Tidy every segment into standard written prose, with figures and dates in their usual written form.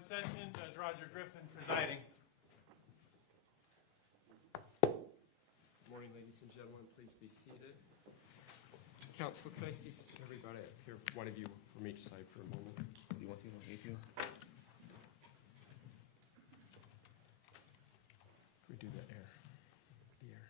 Session, Judge Roger Griffin presiding. Good morning, ladies and gentlemen. Please be seated. Counsel, could I see everybody up here, one of you from each side for a moment? Do you want to? Me too. Can we do the air? The air.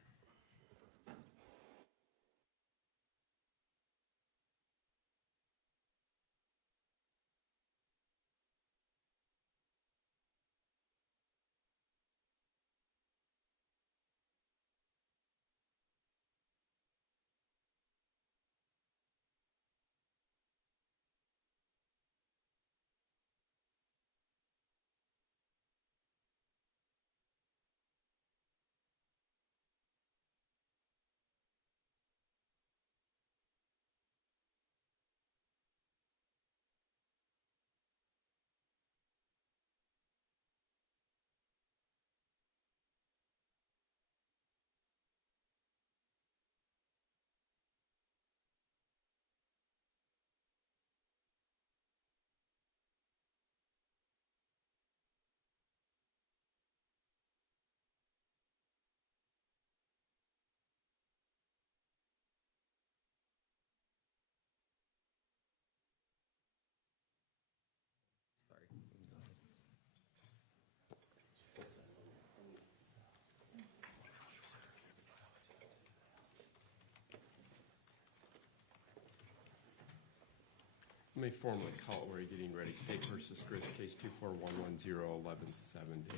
Let me formally call it where you're getting ready. State versus Grist, case 241101170.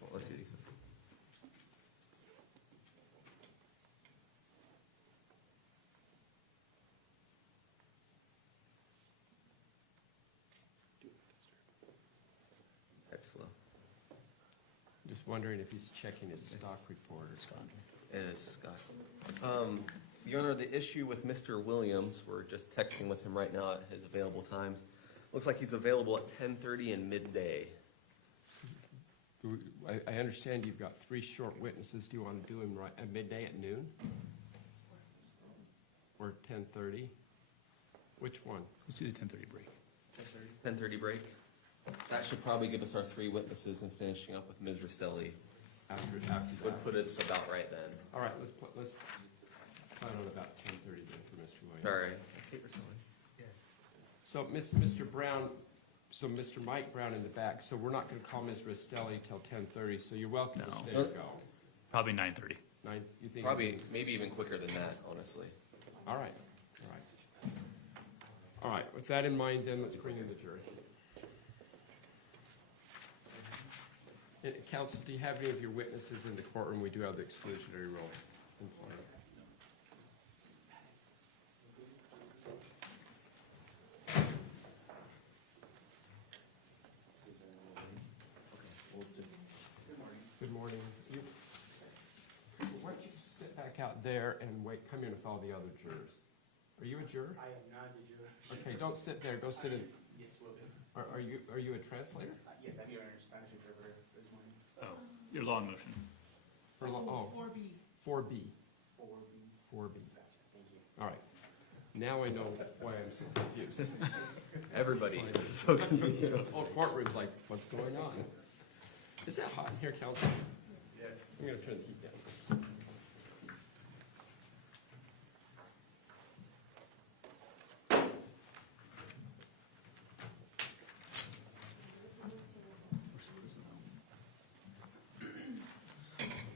Well, let's see what he says. Type slow. Just wondering if he's checking his stock report or Scott. It is Scott. Your Honor, the issue with Mr. Williams, we're just texting with him right now at his available times. Looks like he's available at 10:30 and midday. I understand you've got 3 short witnesses. Do you want to do them right at midday at noon? Or 10:30? Which one? Let's do the 10:30 break. 10:30 break. That should probably give us our 3 witnesses, and finishing up with Ms. Restelli After would that. put us about right then. All right, let's plan on about 10:30 then for Mr. Williams. All right. Kate Restelli. So, Mr. Brown, so Mr. Mike Brown in the back, so we're not going to call Ms. Restelli till 10:30, so you're welcome to No. stay and go. Probably 9:30. You think? Probably, maybe even quicker than that, honestly. All right, all right. All right, with that in mind, then, let's bring in the jury. Counsel, do you have any of your witnesses in the courtroom? We do have the exclusionary rule in play. Good morning. Why don't you sit back out there and wait, come in with all the other jurors. Are you a juror? I am not a juror. Okay, don't sit there, go sit in. Yes, will do. Are you a translator? Yes, I'm your Spanish interpreter this morning. Oh, your law in motion. For oh, 4B. 4B. 4B. Gotcha, thank you. All right. Now I know why I'm so confused. Everybody is so confused. The whole courtroom's like, what's going on? Is that hot in here, counsel? Yes. I'm going to turn the heat down.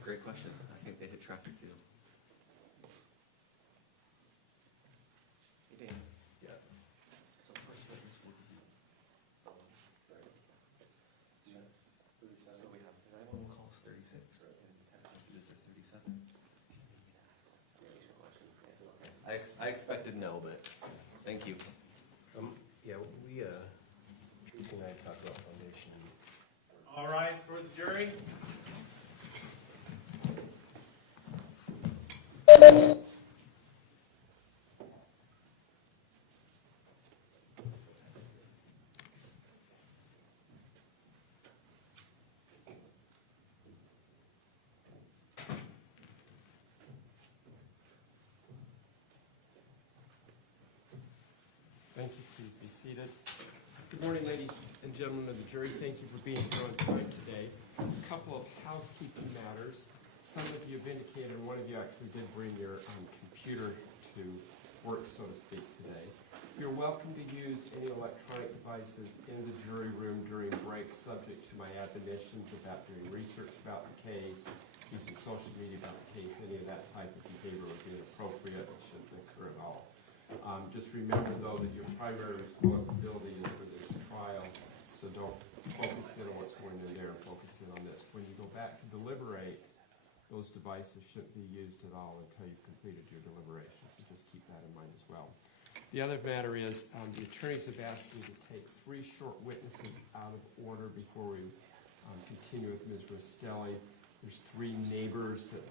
Great question. I think they hit traffic too. Hey, Dan. Yeah. So first witness will be. Sorry. So we have 911 calls 36. Messages are 37. I expected no, but thank you. Yeah, Tracey and I talked about foundation. All rise for the jury. Please be seated. Good morning, ladies and gentlemen of the jury. Thank you for being here on time today. A couple of housekeeping matters. Some of you have indicated, and one of you actually did bring your computer to work, so to speak, today. You're welcome to use any electronic devices in the jury room during breaks, subject to my admonitions about doing research about the case, using social media about the case. Any of that type of behavior would be inappropriate and shouldn't occur at all. Just remember, though, that your primary responsibility is for this trial, so don't focus in on what's going in there and focus in on this. When you go back to deliberate, those devices shouldn't be used at all until you've completed your deliberations, so just keep that in mind as well. The other matter is the attorneys have asked me to take 3 short witnesses out of order before we continue with Ms. Restelli. There's 3 neighbors that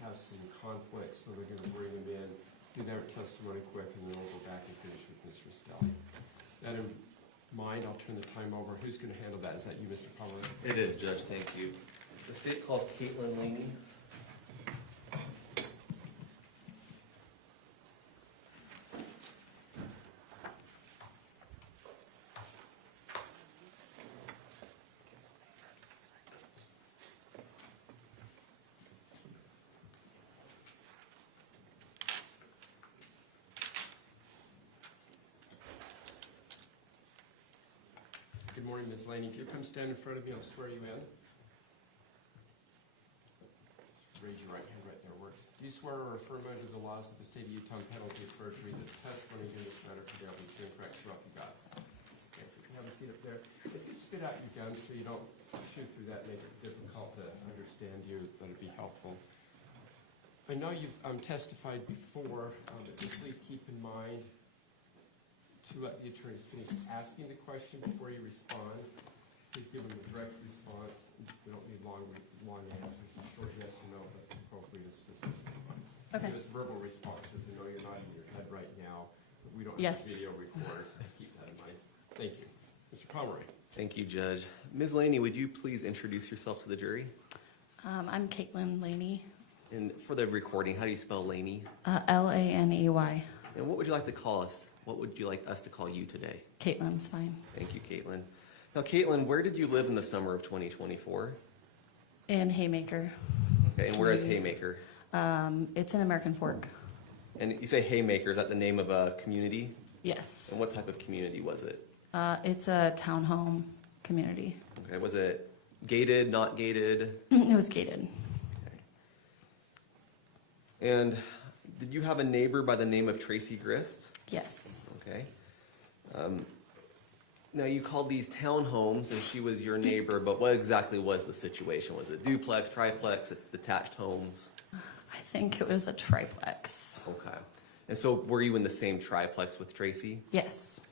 have some conflicts, so we're going to bring them in, do their testimony quick, and then we'll go back and finish with Ms. Restelli. That in mind, I'll turn the time over. Who's going to handle that? Is that you, Mr. Pomeroy? It is, Judge, thank you. The state calls Caitlyn Laney. Good morning, Ms. Laney. If you'll come stand in front of me, I'll swear you in. Just raise your right hand right there. Works. Do you swear or affirm under the laws of the state of Utah and penalty of perjury that the testimony in this matter can be able to correct so help you God? Okay, you can have a seat up there. If you spit out your gun so you don't chew through that, make it difficult to understand you, that'd be helpful. I know you've testified before, but please keep in mind to let the attorneys finish asking the question before you respond. Please give them a direct response. We don't need long answers. Short yes or no, that's appropriate. It's just give us verbal responses. I know you're not in your head right now, but we don't have a video recorder, so just keep that in mind. Thank you. Mr. Pomeroy. Thank you, Judge. Ms. Laney, would you please introduce yourself to the jury? I'm Caitlyn Laney. And for the recording, how do you spell Laney? Laney. And what would you like to call us? What would you like us to call you today? Caitlyn's fine. Thank you, Caitlyn. Now, Caitlyn, where did you live in the summer of 2024? In Haymaker. Okay, and where is Haymaker? It's in American Fork. And you say Haymaker, is that the name of a community? Yes. And what type of community was it? It's a townhome community. Okay, was it gated, not gated? It was gated. Okay. And did you have a neighbor by the name of Tracey Grist? Yes. Okay. Now, you called these townhomes, and she was your neighbor, but what exactly was the situation? Was it duplex, triplex, detached homes? I think it was a triplex. Okay. And so were you in the same triplex with Tracey? Yes.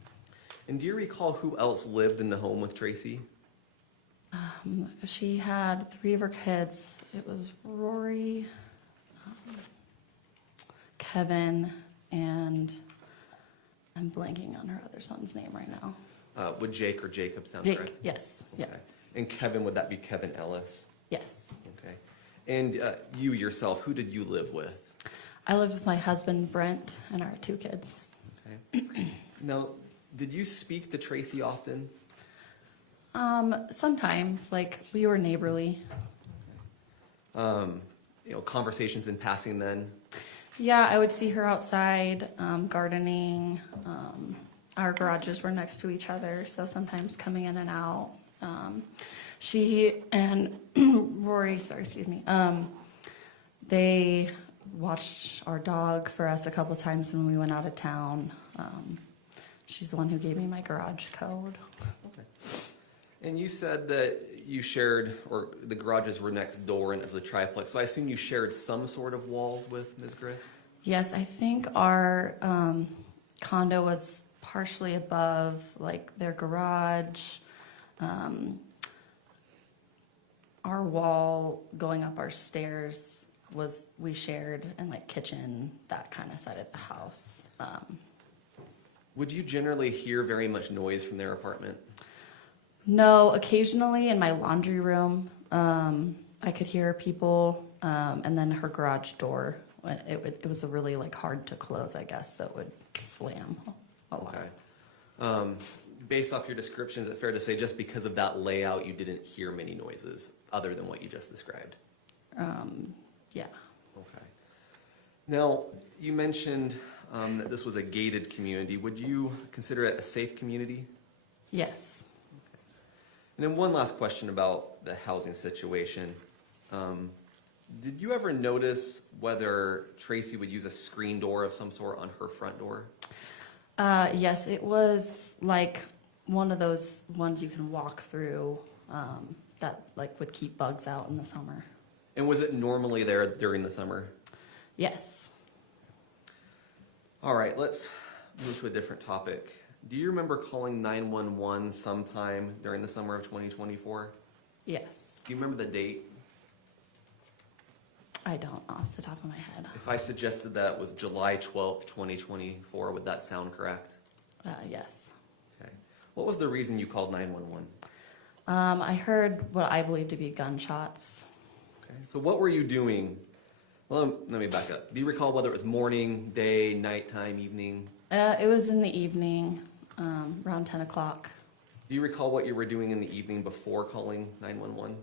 And do you recall who else lived in the home with Tracey? She had 3 of her kids. It was Rory, Kevin, and I'm blanking on her other son's name right now. Would Jake or Jacob sound Jake, correct? yes. Okay. Yeah. And Kevin, would that be Kevin Ellis? Yes. Okay. And you yourself, who did you live with? I lived with my husband, Brent, and our 2 kids. Okay. Now, did you speak to Tracey often? Sometimes, like, we were neighborly. Conversations in passing then? Yeah, I would see her outside, gardening. Our garages were next to each other, so sometimes coming in and out. She and Rory, they watched our dog for us a couple times when we went out of town. She's the one who gave me my garage code. Okay. And you said that you shared, or the garages were next door and it was a triplex, so I assume you shared some sort of walls with Ms. Grist? Yes, I think our condo was partially above, like, their garage. Our wall going up our stairs we shared, and like kitchen, that kind of side of the house. Would you generally hear very much noise from their apartment? No, occasionally in my laundry room, I could hear people, and then her garage door, it was really like hard to close, I guess, so it would slam a lot. Okay. Based off your description, is it fair to say just because of that layout, you didn't hear many noises other than what you just described? Yeah. Okay. Now, you mentioned that this was a gated community. Would you consider it a safe community? Yes. And then one last question about the housing situation. Did you ever notice whether Tracey would use a screen door of some sort on her front door? Yes, it was like one of those ones you can walk through that like would keep bugs out in the summer. And was it normally there during the summer? Yes. All right, let's move to a different topic. Do you remember calling 911 sometime during the summer of 2024? Yes. Do you remember the date? I don't off the top of my head. If I suggested that was July 12th, 2024, would that sound correct? Yes. Okay. What was the reason you called 911? I heard what I believe to be gunshots. Okay. So what were you doing? Well, let me back up. Do you recall whether it was morning, day, nighttime, evening? It was in the evening, around 10 o'clock. Do you recall what you were doing in the evening before calling 911?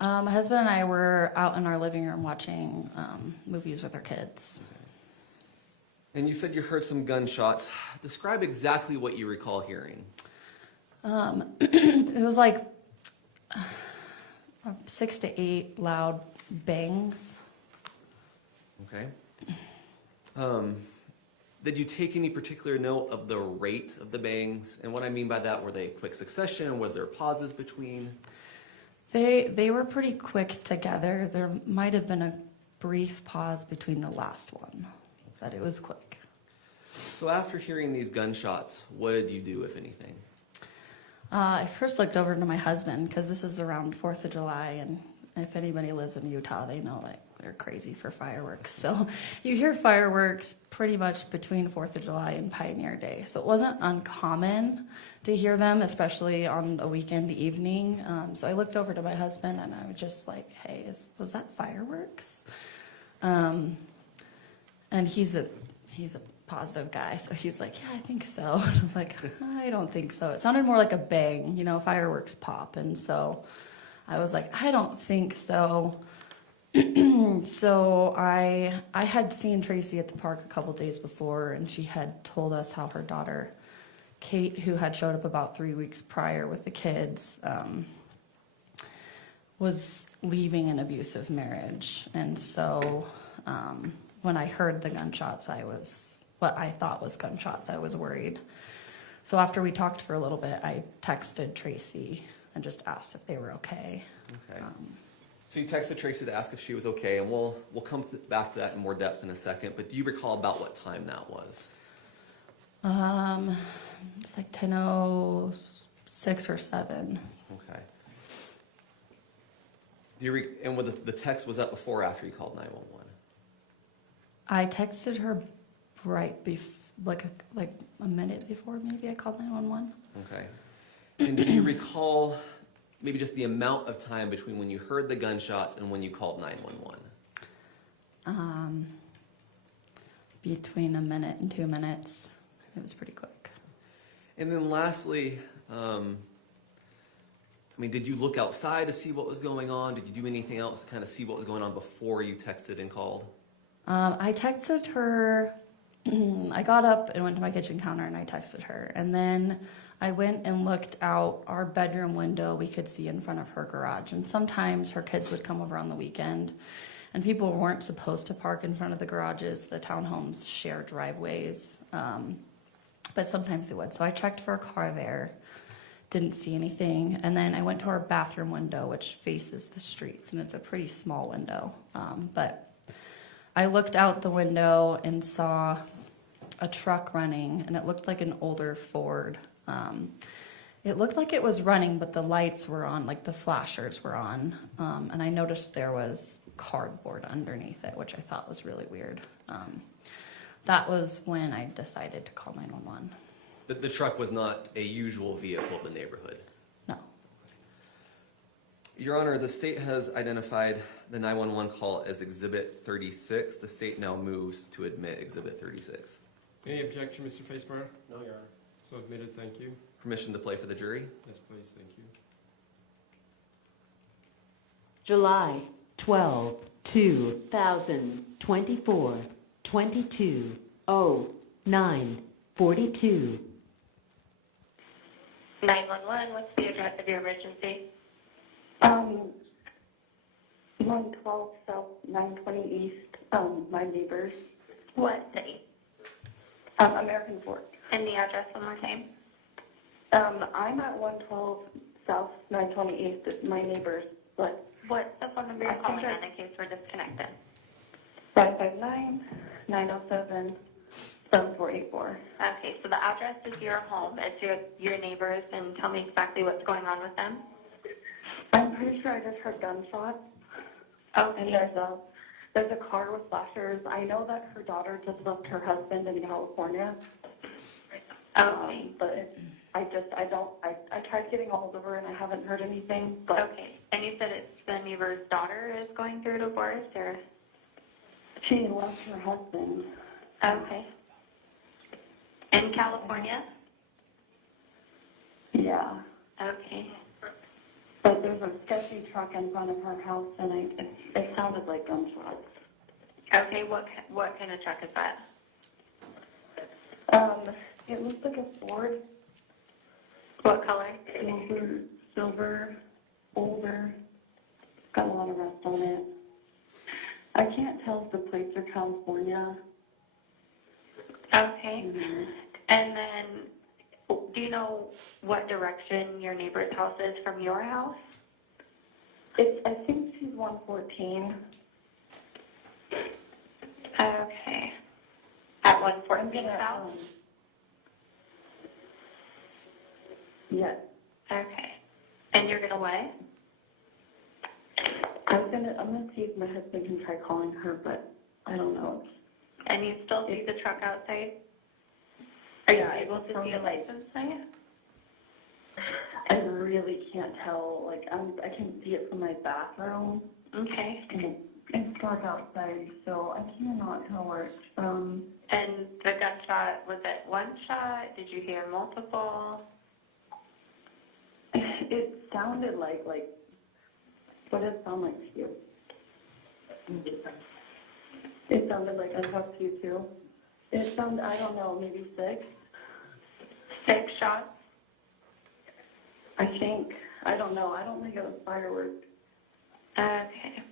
My husband and I were out in our living room watching movies with our kids. And you said you heard some gunshots. Describe exactly what you recall hearing. It was like 6 to 8 loud bangs. Okay. Did you take any particular note of the rate of the bangs? And what I mean by that, were they quick succession? Was there pauses between? They were pretty quick together. There might have been a brief pause between the last one, but it was quick. So after hearing these gunshots, what did you do, if anything? I first looked over to my husband because this is around 4th of July, and if anybody lives in Utah, they know like they're crazy for fireworks. So you hear fireworks pretty much between 4th of July and Pioneer Day. So it wasn't uncommon to hear them, especially on a weekend evening. So I looked over to my husband and I was just like, hey, was that fireworks? And he's a positive guy, so he's like, yeah, I think so. And I'm like, I don't think so. It sounded more like a bang, fireworks pop. And so I was like, I don't think so. So I had seen Tracey at the park a couple days before, and she had told us how her daughter, Kate, who had showed up about 3 weeks prior with the kids, was leaving an abusive marriage. And so when I heard the gunshots, what I thought was gunshots, I was worried. So after we talked for a little bit, I texted Tracey and just asked if they were okay. Okay. So you texted Tracey to ask if she was okay, and we'll come back to that in more depth in a second. But do you recall about what time that was? It's like 10:06 or 7. Okay. And the text, was that before or after you called 911? I texted her right like a minute before maybe I called 911. Okay. And do you recall maybe just the amount of time between when you heard the gunshots and when you called 911? Between a minute and 2 minutes. It was pretty quick. And then lastly, did you look outside to see what was going on? Did you do anything else to kind of see what was going on before you texted and called? I texted her. I got up and went to my kitchen counter and I texted her. And then I went and looked out our bedroom window. We could see in front of her garage. And sometimes her kids would come over on the weekend. And people weren't supposed to park in front of the garages. The townhomes share driveways. But sometimes they would. So I checked for a car there. Didn't see anything. And then I went to our bathroom window, which faces the streets. And it's a pretty small window. But I looked out the window and saw a truck running, and it looked like an older Ford. It looked like it was running, but the lights were on, like the flashers were on. And I noticed there was cardboard underneath it, which I thought was really weird. That was when I decided to call 911. The truck was not a usual vehicle in the neighborhood? No. Your Honor, the state has identified the 911 call as Exhibit 36. The state now moves to admit Exhibit 36. Any objection, Mr. Faceborough? No, Your Honor. So admitted, thank you. Permission to play for the jury? Yes, please, thank you. July 12, 2024, 22:09:42. 911, what's the address of your emergency? 112 South 920 East, my neighbors. What city? American Fork. And the address one more time? I'm at 112 South 920 East, it's my neighbors, but What's the phone number you're I think calling I- on in case we're disconnected? 559-907-7484. Okay, so the address is your home, it's your neighbors, and tell me exactly what's going on with them. I'm pretty sure I just heard gunshots, and Okay, there's a car with flashers. I know that her daughter just left her husband in California, okay, but I tried getting a hold of her and I haven't heard anything, but okay. And you said it's the neighbor's daughter is going through a divorce, or? she left her husband. Okay. In California? Yeah. Okay. But there's a sketchy truck in front of her house, and it sounded like gunshots. Okay, what kind of truck is that? It looks like a Ford, What color? silver, older, got a lot of rust on it. I can't tell if the plates are California. Okay. Mm-hmm. And then, do you know what direction your neighbor's house is from your house? I think she's 114. Okay. At I'm 114 gonna, South? yes. Okay. And you're gonna what? I'm gonna see if my husband can try calling her, but I don't know. And you still see the truck outside? Are you Yeah, able it's to from see a the- license plate? I really can't tell. Like, I can see it from my bathroom. Okay. And it's dark outside, so I cannot tell where it's from. And the gunshot, was it one shot? Did you hear multiple? It sounded like, what did it sound like to you? It sounded like I talked to you too. It sounded, I don't know, maybe 6? 6 shots? I think. I don't know. I don't think it was fireworks. Okay.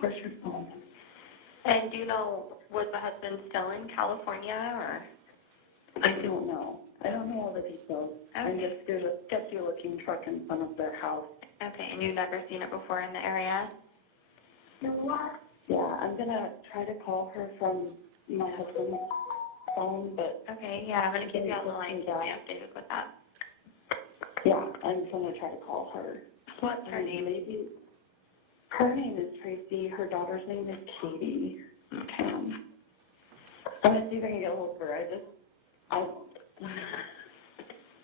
Where's your phone? And do you know, was the husband still in California, or? I don't know. I don't know all the details. I Okay. guess there's a sketchy looking truck in front of their house. Okay, and you've never seen it before in the area? Yeah, I'm gonna try to call her from my husband's phone, but Okay, yeah, I'm gonna keep you on the line, keep me updated with that. yeah, I'm gonna try to call her. What's her name? Maybe. Her name is Tracey. Her daughter's name is Katie. Okay. I'm gonna see if I can get a hold of her.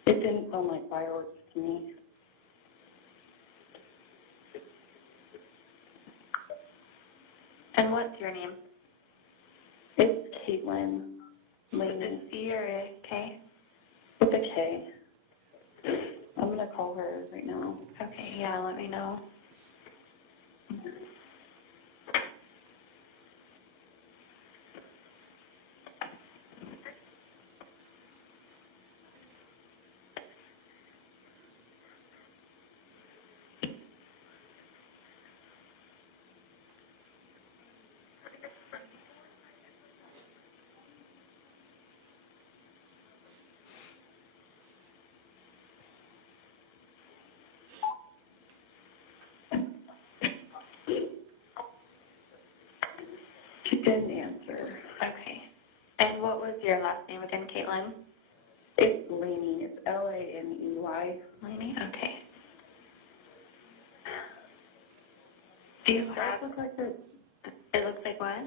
It didn't sound like fireworks to me. And what's your name? It's Caitlyn With Laney a C or a K? with a K. I'm gonna call her right now. Okay, yeah, let me know. She didn't answer. Okay. And what was your last name again, Caitlyn? It's Laney. It's Laney. Laney? Okay. Do you have, it looks like what?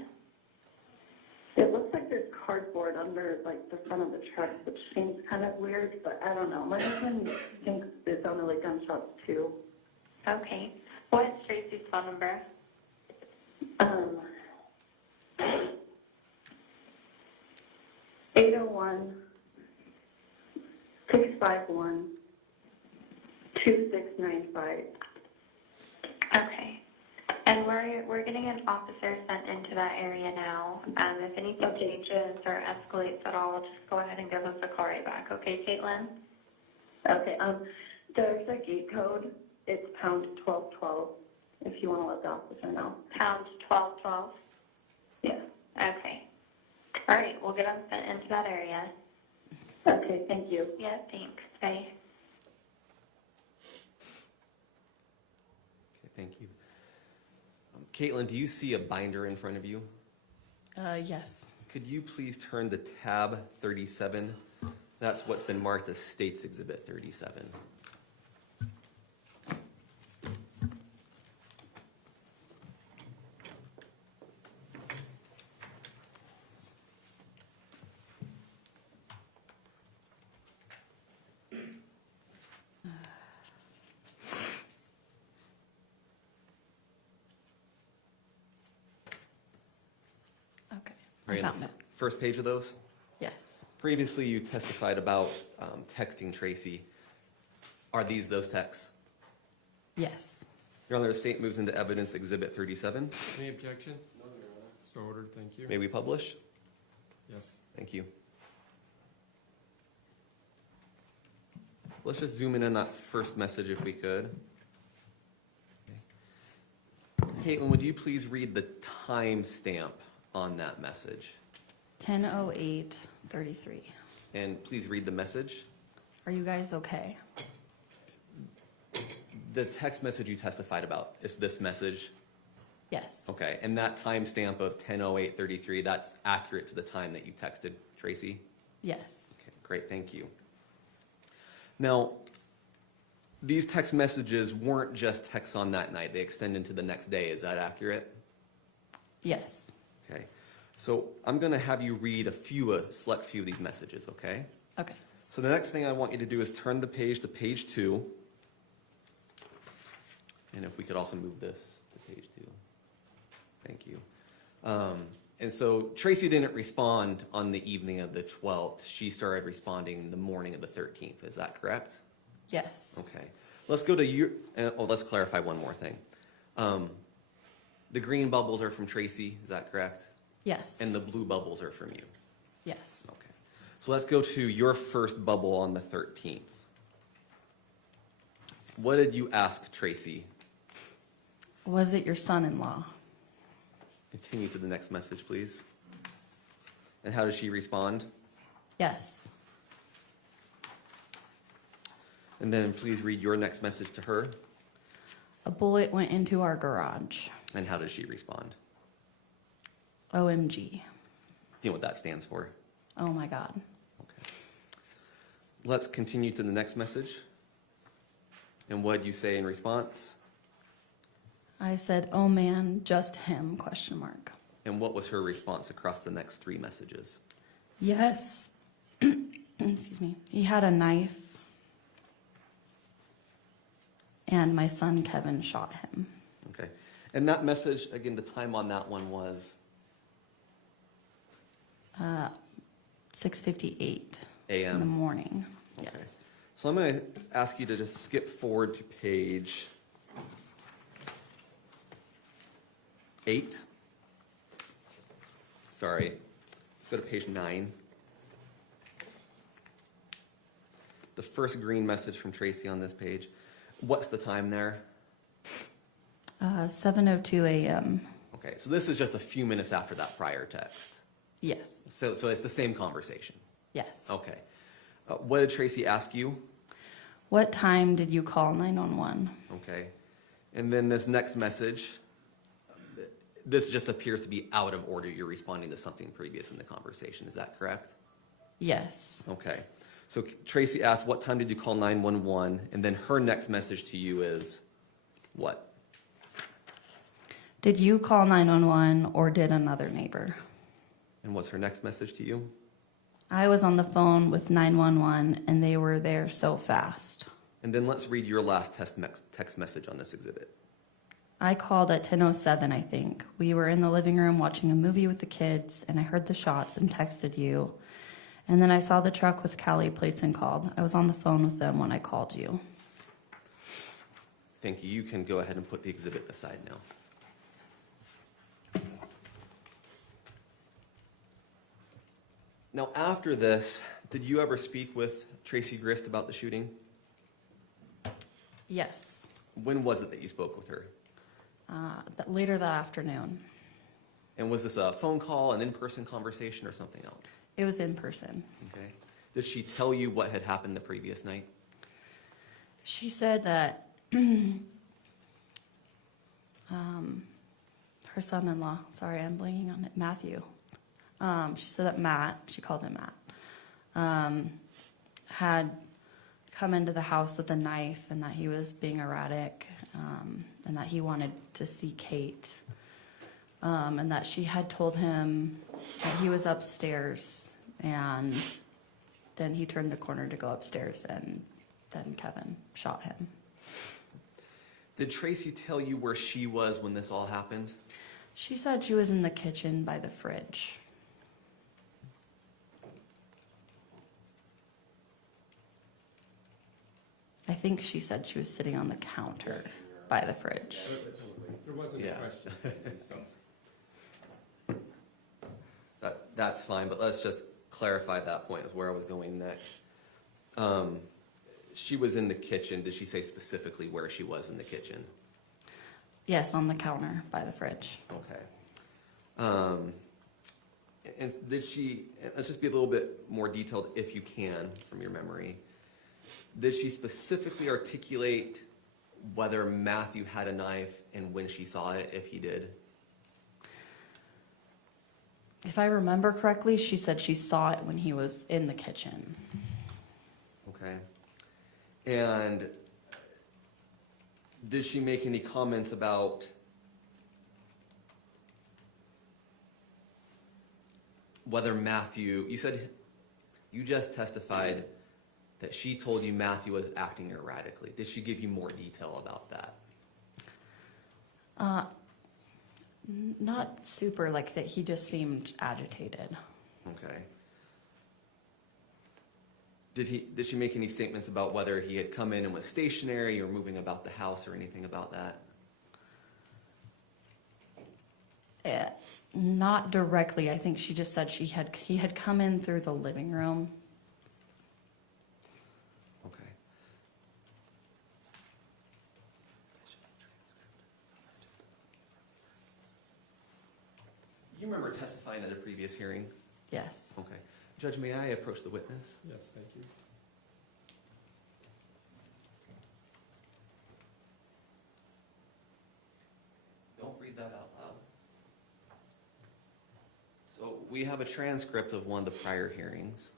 It looks like there's cardboard under like the front of the truck, which seems kind of weird, but I don't know. My husband thinks it sounded like gunshots too. Okay. What's Tracy's phone number? 801-651-2695. Okay. And we're getting an officer sent into that area now. If anything changes or escalates at all, just go ahead and give us a call right back. Okay, Caitlyn? Okay, there's a gate code. It's pound 1212, if you want to let the officer know. Pound 1212? Yeah. Okay. All right, we'll get them sent into that area. Okay, thank you. Yeah, thanks. Bye. Okay, thank you. Caitlyn, do you see a binder in front of you? Yes. Could you please turn to tab 37? That's what's been marked as State's Exhibit 37. Okay. Are I you on found the it. first page of those? Yes. Previously, you testified about texting Tracey. Are these those texts? Yes. Your Honor, the state moves into evidence Exhibit 37. Any objection? No, Your Honor. So ordered, thank you. May we publish? Yes. Thank you. Let's just zoom in on that first message if we could. Okay. Caitlyn, would you please read the time stamp on that message? 10:08:33. And please read the message. Are you guys okay? The text message you testified about, is this message? Yes. Okay, and that timestamp of 10:08:33, that's accurate to the time that you texted Tracey? Yes. Okay, great, thank you. Now, these text messages weren't just texts on that night. They extend into the next day. Is that accurate? Yes. Okay. So I'm going to have you read a select few of these messages, okay? Okay. So the next thing I want you to do is turn the page to page 2. And if we could also move this to page 2. Thank you. And so Tracey didn't respond on the evening of the 12th. She started responding the morning of the 13th. Is that correct? Yes. Okay. Let's go to your, let's clarify one more thing. The green bubbles are from Tracey, is that correct? Yes. And the blue bubbles are from you? Yes. Okay. So let's go to your first bubble on the 13th. What did you ask Tracey? Was it your son-in-law? Continue to the next message, please. And how does she respond? Yes. And then please read your next message to her. A bullet went into our garage. And how does she respond? OMG. Do you know what that stands for? Oh my God. Okay. Let's continue to the next message. And what did you say in response? I said, oh man, just him, question mark. And what was her response across the next 3 messages? Yes. Excuse me. He had a knife. And my son Kevin shot him. Okay. And that message, again, the time on that one was? 6:58 a.m. in the morning. Okay. Yes. So I'm going to ask you to just skip forward to page 8. Sorry. Let's go to page 9. The first green message from Tracey on this page. What's the time there? 7:02 a.m. Okay, so this is just a few minutes after that prior text. Yes. So it's the same conversation. Yes. Okay. What did Tracey ask you? What time did you call 911? Okay. And then this next message, this just appears to be out of order. You're responding to something previous in the conversation. Is that correct? Yes. Okay. So Tracey asked, what time did you call 911? And then her next message to you is what? Did you call 911 or did another neighbor? And what's her next message to you? I was on the phone with 911 and they were there so fast. And then let's read your last text message on this exhibit. I called at 10:07, I think. We were in the living room watching a movie with the kids and I heard the shots and texted you. And then I saw the truck with Cali plates and called. I was on the phone with them when I called you. Thank you. You can go ahead and put the exhibit aside now. Now, after this, did you ever speak with Tracey Grist about the shooting? Yes, When was it that you spoke with her? later that afternoon. And was this a phone call, an in-person conversation, or something else? It was in person. Okay. Did she tell you what had happened the previous night? She said that her son-in-law, sorry, I'm blanking on it, Matthew. She said that Matt, she called him Matt, had come into the house with a knife and that he was being erratic, and that he wanted to see Kate, and that she had told him that he was upstairs, and then he turned the corner to go upstairs, and then Kevin shot him. Did Tracey tell you where she was when this all happened? She said she was in the kitchen by the fridge. I think she said she was sitting on the counter by the fridge. There wasn't a Yeah. question, so. That's fine, but let's just clarify that point is where I was going next. She was in the kitchen. Did she say specifically where she was in the kitchen? Yes, on the counter by the fridge. Okay. And did she, let's just be a little bit more detailed if you can from your memory. Did she specifically articulate whether Matthew had a knife and when she saw it, if he did? If I remember correctly, she said she saw it when he was in the kitchen. Okay. And did she make any comments about whether Matthew, you said, you just testified that she told you Matthew was acting erratically. Did she give you more detail about that? Not super, like that he just seemed agitated. Okay. Did she make any statements about whether he had come in and was stationary or moving about the house or anything about that? Not directly. I think she just said he had come in through the living room. Okay. You remember testifying at a previous hearing? Yes. Okay. Judge, may I approach the witness? Yes, thank you. Don't read that out loud. So we have a transcript of one of the prior hearings.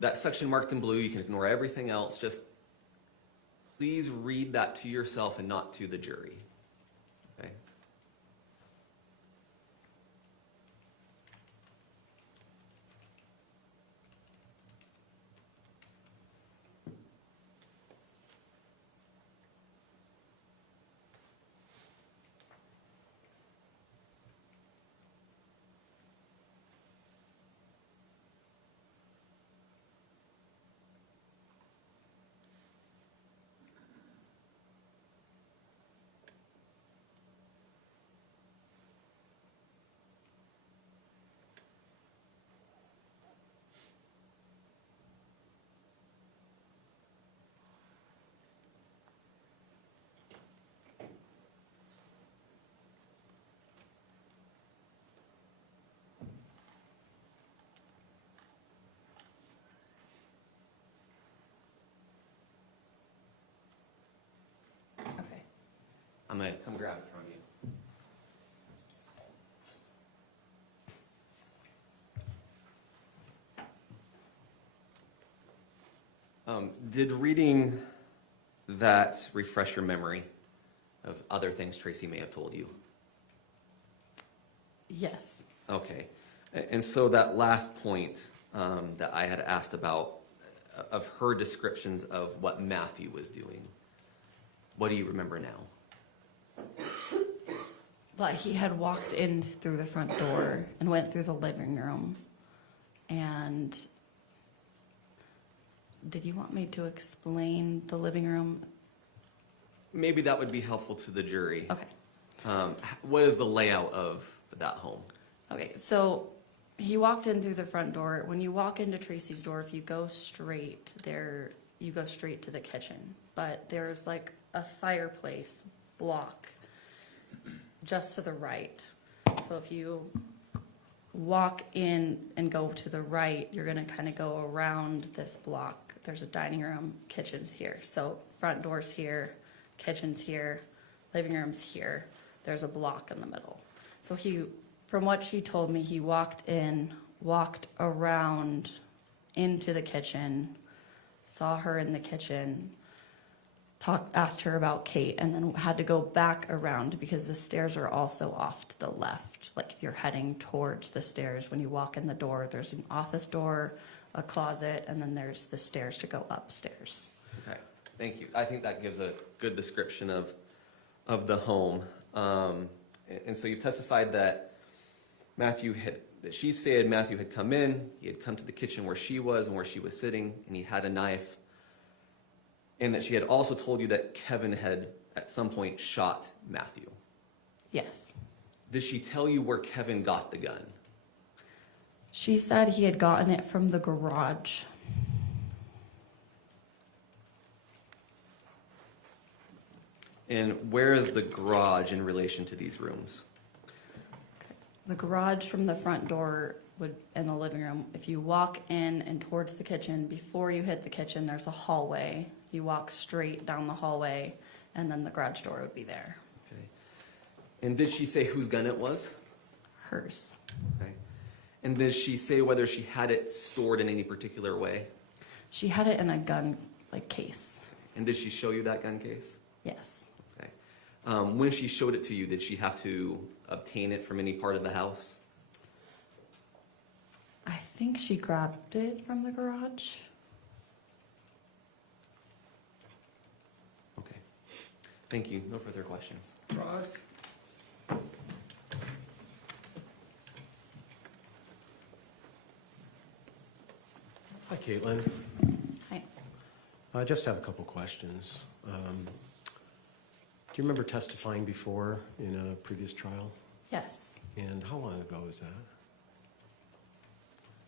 That section marked in blue, you can ignore everything else. Just please read that to yourself and not to the jury. Okay? Okay. I'm going to come grab it from you. Did reading that refresh your memory of other things Tracey may have told you? Yes. Okay. And so that last point that I had asked about, of her descriptions of what Matthew was doing, what do you remember now? But he had walked in through the front door and went through the living room And did you want me to explain the living room? Maybe that would be helpful to the jury. Okay. What is the layout of that home? Okay, so he walked in through the front door. When you walk into Tracey's door, if you go straight there, you go straight to the kitchen. But there's like a fireplace block just to the right. So if you walk in and go to the right, you're gonna kind of go around this block. There's a dining room, kitchen's here. So front door's here, kitchen's here, living room's here. There's a block in the middle. So he, from what she told me, he walked in, walked around into the kitchen, saw her in the kitchen, asked her about Kate, and then had to go back around because the stairs are also off to the left. Like if you're heading towards the stairs, when you walk in the door, there's an office door, a closet, and then there's the stairs to go upstairs. Okay, thank you. I think that gives a good description of the home. And so you've testified that she stated Matthew had come in, he had come to the kitchen where she was and where she was sitting, and he had a knife, and that she had also told you that Kevin had at some point shot Matthew. Yes. Did she tell you where Kevin got the gun? She said he had gotten it from the garage. And where is the garage in relation to these rooms? The garage from the front door would in the living room. If you walk in and towards the kitchen, before you hit the kitchen, there's a hallway. You walk straight down the hallway, and then the garage door would be there. Okay. And did she say whose gun it was? Hers. Okay. And did she say whether she had it stored in any particular way? She had it in a gun case. And did she show you that gun case? Yes. Okay. When she showed it to you, did she have to obtain it from any part of the house? I think she grabbed it from the garage. Okay. Thank you. No further questions. Ross? Hi, Caitlyn. Hi. I just have a couple questions. Do you remember testifying before in a previous trial? Yes. And how long ago was that?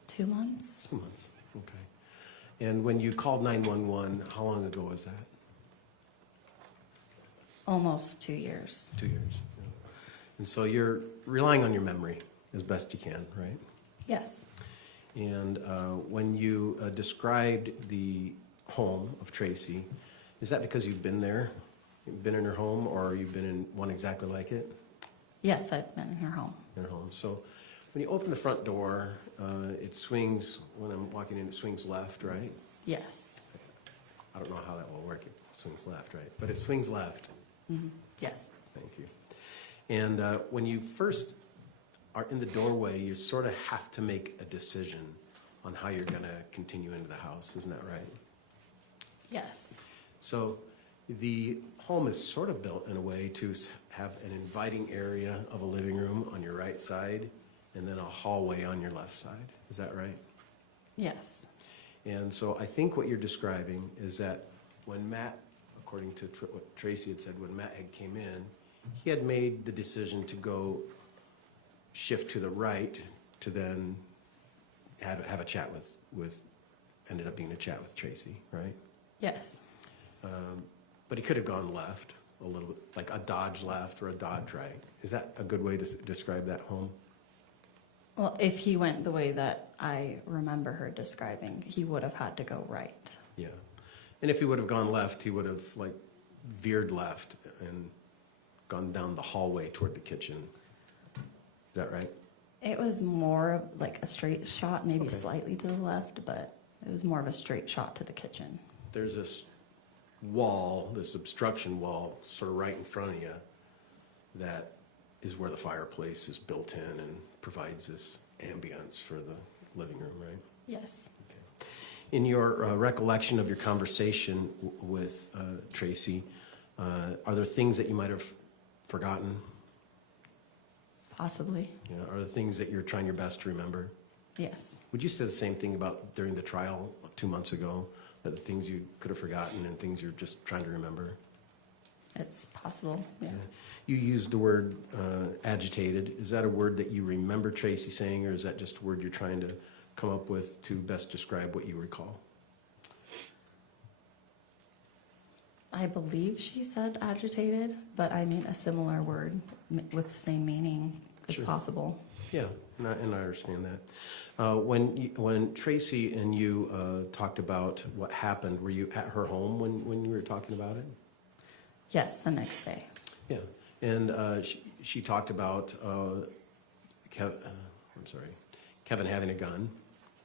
2 months. 2 months, okay. And when you called 911, how long ago was that? Almost 2 years. 2 years. Yeah. And so you're relying on your memory as best you can, right? Yes. And when you described the home of Tracey, is that because you've been there? You've been in her home, or you've been in one exactly like it? Yes, I've been in her home. In her home. So when you open the front door, it swings, when I'm walking in, it swings left, right? Yes. I don't know how that will work. It swings left, right? But it swings left. Mm-hmm. Yes. Thank you. And when you first are in the doorway, you sort of have to make a decision on how you're going to continue into the house. Isn't that right? Yes. So the home is sort of built in a way to have an inviting area of a living room on your right side and then a hallway on your left side. Is that right? Yes. And so I think what you're describing is that when Matt, according to what Tracey had said, when Matt had came in, he had made the decision to go shift to the right to then have a chat with ended up being a chat with Tracey, right? Yes. But he could have gone left a little bit, like a dodge left or a dodge right. Is that a good way to describe that home? Well, if he went the way that I remember her describing, he would have had to go right. Yeah. And if he would have gone left, he would have like veered left and gone down the hallway toward the kitchen. Is that right? It was more of like a straight shot, maybe Okay. slightly to the left, but it was more of a straight shot to the kitchen. There's this wall, this obstruction wall, sort of right in front of you, that is where the fireplace is built in and provides this ambience for the living room, right? Yes. Okay. In your recollection of your conversation with Tracey, are there things that you might have forgotten? Possibly. You know, are there things that you're trying your best to remember? Yes. Would you say the same thing about during the trial 2 months ago, that the things you could have forgotten and things you're just trying to remember? It's possible, yeah. You used the word agitated. Is that a word that you remember Tracey saying, or is that just a word you're trying to come up with to best describe what you recall? I believe she said agitated, but I mean a similar word with the same meaning is Sure. possible. Yeah, and I understand that. When Tracey and you talked about what happened, were you at her home when you were talking about it? Yes, the next day. Yeah, and she talked about Kevin having a gun,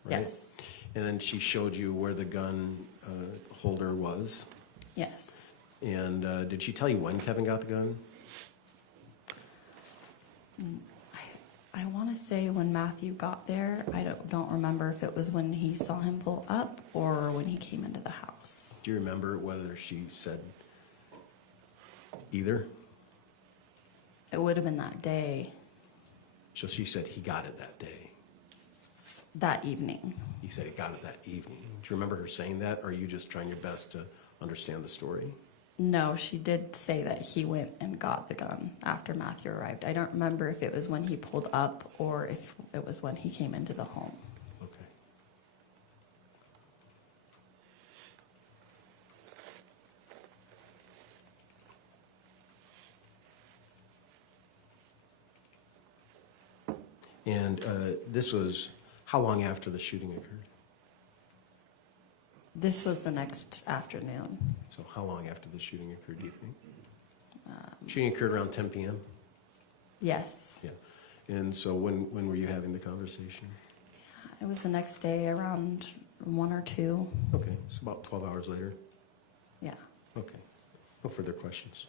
right? Yes. And then she showed you where the gun holder was. Yes. And did she tell you when Kevin got the gun? I want to say when Matthew got there, I don't remember if it was when he saw him pull up or when he came into the house. Do you remember whether she said either? It would have been that day, So she said he got it that day. that evening. He said he got it that evening. Do you remember her saying that, or are you just trying your best to understand the story? No, she did say that he went and got the gun after Matthew arrived. I don't remember if it was when he pulled up or if it was when he came into the home. Okay. And this was how long after the shooting occurred? This was the next afternoon. So how long after the shooting occurred, do you think? Shooting occurred around 10 p.m.? Yes. Yeah. And so when were you having the conversation? It was the next day around 1 or 2. Okay, so about 12 hours later? Yeah. Okay. No further questions.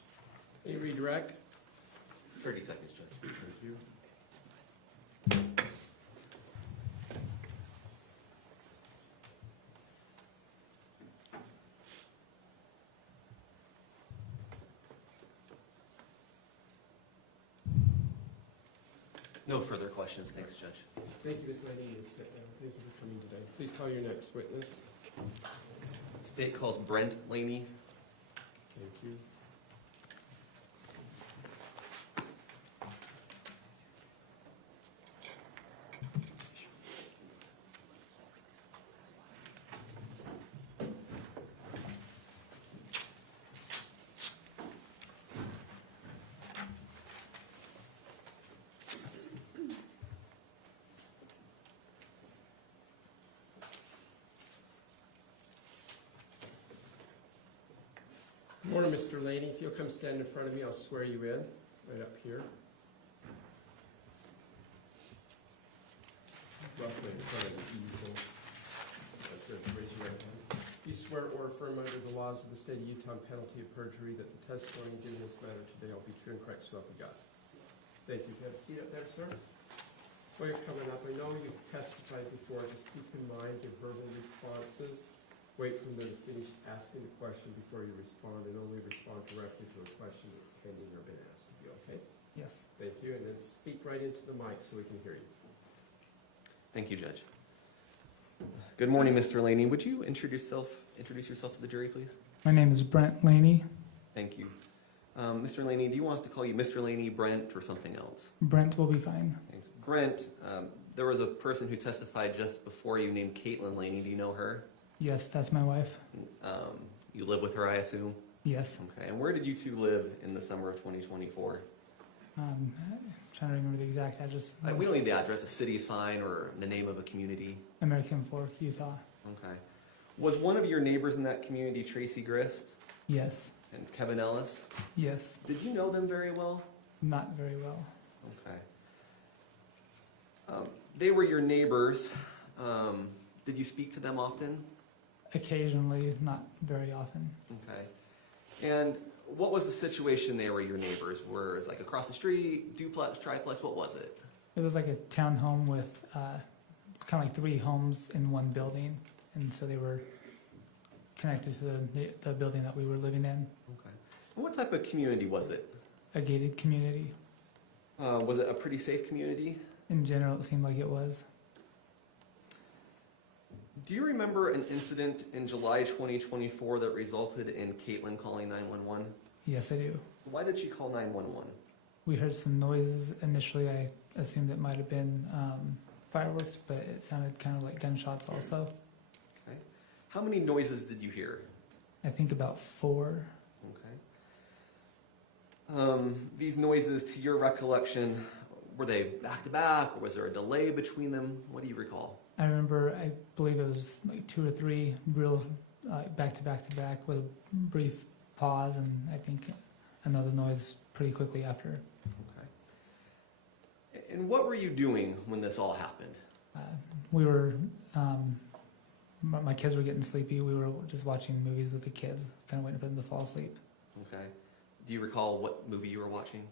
Any redirect? 30 seconds, Judge. Thank you. No further questions. Thanks, Judge. Thank you, Ms. Laney. Thank you for coming today. Please call your next witness. State calls Brent Laney. Thank you. Good morning, Mr. Laney. If you'll come stand in front of me, I'll swear you in, right up here. Roughly in front of the easel. That's good. Raise your right hand. You swear or affirm under the laws of the state of Utah on penalty of perjury that the testimony given in this matter today will be true and correct, so help you God. Thank you. Have a seat up there, sir. While you're coming up, I know you've testified before. Just keep in mind your verbal responses. Wait for them to finish asking the question before you respond, and only respond directly to a question that's pending or been asked of you, okay? Yes. Thank you, and then speak right into the mic so we can hear you. Thank you, Judge. Good morning, Mr. Laney. Would you introduce yourself to the jury, please? My name is Brent Laney. Thank you. Mr. Laney, do you want us to call you Mr. Laney, Brent, or something else? Brent will be fine. Thanks. Brent, there was a person who testified just before you named Caitlyn Laney. Do you know her? Yes, that's my wife. You live with her, I assume? Yes. Okay. And where did you two live in the summer of 2024? Trying to remember the exact address. We don't need the address. A city is fine, or the name of a community. American Fork, Utah. Okay. Was one of your neighbors in that community Tracey Grist Yes. and Kevin Ellis? Yes. Did you know them very well? Not very well. Okay. They were your neighbors. Did you speak to them often? Occasionally, not very often. Okay. And what was the situation there where your neighbors were? Is it like across the street, duplex, triplex? What was it? It was like a townhome with kind of like 3 homes in one building, and so they were connected to the building that we were living in. Okay. And what type of community was it? A gated community. Was it a pretty safe community? In general, it seemed like it was. Do you remember an incident in July 2024 that resulted in Caitlyn calling 911? Yes, I do. Why did she call 911? We heard some noises. Initially, I assumed it might have been fireworks, but it sounded kind of like gunshots also. Okay. How many noises did you hear? I think about 4. Okay. These noises, to your recollection, were they back to back, or was there a delay between them? What do you recall? I remember, I believe it was like 2 or 3 real back to back to back with a brief pause, and I think another noise pretty quickly after. Okay. And what were you doing when this all happened? We were, my kids were getting sleepy. We were just watching movies with the kids, kind of waiting for them to fall asleep. Okay. Do you recall what movie you were watching?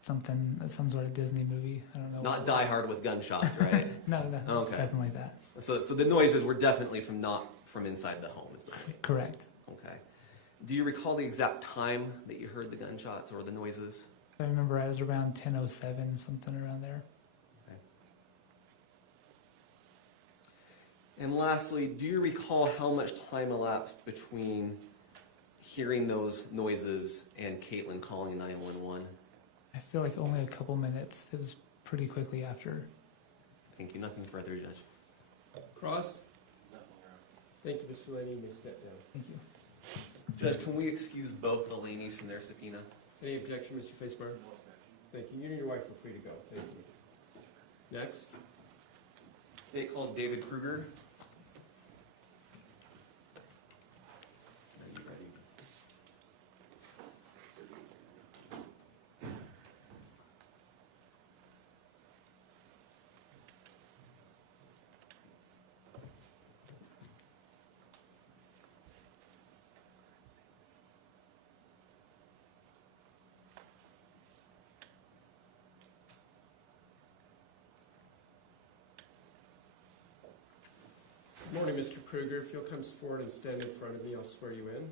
Some sort of Disney movie. I don't know. Not Die Hard with gunshots, right? No, Okay. nothing like that. So the noises were definitely not from inside the home, is the point? Correct. Okay. Do you recall the exact time that you heard the gunshots or the noises? I remember I was around 10:07, something around there. Okay. And lastly, do you recall how much time elapsed between hearing those noises and Caitlyn calling 911? I feel like only a couple minutes. It was pretty quickly after. Thank you. Nothing further, Judge. Cross? Thank you, Mr. Laney. You may step down. Thank you. Judge, can we excuse both the Laneys from their subpoena? Any objection, Mr. Facebar? Thank you. You and your wife are free to go. Thank you. Next. State calls David Krueger. Are you ready? Good morning, Mr. Krueger. If you'll come forward and stand in front of me, I'll swear you in.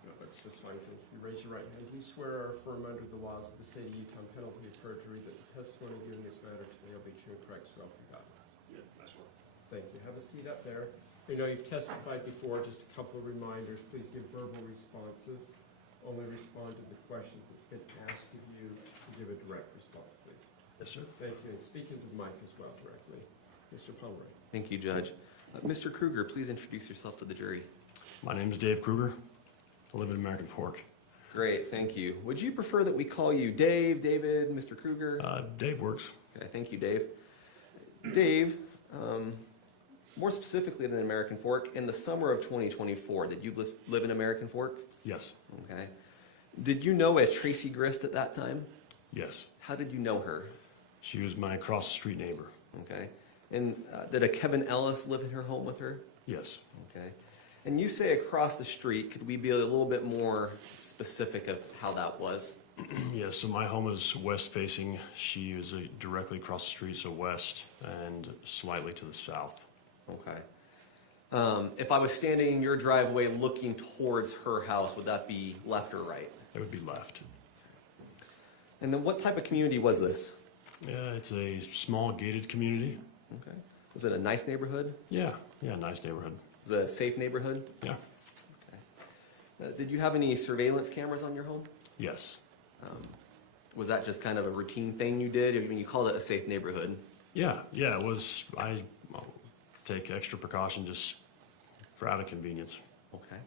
No, that's just fine. Thank you. Raise your right hand. Do you swear or affirm under the laws of the state of Utah on penalty of perjury that the testimony given in this matter today will be true and correct, so help you God? Yeah, that's right. Thank you. Have a seat up there. I know you've testified before. Just a couple of reminders. Please give verbal responses. Only respond to the questions that's been asked of you to give a direct response, please. Yes, sir. Thank you. And speak into the mic as well directly. Mr. Pomeroy. Thank you, Judge. Mr. Krueger, please introduce yourself to the jury. My name is Dave Krueger. I live in American Fork. Great, thank you. Would you prefer that we call you Dave, David, Mr. Krueger? Dave works. Okay, thank you, Dave. Dave, more specifically than American Fork, in the summer of 2024, did you live in American Fork? Yes. Okay. Did you know a Tracey Grist at that time? Yes. How did you know her? She was my across the street neighbor. Okay. And did a Kevin Ellis live in her home with her? Yes. Okay. And you say across the street. Could we be a little bit more specific of how that was? Yes, so my home is west facing. She is directly across the street, so west and slightly to the south. Okay. If I was standing in your driveway looking towards her house, would that be left or right? It would be left. And then what type of community was this? It's a small gated community. Okay. Was it a nice neighborhood? Yeah, nice neighborhood. Was it a safe neighborhood? Yeah. Okay. Did you have any surveillance cameras on your home? Yes. Was that just kind of a routine thing you did? I mean, you called it a safe neighborhood. Yeah, it was. I take extra precaution just for out of convenience. Okay.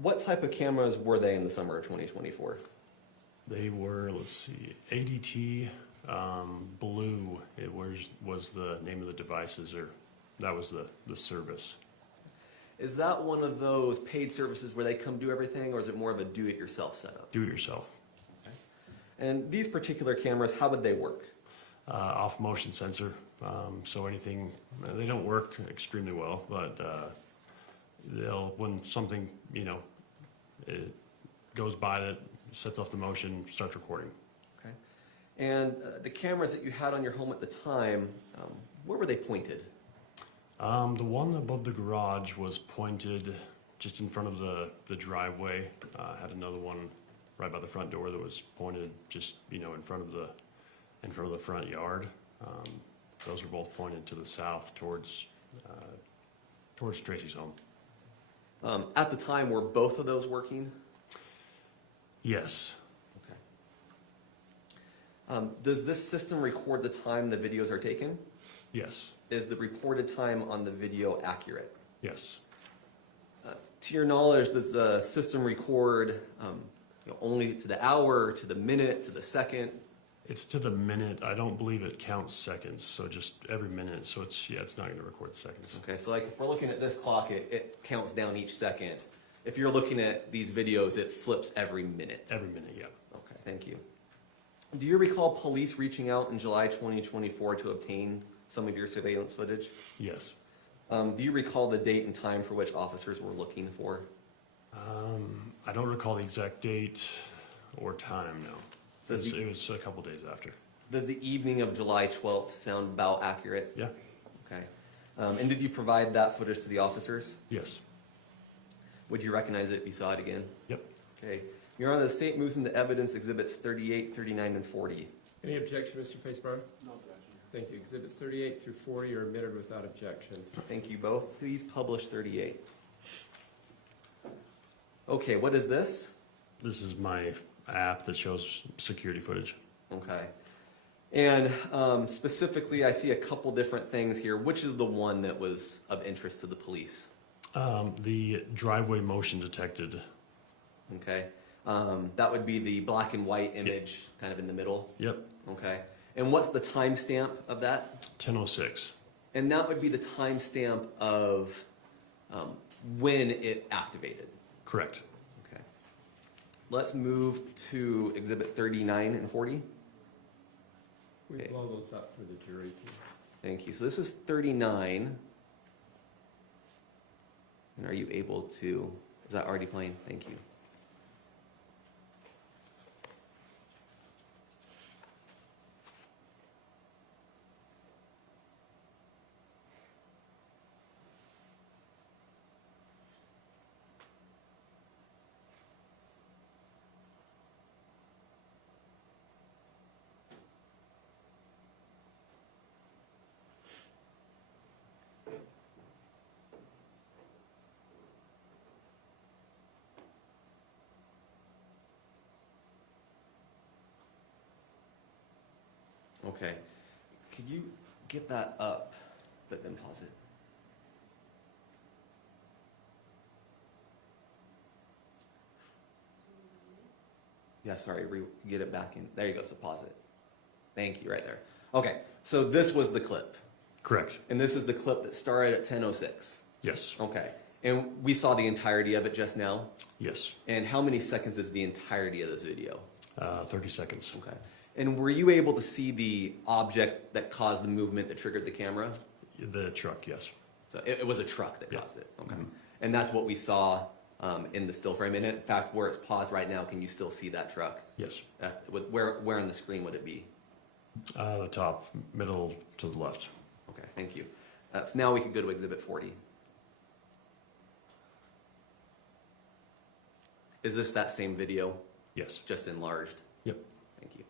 What type of cameras were they in the summer of 2024? They were, let's see, ADT Blue. It was the name of the devices, or that was the service. Is that one of those paid services where they come do everything, or is it more of a do-it-yourself setup? Do it yourself. Okay. And these particular cameras, how would they work? Off motion sensor. So anything, they don't work extremely well, but when something, it goes by that sets off the motion, starts recording. Okay. And the cameras that you had on your home at the time, where were they pointed? The one above the garage was pointed just in front of the driveway. Had another one right by the front door that was pointed just, in front of and from the front yard. Those were both pointed to the south towards Tracey's home. At the time, were both of those Yes. working? Does this system record the time the videos are taken? Yes. Is the reported time on the video accurate? Yes. To your knowledge, does the system record only to the hour, to the minute, to the second? It's to the minute. I don't believe it counts seconds, so just every minute. So it's not going to record seconds. Okay, so like if we're looking at this clock, it counts down each second. If you're looking at these videos, it flips every minute. Every minute, yeah. Okay, thank you. Do you recall police reaching out in July 2024 to obtain some of your surveillance footage? Yes. Do you recall the date and time for which officers were looking for? I don't recall the exact date or time, no. It was a couple days after. Does the evening of July 12th sound about accurate? Yeah. Okay. And did you provide that footage to the officers? Yes. Would you recognize it if you saw it again? Yep. Okay. Your Honor, the state moves into evidence exhibits 38, 39, and 40. Any objection, Mr. Facebar? No objection. Thank you. Exhibits 38 through 40 are admitted without objection. Thank you both. Please publish 38. Okay, what is this? This is my app that shows security footage. Okay. And specifically, I see a couple different things here. Which is the one that was of interest to the police? The driveway motion detected. Okay. That would be the black and white image kind of in the middle. Yep. Okay. And what's the timestamp of that? 10:06. And that would be the timestamp of when it activated. Correct. Okay. Let's move to exhibit 39 and 40. We Okay. blow those up for the jury. Thank you. So this is 39. And are you able to, is that already playing? Thank you. Okay. Could you get that up, but then pause it? Yeah, sorry, get it back in. There you go, so pause it. Thank you, right there. Okay, so this was the clip. Correct. And this is the clip that started at 10:06. Yes. Okay. And we saw the entirety of it just now? Yes. And how many seconds is the entirety of this video? 30 seconds. Okay. And were you able to see the object that caused the movement that triggered the camera? The truck, yes. So it was a truck that Yeah. caused it. Okay. And that's what we saw in the still frame. And in fact, where it's paused right now, can you still see that truck? Yes. Where on the screen would it be? The top, middle to the left. Okay, thank you. Now we can go to exhibit 40. Is this that same video, Yes. just enlarged? Yep. Thank you.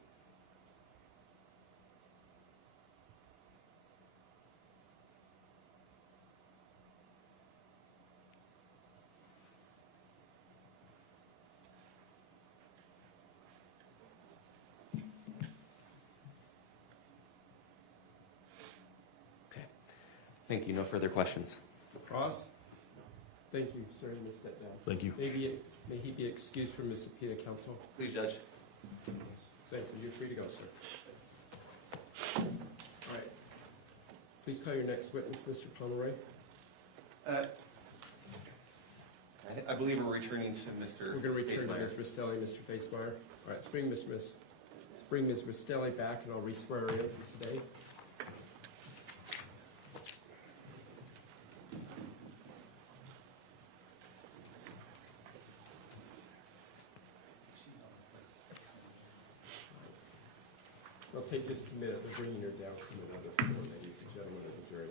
Okay. Thank you. No further questions. Ross? Thank you, sir. You may step down. Thank you. May he be excused from his subpoena, counsel? Please, Judge. Thank you. You're free to go, sir. All right. Please call your next witness, Mr. Pomeroy. I believe we're returning to Mr. We're going to return to Facemeyer. Ms. Restelli, Mr. Facemeyer. All right, let's bring Ms. Restelli back, and I'll re-swear her in for today. It'll take just a minute. They're bringing her down from another floor, ladies and gentlemen of the jury.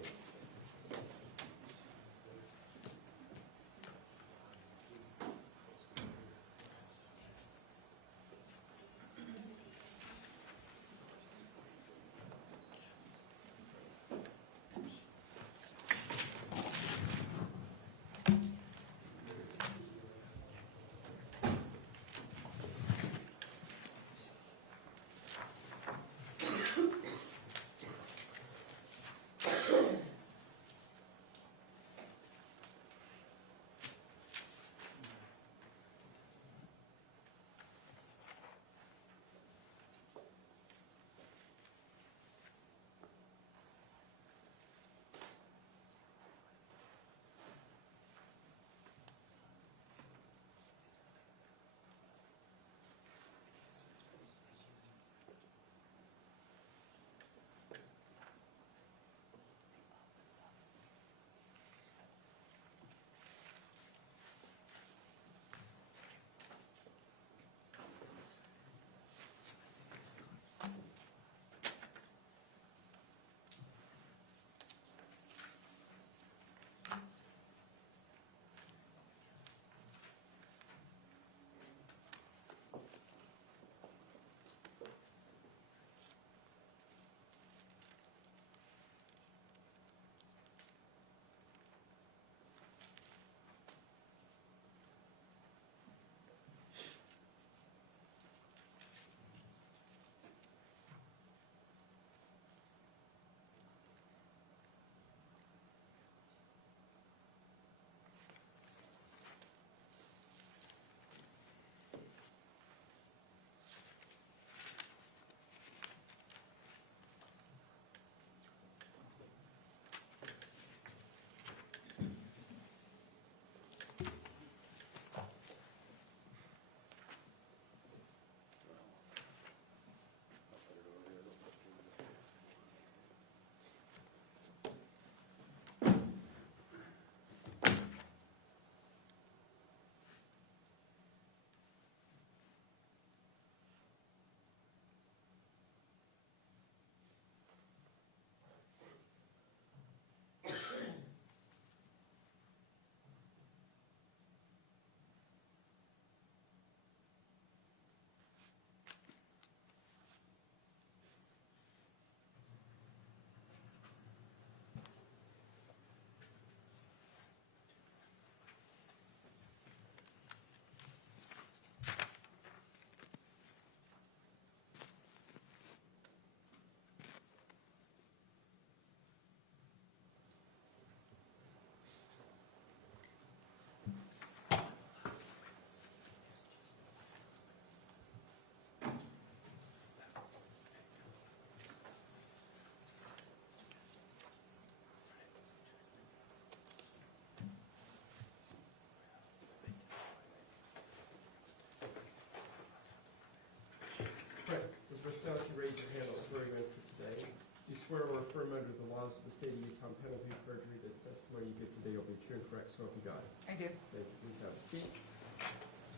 affirm under the laws of the state of Utah, penalty of perjury, that the testimony you give today will be true and correct, so help you God? I do. Thank you. Please have a seat.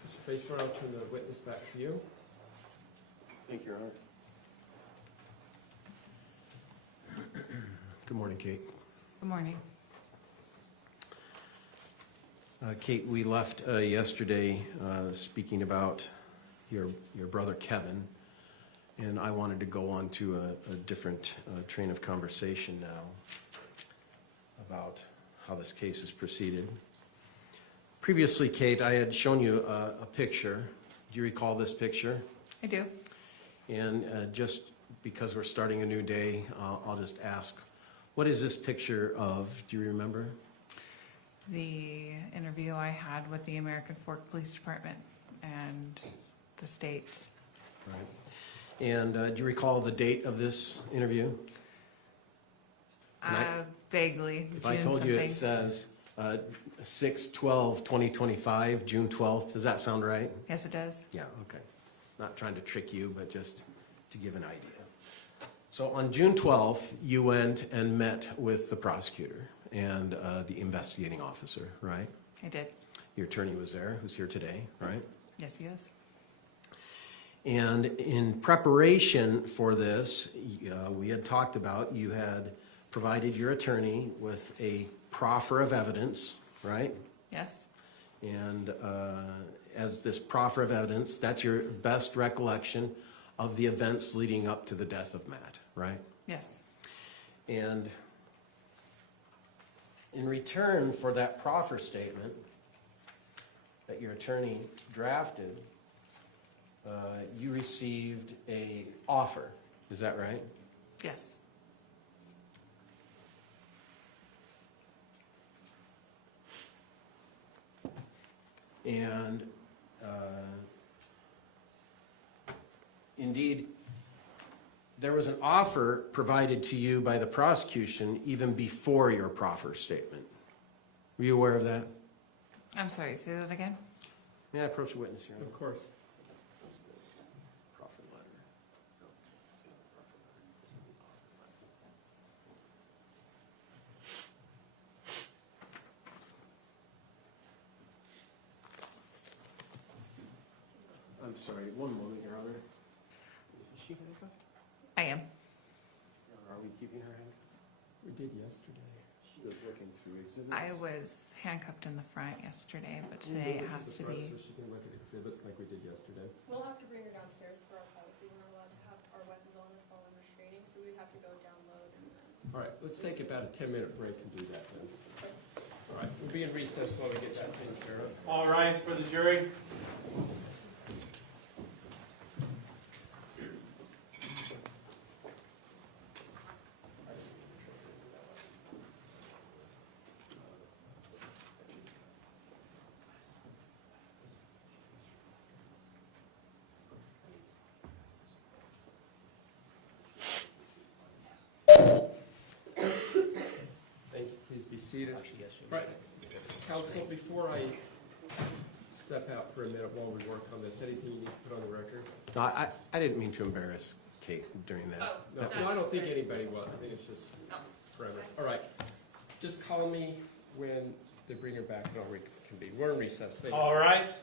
Mr. Faceman, I'll turn the witness back to you. Thank you, Your Honor. Good morning, Kate. Good morning. Kate, we left yesterday speaking about your brother Kevin, and I wanted to go on to a different train of conversation now about how this case has proceeded. Previously, Kate, I had shown you a picture. Do you recall this picture? I do. And just because we're starting a new day, I'll just ask, what is this picture of? Do you remember? The interview I had with the American Fork Police Department and the state. Right. And do you recall the date of this interview? Vaguely. If I told you it says 6/12/2025, June 12th, does that sound right? Yes, it does. Yeah, okay. Not trying to trick you, but just to give an idea. So on June 12th, you went and met with the prosecutor and the investigating officer, right? I did. Your attorney was there, who's here today, right? Yes, he is. And in preparation for this, we had talked about, you had provided your attorney with a proffer of evidence, right? Yes. And as this proffer of evidence, that's your best recollection of the events leading up to the death of Matt, right? Yes. And in return for that proffer statement that your attorney drafted, you received an offer. Is that right? Yes. And indeed, there was an offer provided to you by the prosecution even before your proffer statement. Were you aware of that? I'm sorry, say that again? May I approach a witness here? Of course. Proffer letter. I'm sorry, one moment, Your Honor. Is she handcuffed? I am. Or are we keeping her handcuffed? We did yesterday. She was looking through exhibits. I was handcuffed in the front yesterday, but today it has to be. So she can look at exhibits like we did yesterday. We'll have to bring her downstairs for our policy. We're not allowed to have our weapons on us while we're restraining, so we'd have to go download and then. All right, let's take about a 10-minute break and do that then. All right, we'll be in recess while we get that taken care of. All rise for the jury. Thank you. Please be seated. Right. Counsel, before I step out for a minute while we work on this, anything you need to put on the record? No, I didn't mean to embarrass Kate during that. No, I don't think anybody will. I think it's just parameters. All right. Just call me when they bring her back and I'll reconvene. We're in recess. Thank you. All rise.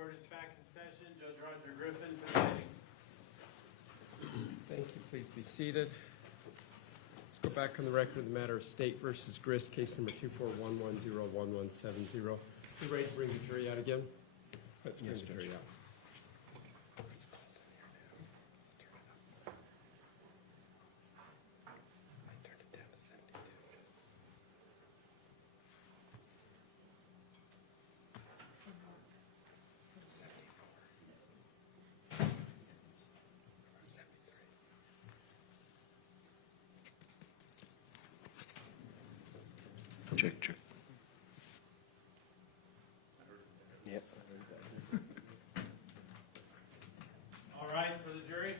court is back in session. Judge Roger Griffin presiding. Thank you. Please be seated. Let's go back on the record of the matter of State versus Grist, case number 241101170. You ready to bring the jury out again? Let's bring the jury out. Check. Yep. All rise for the jury.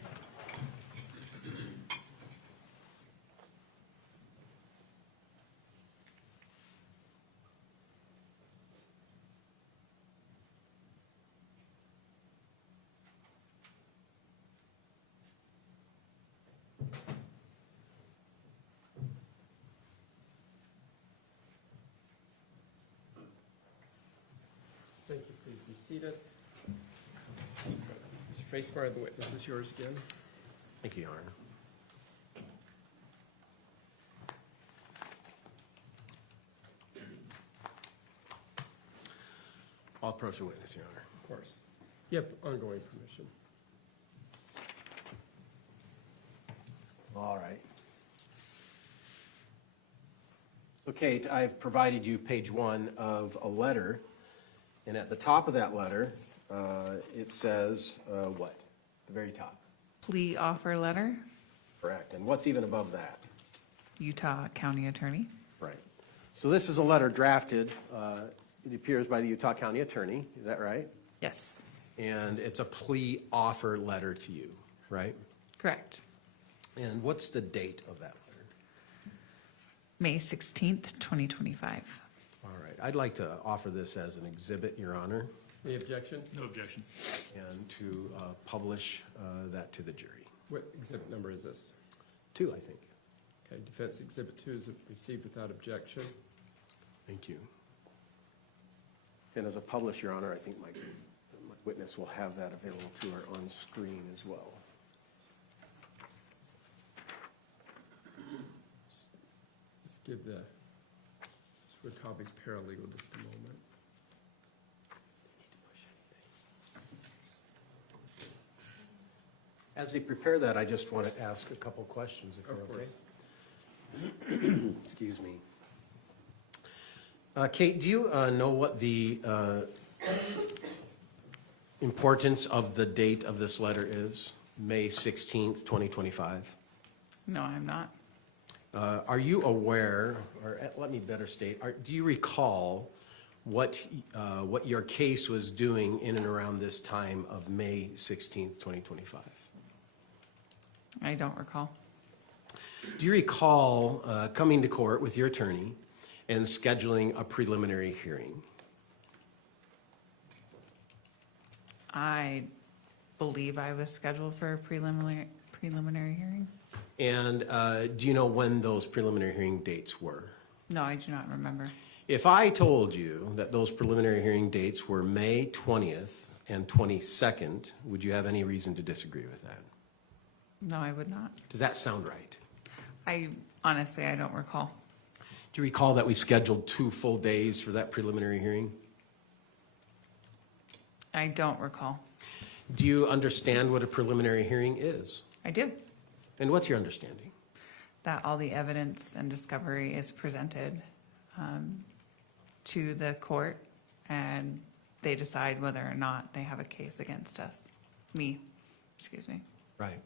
Thank you. Please be seated. Mr. Facemeyer, the witness is yours again. Thank you, Your Honor. I'll approach the witness, Your Honor. Of course. You have ongoing permission. All right. So, Kate, I've provided you page 1 of a letter, and at the top of that letter, it says what? The very top. Plea offer letter, Correct. And what's even above that? Utah County Attorney. Right. So this is a letter drafted, it appears by the Utah County Attorney, is that right? Yes, And it's a plea offer letter to you, right? correct. And what's the date of that letter? May 16th, 2025. All right. I'd like to offer this as an exhibit, Your Honor, Any objection? No objection. and to publish that to the jury. What exhibit number is this? 2, I think. Okay, defense exhibit 2 is received without objection. Thank you. And as a publisher, Your Honor, I think my witness will have that available to her on screen as well. Let's give the Switobby's paralegal just a moment. As they prepare that, I just want to ask a couple questions, if Of you're course. okay. Excuse me. Kate, do you know what the importance of the date of this letter is? May 16th, 2025? No, I'm not. Are you aware, or let me better state, do you recall what your case was doing in and around this time of May 16th, 2025? I don't recall. Do you recall coming to court with your attorney and scheduling a preliminary hearing? I believe I was scheduled for a preliminary hearing. And do you know when those preliminary hearing dates were? No, I do not remember. If I told you that those preliminary hearing dates were May 20th and 22nd, would you have any reason to disagree with that? No, I would not. Does that sound right? Honestly, I don't recall. Do you recall that we scheduled 2 full days for that preliminary hearing? I don't recall. Do you understand what a preliminary hearing is? I do. And what's your understanding? That all the evidence and discovery is presented to the court, and they decide whether or not they have a case against us. Excuse me. Right.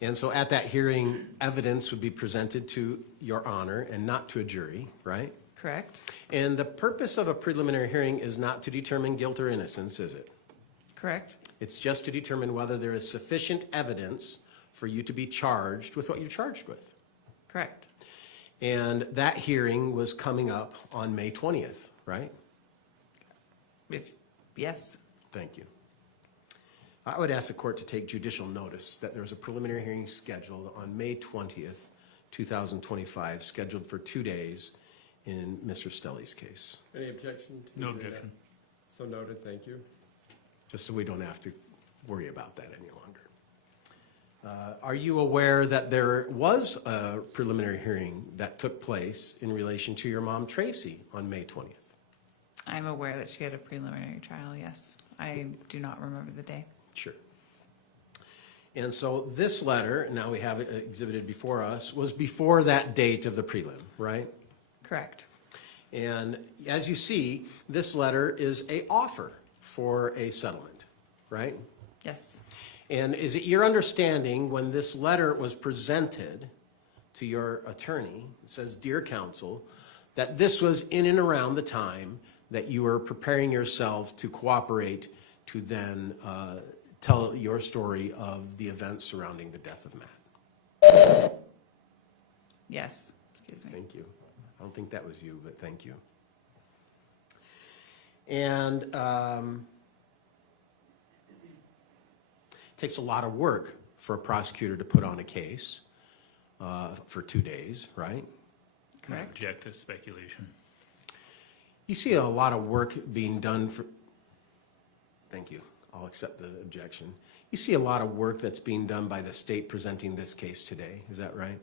And so at that hearing, evidence would be presented to your honor and not to a jury, right? Correct? And the purpose of a preliminary hearing is not to determine guilt or innocence, is it? Correct? It's just to determine whether there is sufficient evidence for you to be charged with what you're charged with. Correct. And that hearing was coming up on May 20th, right? Yes. Thank you. I would ask the court to take judicial notice that there was a preliminary hearing scheduled on May 20th, 2025, scheduled for 2 days in Mr. Restelli's case. Any objection? No objection. So noted, thank you. just so we don't have to worry about that any longer. Are you aware that there was a preliminary hearing that took place in relation to your mom, Tracey, on May 20th? I'm aware that she had a preliminary trial, yes. I do not remember the day. Sure. And so this letter, now we have it exhibited before us, was before that date of the prelim, right? Correct. And as you see, this letter is an offer for a settlement, right? Yes. And is it your understanding when this letter was presented to your attorney, it says, "Dear counsel," that this was in and around the time that you were preparing yourself to cooperate to then tell your story of the events surrounding the death of Matt? Yes. Excuse me. Thank you. I don't think that was you, but thank you. And takes a lot of work for a prosecutor to put on a case for 2 days, right? Correct. Object to speculation. You see a lot of work being done for, thank you, I'll accept the objection. You see a lot of work that's being done by the state presenting this case today, is that right?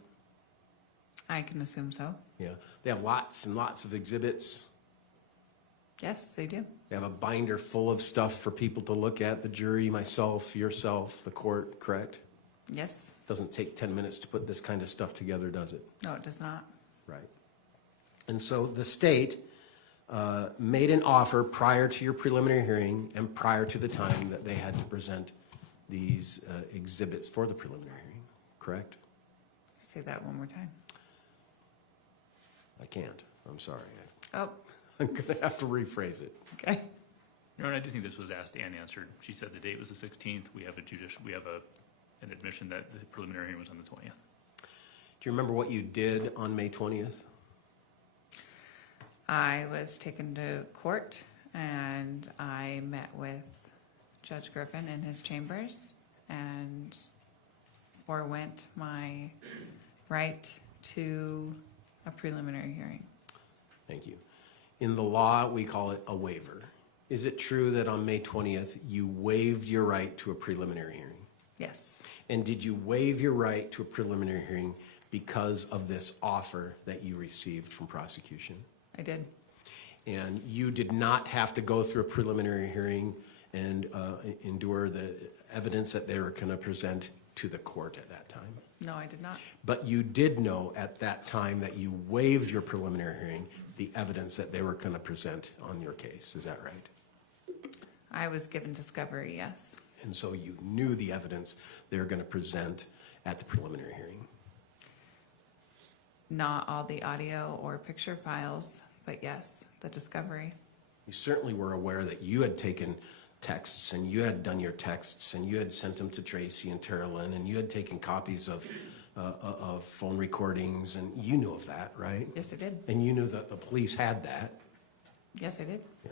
I can assume so. Yeah, they have lots and lots of exhibits. Yes, they do. They have a binder full of stuff for people to look at, the jury, myself, yourself, the court, correct? Yes. Doesn't take 10 minutes to put this kind of stuff together, does it? No, it does not. Right. And so the state made an offer prior to your preliminary hearing and prior to the time that they had to present these exhibits for the preliminary hearing, correct? Say that one more time. I can't, I'm sorry. Oh, I'm gonna have to rephrase it. okay. No, and I do think this was asked and answered. She said the date was the 16th. We have an admission that the preliminary hearing was on the 20th. Do you remember what you did on May 20th? I was taken to court and I met with Judge Griffin in his chambers and forewent my right to a preliminary hearing. Thank you. In the law, we call it a waiver. Is it true that on May 20th, you waived your right to a preliminary hearing? Yes. And did you waive your right to a preliminary hearing because of this offer that you received from prosecution? I did. And you did not have to go through a preliminary hearing and endure the evidence that they were going to present to the court at that time? No, I did not. But you did know at that time that you waived your preliminary hearing the evidence that they were going to present on your case. Is that right? I was given discovery, yes. And so you knew the evidence they were going to present at the preliminary hearing. Not all the audio or picture files, but yes, the discovery. You certainly were aware that you had taken texts and you had done your texts and you had sent them to Tracey and Terralyn and you had taken copies of phone recordings and you knew of that, right? Yes, I did. And you knew that the police had that. Yes, I did. Yeah.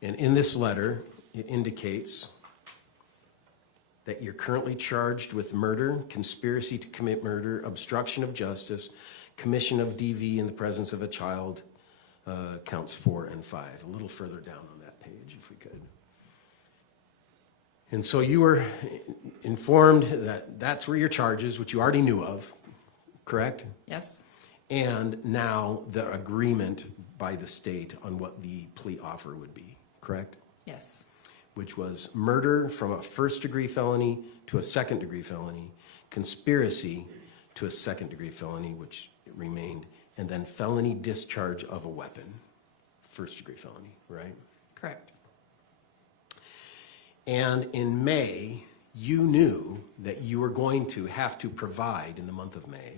And in this letter, it indicates that you're currently charged with murder, conspiracy to commit murder, obstruction of justice, commission of DV in the presence of a child, counts 4 and 5. A little further down on that page, if we could. And so you were informed that that's where your charges, which you already knew of, correct? Yes. And now the agreement by the state on what the plea offer would be, correct? Yes. Which was murder from a first-degree felony to a second-degree felony, conspiracy to a second-degree felony, which remained, and then felony discharge of a weapon, first-degree felony, right? Correct. And in May, you knew that you were going to have to provide, in the month of May,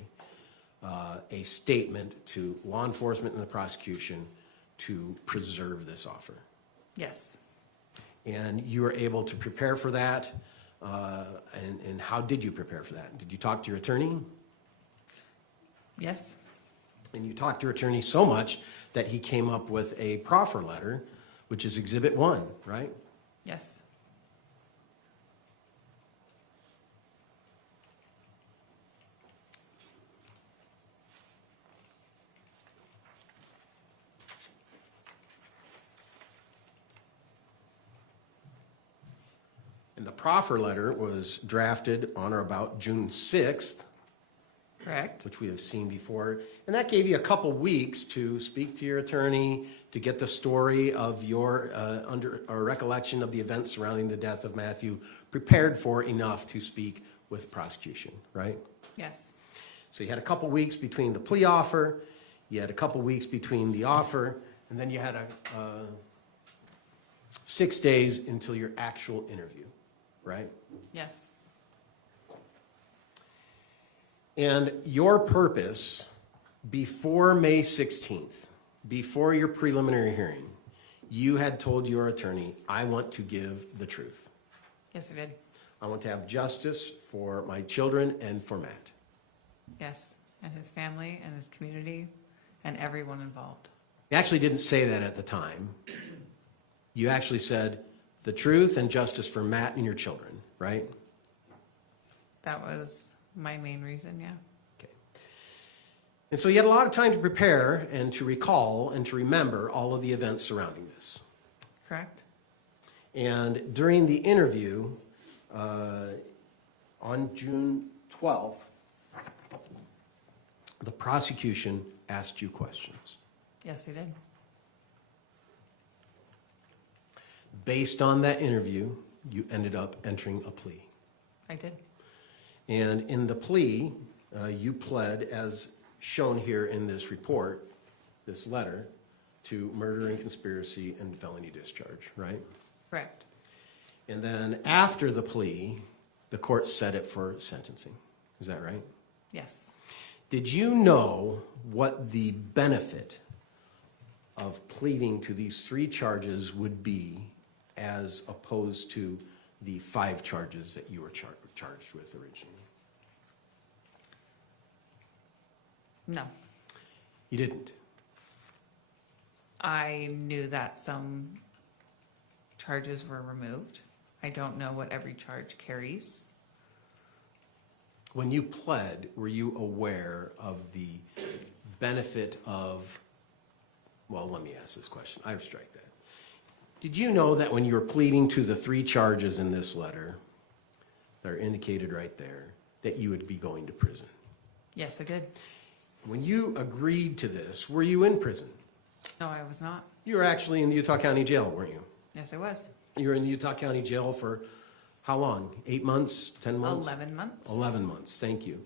a statement to law enforcement and the prosecution to preserve this offer. Yes. And you were able to prepare for that, and how did you prepare for that? Did you talk to your attorney? Yes. And you talked to your attorney so much that he came up with a proffer letter, which is Exhibit 1, right? Yes. proffer letter was drafted on or about June 6th, Correct? which we have seen before. And that gave you a couple weeks to speak to your attorney, to get the story of your recollection of the events surrounding the death of Matthew prepared for enough to speak with prosecution, right? Yes. So you had a couple weeks between the plea offer, you had a couple weeks between the offer, and then you had 6 days until your actual interview, right? Yes. And your purpose before May 16th, before your preliminary hearing, you had told your attorney, I want to give the truth. Yes, I did. I want to have justice for my children and for Matt. Yes. And his family and his community and everyone involved. You actually didn't say that at the time. You actually said the truth and justice for Matt and your children, right? That was my main reason, yeah. Okay. And so you had a lot of time to prepare and to recall and to remember all of the events surrounding this. Correct? And during the interview on June 12th, the prosecution asked you questions. Yes, they did. Based on that interview, you ended up entering a plea. I did. And in the plea, you pled, as shown here in this report, this letter, to murder and conspiracy and felony discharge, right? Correct. And then after the plea, the court set it for sentencing. Is that right? Yes. Did you know what the benefit of pleading to these 3 charges would be as opposed to the 5 charges that you were charged with originally? No. You didn't. I knew that some charges were removed. I don't know what every charge carries. When you pled, were you aware of the benefit of, well, let me ask this question. I would strike that. Did you know that when you were pleading to the 3 charges in this letter that are indicated right there, that you would be going to prison? Yes, I did. When you agreed to this, were you in prison? No, I was not. You were actually in the Utah County Jail, weren't you? Yes, I was. You were in the Utah County Jail for how long? 8 months? 10 months? 11 months. 11 months, thank you.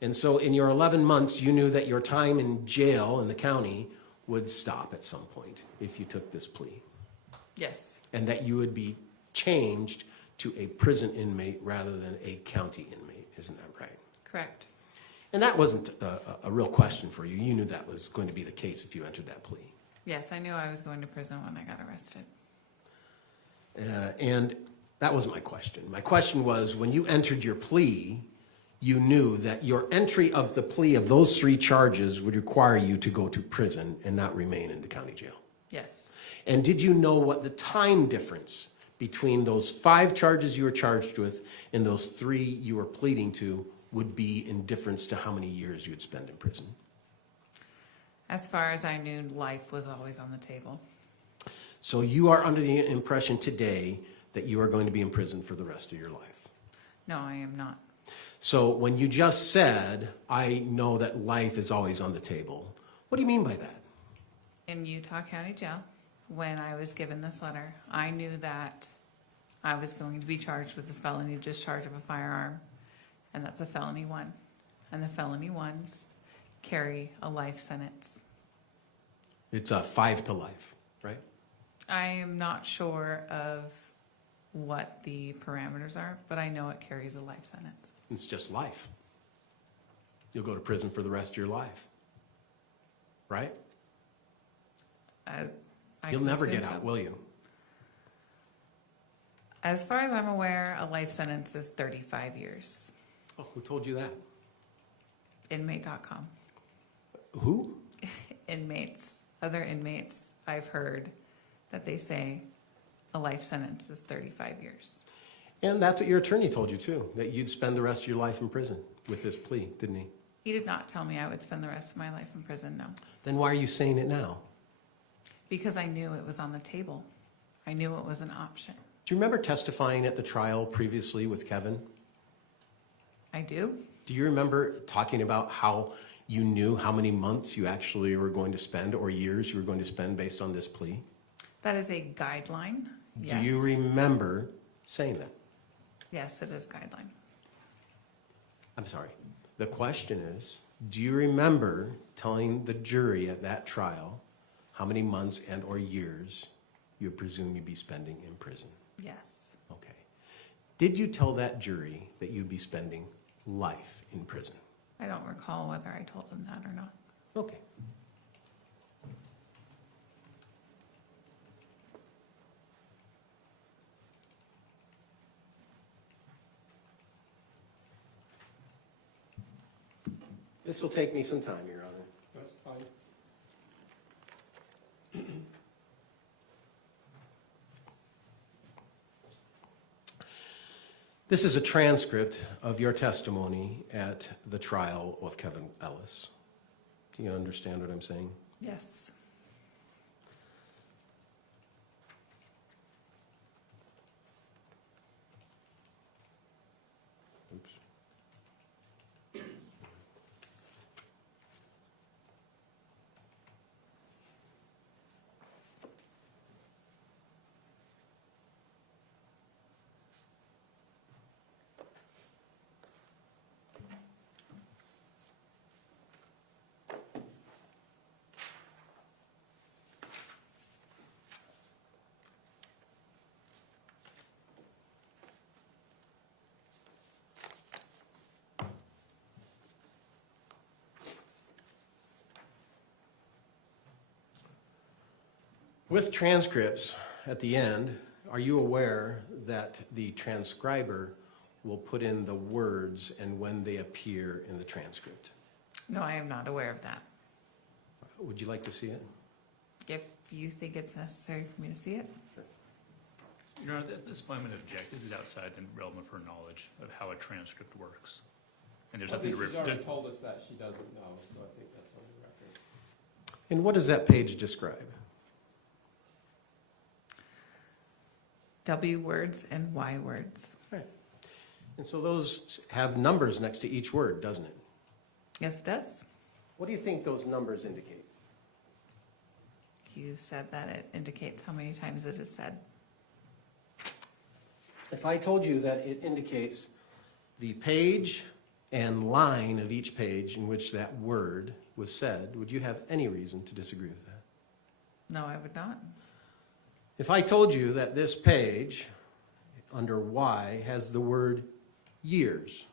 And so in your 11 months, you knew that your time in jail in the county would stop at some point if you took this plea. Yes. And that you would be changed to a prison inmate rather than a county inmate, isn't that right? Correct. And that wasn't a real question for you. You knew that was going to be the case if you entered that plea. Yes, I knew I was going to prison when I got arrested. And that wasn't my question. My question was, when you entered your plea, you knew that your entry of the plea of those 3 charges would require you to go to prison and not remain in the county jail. Yes. And did you know what the time difference between those 5 charges you were charged with and those 3 you were pleading to would be in difference to how many years you would spend in prison? As far as I knew, life was always on the table. So you are under the impression today that you are going to be in prison for the rest of your life. No, I am not. So when you just said, I know that life is always on the table, what do you mean by that? In Utah County Jail, when I was given this letter, I knew that I was going to be charged with this felony discharge of a firearm, and that's a felony 1. And the felony 1s carry a life sentence. It's a 5 to life, right? I am not sure of what the parameters are, but I know it carries a life sentence. It's just life. You'll go to prison for the rest of your life, right? You'll never get out, will you? As far as I'm aware, a life sentence is 35 years. Oh, who told you that? Inmate.com. Who? Inmates, other inmates, I've heard that they say a life sentence is 35 years. And that's what your attorney told you too, that you'd spend the rest of your life in prison with this plea, didn't he? He did not tell me I would spend the rest of my life in prison, no. Then why are you saying it now? Because I knew it was on the table. I knew it was an option. Do you remember testifying at the trial previously with Kevin? I do. Do you remember talking about how you knew how many months you actually were going to spend or years you were going to spend based on this plea? That is a guideline. Yes. Do you remember saying that? Yes, it is guideline. I'm sorry. The question is, do you remember telling the jury at that trial how many months and or years you presume you'd be spending in prison? Yes. Okay. Did you tell that jury that you'd be spending life in prison? I don't recall whether I told them that or not. Okay. This will take me some time, Your Honor. That's fine. This is a transcript of your testimony at the trial of Kevin Ellis. Do you understand what I'm saying? Yes. Oops. With transcripts at the end, are you aware that the transcriber will put in the words and when they appear in the transcript? No, I am not aware of that. Would you like to see it? If you think it's necessary for me to see it. Your Honor, at this point, I'm going to object. This is outside and relevant for knowledge of how a transcript works. And there's I nothing think to she's already told us that she doesn't know, so I think that's on the record. And what does that page describe? W words and Y words. Right. And so those have numbers next to each word, doesn't it? Yes, it does. What do you think those numbers indicate? You said that it indicates how many times it is said. If I told you that it indicates the page and line of each page in which that word was said, would you have any reason to disagree with that? No, I would not. If I told you that this page under Y has the word years,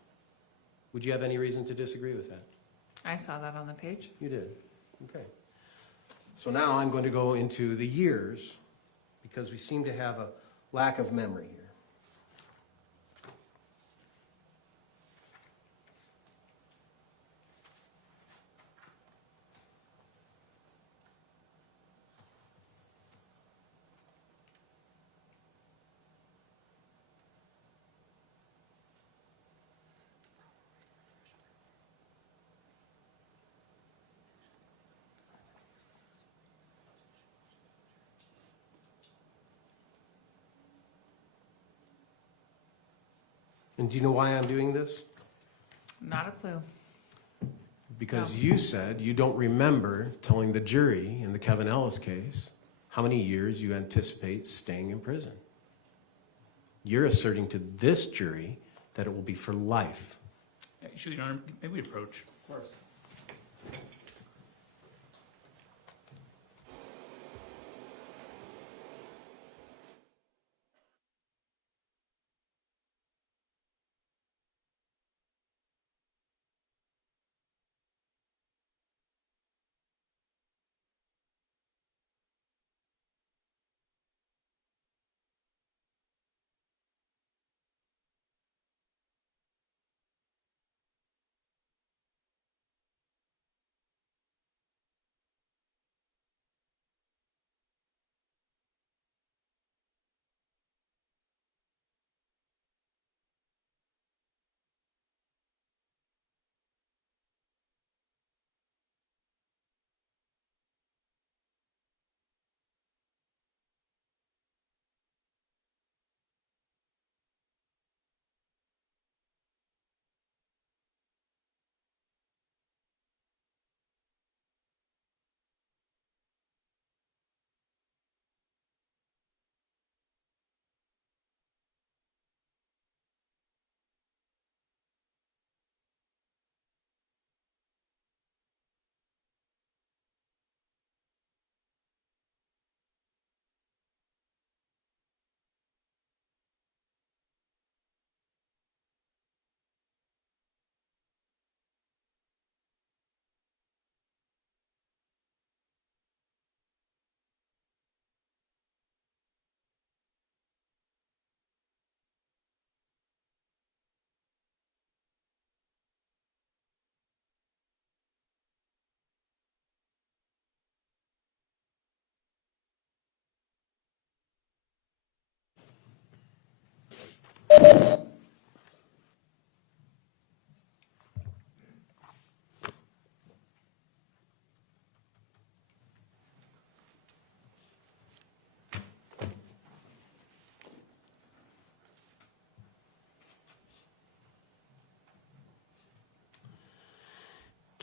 would you have any reason to disagree with that? I saw that on the page. You did. Okay. So now I'm going to go into the years because we seem to have a lack of memory here. And do you know why I'm doing this? Not a clue. Because No. you said you don't remember telling the jury in the Kevin Ellis case how many years you anticipate staying in prison. You're asserting to this jury that it will be for life. Actually, Your Honor, maybe we approach. Of course.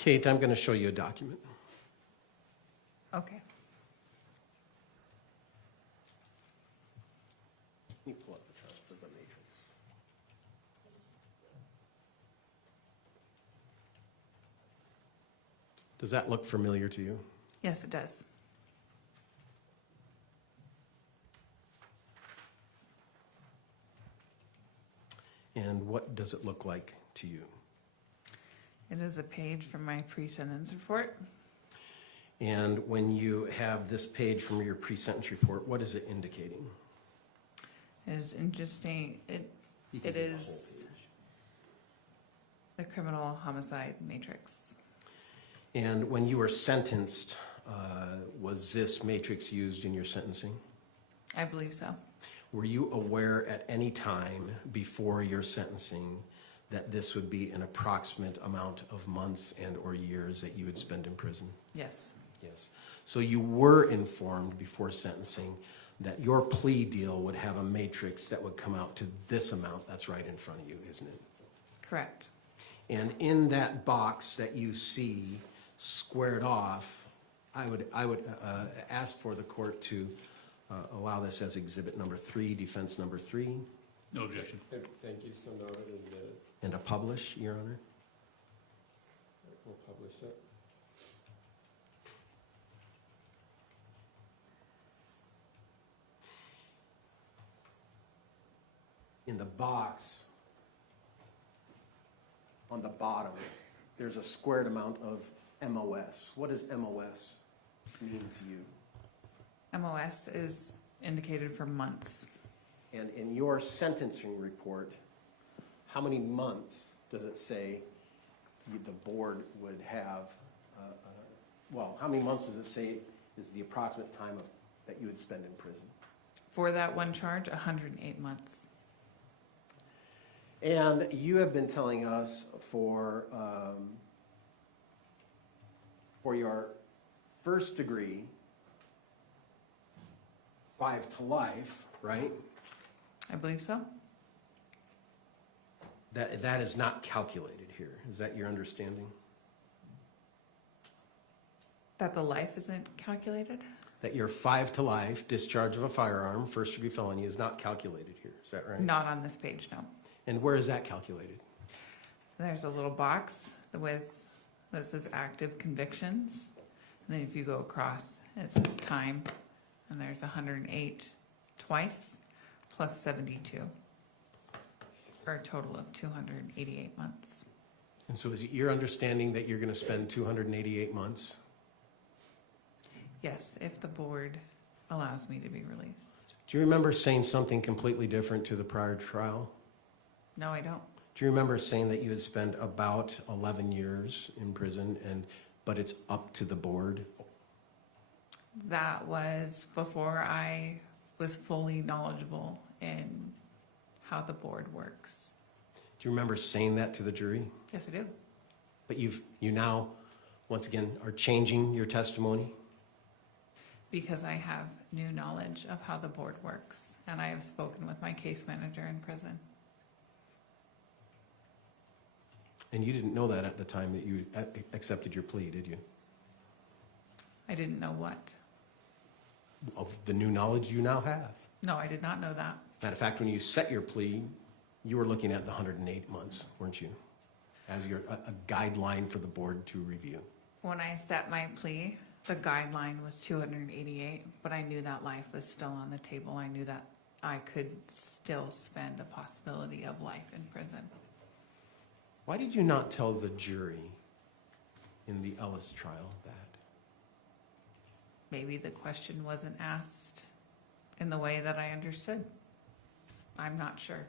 Kate, I'm going to show you a document. Okay. Let me pull up the transfer by matrix. Does that look familiar to you? Yes, it does. And what does it look like to you? It is a page from my pre-sentence report. And when you have this page from your pre-sentence report, what is it indicating? It is interesting. It is the criminal homicide matrix. And when you were sentenced, was this matrix used in your sentencing? I believe so. Were you aware at any time before your sentencing that this would be an approximate amount of months and or years that you would spend in prison? Yes. Yes. So you were informed before sentencing that your plea deal would have a matrix that would come out to this amount that's right in front of you, isn't it? Correct. And in that box that you see squared off, I would ask for the court to allow this as exhibit number 3, defense number 3. No objection. Thank you, so noted and admitted. And a publish, Your Honor. We'll publish it. In the box, on the bottom, there's a squared amount of MOS. What does MOS mean to you? MOS is indicated for months. And in your sentencing report, how many months does it say the board would have, well, how many months does it say is the approximate time that you would spend in prison? For that one charge, 108 months. And you have been telling us for your first degree, 5 to life, right? I believe so. That is not calculated here. Is that your understanding? That the life isn't calculated? That your 5 to life discharge of a firearm, first degree felony, is not calculated here. Is that right? Not on this page, no. And where is that calculated? There's a little box with, this is active convictions. And then if you go across, it says time, and there's 108 twice, plus 72, for a total of 288 months. And so is it your understanding that you're going to spend 288 months? Yes, if the board allows me to be released. Do you remember saying something completely different to the prior trial? No, I don't. Do you remember saying that you had spent about 11 years in prison, but it's up to the board? That was before I was fully knowledgeable in how the board works. Do you remember saying that to the jury? Yes, I do. But you now, once again, are changing your testimony? Because I have new knowledge of how the board works, and I have spoken with my case manager in prison. And you didn't know that at the time that you accepted your plea, did you? I didn't know what. Of the new knowledge you now have. No, I did not know that. Matter of fact, when you set your plea, you were looking at the 108 months, weren't you? As a guideline for the board to review. When I set my plea, the guideline was 288, but I knew that life was still on the table. I knew that I could still spend a possibility of life in prison. Why did you not tell the jury in the Ellis trial that? Maybe the question wasn't asked in the way that I understood. I'm not sure.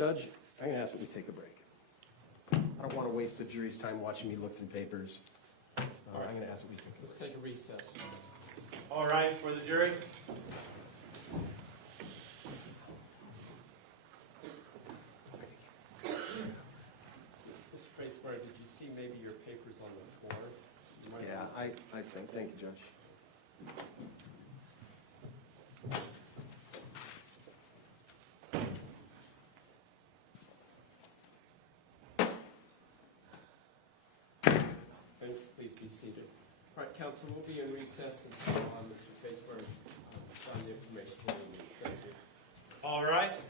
Judge, I'm going to ask that we take a break. I don't want to waste the jury's time watching me look through papers. I'm going to ask that we take a Let's break. take a recess. All rise for the jury. Mr. Traceberry, did you see maybe your papers on the floor? You might Yeah, want to- I think. Thank you, Judge. And please be seated. All right, counsel, we'll be in recess until Mr. Traceberry found the information that he needs. Thank you. All rise.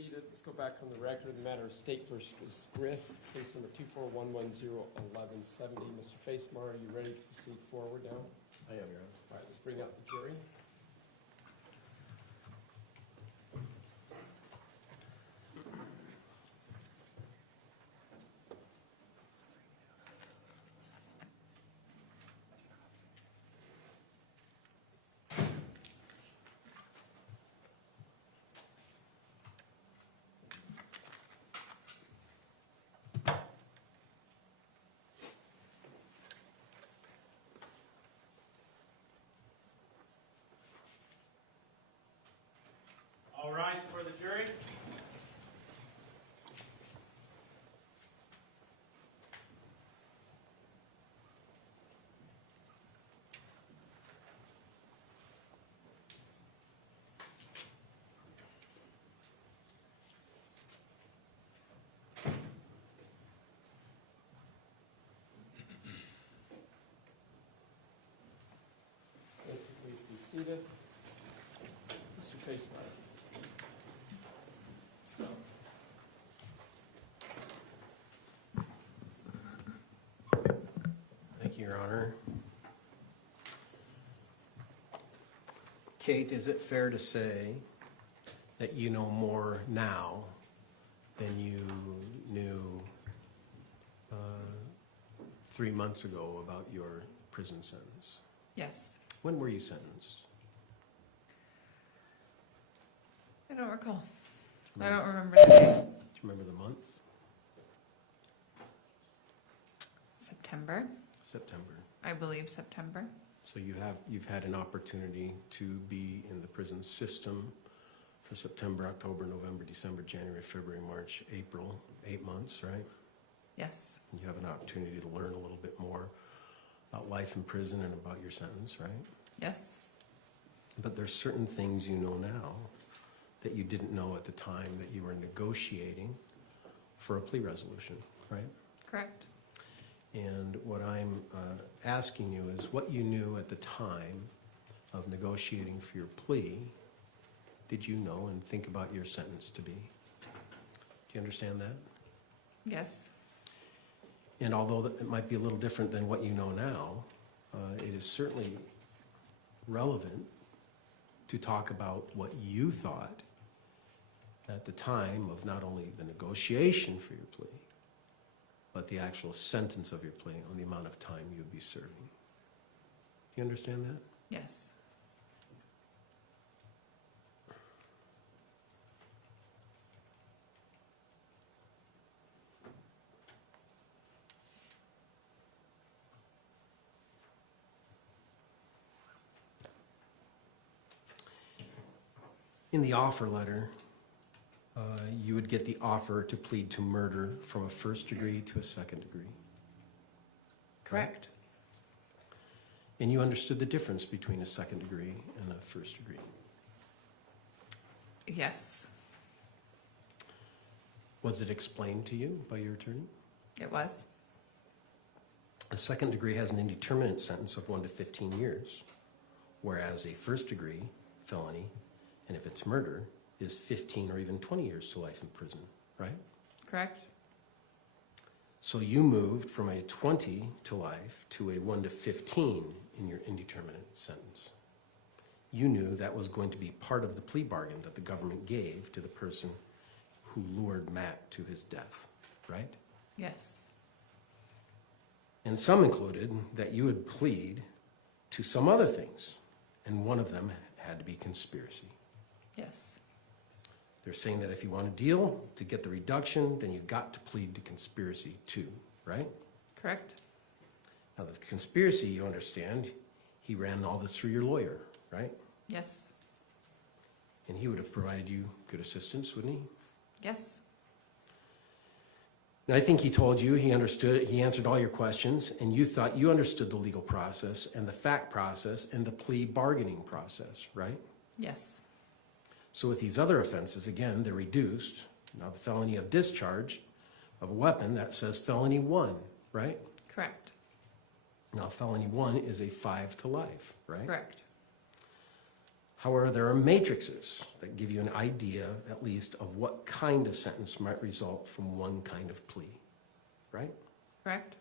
seated. Let's go back on the record. The matter of State versus Grist, case number 241101170. Mr. Facemar, are you ready to proceed forward now? I am, Your Honor. All right, let's bring out the jury. All rise for the jury. Thank you. Please be seated. Mr. Facemar. Thank you, Your Honor. Kate, is it fair to say that you know more now than you knew 3 months ago about your prison sentence? Yes. When were you sentenced? I don't recall. I don't remember the day. Do you remember the month? September. September. I believe September. So you've had an opportunity to be in the prison system for September, October, November, December, January, February, March, April, 8 months, right? Yes. You have an opportunity to learn a little bit more about life in prison and about your sentence, right? Yes. But there's certain things you know now that you didn't know at the time that you were negotiating for a plea resolution, right? Correct. And what I'm asking you is what you knew at the time of negotiating for your plea, did you know and think about your sentence to be? Do you understand that? Yes. And although it might be a little different than what you know now, it is certainly relevant to talk about what you thought at the time of not only the negotiation for your plea, but the actual sentence of your plea on the amount of time you would be serving. Do you understand that? Yes. In the offer letter, you would get the offer to plead to murder from a first degree to a second degree. Correct. And you understood the difference between a second degree and a first degree. Yes. Was it explained to you by your attorney? It was. A second degree has an indeterminate sentence of 1 to 15 years, whereas a first degree felony, and if it's murder, is 15 or even 20 years to life in prison, right? Correct. So you moved from a 20 to life to a 1 to 15 in your indeterminate sentence. You knew that was going to be part of the plea bargain that the government gave to the person who lured Matt to his death, right? Yes. And some included that you would plead to some other things, and one of them had to be conspiracy. Yes. They're saying that if you want a deal to get the reduction, then you got to plead to conspiracy too, right? Correct. Now the conspiracy, you understand, he ran all this through your lawyer, right? Yes. And he would have provided you good assistance, wouldn't he? Yes. And I think he told you, he understood, he answered all your questions, and you thought you understood the legal process and the fact process and the plea bargaining process, right? Yes. So with these other offenses, again, they're reduced. Now the felony of discharge of a weapon, that says felony 1, right? Correct. Now felony 1 is a 5 to life, right? Correct. However, there are matrices that give you an idea, at least, of what kind of sentence might result from one kind of plea, right? Correct?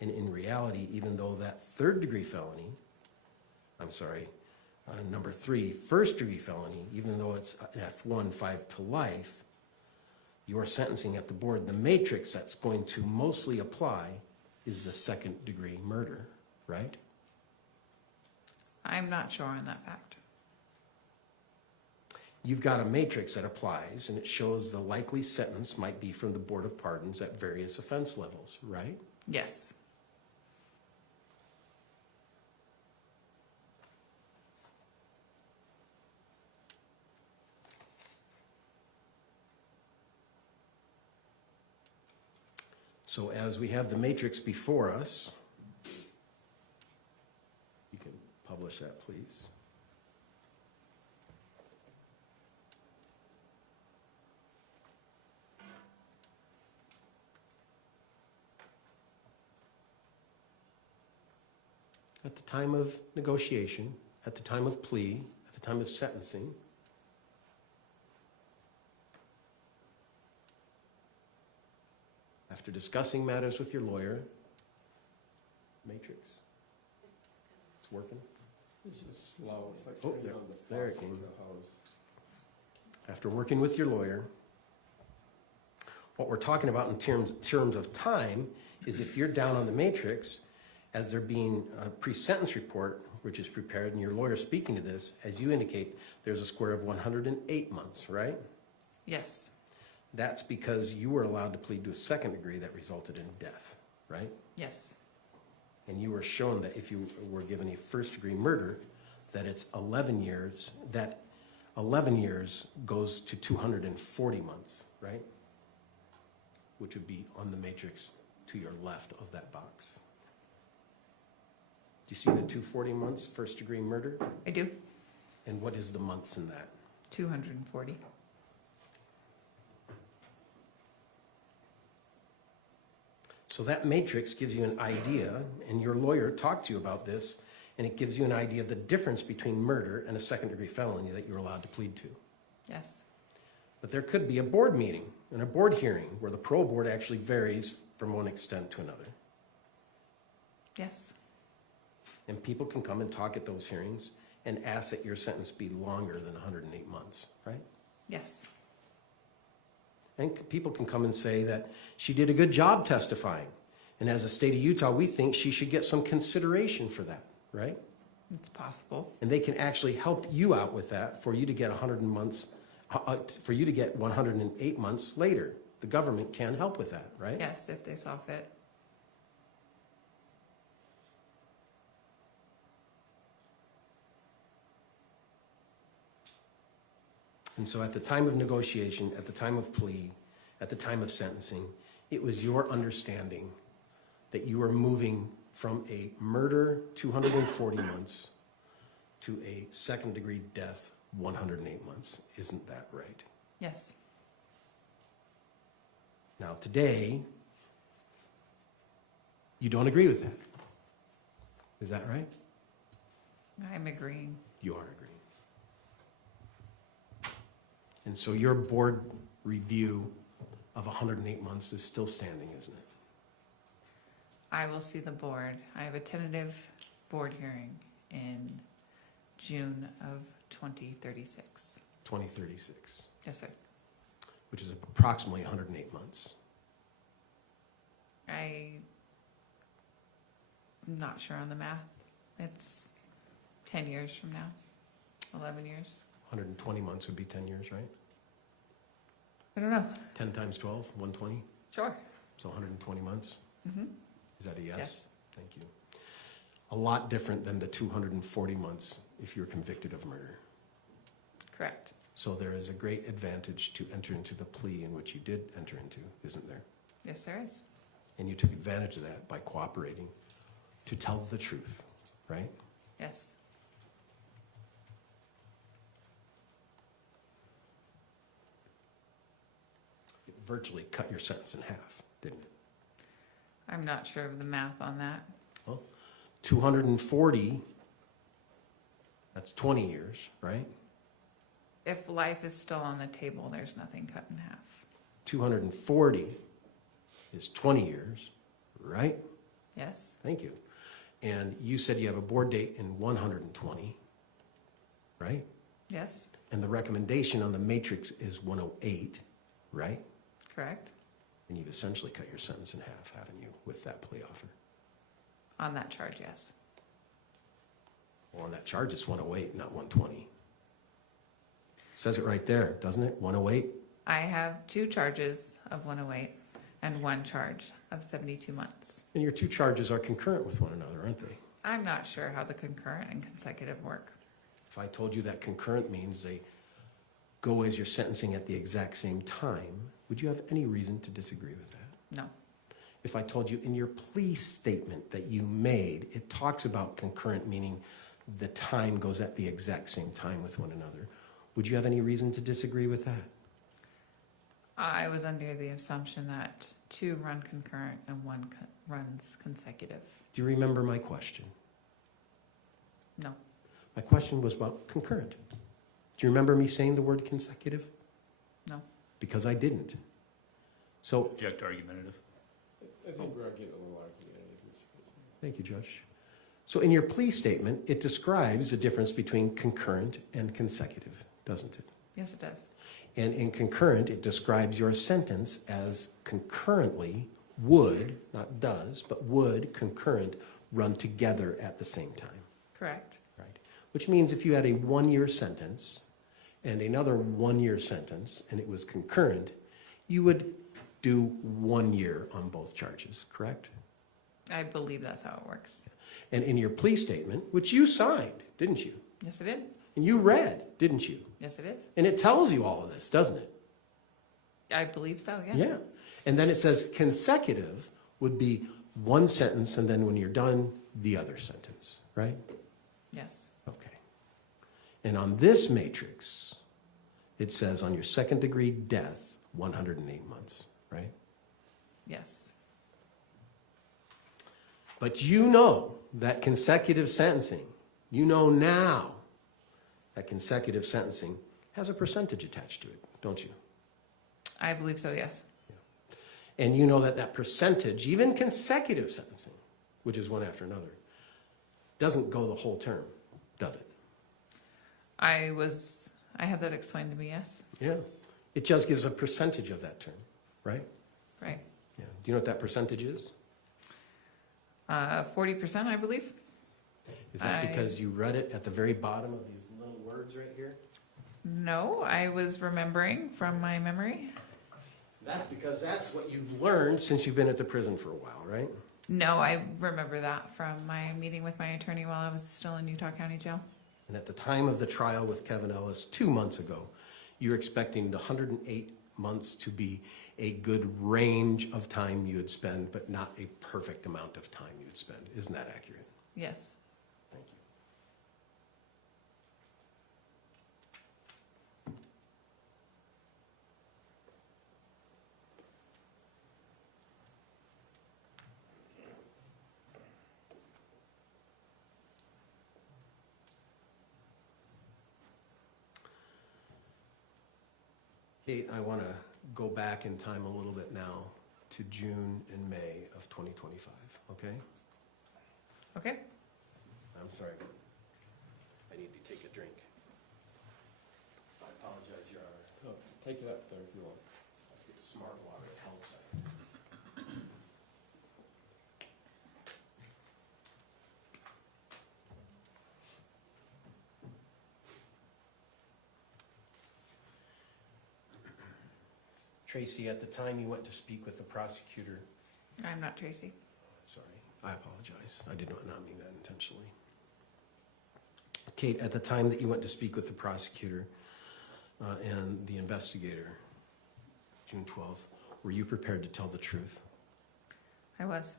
And in reality, even though that third-degree felony, number 3, first-degree felony, even though it's an F1, 5 to life, your sentencing at the board, the matrix that's going to mostly apply is the second-degree murder, right? I'm not sure on that fact. You've got a matrix that applies, and it shows the likely sentence might be from the Board of Pardons at various offense levels, right? Yes. So as we have the matrix before us, you can publish that, please. At the time of negotiation, at the time of plea, at the time of sentencing, after discussing matters with your lawyer, matrix, it's working. It's just slow. It's like Oh, turning on the there it faucet came. of the hose. After working with your lawyer, what we're talking about in terms of time is if you're down on the matrix, as there being a pre-sentence report, which is prepared, and your lawyer speaking to this, as you indicate, there's a square of 108 months, right? Yes. That's because you were allowed to plead to a second degree that resulted in death, right? Yes. And you were shown that if you were given a first degree murder, that it's 11 years, that 11 years goes to 240 months, right? Which would be on the matrix to your left of that box. Do you see the 240 months, first degree murder? I do. And what is the months in that? 240. So that matrix gives you an idea, and your lawyer talked to you about this, and it gives you an idea of the difference between murder and a second degree felony that you're allowed to plead to. Yes. But there could be a board meeting and a board hearing where the parole board actually varies from one extent to another. Yes. And people can come and talk at those hearings and ask that your sentence be longer than 108 months, right? Yes. And people can come and say that she did a good job testifying. And as a state of Utah, we think she should get some consideration for that, right? It's possible. And they can actually help you out with that for you to get 108 months later. The government can help with that, right? Yes, if they saw fit. And so at the time of negotiation, at the time of plea, at the time of sentencing, it was your understanding that you were moving from a murder, 240 months, to a second degree death, 108 months. Isn't that right? Yes. Now today, you don't agree with that. Is that right? I'm agreeing. You are agreeing. And so your board review of 108 months is still standing, isn't it? I will see the board. I have a tentative board hearing in June of 2036. 2036, Yes, sir. which is approximately 108 months. I'm not sure on the math. It's 10 years from now, 11 years. 120 months would be 10 years, right? I don't know. 10 times 12, 120, Sure. so 120 months. Mm-hmm. Is that a yes? Yes. Thank you. A lot different than the 240 months if you're convicted of murder. Correct. So there is a great advantage to enter into the plea in which you did enter into, isn't there? Yes, there is. And you took advantage of that by cooperating to tell the truth, right? Yes. It virtually cut your sentence in half, didn't it? I'm not sure of the math on that. Well, 240, that's 20 years, right? If life is still on the table, there's nothing cut in half. 240 is 20 years, right? Yes, Thank you. And you said you have a board date in 120, right? yes, And the recommendation on the matrix is 108, right? correct. And you've essentially cut your sentence in half, haven't you, with that plea offer? On that charge, yes. Well, on that charge, it's 108, not 120. Says it right there, doesn't it? 108? I have 2 charges of 108 and 1 charge of 72 months. And your 2 charges are concurrent with one another, aren't they? I'm not sure how the concurrent and consecutive work. If I told you that concurrent means they go as you're sentencing at the exact same time, would you have any reason to disagree with that? No, If I told you in your plea statement that you made, it talks about concurrent, meaning the time goes at the exact same time with one another, would you have any reason to disagree with that? I was under the assumption that 2 run concurrent and 1 runs consecutive. Do you remember my question? No, My question was about concurrent. Do you remember me saying the word consecutive? no. Because I didn't. So, Object argumentative. I think we're getting a little argumentative, Mr. President. thank you, Judge. So in your plea statement, it describes the difference between concurrent and consecutive, doesn't it? Yes, it does. And in concurrent, it describes your sentence as concurrently would, not does, but would concurrent run together at the same time, Correct. right? Which means if you had a 1-year sentence and another 1-year sentence and it was concurrent, you would do 1 year on both charges, correct? I believe that's how it works. And in your plea statement, which you signed, didn't you? Yes, it did. And you read, didn't you? Yes, it did. And it tells you all of this, doesn't it? I believe so, yes. Yeah. And then it says consecutive would be 1 sentence, and then when you're done, the other sentence, right? Yes. Okay. And on this matrix, it says on your 2nd-degree death, 108 months, right? Yes. But you know that consecutive sentencing, you know now that consecutive sentencing has a percentage attached to it, don't you? I believe so, yes. And you know that that percentage, even consecutive sentencing, which is one after another, doesn't go the whole term, does it? I had that explained to me, yes. Yeah. It just gives a percentage of that term, right? Right. Yeah. Do you know what that percentage is? 40%, I believe. Is that because you read it at the very bottom of these little words right here? No, I was remembering from my memory. That's because that's what you've learned since you've been at the prison for a while, right? No, I remember that from my meeting with my attorney while I was still in Utah County Jail. And at the time of the trial with Kevin Ellis 2 months ago, you were expecting the 108 months to be a good range of time you would spend, but not a perfect amount of time you would spend. Isn't that accurate? Yes. Thank you. Kate, I want to go back in time a little bit now to June and May of 2025, okay? Okay. I'm sorry, but I need to take a drink. I apologize, Your Honor. Oh, take it up there if you want. Smart water, it helps. Tracey, at the time you went to speak with the prosecutor, I'm not Tracey. sorry, I apologize. I did not mean that intentionally. Kate, at the time that you went to speak with the prosecutor and the investigator, June 12th, were you prepared to tell the truth? I was.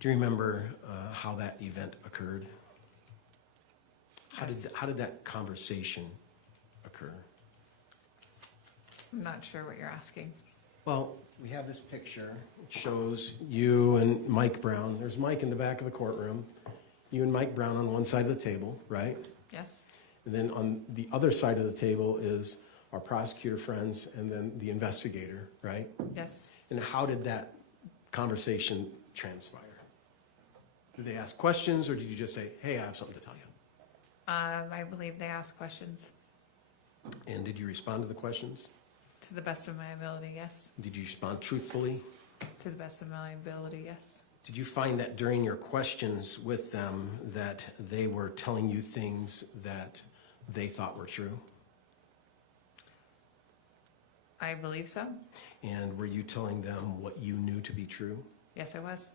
Do you remember how that event occurred? Yes. How did that conversation occur? I'm not sure what you're asking. Well, we have this picture. It shows you and Mike Brown. There's Mike in the back of the courtroom. You and Mike Brown on one side of the table, right? Yes, And then on the other side of the table is our prosecutor friends and then the investigator, right? yes. And how did that conversation transpire? Did they ask questions or did you just say, hey, I have something to tell you? I believe they asked questions. And did you respond to the questions? To the best of my ability, yes. Did you respond truthfully? To the best of my ability, yes. Did you find that during your questions with them that they were telling you things that they thought were true? I believe so. And were you telling them what you knew to be true? Yes, I was.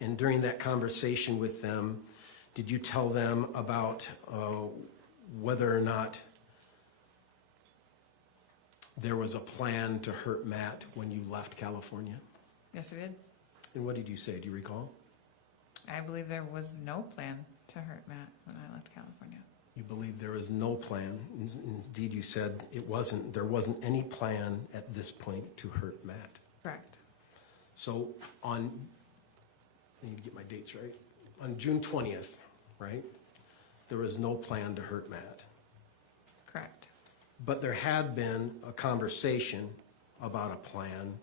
And during that conversation with them, did you tell them about whether or not there was a plan to hurt Matt when you left California? Yes, I did. And what did you say? Do you recall? I believe there was no plan to hurt Matt when I left California. You believe there was no plan. Indeed, you said there wasn't any plan at this point to hurt Matt. Correct. So I need to get my dates right. On June 20th, right, there was no plan to hurt Matt. Correct. But there had been a conversation about a plan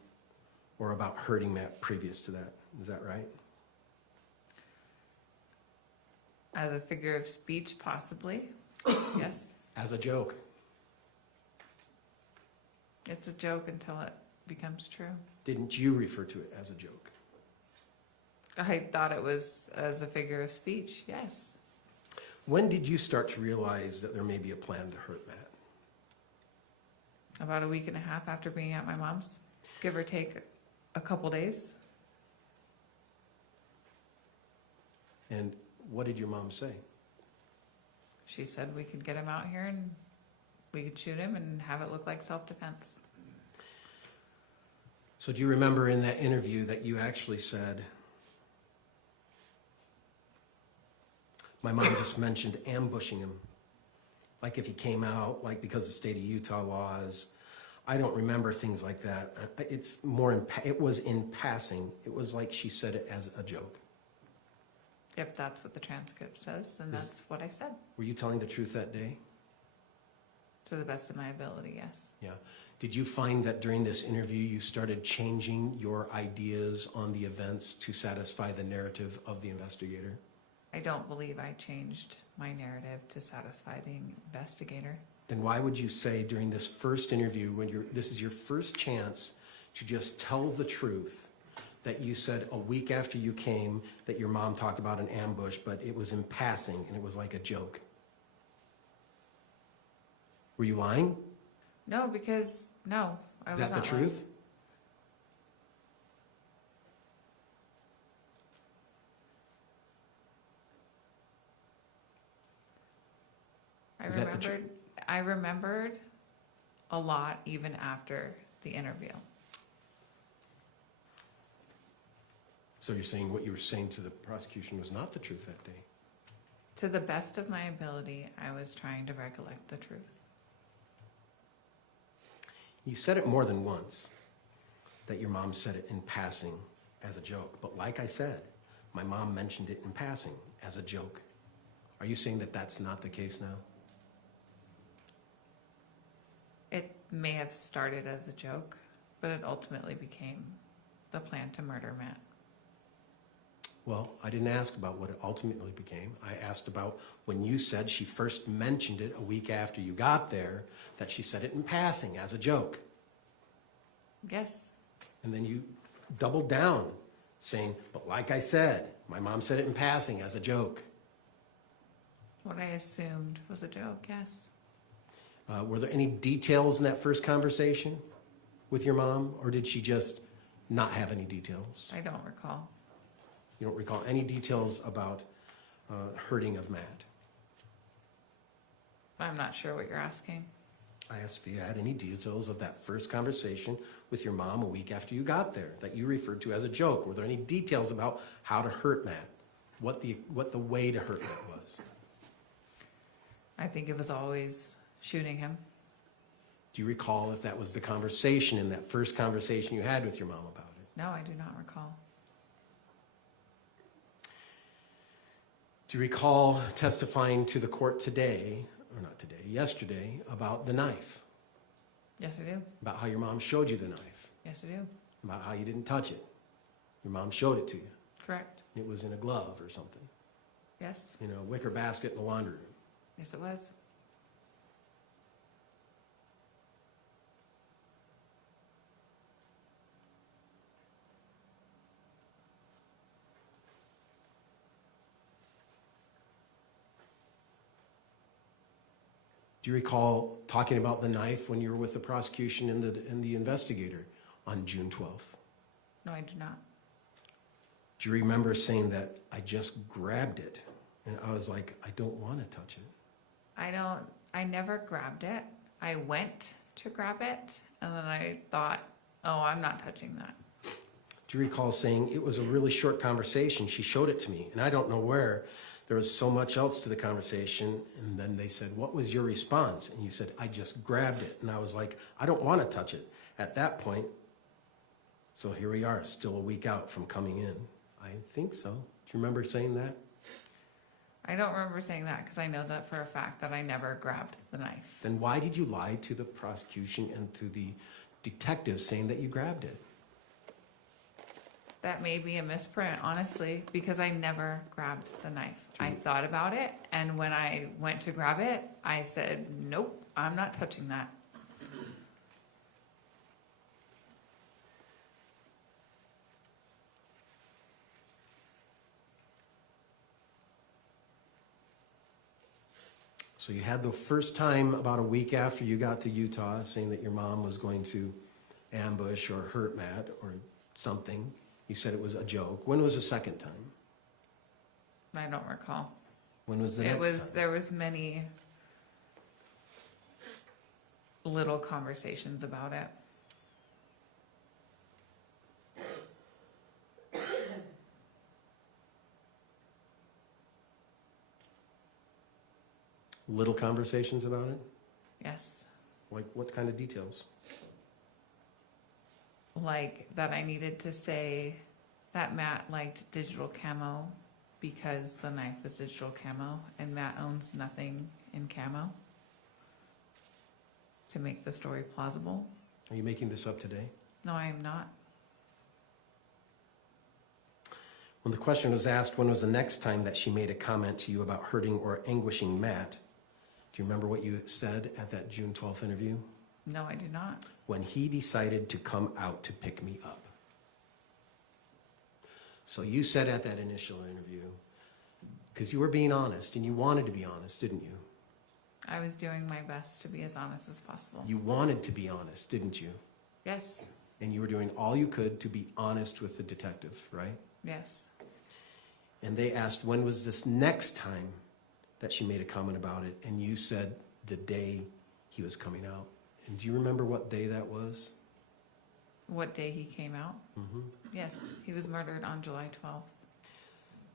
or about hurting Matt previous to that. Is that right? As a figure of speech, possibly. Yes. As a joke. It's a joke until it becomes true. Didn't you refer to it as a joke? I thought it was as a figure of speech, yes. When did you start to realize that there may be a plan to hurt Matt? About a week and a half after being at my mom's, give or take a couple days. And what did your mom say? She said we could get him out here and we could shoot him and have it look like self-defense. So do you remember in that interview that you actually said, my mom just mentioned ambushing him, like if he came out, like because the state of Utah laws. I don't remember things like that. It's more, it was in passing. It was like she said it as a joke. If that's what the transcript says, then that's what I said. Were you telling the truth that day? To the best of my ability, yes. Yeah. Did you find that during this interview you started changing your ideas on the events to satisfy the narrative of the investigator? I don't believe I changed my narrative to satisfy the investigator. Then why would you say during this first interview, when this is your first chance to just tell the truth, that you said a week after you came that your mom talked about an ambush, but it was in passing and it was like a joke? Were you lying? No, because, no, I was Is that not the lying. truth? I remembered a lot even after the interview. So you're saying what you were saying to the prosecution was not the truth that day? To the best of my ability, I was trying to recollect the truth. You said it more than once, that your mom said it in passing as a joke. But like I said, my mom mentioned it in passing as a joke. Are you saying that that's not the case now? It may have started as a joke, but it ultimately became the plan to murder Matt. Well, I didn't ask about what it ultimately became. I asked about when you said she first mentioned it a week after you got there, that she said it in passing as a joke. Yes. And then you doubled down, saying, but like I said, my mom said it in passing as a joke. What I assumed was a joke, yes. Were there any details in that first conversation with your mom, or did she just not have any details? I don't recall. You don't recall any details about hurting of Matt? I'm not sure what you're asking. I asked if you had any details of that first conversation with your mom a week after you got there that you referred to as a joke. Were there any details about how to hurt Matt? What the way to hurt Matt was? I think it was always shooting him. Do you recall if that was the conversation, in that first conversation you had with your mom about it? No, I do not recall. Do you recall testifying to the court today, or not today, yesterday, about the knife? Yes, I do. About how your mom showed you the knife? Yes, I do. About how you didn't touch it? Your mom showed it to you. Correct. It was in a glove or something, Yes. in a wicker basket in the laundry room. Yes, it was. Do you recall talking about the knife when you were with the prosecution and the investigator on June 12th? No, I do not. Do you remember saying that I just grabbed it? And I was like, I don't want to touch it. I never grabbed it. I went to grab it, and then I thought, oh, I'm not touching that. Do you recall saying it was a really short conversation? She showed it to me, and I don't know where. There was so much else to the conversation, and then they said, what was your response? And you said, I just grabbed it. And I was like, I don't want to touch it at that point. So here we are, still a week out from coming in. I think so. Do you remember saying that? I don't remember saying that because I know that for a fact that I never grabbed the knife. Then why did you lie to the prosecution and to the detective saying that you grabbed it? That may be a misprint, honestly, because I never grabbed the knife. I thought about it, and when I went to grab it, I said, nope, I'm not touching that. So you had the first time about a week after you got to Utah saying that your mom was going to ambush or hurt Matt or something. You said it was a joke. When was the second time? I don't recall. When was the next time? There was many little conversations about it. Little conversations about it? Yes. Like what kind of details? Like that I needed to say that Matt liked digital camo because the knife was digital camo and Matt owns nothing in camo to make the story plausible. Are you making this up today? No, I am not. When the question was asked, when was the next time that she made a comment to you about hurting or anguishing Matt, do you remember what you said at that June 12th interview? No, I do not. When he decided to come out to pick me up. So you said at that initial interview, because you were being honest and you wanted to be honest, didn't you? I was doing my best to be as honest as possible. You wanted to be honest, didn't you? Yes. And you were doing all you could to be honest with the detective, right? Yes. And they asked, when was this next time that she made a comment about it? And you said the day he was coming out. And do you remember what day that was? What day he came out? Mm-hmm. Yes, he was murdered on July 12th.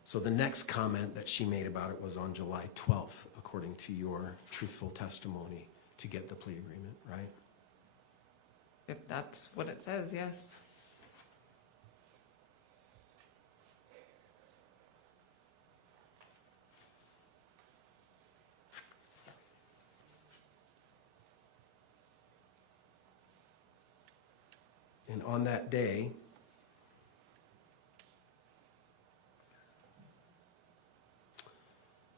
So the next comment that she made about it was on July 12th, according to your truthful testimony to get the plea agreement, right? If that's what it says, yes. And on that day,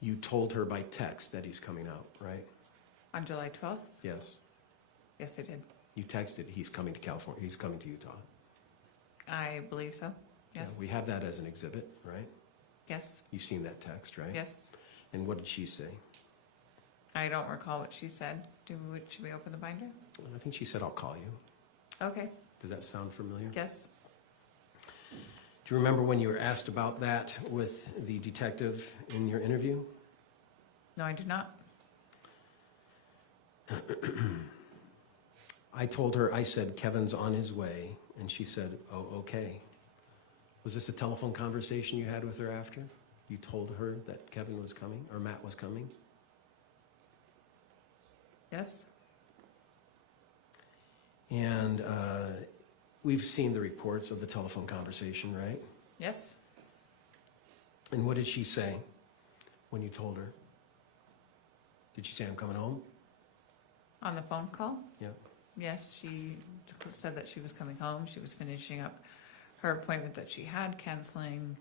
you told her by text that he's coming out, right? On July 12th? Yes. Yes, I did. You texted, he's coming to California, he's coming to Utah. I believe so. Yes. Yeah, we have that as an exhibit, right? Yes. You've seen that text, right? Yes. And what did she say? I don't recall what she said. Should we open the binder? I think she said, I'll call you. Okay. Does that sound familiar? Yes. Do you remember when you were asked about that with the detective in your interview? No, I do not. I told her, I said, Kevin's on his way, and she said, oh, okay. Was this a telephone conversation you had with her after? You told her that Kevin was coming, or Matt was coming? Yes. And we've seen the reports of the telephone conversation, right? Yes, And what did she say when you told her? Did she say, I'm coming home? on the phone call. Yeah. Yes, she said that she was coming home. She was finishing up her appointment that she had, canceling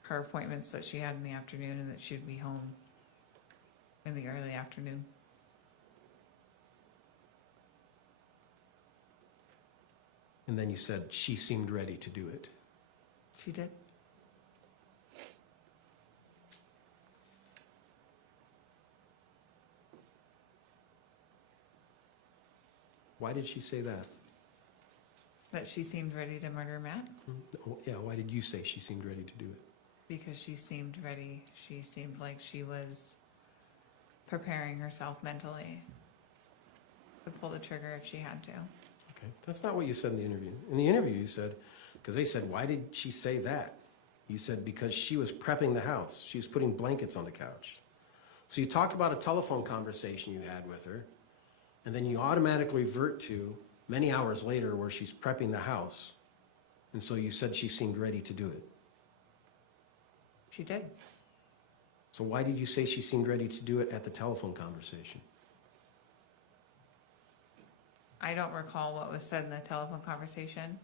her appointments that she had in the afternoon, and that she'd be home in the early afternoon. And then you said she seemed ready to do it. She did. Why did she say that? That she seemed ready to murder Matt Oh, yeah, why did you say she seemed ready to do it? because she seemed ready. She seemed like she was preparing herself mentally to pull the trigger if she had to. Okay, that's not what you said in the interview. In the interview, you said, because they said, why did she say that? You said, because she was prepping the house. She was putting blankets on the couch. So you talked about a telephone conversation you had with her, and then you automatically revert to many hours later where she's prepping the house. And so you said she seemed ready to do it. She did. So why did you say she seemed ready to do it at the telephone conversation? I don't recall what was said in the telephone conversation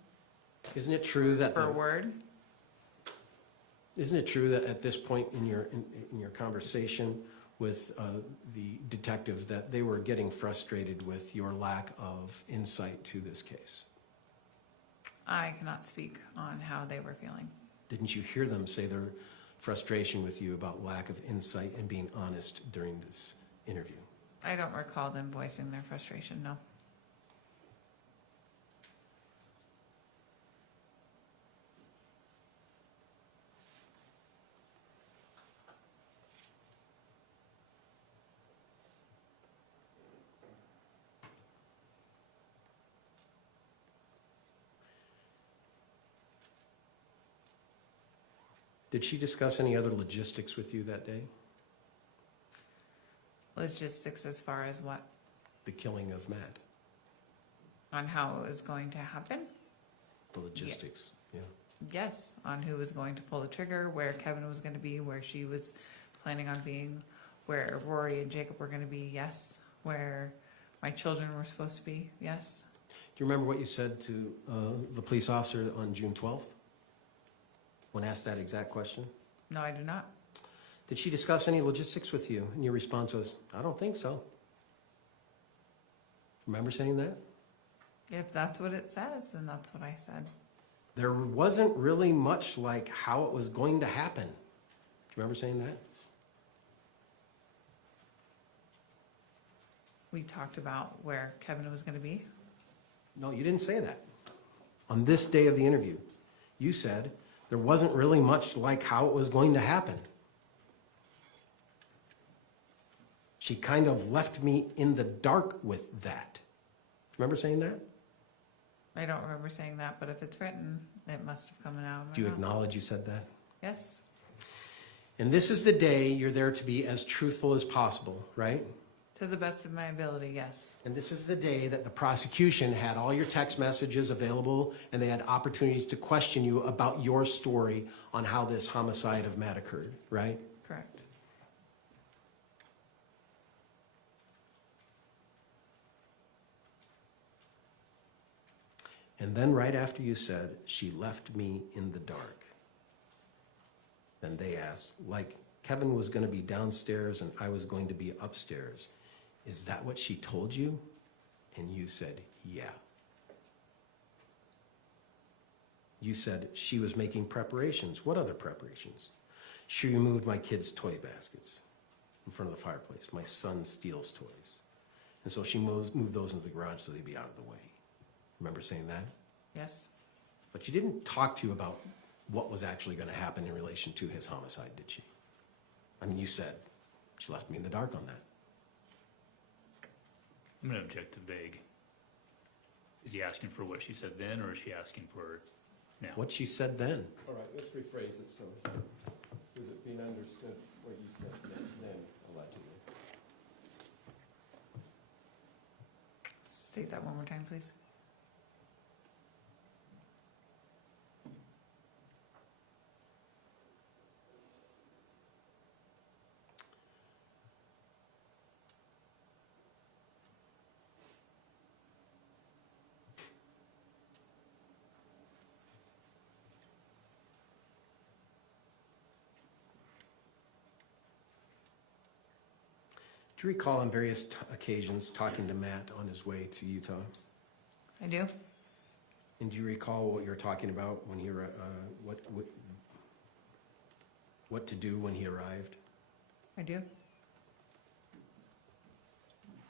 Isn't it true that per word. Isn't it true that at this point in your conversation with the detective that they were getting frustrated with your lack of insight to this case? I cannot speak on how they were feeling. Didn't you hear them say their frustration with you about lack of insight and being honest during this interview? I don't recall them voicing their frustration, no. Did she discuss any other logistics with you that day? Logistics as far as what? The killing of Matt? On how it was going to happen? The logistics, yeah. Yes, on who was going to pull the trigger, where Kevin was going to be, where she was planning on being, where Rory and Jacob were going to be, yes. Where my children were supposed to be, yes. Do you remember what you said to the police officer on June 12th? When asked that exact question? No, I do not. Did she discuss any logistics with you? And your response was, I don't think so. Remember saying that? If that's what it says, then that's what I said. There wasn't really much like how it was going to happen. Do you remember saying that? We talked about where Kevin was going to be. No, you didn't say that. On this day of the interview, you said there wasn't really much like how it was going to happen. She kind of left me in the dark with that. Remember saying that? I don't remember saying that, but if it's written, it must have come out of my Do you mouth. acknowledge you said that? Yes, And this is the day you're there to be as truthful as possible, right? to the best of my ability, yes. And this is the day that the prosecution had all your text messages available and they had opportunities to question you about your story on how this homicide of Matt occurred, right? Correct. And then right after you said, she left me in the dark, then they asked, like Kevin was going to be downstairs and I was going to be upstairs, is that what she told you? And you said, yeah. You said she was making preparations. What other preparations? She removed my kids' toy baskets in front of the fireplace. My son steals toys. And so she moved those into the garage so they'd be out of the way. Remember saying that? Yes. But she didn't talk to you about what was actually going to happen in relation to his homicide, did she? I mean, you said she left me in the dark on that. I'm going to object to vague. Is he asking for what she said then, or is she asking for now? What she said then. All right, let's rephrase it so with it being understood what you said then allegedly. State that one more time, please. Do you recall on various occasions talking to Matt on his way to Utah? I do. And do you recall what you were talking about when he, what to do when he arrived? I do.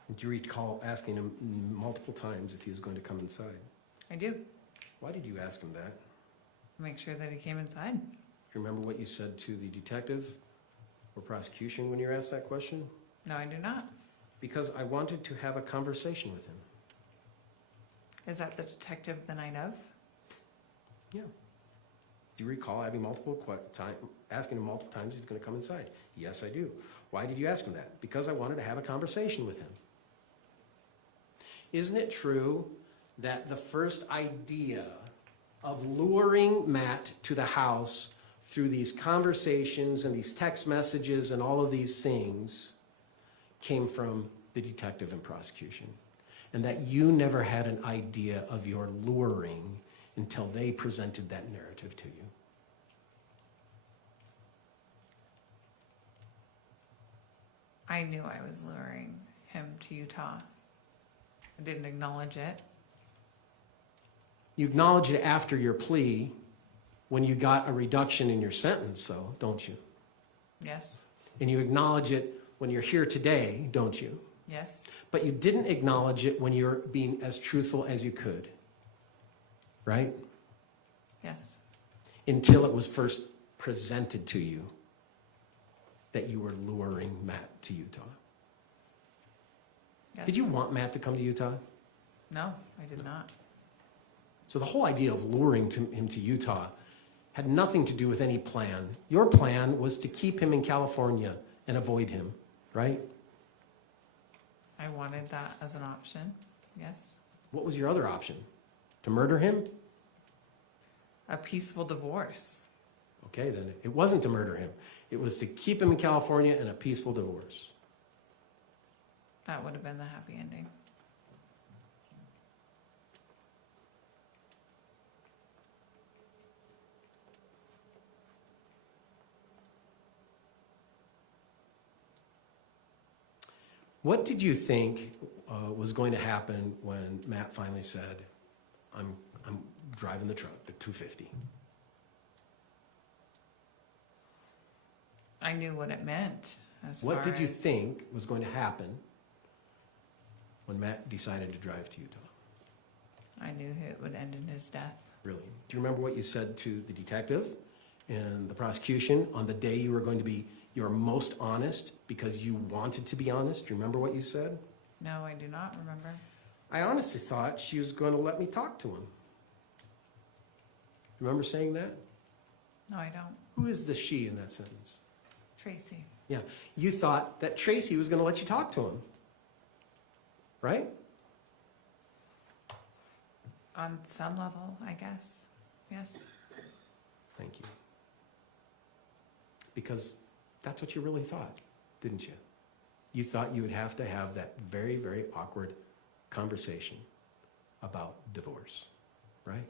And do you recall asking him multiple times if he was going to come inside? I do. Why did you ask him that? Make sure that he came inside. Do you remember what you said to the detective or prosecution when you were asked that question? No, I do not. Because I wanted to have a conversation with him. Is that the detective the night of? Yeah. Do you recall having asking him multiple times if he's going to come inside? Yes, I do. Why did you ask him that? Because I wanted to have a conversation with him. Isn't it true that the first idea of luring Matt to the house through these conversations and these text messages and all of these things came from the detective and prosecution, and that you never had an idea of your luring until they presented that narrative to you? I knew I was luring him to Utah. I didn't acknowledge it. You acknowledge it after your plea when you got a reduction in your sentence, though, don't you? Yes. And you acknowledge it when you're here today, don't you? Yes. But you didn't acknowledge it when you're being as truthful as you could, right? Yes. Until it was first presented to you that you were luring Matt to Utah. Yes. Did you want Matt to come to Utah? No, I did not. So the whole idea of luring him to Utah had nothing to do with any plan. Your plan was to keep him in California and avoid him, right? I wanted that as an option. Yes. What was your other option? To murder him? A peaceful divorce. Okay, then it wasn't to murder him. It was to keep him in California and a peaceful divorce. That would have been the happy ending. What did you think was going to happen when Matt finally said, I'm driving the truck, the 250? I knew what it meant. What did you think was going to happen when Matt decided to drive to Utah? I knew it would end in his death. Really? Do you remember what you said to the detective and the prosecution on the day you were going to be your most honest because you wanted to be honest? Do you remember what you said? No, I do not remember. I honestly thought she was going to let me talk to him. Remember saying that? No, I don't. Who is the she in that sentence? Tracey. Yeah, you thought that Tracey was going to let you talk to him, right? On some level, I guess. Yes. Thank you. Because that's what you really thought, didn't you? You thought you would have to have that very, very awkward conversation about divorce, right?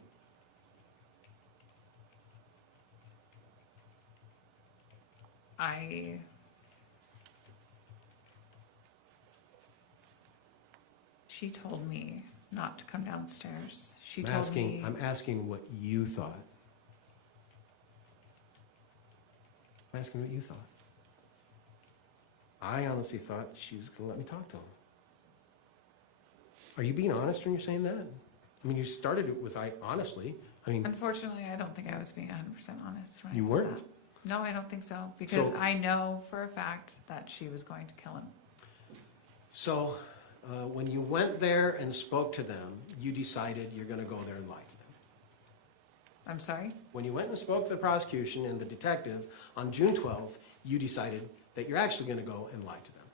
She told me not to come downstairs. I'm asking what you thought. I'm asking what you thought. I honestly thought she was going to let me talk to him. Are you being honest when you're saying that? I mean, you started it with honestly. I mean, Unfortunately, I don't think I was being 100% honest when I you said weren't. that. No, I don't think so, because So- I know for a fact that she was going to kill him. So when you went there and spoke to them, you decided you're going to go there and lie to them. I'm sorry? When you went and spoke to the prosecution and the detective on June 12th, you decided that you're actually going to go and lie to them.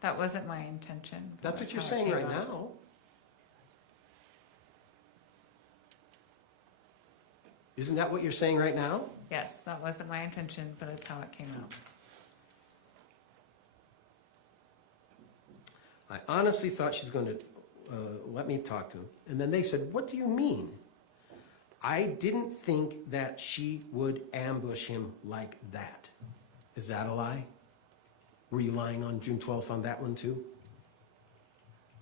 That wasn't my intention. That's what you're how it saying came right out. now. Isn't that what you're saying right now? Yes, that wasn't my intention, but it's how it came out. I honestly thought she's going to let me talk to him. And then they said, what do you mean? I didn't think that she would ambush him like that. Is that a lie? Were you lying on June 12th on that one too?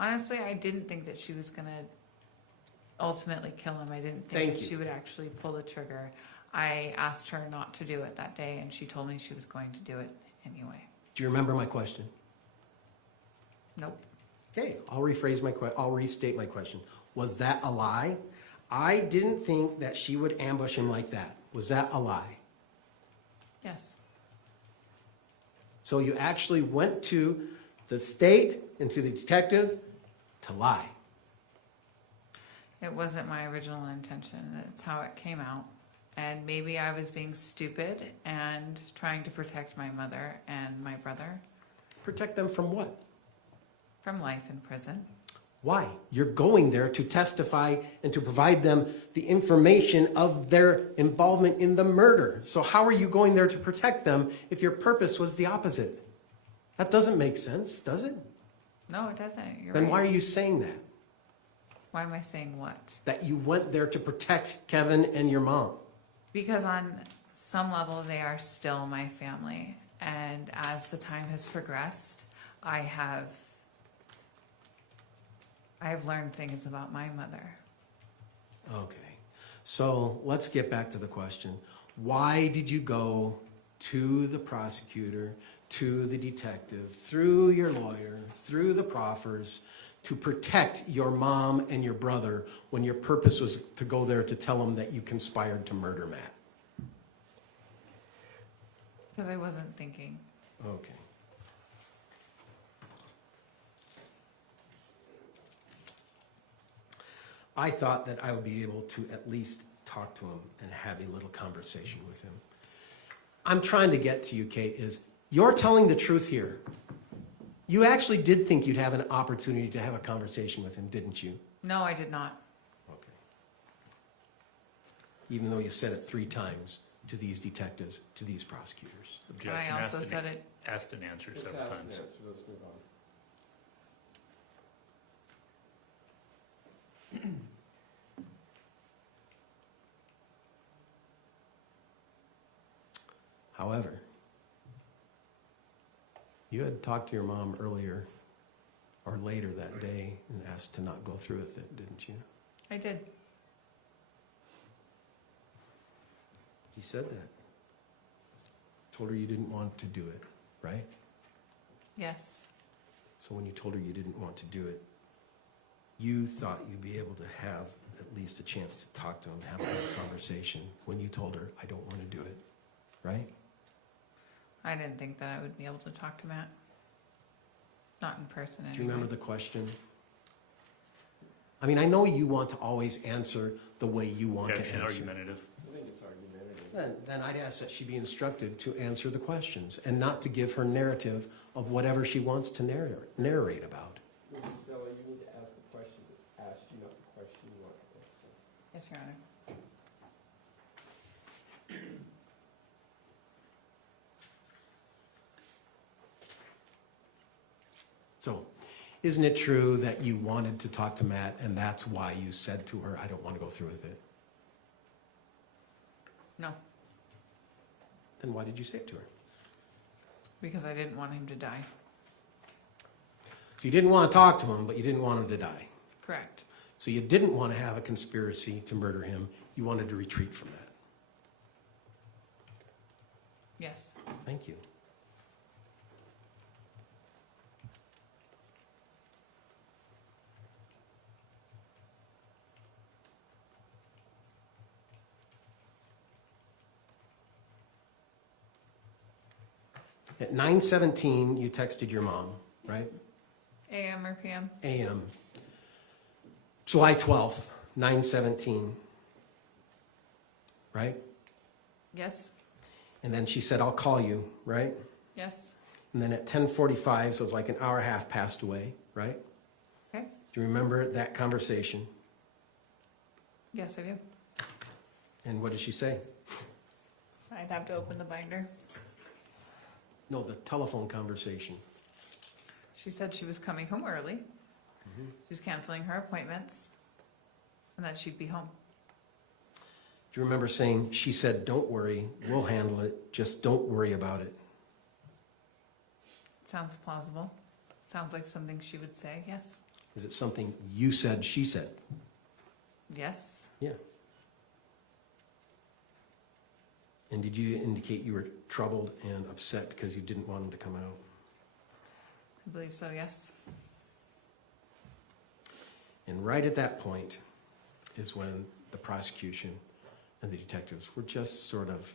Honestly, I didn't think that she was gonna ultimately kill him. I didn't Thank think that you. she would actually pull the trigger. I asked her not to do it that day, and she told me she was going to do it anyway. Do you remember my question? Nope. Okay, I'll restate my question. Was that a lie? I didn't think that she would ambush him like that. Was that a lie? Yes. So you actually went to the state and to the detective to lie. It wasn't my original intention. It's how it came out. And maybe I was being stupid and trying to protect my mother and my brother Protect them from what? from life in prison. Why? You're going there to testify and to provide them the information of their involvement in the murder. So how are you going there to protect them if your purpose was the opposite? That doesn't make sense, does it? No, it doesn't. You're Then right. why are you saying that? Why am I saying what? That you went there to protect Kevin and your mom? Because on some level, they are still my family. And as the time has progressed, I have learned things about my mother. Okay. So let's get back to the question. Why did you go to the prosecutor, to the detective, through your lawyer, through the proffers, to protect your mom and your brother when your purpose was to go there to tell them that you conspired to murder Matt? Because I wasn't thinking. Okay. I thought that I would be able to at least talk to him and have a little conversation with him. I'm trying to get to you, Kate, is you're telling the truth here. You actually did think you'd have an opportunity to have a conversation with him, didn't you? No, I did not. Okay. Even though you said it 3 times to these detectives, to these prosecutors. Objection. I also Asked said and- it. Asked and answered Let's several ask times. and answer. Let's move on. However, you had talked to your mom earlier or later that day and asked to not go through with it, didn't you? I did. You said that. Told her you didn't want to do it, right? Yes. So when you told her you didn't want to do it, you thought you'd be able to have at least a chance to talk to him, have a conversation when you told her, I don't want to do it, right? I didn't think that I would be able to talk to Matt. Not in person anyway. Do you remember the question? I mean, I know you want to always answer the way you want to Objection, answer. argumentative. I think it's argumentative. Then I'd ask that she be instructed to answer the questions and not to give her narrative of whatever she wants to narrate about. Stella, you need to ask the question that's asked you, not the question you want to answer. Yes, Your Honor. So, isn't it true that you wanted to talk to Matt and that's why you said to her, I don't want to go through with it? No, Then why did you say it to her? because I didn't want him to die. So you didn't want to talk to him, but you didn't want him to die. Correct. So you didn't want to have a conspiracy to murder him. You wanted to retreat from that. Yes. Thank you. At 9:17, you texted your mom, right? AM or PM? AM. July 12th, 9:17. Right? Yes. And then she said, I'll call you, right? Yes. And then at 10:45, so it was like an hour and a half passed away, right? Okay. Do you remember that conversation? Yes, I do. And what did she say? I'd have to open the binder. No, the telephone conversation. She said she was coming home early. She was canceling her appointments and that she'd be home. Do you remember saying, she said, don't worry, we'll handle it, just don't worry about it? Sounds plausible. Sounds like something she would say, yes. Is it something you said, she said? Yes. Yeah. And did you indicate you were troubled and upset because you didn't want him to come out? I believe so, yes. And right at that point is when the prosecution and the detectives were just sort of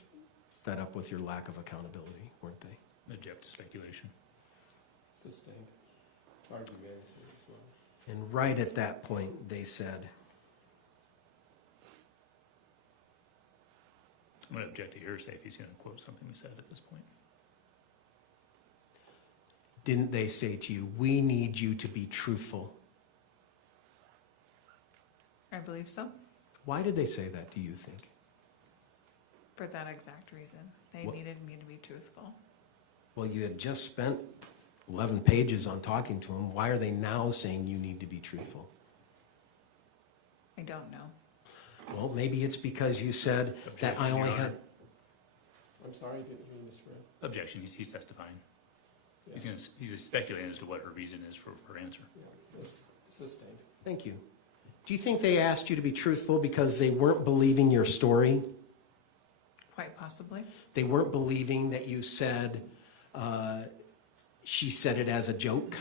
fed up with your lack of accountability, weren't they? Object to speculation. Sustained. Argumentative as well. And right at that point, they said, I'm going to object to hearsay if he's going to quote something we said at this point. didn't they say to you, we need you to be truthful? I believe so, Why did they say that, do you think? for that exact reason. They What- needed me to be truthful. Well, you had just spent 11 pages on talking to them. Why are they now saying you need to be truthful? I don't know. Well, maybe it's because you said that I Objection, only Your had... Honor. I'm sorry, didn't hear you, Mr. Brown. Objection, he's testifying. Yeah. He's speculating as to what her reason is for her answer. Yeah, it's sustained. Thank you. Do you think they asked you to be truthful because they weren't believing your story? Quite possibly. They weren't believing that you said, she said it as a joke?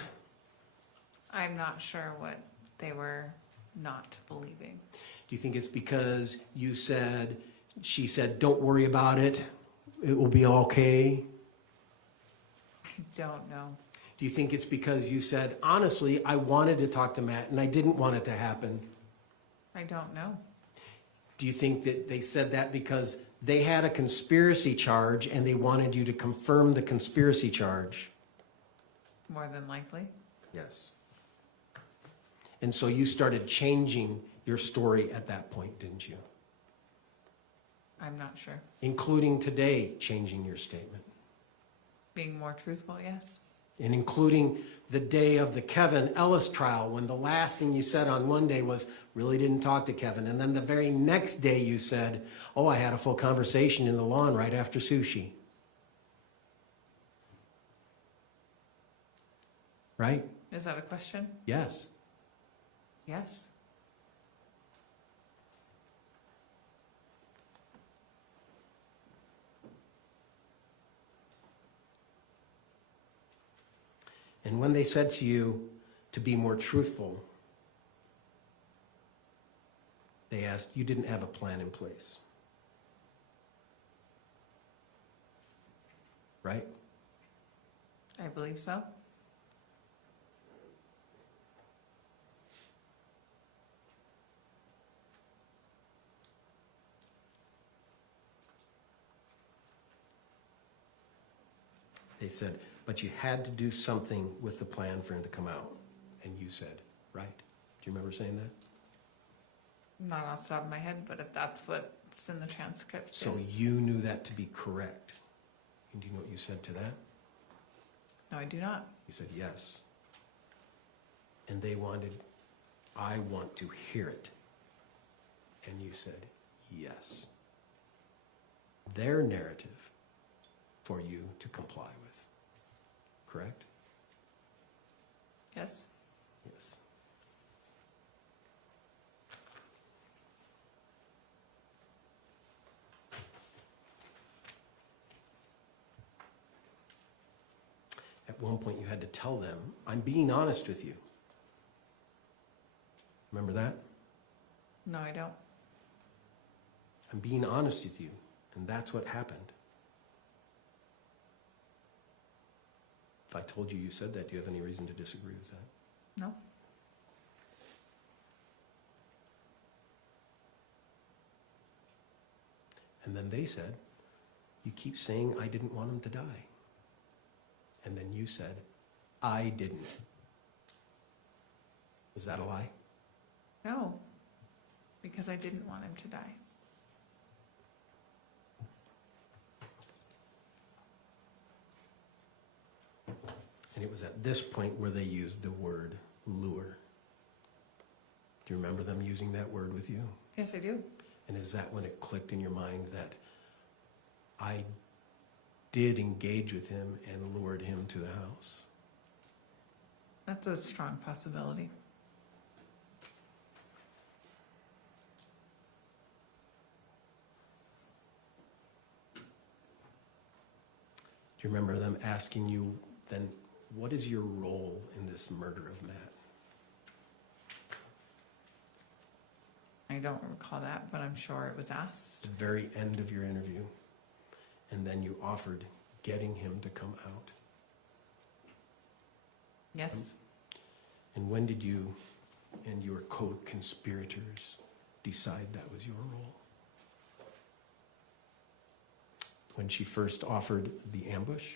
I'm not sure what they were not believing. Do you think it's because you said, she said, don't worry about it, it will be okay? I don't know. Do you think it's because you said, honestly, I wanted to talk to Matt and I didn't want it to happen? I don't know. Do you think that they said that because they had a conspiracy charge and they wanted you to confirm the conspiracy charge? More than likely. Yes. And so you started changing your story at that point, didn't you? I'm not sure. Including today, changing your statement. Being more truthful, yes. And including the day of the Kevin Ellis trial, when the last thing you said on one day was, really didn't talk to Kevin. And then the very next day you said, oh, I had a full conversation in the lawn right after sushi. Right? Is that a question? Yes. Yes. And when they said to you to be more truthful, they asked, you didn't have a plan in place. Right? I believe so. They said, but you had to do something with the plan for him to come out. And you said, right? Do you remember saying that? Not off the top of my head, but if that's what's in the transcript. So yes. you knew that to be correct. And do you know what you said to that? No, I do not. You said yes. And they wanted, I want to hear it. And you said yes. Their narrative for you to comply with. Correct? Yes. Yes. At one point you had to tell them, I'm being honest with you. Remember that? No, I don't. I'm being honest with you, and that's what happened. If I told you you said that, do you have any reason to disagree with that? No. And then they said, you keep saying I didn't want him to die. And then you said, I didn't. Was that a lie? No, because I didn't want him to die. And it was at this point where they used the word lure. Do you remember them using that word with you? Yes, I do. And is that when it clicked in your mind that I did engage with him and lured him to the house? That's a strong possibility. Do you remember them asking you then, what is your role in this murder of Matt? I don't recall that, but I'm sure it was asked. The very end of your interview. And then you offered getting him to come out. Yes. And when did you and your co-conspirators decide that was your role? When she first offered the ambush?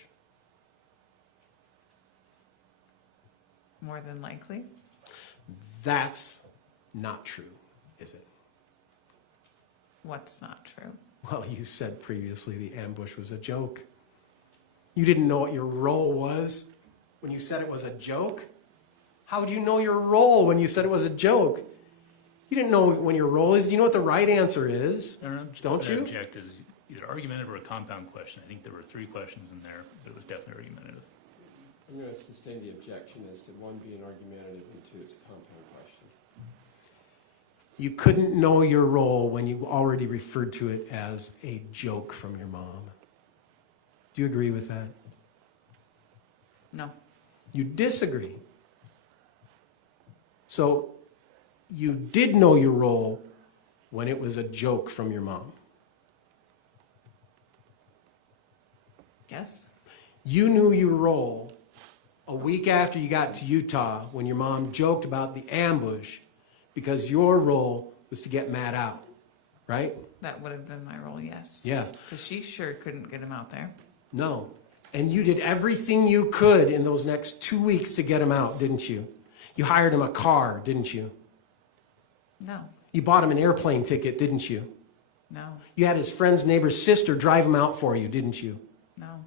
More than likely. That's not true, is it? What's not true? Well, you said previously the ambush was a joke. You didn't know what your role was when you said it was a joke? How would you know your role when you said it was a joke? You didn't know when your role is. Do you know what the right answer is? Don't you? Object is either argumentative or a compound question. I think there were 3 questions in there, but it was definitely argumentative. I'm going to sustain the objection as to 1 being argumentative and 2 it's a compound question. You couldn't know your role when you already referred to it as a joke from your mom. Do you agree with that? No. You disagree. So you did know your role when it was a joke from your mom. Yes. You knew your role a week after you got to Utah when your mom joked about the ambush because your role was to get Matt out, right? That would have been my role, yes. Yes. Because she sure couldn't get him out there. No. And you did everything you could in those next 2 weeks to get him out, didn't you? You hired him a car, didn't you? No. You bought him an airplane ticket, didn't you? No. You had his friend's neighbor's sister drive him out for you, didn't you? No.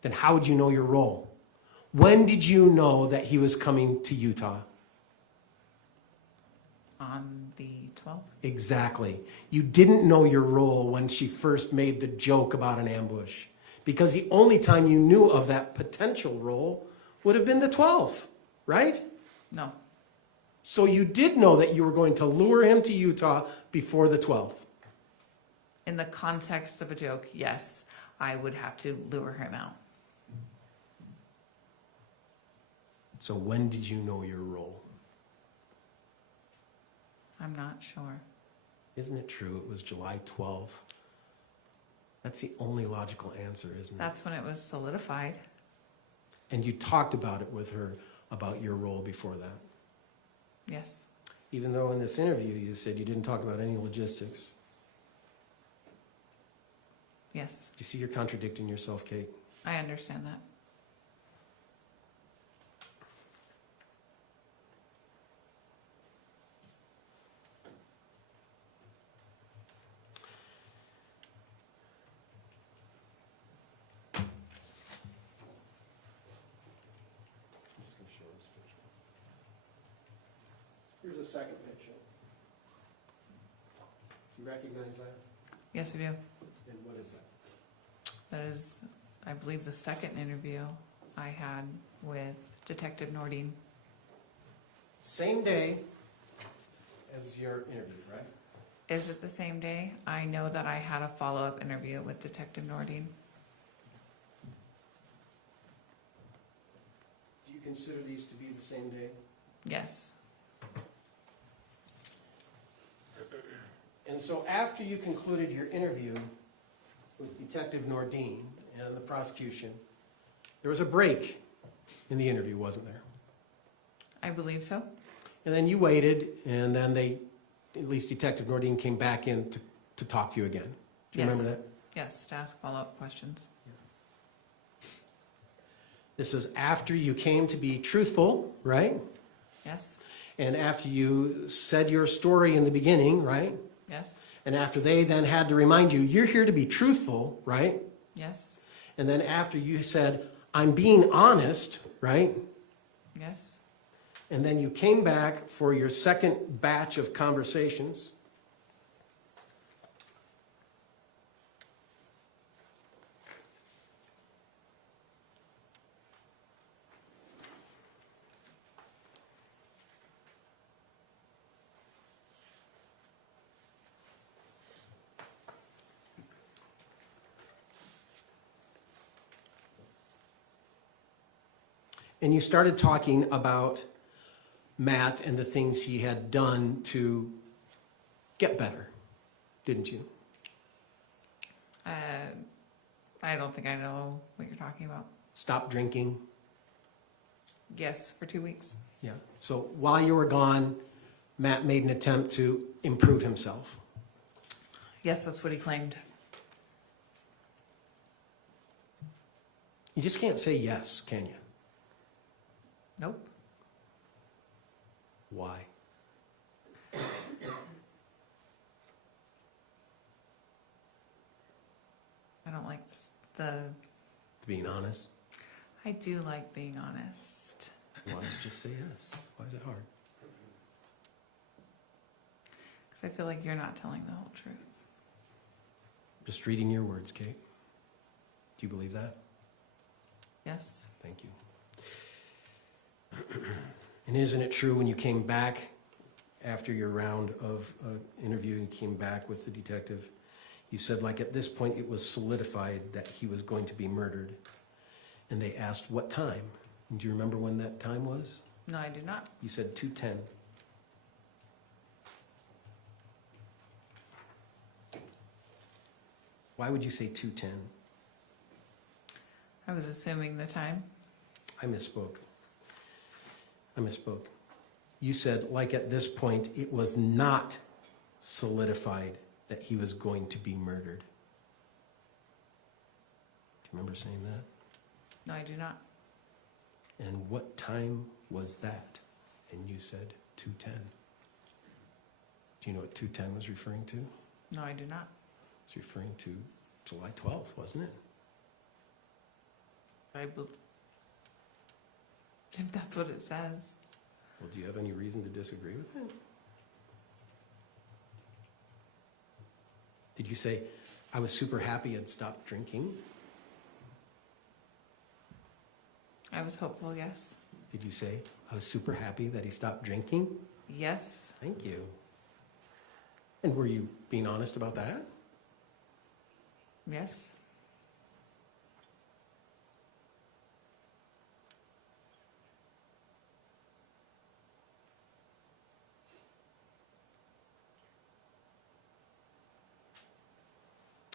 Then how would you know your role? When did you know that he was coming to Utah? On the 12th? Exactly. You didn't know your role when she first made the joke about an ambush, because the only time you knew of that potential role would have been the 12th, right? No. So you did know that you were going to lure him to Utah before the 12th. In the context of a joke, yes, I would have to lure him out. So when did you know your role? I'm not sure. Isn't it true it was July 12th? That's the only logical answer, isn't it? That's when it was solidified. And you talked about it with her, about your role before that. Yes. Even though in this interview you said you didn't talk about any logistics. Yes. Do you see you're contradicting yourself, Kate? I understand that. Here's a second picture. Do you recognize that? Yes, I do. And what is that? That is, I believe, the second interview I had with Detective Nordine. Same day as your interview, right? Is it the same day? I know that I had a follow-up interview with Detective Nordine. Do you consider these to be the same day? Yes. And so after you concluded your interview with Detective Nordine and the prosecution, there was a break in the interview, wasn't there? I believe so. And then you waited, and then at least Detective Nordine came back in to talk to you again. Do you remember that? Yes, to ask follow-up questions. This is after you came to be truthful, right? Yes, And after you said your story in the beginning, right? yes, And after they then had to remind you, you're here to be truthful, right? yes, And then after you said, I'm being honest, right? yes, And then you came back for your second batch of conversations. And you started talking about Matt and the things he had done to get better, didn't you? I don't think I know what you're talking about. Stop drinking. Yes, for 2 weeks. Yeah. So while you were gone, Matt made an attempt to improve himself. Yes, that's what he claimed. You just can't say yes, can you? Nope. Why? I don't like the. Being honest? I do like being honest. Why don't you just say yes? Why is it hard? Because I feel like you're not telling the whole truth. Just reading your words, Kate. Do you believe that? Yes. Thank you. And isn't it true when you came back after your round of interview and came back with the detective, you said like at this point it was solidified that he was going to be murdered. And they asked what time. And do you remember when that time was? No, I do not. You said 2:10. Why would you say 2:10? I was assuming the time. I misspoke. You said, like at this point, it was not solidified that he was going to be murdered. Do you remember saying that? No, I do not. And what time was that? And you said 2:10. Do you know what 2:10 was referring to? No, I do not. It's referring to July 12th, wasn't it? If that's what it says. Well, do you have any reason to disagree with it? Did you say, I was super happy I'd stopped drinking? I was hopeful, yes. Did you say, I was super happy that he stopped drinking? Yes. Thank you. And were you being honest about that? Yes.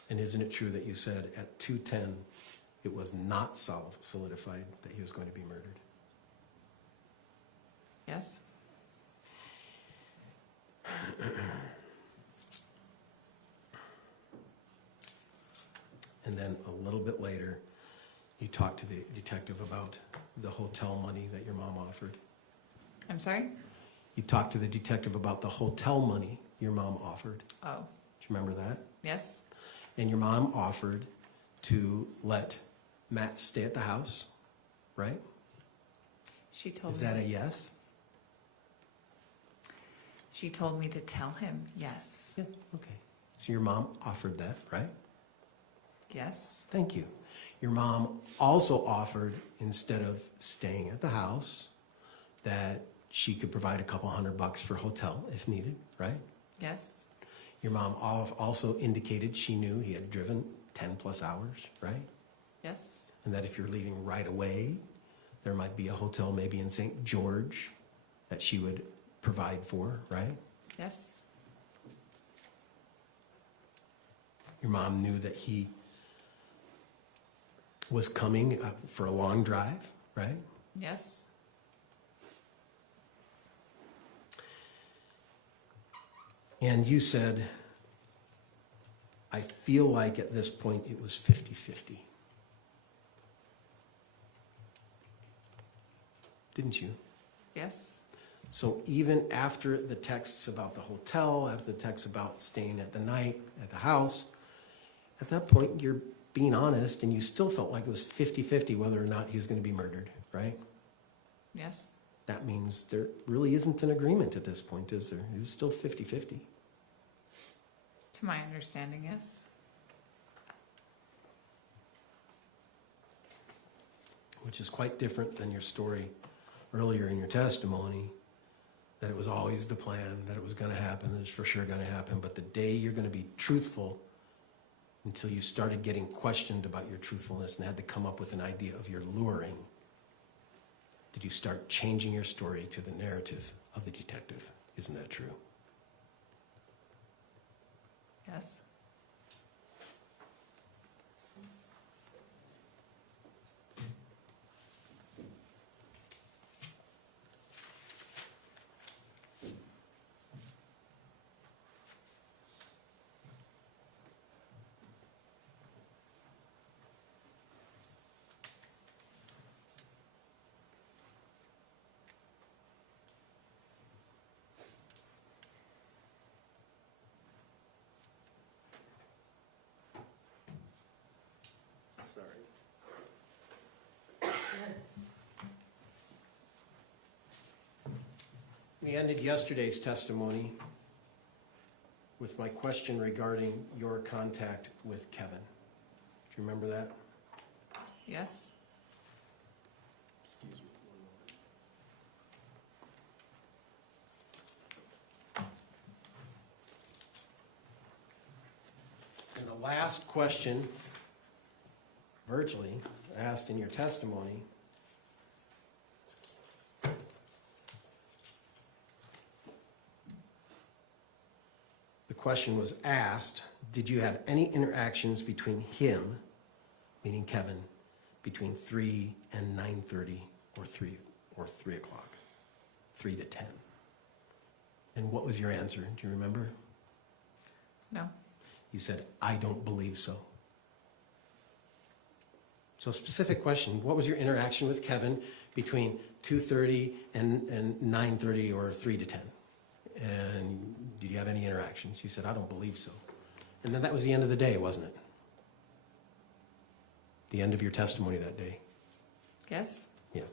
And isn't it true that you said at 2:10 it was not solidified that he was going to be murdered? Yes. And then a little bit later, you talked to the detective about the hotel money that your mom offered. I'm sorry? You talked to the detective about the hotel money your mom offered. Oh, Do you remember that? yes. And your mom offered to let Matt stay at the house, right? She told Is me. that a yes? She told me to tell him yes. Yeah, okay. So your mom offered that, right? Yes. Thank you. Your mom also offered, instead of staying at the house, that she could provide a couple $100 for hotel if needed, right? Yes. Your mom also indicated she knew he had driven 10 plus hours, right? Yes. And that if you're leaving right away, there might be a hotel maybe in St. George that she would provide for, right? Yes. Your mom knew that he was coming for a long drive, right? Yes. And you said, I feel like at this point it was 50-50. didn't you? Yes, So even after the texts about the hotel, after the texts about staying at the night at the house, at that point, you're being honest, and you still felt like it was 50-50 whether or not he was going to be murdered, right? yes, That means there really isn't an agreement at this point, is there? It was still 50-50. to my understanding, yes. Which is quite different than your story earlier in your testimony, that it was always the plan, that it was going to happen, that it's for sure going to happen, but the day you're going to be truthful, until you started getting questioned about your truthfulness and had to come up with an idea of your luring, did you start changing your story to the narrative of the detective? Isn't that true? Yes. Sorry. We ended yesterday's testimony with my question regarding your contact with Kevin. Do you remember that? Yes. Excuse me. And the last question, virtually, asked in your testimony, the question was asked, did you have any interactions between him, meaning Kevin, between 3 and 9:30 or 3 o'clock, 3 to 10? And what was your answer? Do you remember? No. You said, I don't believe so. So specific question, what was your interaction with Kevin between 2:30 and 9:30 or 3 to 10? And did you have any interactions? You said, I don't believe so. And then that was the end of the day, wasn't it? The end of your testimony that day. Yes. Yeah.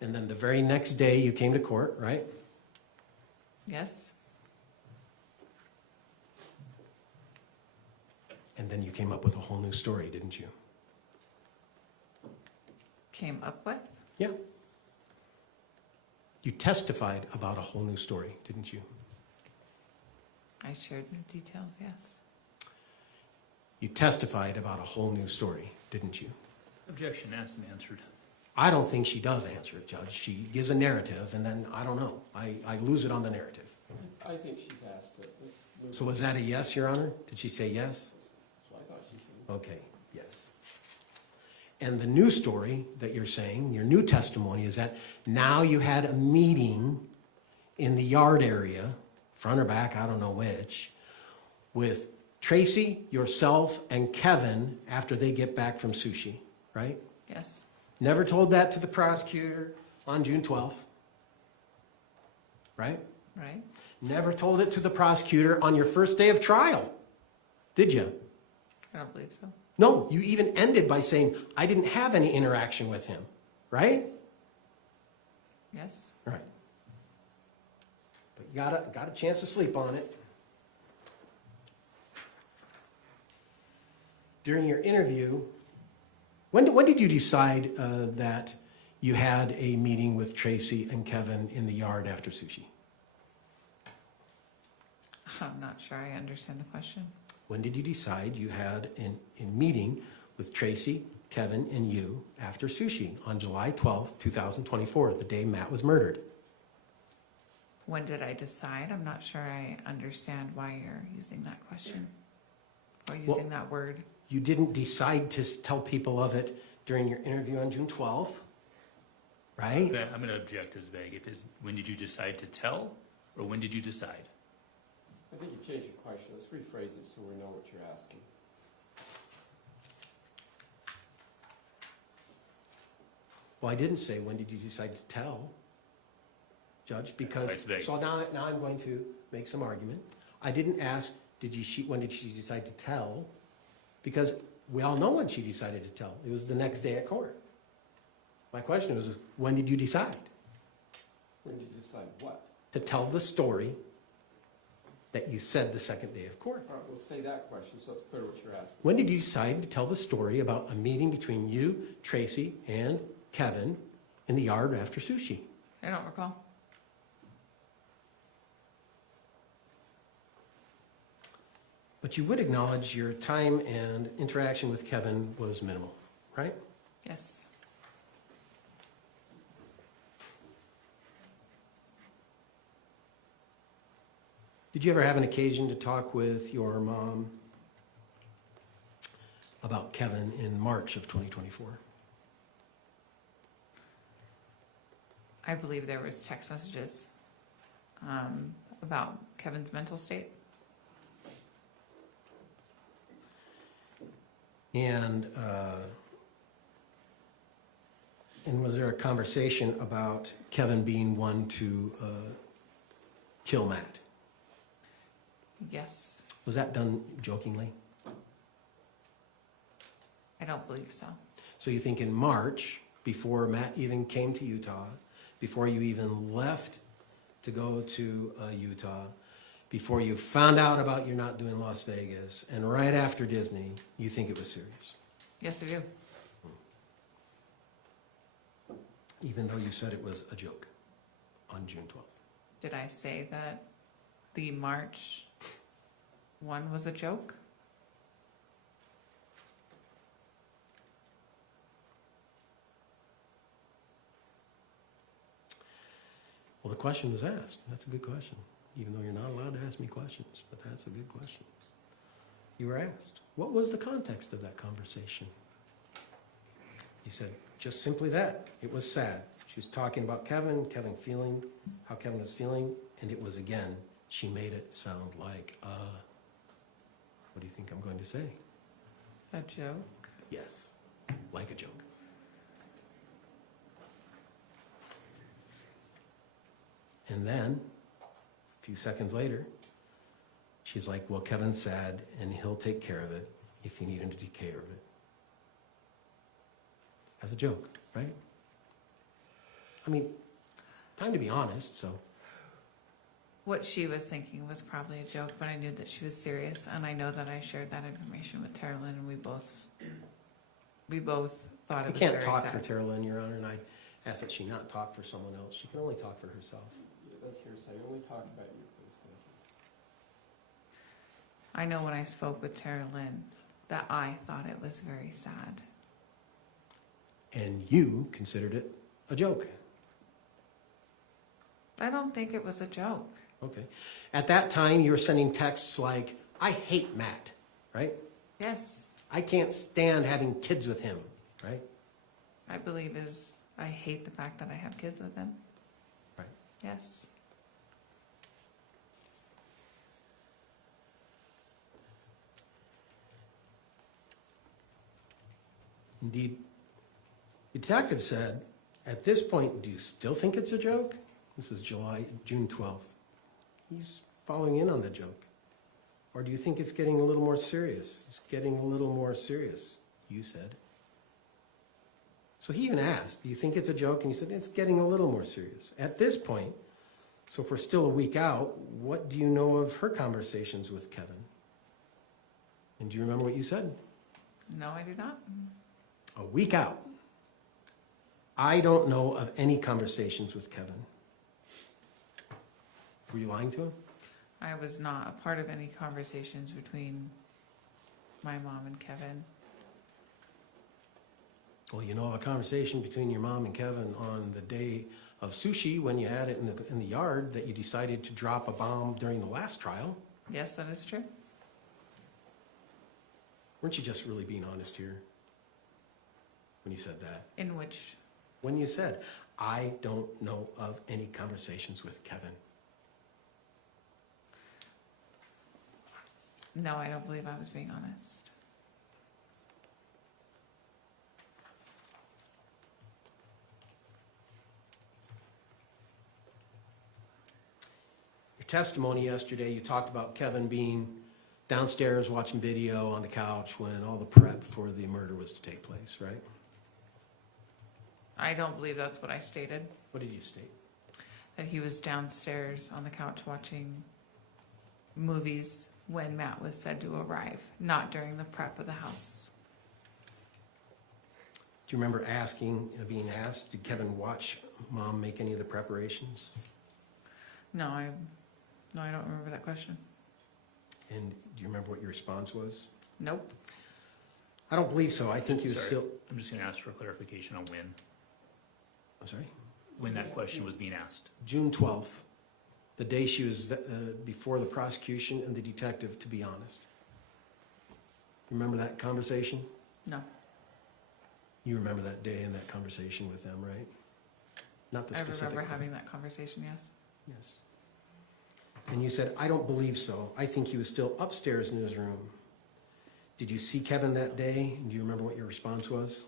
And then the very next day you came to court, right? Yes. And then you came up with a whole new story, didn't you? Came up with? Yeah. You testified about a whole new story, didn't you? I shared new details, yes. You testified about a whole new story, didn't you? Objection asked and answered. I don't think she does answer it, Judge. She gives a narrative, and then, I don't know. I lose it on the narrative. I think she's asked it. Let's move So was that a yes, Your Honor? Did she say yes? That's what I thought she said. Okay, yes. And the new story that you're saying, your new testimony, is that now you had a meeting in the yard area, front or back, I don't know which, with Tracey, yourself, and Kevin after they get back from sushi, right? Yes. Never told that to the prosecutor on June 12th, right? Right. Never told it to the prosecutor on your first day of trial, did you? I don't believe so. No, you even ended by saying, I didn't have any interaction with him, right? Yes. Right. But you got a chance to sleep on it. During your interview, when did you decide that you had a meeting with Tracey and Kevin in the yard after sushi? I'm not sure I understand the question. When did you decide you had a meeting with Tracey, Kevin, and you after sushi on July 12th, 2024, the day Matt was murdered? When did I decide? I'm not sure I understand why you're using that question or using that word. You didn't decide to tell people of it during your interview on June 12th, right? I'm going to object as vague. If it's, when did you decide to tell, or when did you decide? I think you changed your question. Let's rephrase it so we know what you're asking. Well, I didn't say, when did you decide to tell, Judge? Because, Right today. so now I'm going to make some argument. I didn't ask, when did she decide to tell? Because we all know when she decided to tell. It was the next day at court. My question was, when did you decide When did you decide what? to tell the story that you said the second day of court? All right, we'll say that question so it's clear what you're asking. When did you decide to tell the story about a meeting between you, Tracey, and Kevin in the yard after sushi? I don't recall. But you would acknowledge your time and interaction with Kevin was minimal, right? Yes. Did you ever have an occasion to talk with your mom about Kevin in March of 2024? I believe there was text messages about Kevin's mental state. And was there a conversation about Kevin being one to kill Matt? Yes. Was that done jokingly? I don't believe so. So you think in March, before Matt even came to Utah, before you even left to go to Utah, before you found out about you're not doing Las Vegas, and right after Disney, you think it was serious? Yes, I do. Even though you said it was a joke on June 12th. Did I say that the March one was a joke? Well, the question was asked. That's a good question. Even though you're not allowed to ask me questions, but that's a good question. You were asked, what was the context of that conversation? You said, just simply that. It was sad. She was talking about Kevin feeling, how Kevin was feeling, and it was, again, she made it sound like, what do you think I'm going to say? A joke? Yes, like a joke. And then, a few seconds later, she's like, well, Kevin's sad, and he'll take care of it if you need him to take care of it. As a joke, right? I mean, it's time to be honest, so. What she was thinking was probably a joke, but I knew that she was serious, and I know that I shared that information with Tara Lynn, and we both thought it was very sad. I can't talk for Tara Lynn, Your Honor, and I ask that she not talk for someone else. She can only talk for herself. That's hearsay. Only talk about you, please. Thank you. I know when I spoke with Tara Lynn that I thought it was very sad. And you considered it a joke. I don't think it was a joke. Okay. At that time, you were sending texts like, I hate Matt, right? Yes. I can't stand having kids with him, right? I believe is, I hate the fact that I have kids with him. Right. Yes. Indeed, the detective said, at this point, do you still think it's a joke? This is June 12th. He's following in on the joke. Or do you think it's getting a little more serious? It's getting a little more serious, you said. So he even asked, do you think it's a joke? And he said, it's getting a little more serious. At this point, so if we're still a week out, what do you know of her conversations with Kevin? And do you remember what you said? No, I do not. A week out. I don't know of any conversations with Kevin. Were you lying to him? I was not a part of any conversations between my mom and Kevin. Well, you know of a conversation between your mom and Kevin on the day of sushi when you had it in the yard that you decided to drop a bomb during the last trial. Yes, that is true. Weren't you just really being honest here when you said that? In which? When you said, I don't know of any conversations with Kevin. No, I don't believe I was being honest. your testimony yesterday, you talked about Kevin being downstairs watching video on the couch when all the prep for the murder was to take place, right? I don't believe that's what I stated, What did you state? that he was downstairs on the couch watching movies when Matt was said to arrive, not during the prep of the house. Do you remember being asked, did Kevin watch Mom make any of the preparations? No, I don't remember that question. And do you remember what your response was? Nope. I don't believe so. I think he was Sorry, still, I'm just gonna ask for clarification on I'm sorry? when that question was being asked. June 12th, the day she was before the prosecution and the detective, to be honest. Remember that conversation? No. You remember that day and that conversation with them, right? Not the I specific remember one. having that conversation, yes. Yes. And you said, I don't believe so. I think he was still upstairs in his room. Did you see Kevin that day? Do you remember what your response was?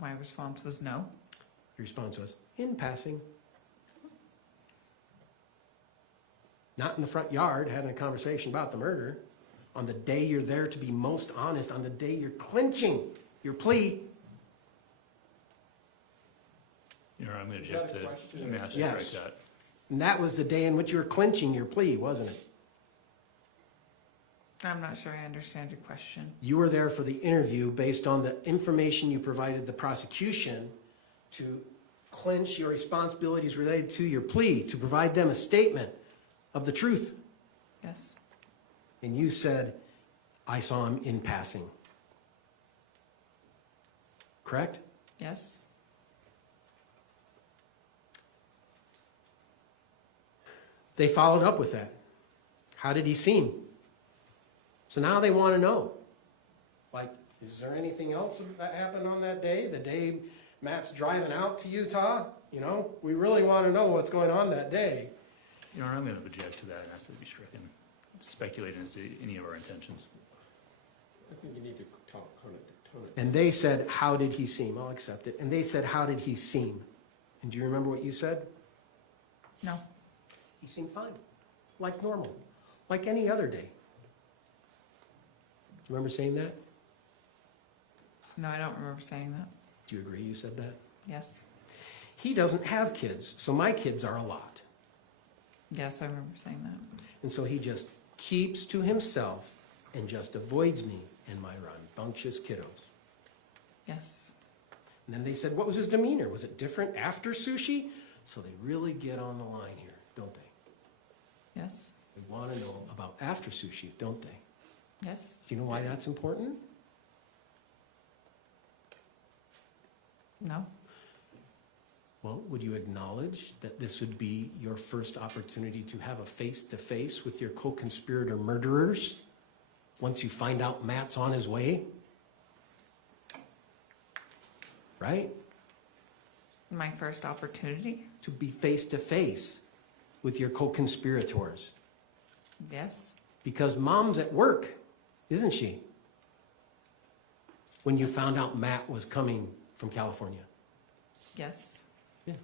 My response was no. Your response was, in passing. Not in the front yard having a conversation about the murder. On the day you're there to be most honest, on the day you're clinching your plea. Your Honor, I'm gonna Is that object a to, question? I'm gonna have to Yes. strike that. And that was the day in which you were clinching your plea, wasn't it? I'm not sure I understand your question. You were there for the interview based on the information you provided the prosecution to clinch your responsibilities related to your plea, to provide them a statement of the truth. Yes. And you said, I saw him in passing. Correct? Yes. They followed up with that. How did he seem? So now they want to know, like, is there anything else that happened on that day? The day Matt's driving out to Utah? You know, we really want to know what's going on that day. Your Honor, I'm gonna object to that and ask that it be stricken. Speculating as to any of our intentions. I think you need to tone it. And they said, how did he seem? I'll accept it. And they said, how did he seem? And do you remember what you said? No. He seemed fine, like normal, like any other day. Do you remember saying that? No, I don't remember saying that. Do you agree you said that? Yes. He doesn't have kids, so my kids are a lot. Yes, I remember saying that. And so he just keeps to himself and just avoids me and my rambunctious kiddos. Yes. And then they said, what was his demeanor? Was it different after sushi? So they really get on the line here, don't they? Yes. They want to know about after sushi, don't they? Yes. Do you know why that's important? No. Well, would you acknowledge that this would be your first opportunity to have a face-to-face with your co-conspirator murderers once you find out Matt's on his way? Right? My first opportunity? To be face-to-face with your co-conspirators. Yes. Because Mom's at work, isn't she? When you found out Matt was coming from California. Yes. Yeah.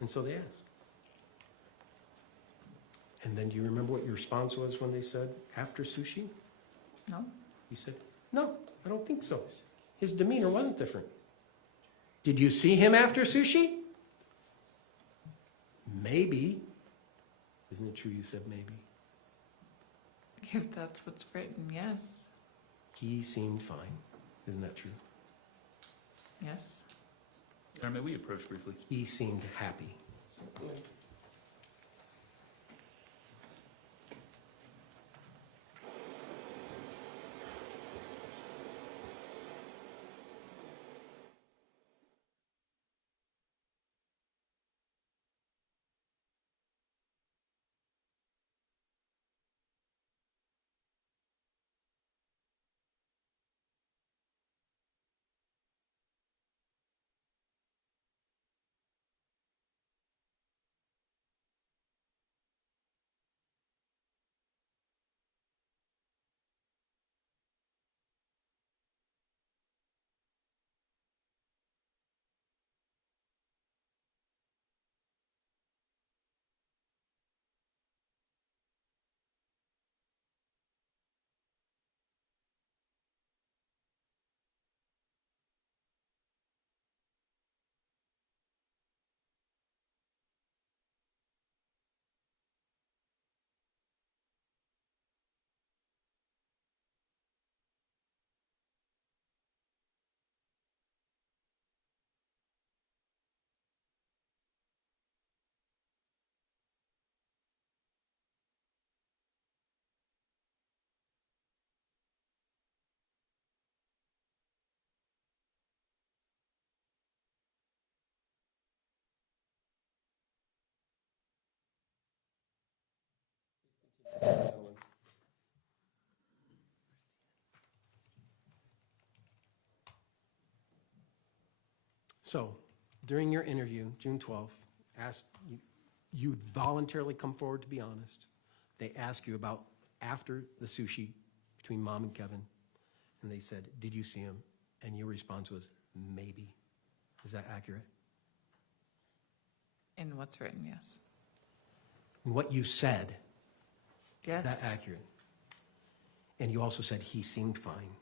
And so they asked. And then do you remember what your response was when they said, after sushi? No. You said, no, I don't think so. His demeanor wasn't different. Did you see him after sushi? Maybe. Isn't it true you said maybe? If that's what's written, yes. He seemed fine. Isn't that true? Yes. Your Honor, may we approach briefly? He seemed happy. Certainly. So, during your interview, June 12th, you voluntarily come forward to be honest. They ask you about after the sushi between Mom and Kevin, and they said, did you see him? And your response was, maybe. Is that accurate? In what's written, yes. And what you said, Yes. is that accurate? And you also said he seemed fine.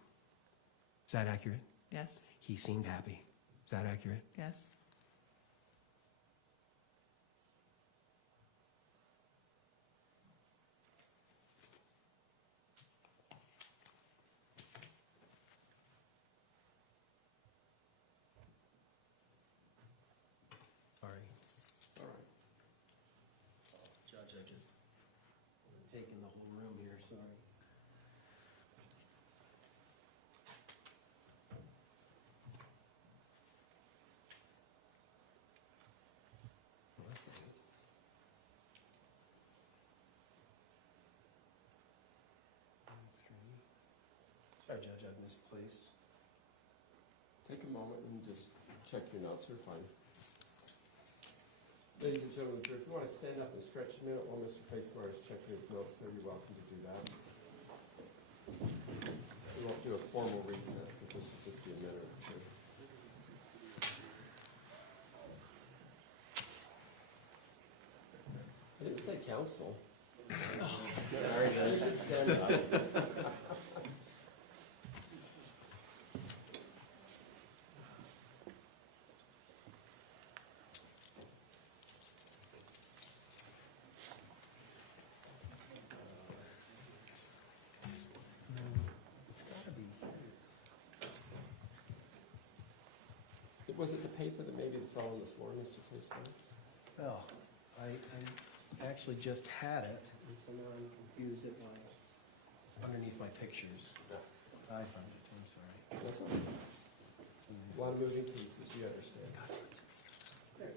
Is that accurate? Yes. He seemed happy. Is that accurate? Yes. Sorry. All right. Judge, I just taken the whole room here, sorry. Well, that's all right. Sorry, Judge, I've misplaced. Take a moment and just check your notes, you're fine. Ladies and gentlemen, if you want to stand up and stretch a minute while Mr. Facemar is checking his notes, then you're welcome to do that. We won't do a formal recess, because this will just be a minute or two. I didn't say counsel. Sorry, You should stand up. It's gotta be. Was it the paper that maybe fell on the floor, Mr. Facemar? Well, I actually just had it, and so now I'm confused at underneath my pictures. I found it, I'm sorry. That's all right. A lot of moving pieces, you understand. There it is.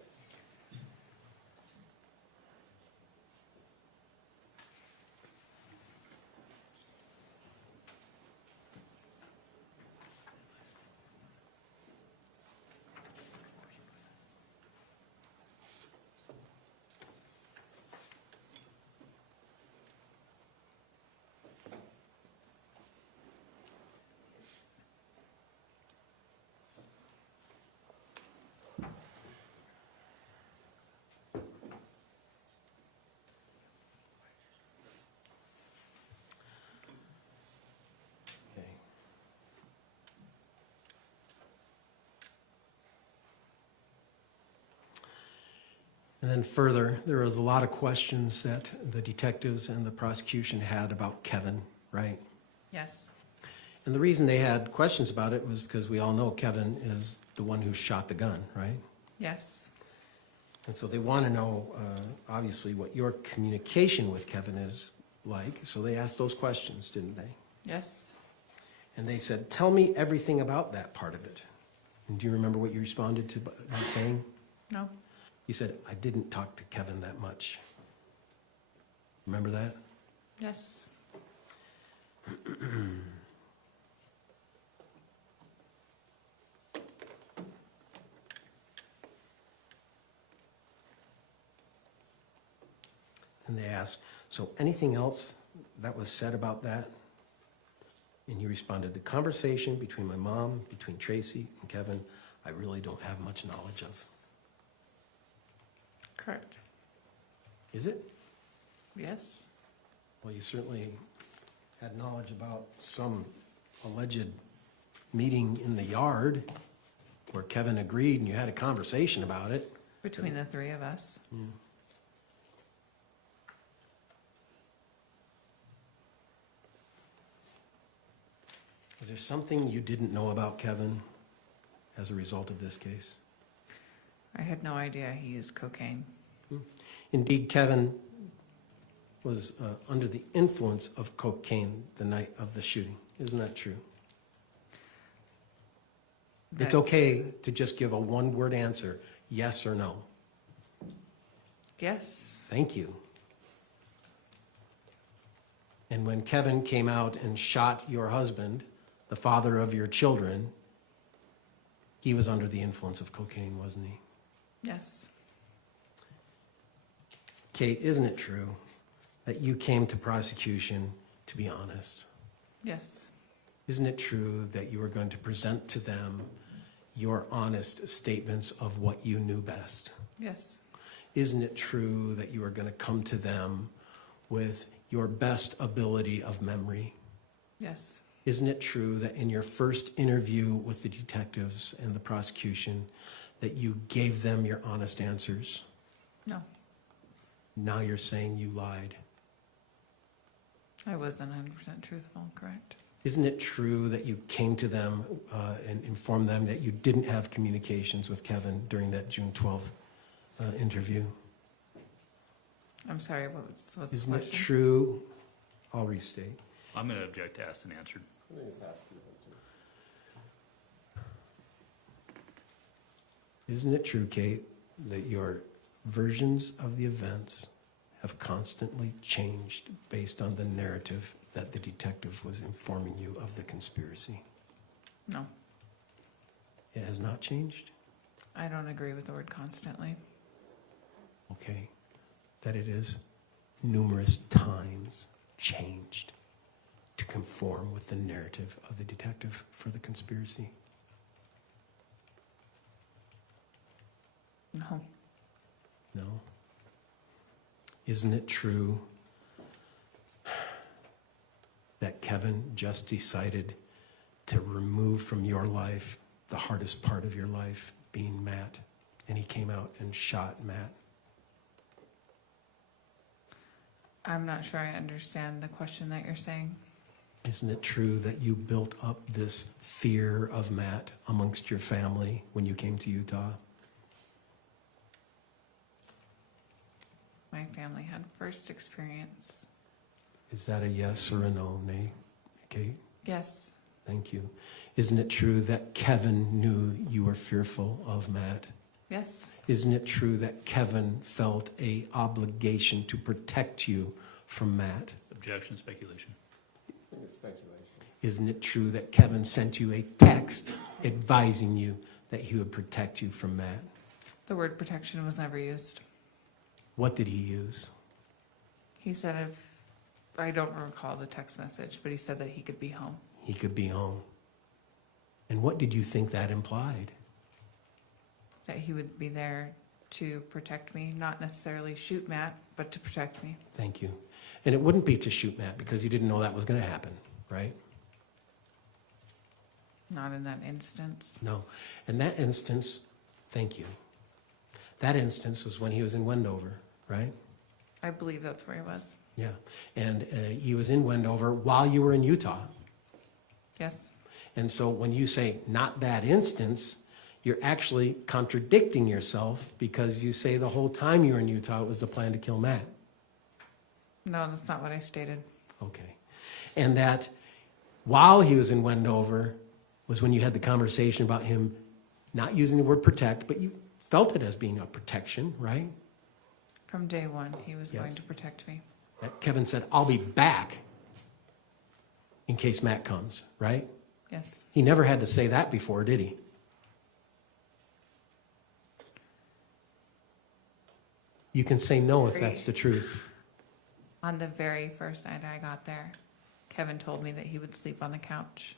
Okay. And then further, there was a lot of questions that the detectives and the prosecution had about Kevin, right? Yes. And the reason they had questions about it was because we all know Kevin is the one who shot the gun, right? Yes. And so they want to know, obviously, what your communication with Kevin is like. So they asked those questions, didn't they? Yes. And they said, tell me everything about that part of it. And do you remember what you responded to by saying? No. You said, I didn't talk to Kevin that much. Remember that? Yes. And they asked, so anything else that was said about that? And you responded, the conversation between my mom, between Tracey and Kevin, I really don't have much knowledge of. Correct. Is it? Yes. Well, you certainly had knowledge about some alleged meeting in the yard where Kevin agreed and you had a conversation about it. Between the three of us. Yeah. Is there something you didn't know about Kevin as a result of this case? I had no idea he used cocaine. Indeed, Kevin was under the influence of cocaine the night of the shooting. Isn't that true? It's okay to just give a one-word answer, yes or no. Yes. Thank you. And when Kevin came out and shot your husband, the father of your children, He was under the influence of cocaine, wasn't he? Yes. Kate, isn't it true that you came to prosecution to be honest? Yes. Isn't it true that you were going to present to them your honest statements of what you knew best? Yes. Isn't it true that you were going to come to them with your best ability of memory? Yes. Isn't it true that in your first interview with the detectives and the prosecution that you gave them your honest answers? No. Now you're saying you lied. I wasn't 100% truthful, correct? Isn't it true that you came to them and informed them that you didn't have communications with Kevin during that June 12th interview? I'm sorry, what's the Isn't question? it true? I'll restate. I'm going to object to asked and answered. I think it's asked you. Isn't it true, Kate, that your versions of the events have constantly changed based on the narrative that the detective was informing you of the conspiracy? No. It has not changed? I don't agree with the word constantly. Okay. That it is numerous times changed to conform with the narrative of the detective for the conspiracy? No. No? Isn't it true that Kevin just decided to remove from your life the hardest part of your life, being Matt, and he came out and shot Matt? I'm not sure I understand the question that you're saying. Isn't it true that you built up this fear of Matt amongst your family when you came to Utah? My family had first experience. Is that a yes or a no, Nate? Kate? Yes. Thank you. Isn't it true that Kevin knew you were fearful of Matt? Yes. Isn't it true that Kevin felt an obligation to protect you from Matt? Objection, speculation. I think it's speculation. Isn't it true that Kevin sent you a text advising you that he would protect you from Matt? The word protection was never used. What did he use? He said I don't recall the text message, but he said that he could be home. He could be home. And what did you think that implied? That he would be there to protect me, not necessarily shoot Matt, but to protect me. Thank you. And it wouldn't be to shoot Matt because you didn't know that was going to happen, right? Not in that instance. No. And that instance, thank you. That instance was when he was in Wendover, right? I believe that's where he was. Yeah. And he was in Wendover while you were in Utah. Yes. And so when you say not that instance, you're actually contradicting yourself because you say the whole time you were in Utah it was the plan to kill Matt. No, that's not what I stated. Okay. And that while he was in Wendover was when you had the conversation about him not using the word protect, but you felt it as being a protection, right? From day one, he was Yes. going to protect me. That Kevin said, I'll be back in case Matt comes, right? Yes. He never had to say that before, did he? You can say no if that's the truth. On the very first night I got there, Kevin told me that he would sleep on the couch.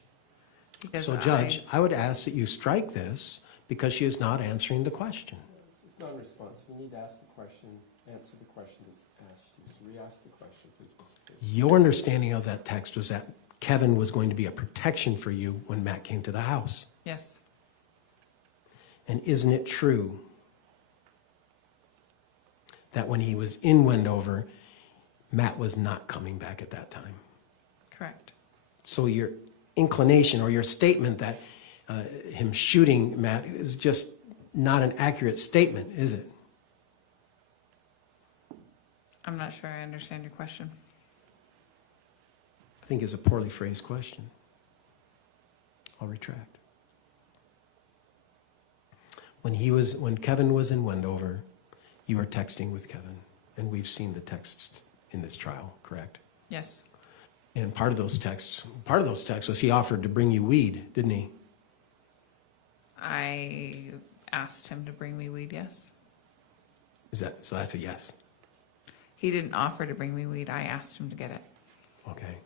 Because So Judge, I would ask that you strike this because she is not answering the question. It's non-responsive. You need to ask the question, answer the question that's asked you. So re-ask the question, please, Mr. Casey. Your understanding of that text was that Kevin was going to be a protection for you when Matt came to the house. Yes. And isn't it true that when he was in Wendover, Matt was not coming back at that time? Correct. So your inclination or your statement that him shooting Matt is just not an accurate statement, is it? I'm not sure I understand your question. I think it's a poorly phrased question. I'll retract. When Kevin was in Wendover, you were texting with Kevin, and we've seen the texts in this trial, correct? Yes. And part of those texts was he offered to bring you weed, didn't he? I asked him to bring me weed, yes. So that's a yes? He didn't offer to bring me weed. I asked him to get it. Okay.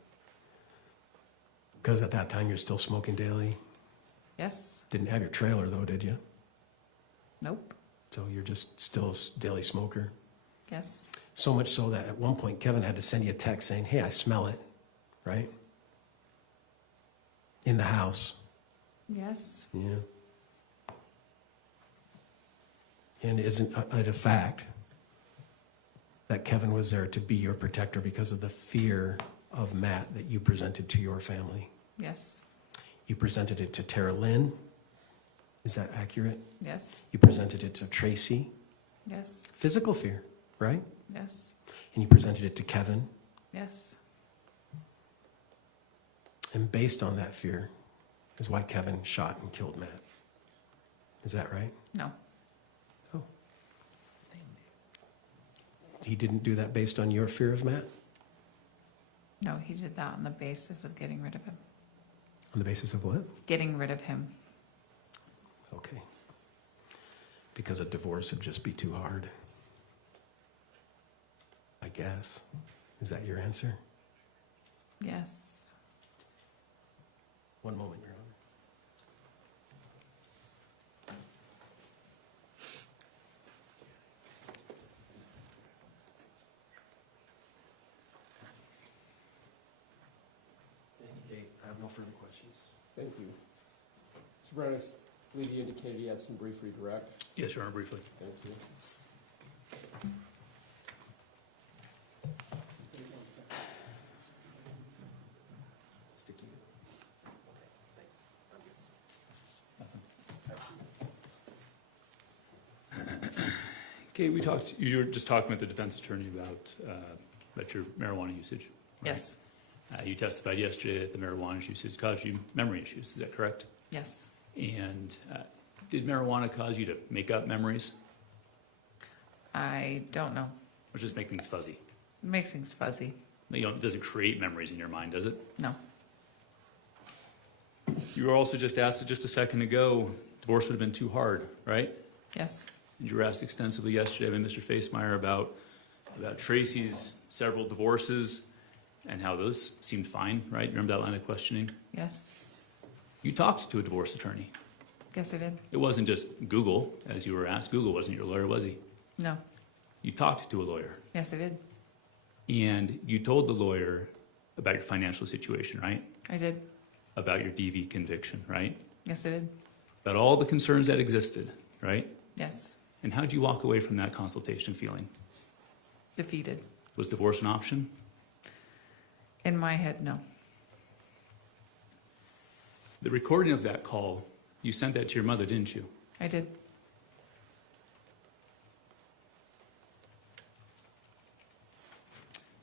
Because at that time, you're still smoking daily? Yes. Didn't have your trailer, though, did you? Nope. So you're just still a daily smoker? Yes. So much so that at one point, Kevin had to send you a text saying, hey, I smell it, right? In the house. Yes. Yeah. And isn't it a fact that Kevin was there to be your protector because of the fear of Matt that you presented to your family? Yes. You presented it to Tara Lynn. Is that accurate? Yes. You presented it to Tracey. Yes. Physical fear, right? Yes. And you presented it to Kevin. Yes. And based on that fear is why Kevin shot and killed Matt. Is that right? No. Oh. He didn't do that based on your fear of Matt? No, he did that on the basis of getting rid of him. On the basis of what? Getting rid of him. Okay. Because a divorce would just be too hard. I guess. Is that your answer? Yes. One moment, Your Honor. Okay, I have no further questions. Thank you. Mr. Brown, I believe you indicated you had some brief redirect. Yes, Your Honor, briefly. Thank you. Okay, you were just talking with the defense attorney about your marijuana usage. Right? Yes. You testified yesterday that the marijuana usage caused you memory issues. Is that correct? Yes. And did marijuana cause you to make up memories? I don't know. Or just make things fuzzy? It makes things fuzzy. It doesn't create memories in your mind, does it? No. You were also just asked just a second ago, divorce would have been too hard, right? Yes. And you were asked extensively yesterday by Mr. Facemeyer about Tracey's several divorces and how those seemed fine, right? Remember that line of questioning? Yes. You talked to a divorce attorney. Yes, I did. It wasn't just Google, as you were asked. Google wasn't your lawyer, was he? No. You talked to a lawyer. Yes, I did. And you told the lawyer about your financial situation, right? I did. About your DV conviction, right? Yes, I did. About all the concerns that existed, right? Yes. And how did you walk away from that consultation feeling? Defeated. Was divorce an option? In my head, no. The recording of that call, you sent that to your mother, didn't you? I did.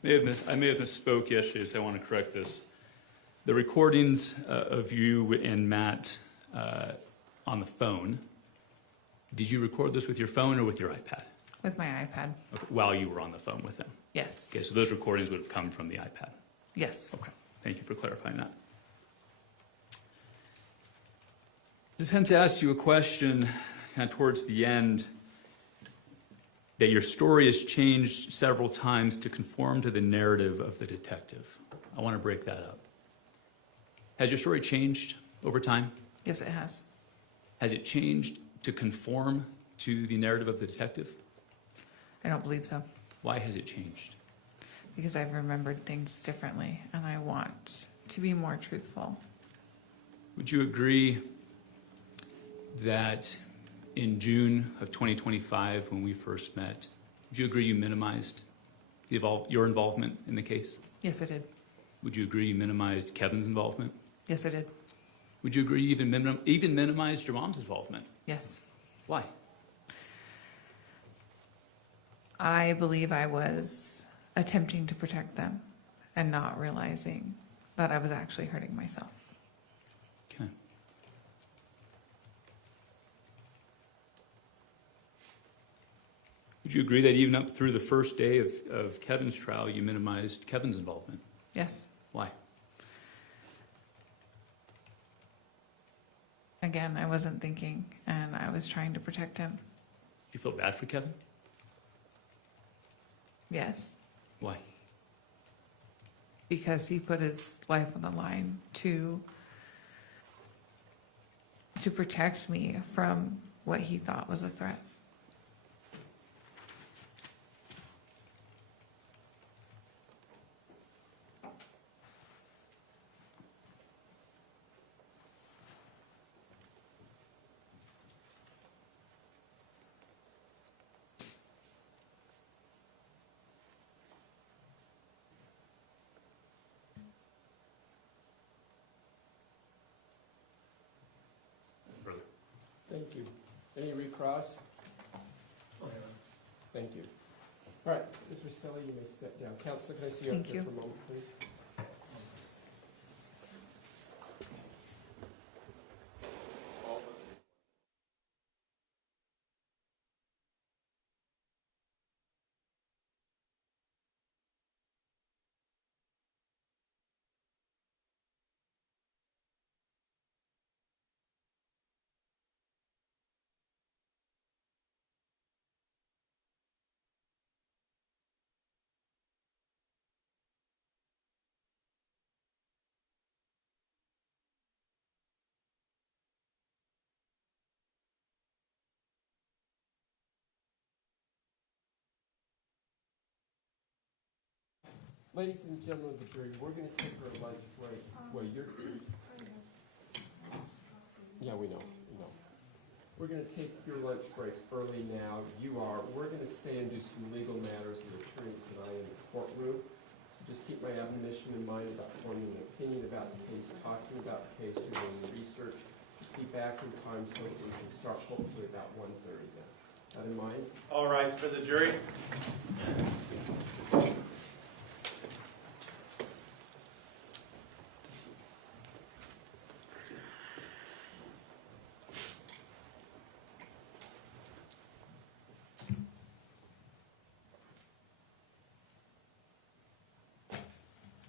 I may have misspoke yesterday, so I want to correct this. The recordings of you and Matt on the phone, did you record this with your phone or with your iPad? With my iPad. Okay, while you were on the phone with them? Yes. Okay, so those recordings would have come from the iPad? Yes. Okay, thank you for clarifying that. The defense asked you a question kind of towards the end, that your story has changed several times to conform to the narrative of the detective. I want to break that up. Has your story changed over time? Yes, it has. Has it changed to conform to the narrative of the detective? I don't believe so. Why has it changed? Because I've remembered things differently, and I want to be more truthful. Would you agree that in June of 2025, when we first met, would you agree you minimized your involvement in the case? Yes, I did. Would you agree you minimized Kevin's involvement? Yes, I did. Would you agree you even minimized your mom's involvement? Yes. Why? I believe I was attempting to protect them and not realizing that I was actually hurting myself. Okay. Would you agree that even up through the first day of Kevin's trial, you minimized Kevin's involvement? Yes. Why? Again, I wasn't thinking, and I was trying to protect him. You feel bad for Kevin? Yes, Why? because he put his life on the line to protect me from what he thought was a threat. Brother. Thank you. Any recross? Thank you. All right, Ms. Restelli, you may step down. Counselor, can I see you up Thank there you. for a moment, please? Ladies and gentlemen of the jury, we're going to take our lunch break. Well, you're... Yeah, we know. We're going to take your lunch break early now. You are. We're going to stay and do some legal matters with attorneys and I in the courtroom. So just keep my admonition in mind about forming an opinion about the case, talking about the case, doing the research. Just be back in time so that we can start hopefully about 1:30 then. That in mind? All rise for the jury.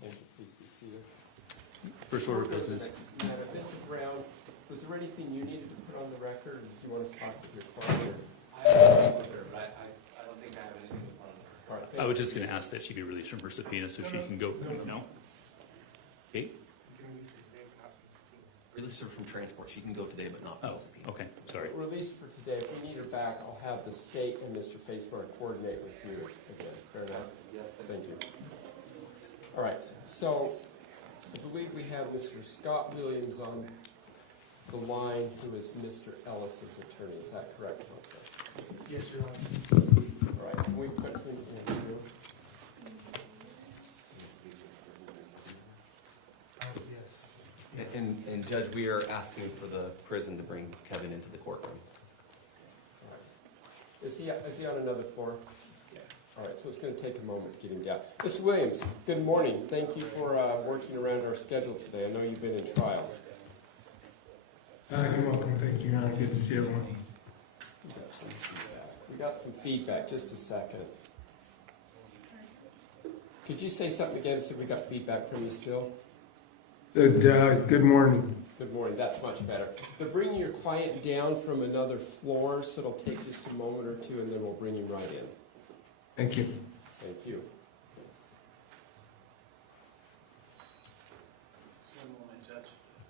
Thank you. Please be seated. First order of business. Mr. Brown, was there anything you needed to put on the record, or did you want to talk with your client? I have with her, but I don't think I have anything to put on her. All right, I was just going to ask that she be released from her subpoena so she can go. No? Okay? Release her from transport. She can go today, but not from Oh, the subpoena. okay, sorry. Release for today. If we need her back, I'll have the state and Mr. Facemar coordinate with you again. Fair enough? Yes, Thank you. All right, so I believe we have Mr. Scott Williams on the line, who is Mr. Ellis's attorney. Is that correct, Counselor? Yes, Your Honor. All right, can we put him in the room? Yes. And Judge, we are asking for the prison to bring Kevin into the courtroom. All right. Is he on another floor? Yeah. All right, so it's going to take a moment to get him down. Mr. Williams, good morning. Thank you for working around our schedule today. I know you've been in trial. You're welcome. Thank you, Your Honor. Good to see everyone. We got some feedback. Just a second. Could you say something again so we got feedback from you still? Good morning. Good morning. That's much better. They're bringing your client down from another floor, so it'll take just a moment or two, and then we'll bring him right in. Thank you. Thank you.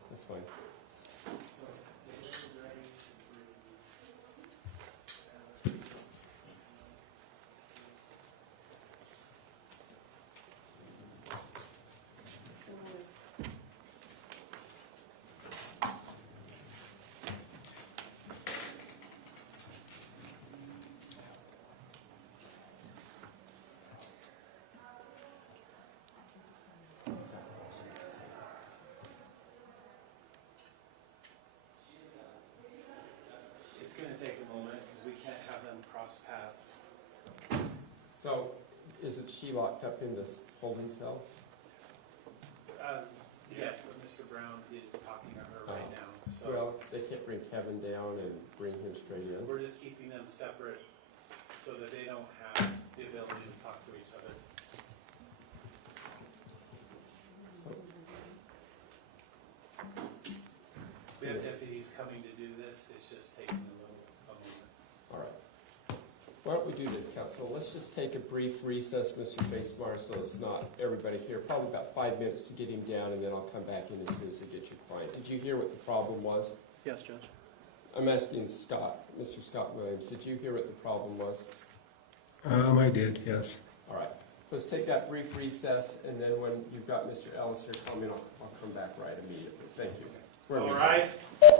That's fine. It's going to take a moment because we can't have them cross paths. So, isn't she locked up in this holding cell? Yes, but Mr. Brown is talking to her right now. So Well, they can't bring Kevin down and bring him straight in. we're just keeping them separate so that they don't have the ability to talk to each other. So, We have deputies coming to do this, it's just taking a moment. All right. Why don't we do this, council? Let's just take a brief recess, Mr. Facemar, so it's not everybody here. Probably about 5 minutes to get him down, and then I'll come back in as soon as I get your client. Did you hear what the problem was? Yes, Judge. I'm asking Scott, Mr. Scott Williams. Did you hear what the problem was? I did, yes. All right. So let's take that brief recess, and then when you've got Mr. Ellis here, call me, and I'll come back right immediately. Thank you. We're in All recess. right.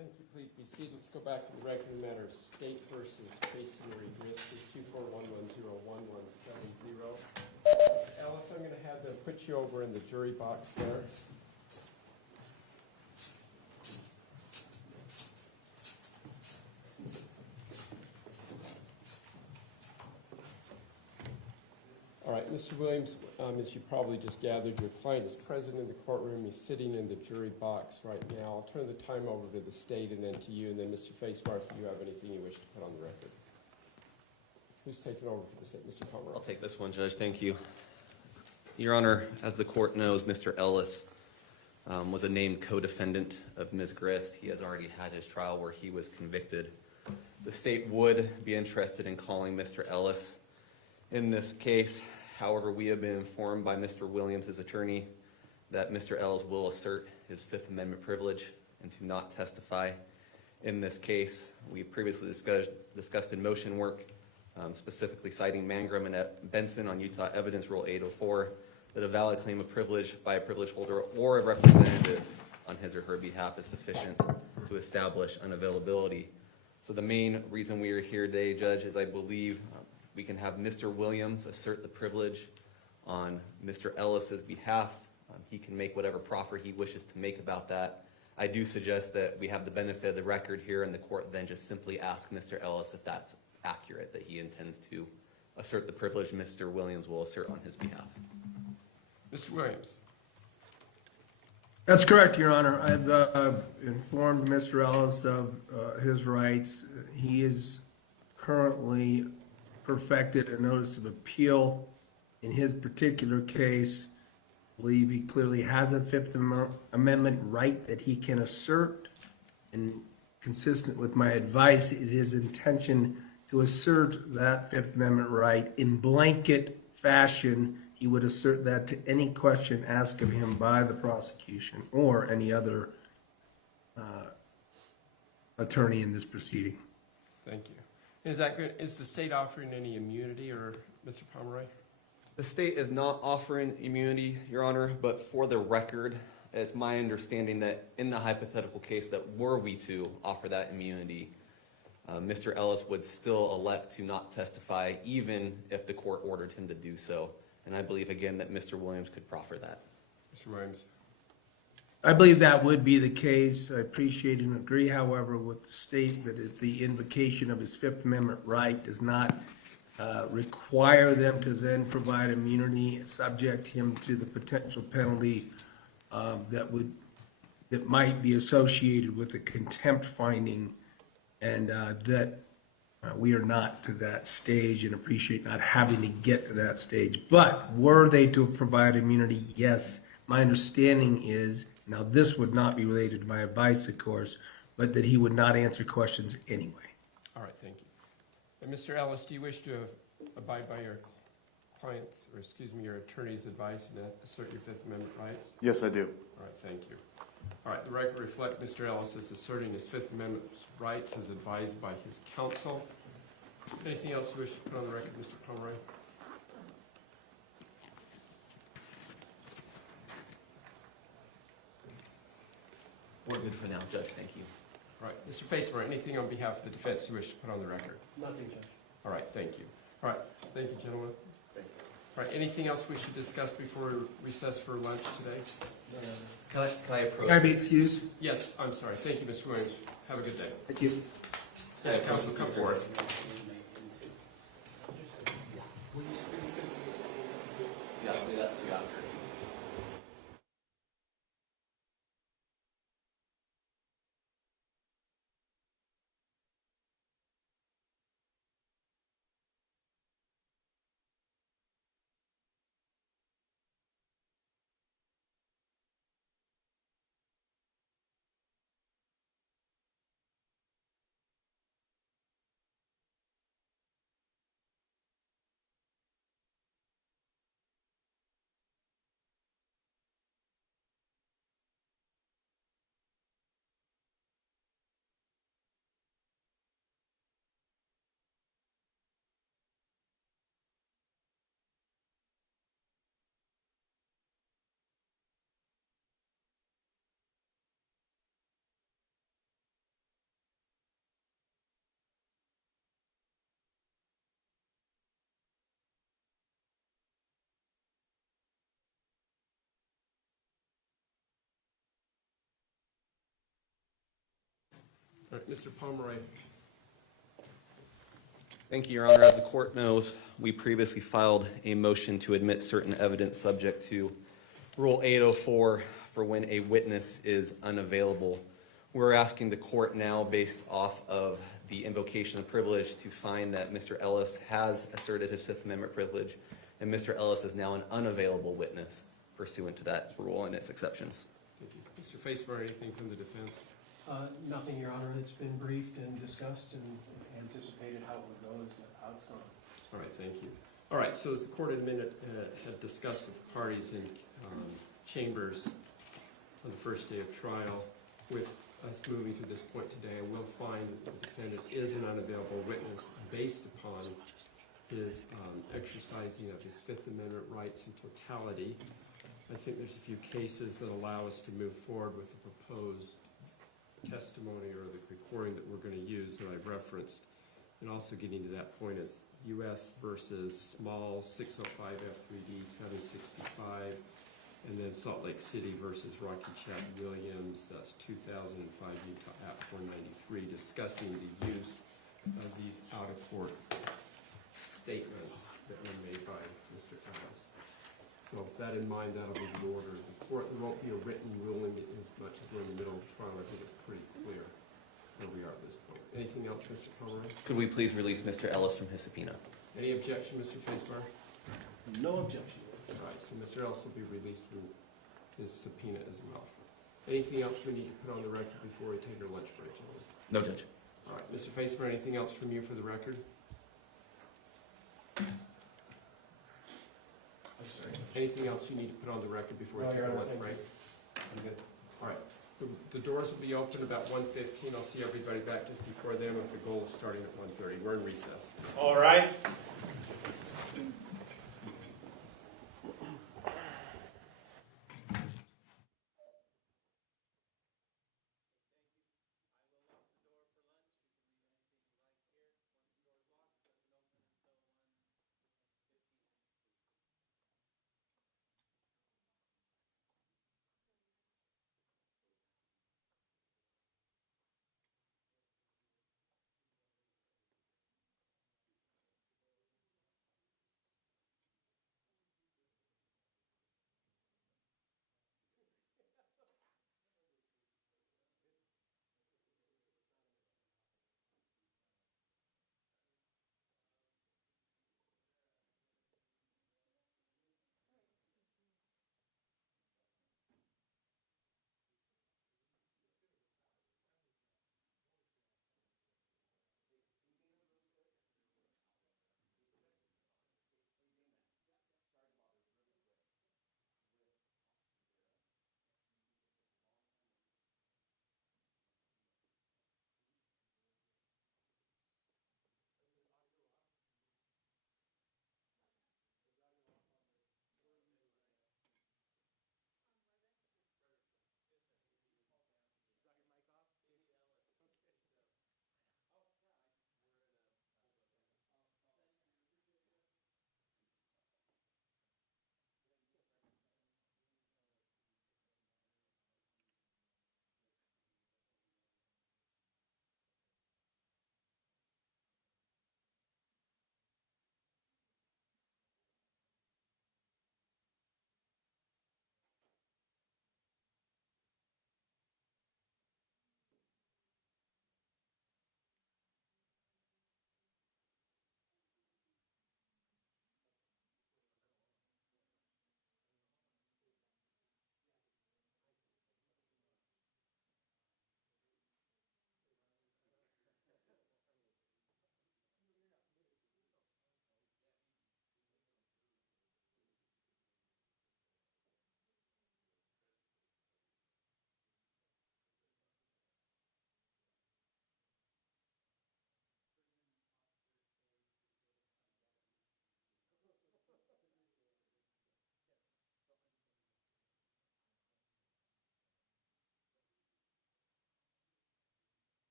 Thank you. Please be seated. Let's go back to the record of the matter of State versus Tracey Grist, is 241101170. Ellis, I'm going to have them put you over in the jury box there. All right, Mr. Williams, as you probably just gathered, your client is present in the courtroom. He's sitting in the jury box right now. I'll turn the time over to the state and then to you, and then Mr. Facebar, if you have anything you wish to put on the record. Who's taking over for the state? Mr. Palmer? I'll take this one, Judge. Thank you. Your Honor, as the court knows, Mr. Ellis was a named co-defendant of Ms. Grist. He has already had his trial where he was convicted. The state would be interested in calling Mr. Ellis in this case. However, we have been informed by Mr. Williams' attorney that Mr. Ellis will assert his Fifth Amendment privilege and to not testify in this case. We previously discussed in motion work, specifically citing Mangrum and Benson on Utah Evidence Rule 804, that a valid claim of privilege by a privilege holder or a representative on his or her behalf is sufficient to establish unavailability. So the main reason we are here today, Judge, is I believe we can have Mr. Williams assert the privilege on Mr. Ellis's behalf. He can make whatever proffer he wishes to make about that. I do suggest that we have the benefit of the record here, and the court then just simply ask Mr. Ellis if that's accurate, that he intends to assert the privilege Mr. Williams will assert on his behalf. Mr. Williams. That's correct, Your Honor. I've informed Mr. Ellis of his rights. He is currently perfected a notice of appeal. In his particular case, I believe he clearly has a Fifth Amendment right that he can assert. And consistent with my advice, it is his intention to assert that Fifth Amendment right in blanket fashion. He would assert that to any question asked of him by the prosecution or any other attorney in this proceeding. Thank you. Is that good? Is the state offering any immunity, or Mr. Pomeroy? The state is not offering immunity, Your Honor, but for the record, it's my understanding that in the hypothetical case that were we to offer that immunity, Mr. Ellis would still elect to not testify even if the court ordered him to do so. And I believe, again, that Mr. Williams could proffer that. Mr. Williams. I believe that would be the case. I appreciate and agree, however, with the state that the invocation of his Fifth Amendment right does not require them to then provide immunity, subject him to the potential penalty that might be associated with a contempt finding, and that we are not to that stage, and appreciate not having to get to that stage. But were they to provide immunity, yes, my understanding is, now this would not be related to my advice, of course, but that he would not answer questions anyway. All right, thank you. And Mr. Ellis, do you wish to abide by your client's, or excuse me, your attorney's advice and assert your Fifth Amendment rights? Yes, I do. All right, thank you. All right, the record reflects Mr. Ellis is asserting his Fifth Amendment rights as advised by his counsel. Anything else you wish to put on the record, Mr. Pomeroy? We're good for now, Judge. Thank you. All right, Mr. Facebar, anything on behalf of the defense you wish to put on the record? Nothing, Judge. All right, thank you. All right, thank you, gentlemen. Thank you. All right, anything else we should discuss before we recess for lunch today? Can I approach? Can I be excused? Yes, I'm sorry. Thank you, Mr. Williams. Have a good day. Thank you. Yes, counsel, come forward. Yeah, that's got All right, Mr. Pomeroy. Thank you, Your Honor. As the court knows, we previously filed a motion to admit certain evidence subject to Rule 804 for when a witness is unavailable. We're asking the court now, based off of the invocation of privilege, to find that Mr. Ellis has asserted his Fifth Amendment privilege, and Mr. Ellis is now an unavailable witness pursuant to that rule and its exceptions. Thank you. Mr. Facebar, anything from the defense? Nothing, Your Honor. It's been briefed and discussed and anticipated how it would go as outcome. All right, thank you. All right, so as the court in a minute had discussed with the parties in chambers on the first day of trial, with us moving to this point today, I will find that the defendant is an unavailable witness based upon his exercising of his Fifth Amendment rights in totality. I think there's a few cases that allow us to move forward with the proposed testimony or the recording that we're going to use that I've referenced. And also getting to that point is U.S. versus Small 605 F3D 765, and then Salt Lake City versus Rocky Chad Williams, that's 2005 Utah Act 493, discussing the use of these out-of-court statements that were made by Mr. Ellis. So with that in mind, that'll be the order. The court, there won't be a written ruling as much as we're in the middle of the trial. I think it's pretty clear where we are at this point. Anything else, Mr. Pomeroy? Could we please release Mr. Ellis from his subpoena? Any objection, Mr. Facebar? No objection. All right, so Mr. Ellis will be released from his subpoena as well. Anything else we need to put on the record before we take our lunch break, gentlemen? No, Judge. All right, Mr. Facebar, anything else from you for the record? I'm sorry. Anything else you need to put on the record before we No, take Your our Honor, lunch thank break? I'm good. All right, the doors will be open about 1:15. I'll see everybody back just before then with the goal of starting at 1:30. We're in recess. All right.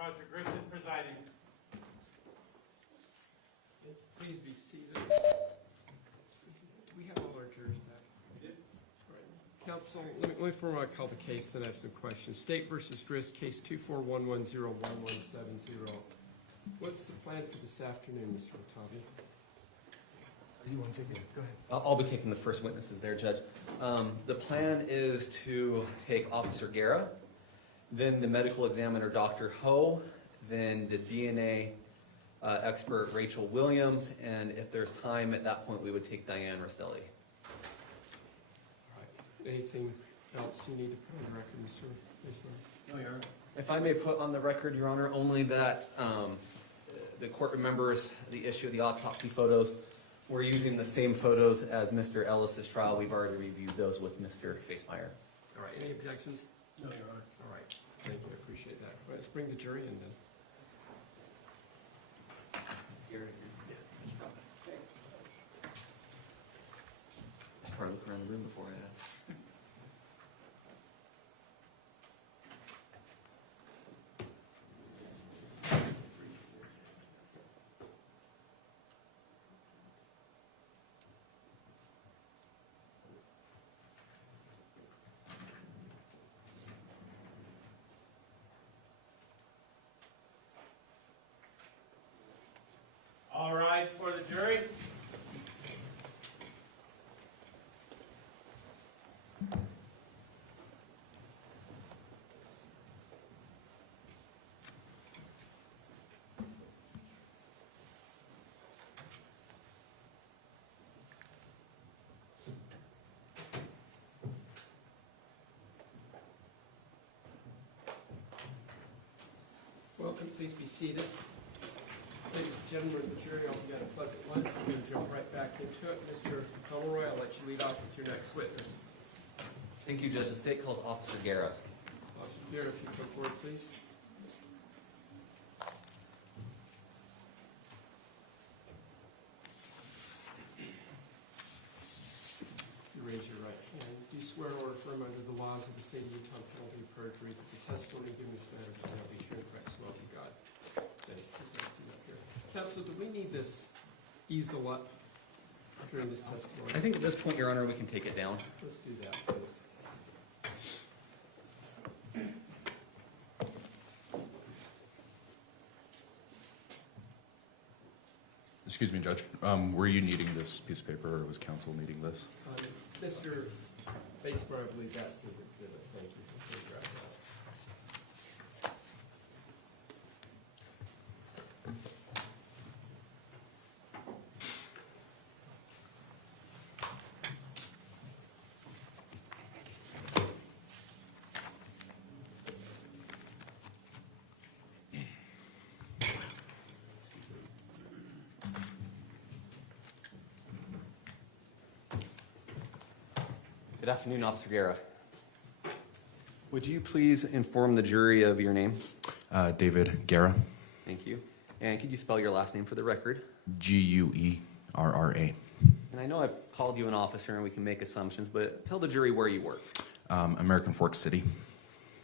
Roger Griffin presiding. Please be seated. Do we have all our jurors back? We did. All right. Counsel, let me before I call the case, then I have some questions. State versus Grist, case 241101170. What's the plan for this afternoon, Mr. Otavi? You want to take it? Go ahead. I'll be taking the first witnesses there, Judge. The plan is to take Officer Garrett, then the medical examiner, Dr. Ho, then the DNA expert, Rachel Williams, and if there's time at that point, we would take Diane Restelli. All right. Anything else you need to put on the record, Mr. Mason? No, Your Honor. If I may put on the record, Your Honor, only that the court remembers the issue of the autopsy photos. We're using the same photos as Mr. Ellis's trial. We've already reviewed those with Mr. Facemeyer. All right. Any objections? No, Your Honor. All right. Thank you. I appreciate that. All right, let's bring the jury in then. Just probably look around the room before I ask. All rise for the jury. Welcome. Please be seated. Ladies and gentlemen of the jury, I hope you had a pleasant lunch. We're going to jump right back into it. Mr. Pomeroy, I'll let you lead off with your next witness. Thank you, Judge. The state calls Officer Garrett. Officer Garrett, if you come forward, please. You raise your right hand. Do you swear or affirm under the laws of the state of Utah, penalty of perjury, that the testimony given this matter shall be true and correct, so help you God? Thank you. Counsel, do we need this easel up during this testimony? I think at this point, Your Honor, we can take it down. Let's do that, please. Excuse me, Judge. Were you needing this piece of paper, or was counsel needing this? Mr. Facemeyer, I believe that's his exhibit. Thank you for grabbing that. Good afternoon, Officer Garrett. Would you please inform the jury of your name? David Guerra. Thank you. And could you spell your last name for the record? Guerra. And I know I've called you an officer and we can make assumptions, but tell the jury where you work. American Fork City.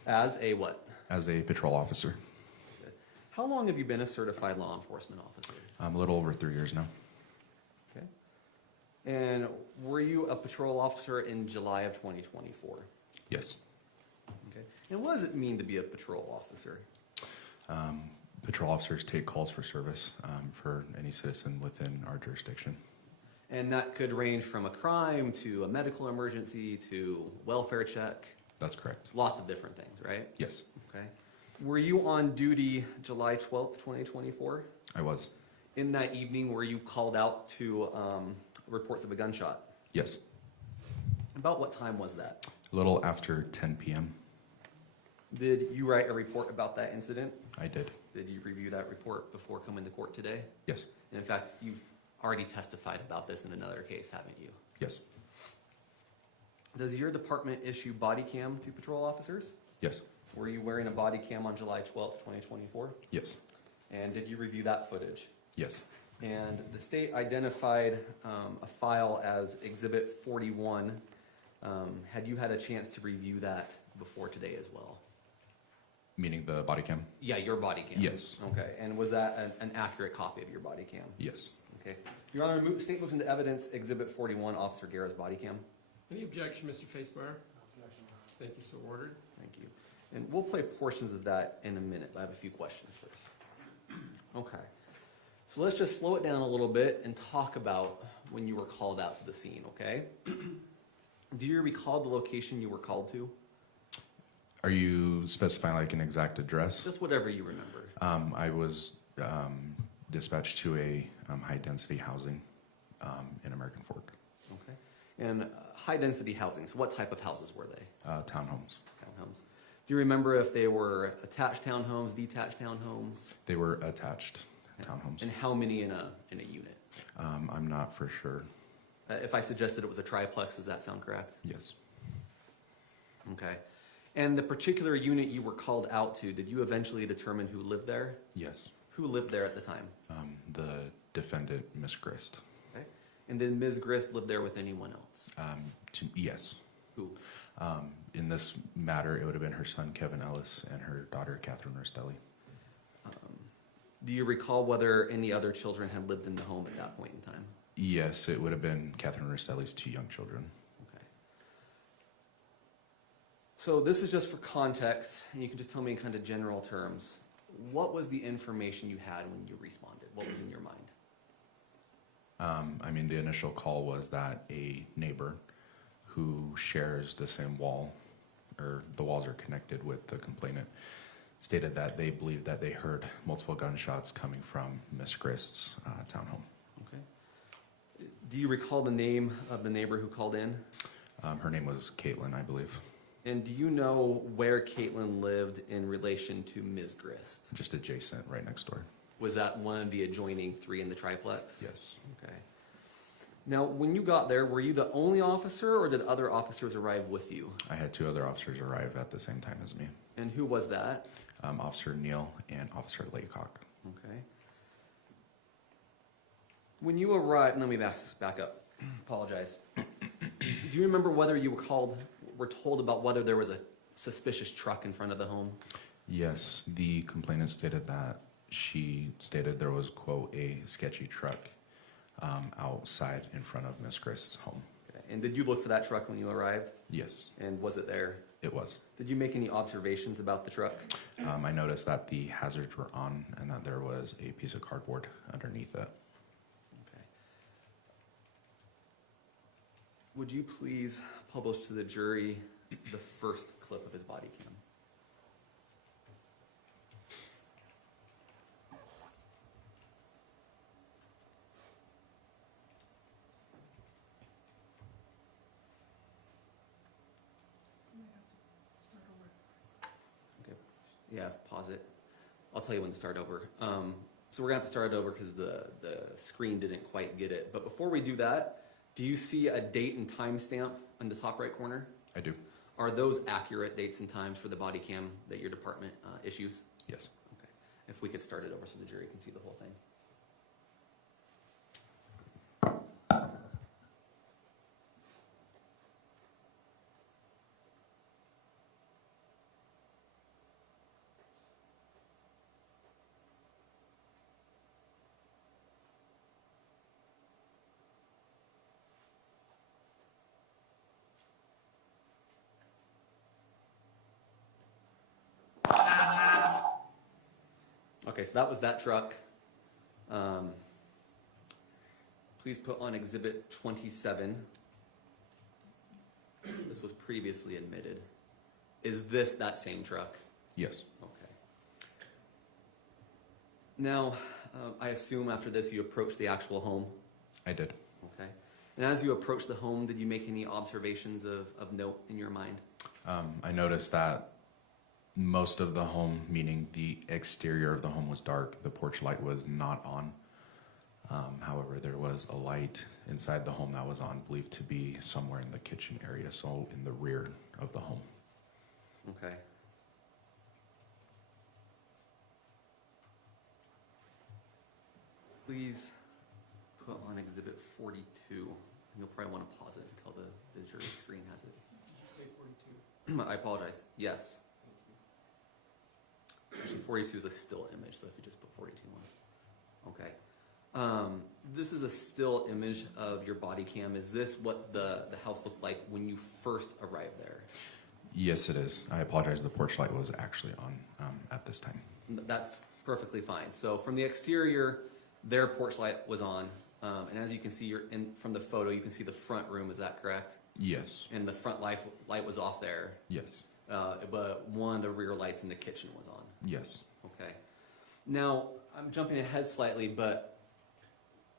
As a what? As a patrol officer. How long have you been a certified law enforcement officer? A little over 3 years now. Okay. And were you a patrol officer in July of 2024? Yes. Okay. And what does it mean to be a patrol officer? Patrol officers take calls for service for any citizen within our jurisdiction. And that could range from a crime to a medical emergency to welfare check. That's correct. Lots of different things, right? Yes. Okay. Were you on duty July 12th, 2024? I was. In that evening, were you called out to reports of a gunshot? Yes. About what time was that? A little after 10 p.m. Did you write a report about that incident? I did. Did you review that report before coming to court today? Yes. And in fact, you've already testified about this in another case, haven't you? Yes. Does your department issue body cam to patrol officers? Yes. Were you wearing a body cam on July 12th, 2024? Yes. And did you review that footage? Yes. And the state identified a file as Exhibit 41. Had you had a chance to review that before today as well? Meaning the body cam? Yeah, your body cam. Yes. Okay, and was that an accurate copy of your body cam? Yes. Okay. Your Honor, state moves into evidence Exhibit 41, Officer Garrett's body cam. Any objection, Mr. Facemeyer? Thank you, so ordered. Thank you. And we'll play portions of that in a minute, but I have a few questions first. Okay. So let's just slow it down a little bit and talk about when you were called out to the scene, okay? Do you recall the location you were called to? Are you specifying like an exact address? Just whatever you remember. I was dispatched to a high-density housing in American Fork. Okay. And high-density housing, so what type of houses were they? Townhomes. Townhomes. Do you remember if they were attached townhomes, detached townhomes? They were attached townhomes. And how many in a unit? I'm not for sure. If I suggested it was a triplex, does that sound correct? Yes. Okay. And the particular unit you were called out to, did you eventually determine who lived there? Yes. Who lived there at the time? The defendant, Miss Grist. Okay. And did Ms. Grist live there with anyone else? Yes. Who? In this matter, it would have been her son, Kevin Ellis, and her daughter, Kathryn Restelli. Do you recall whether any other children had lived in the home at that point in time? Yes, it would have been Kathryn Restelli's 2 young children. Okay. So this is just for context, and you can just tell me in kind of general terms. What was the information you had when you responded? What was in your mind? I mean, the initial call was that a neighbor who shares the same wall, or the walls are connected with the complainant, stated that they believed that they heard multiple gunshots coming from Miss Grist's townhome. Okay. Do you recall the name of the neighbor who called in? Her name was Caitlyn, I believe. And do you know where Caitlyn lived in relation to Ms. Grist? Just adjacent, right next door. Was that one of the adjoining 3 in the triplex? Yes. Okay. Now, when you got there, were you the only officer, or did other officers arrive with you? I had 2 other officers arrive at the same time as me. And who was that? Officer Neal and Officer Laycock. Okay. When you arrived, let me back up. Apologize. Do you remember whether you were told about whether there was a suspicious truck in front of the home? Yes, the complainant stated that she stated there was, quote, a sketchy truck outside in front of Miss Grist's home. Okay. And did you look for that truck when you arrived? Yes. And was it there? It was. Did you make any observations about the truck? I noticed that the hazards were on and that there was a piece of cardboard underneath it. Okay. Would you please publish to the jury the first clip of his body cam? Yeah, pause it. I'll tell you when to start over. So we're gonna have to start it over because the screen didn't quite get it. But before we do that, do you see a date and time stamp in the top right corner? I do. Are those accurate dates and times for the body cam that your department issues? Yes. Okay. If we could start it over so the jury can see the whole thing. Okay, so that was that truck. Please put on Exhibit 27. This was previously admitted. Is this that same truck? Yes. Okay. Now, I assume after this you approached the actual home? I did. Okay. And as you approached the home, did you make any observations of note in your mind? I noticed that most of the home, meaning the exterior of the home, was dark. The porch light was not on. However, there was a light inside the home that was on, believed to be somewhere in the kitchen area, so in the rear of the home. Okay. Please put on Exhibit 42. You'll probably want to pause it until the jury screen has it. Did you say 42? I apologize. Yes. 42 is a still image, so if you just put 42 on. Okay. This is a still image of your body cam. Is this what the house looked like when you first arrived there? Yes, it is. I apologize. The porch light was actually on at this time. That's perfectly fine. So from the exterior, their porch light was on. And as you can see from the photo, you can see the front room. Is that correct? Yes. And the front light was off there. Yes. But one of the rear lights in the kitchen was on. Yes. Okay. Now, I'm jumping ahead slightly, but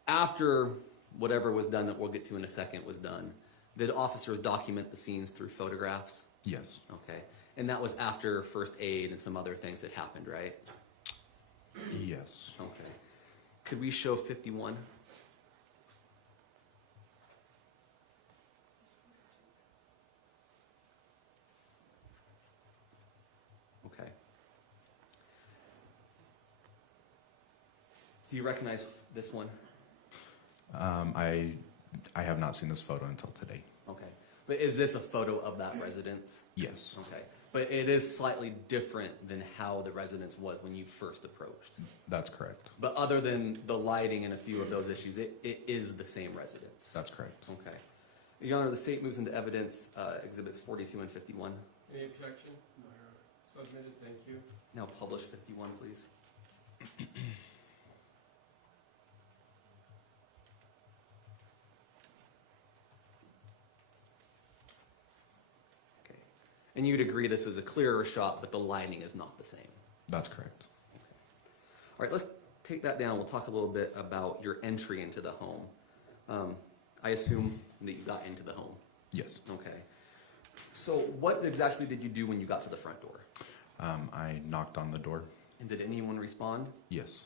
after whatever was done that we'll get to in a second was done, did officers document the scenes through photographs? Yes. Okay. And that was after first aid and some other things that happened, right? Yes. Okay. Could we show 51? Okay. Do you recognize this one? I have not seen this photo until today. Okay. But is this a photo of that residence? Yes. Okay. But it is slightly different than how the residence was when you first approached. That's correct. But other than the lighting and a few of those issues, it is the same residence. That's correct. Okay. Your Honor, the state moves into evidence exhibits 42 and 51. Any objection? No, Your Honor. Submitted, thank you. Now publish 51, please. Okay. And you'd agree this is a clearer shot, but the lighting is not the same. That's correct. All right, let's take that down. We'll talk a little bit about your entry into the home. I assume that you got into the home. Yes. Okay. So what exactly did you do when you got to the front door? I knocked on the door. And did anyone respond? Yes.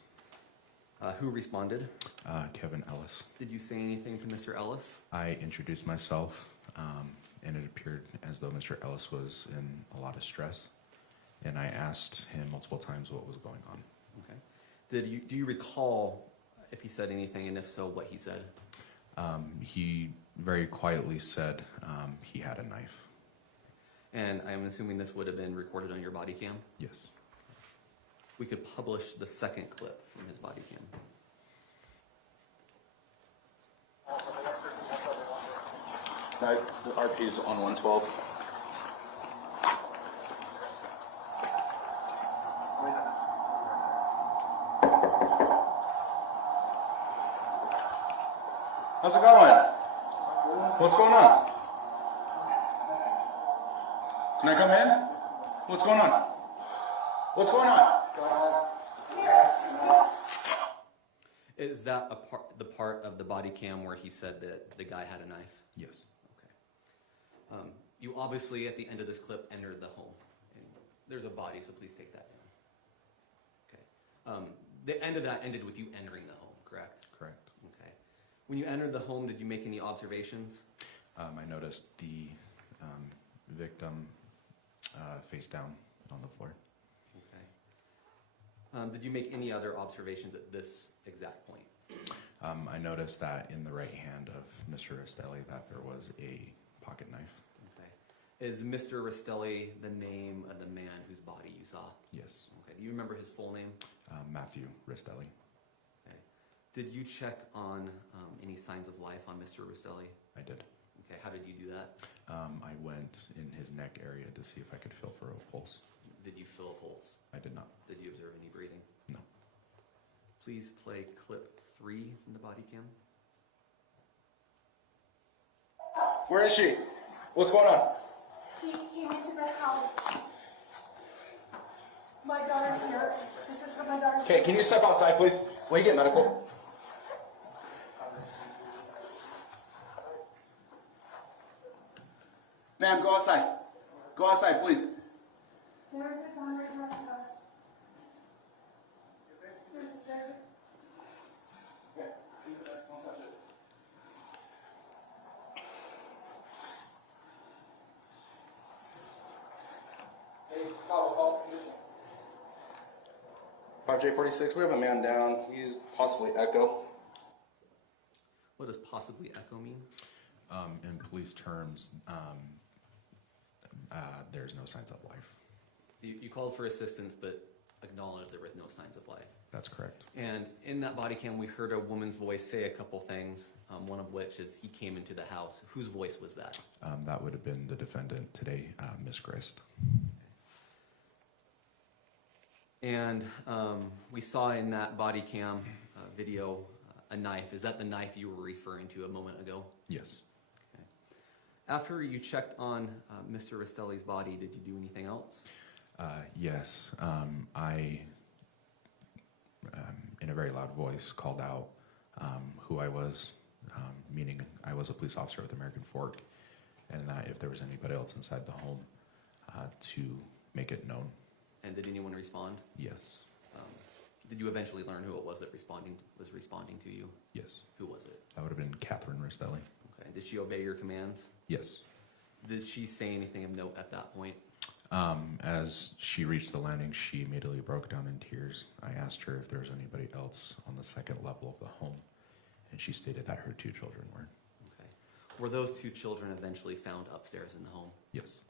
Who responded? Kevin Ellis. Did you say anything to Mr. Ellis? I introduced myself, and it appeared as though Mr. Ellis was in a lot of stress, and I asked him multiple times what was going on. Okay. Do you recall if he said anything, and if so, what he said? He very quietly said he had a knife. And I'm assuming this would have been recorded on your body cam? Yes. We could publish the second clip from his body cam. The RP's on 112. How's it going? What's going on? Can I come in? What's going on? What's going on? Is that the part of the body cam where he said that the guy had a knife? Yes. Okay. You obviously, at the end of this clip, entered the home. And there's a body, so please take that down. Okay. The end of that ended with you entering the home, correct? Correct. Okay. When you entered the home, did you make any observations? I noticed the victim face down on the floor. Okay. Did you make any other observations at this exact point? I noticed that in the right hand of Mr. Restelli that there was a pocket knife. Okay. Is Mr. Restelli the name of the man whose body you saw? Yes. Okay. Do you remember his full name? Matthew Restelli. Okay. Did you check on any signs of life on Mr. Restelli? I did. Okay. How did you do that? I went in his neck area to see if I could feel for a pulse. Did you feel a pulse? I did not. Did you observe any breathing? No. Please play clip 3 from the body cam. Where is she? What's going on? He came into the house. My daughter's here. This is for my daughter. Okay, can you step outside, please? Will you get medical? Ma'am, go outside. Go outside, please. There's the daughter. There's the daughter. Don't touch it. Hey, call condition. 5J46, we have a man down. He's possibly echo. What does possibly echo mean? In police terms, there's no signs of life. You called for assistance, but acknowledged there was no signs of life. That's correct. And in that body cam, we heard a woman's voice say a couple things, one of which is he came into the house. Whose voice was that? That would have been the defendant today, Ms. Grist. And we saw in that body cam video a knife. Is that the knife you were referring to a moment ago? Yes. Okay. After you checked on Mr. Restelli's body, did you do anything else? Yes. I, in a very loud voice, called out who I was, meaning I was a police officer with American Fork, and that if there was anybody else inside the home, to make it known. And did anyone respond? Yes. Did you eventually learn who it was that was responding to you? Yes. Who was it? That would have been Kathryn Restelli. Okay. Did she obey your commands? Yes. Did she say anything of note at that point? As she reached the landing, she immediately broke down in tears. I asked her if there was anybody else on the second level of the home, and she stated that her 2 children were. Okay. Were those 2 children eventually found upstairs in the home? Yes.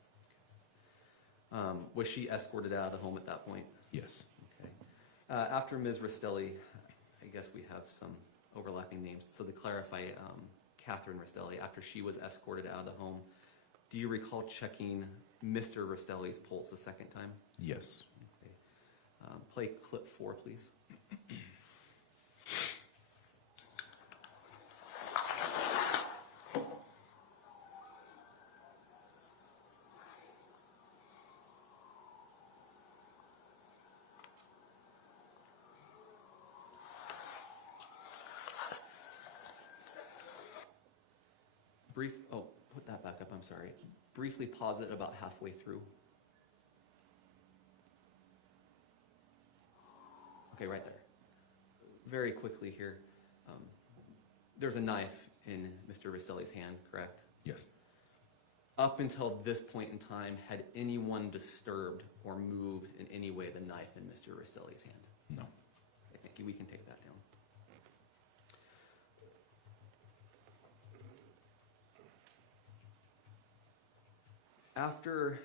Was she escorted out of the home at that point? Yes. Okay. After Ms. Restelli, I guess we have some overlapping names. So to clarify, Kathryn Restelli, after she was escorted out of the home, do you recall checking Mr. Restelli's pulse a second time? Yes. Okay. Play clip 4, please. Put that back up, I'm sorry. Briefly pause it about halfway through. Okay, right there. Very quickly here. There's a knife in Mr. Restelli's hand, correct? Yes. Up until this point in time, had anyone disturbed or moved in any way the knife in Mr. Restelli's hand? No. Okay, thank you. We can take that down. After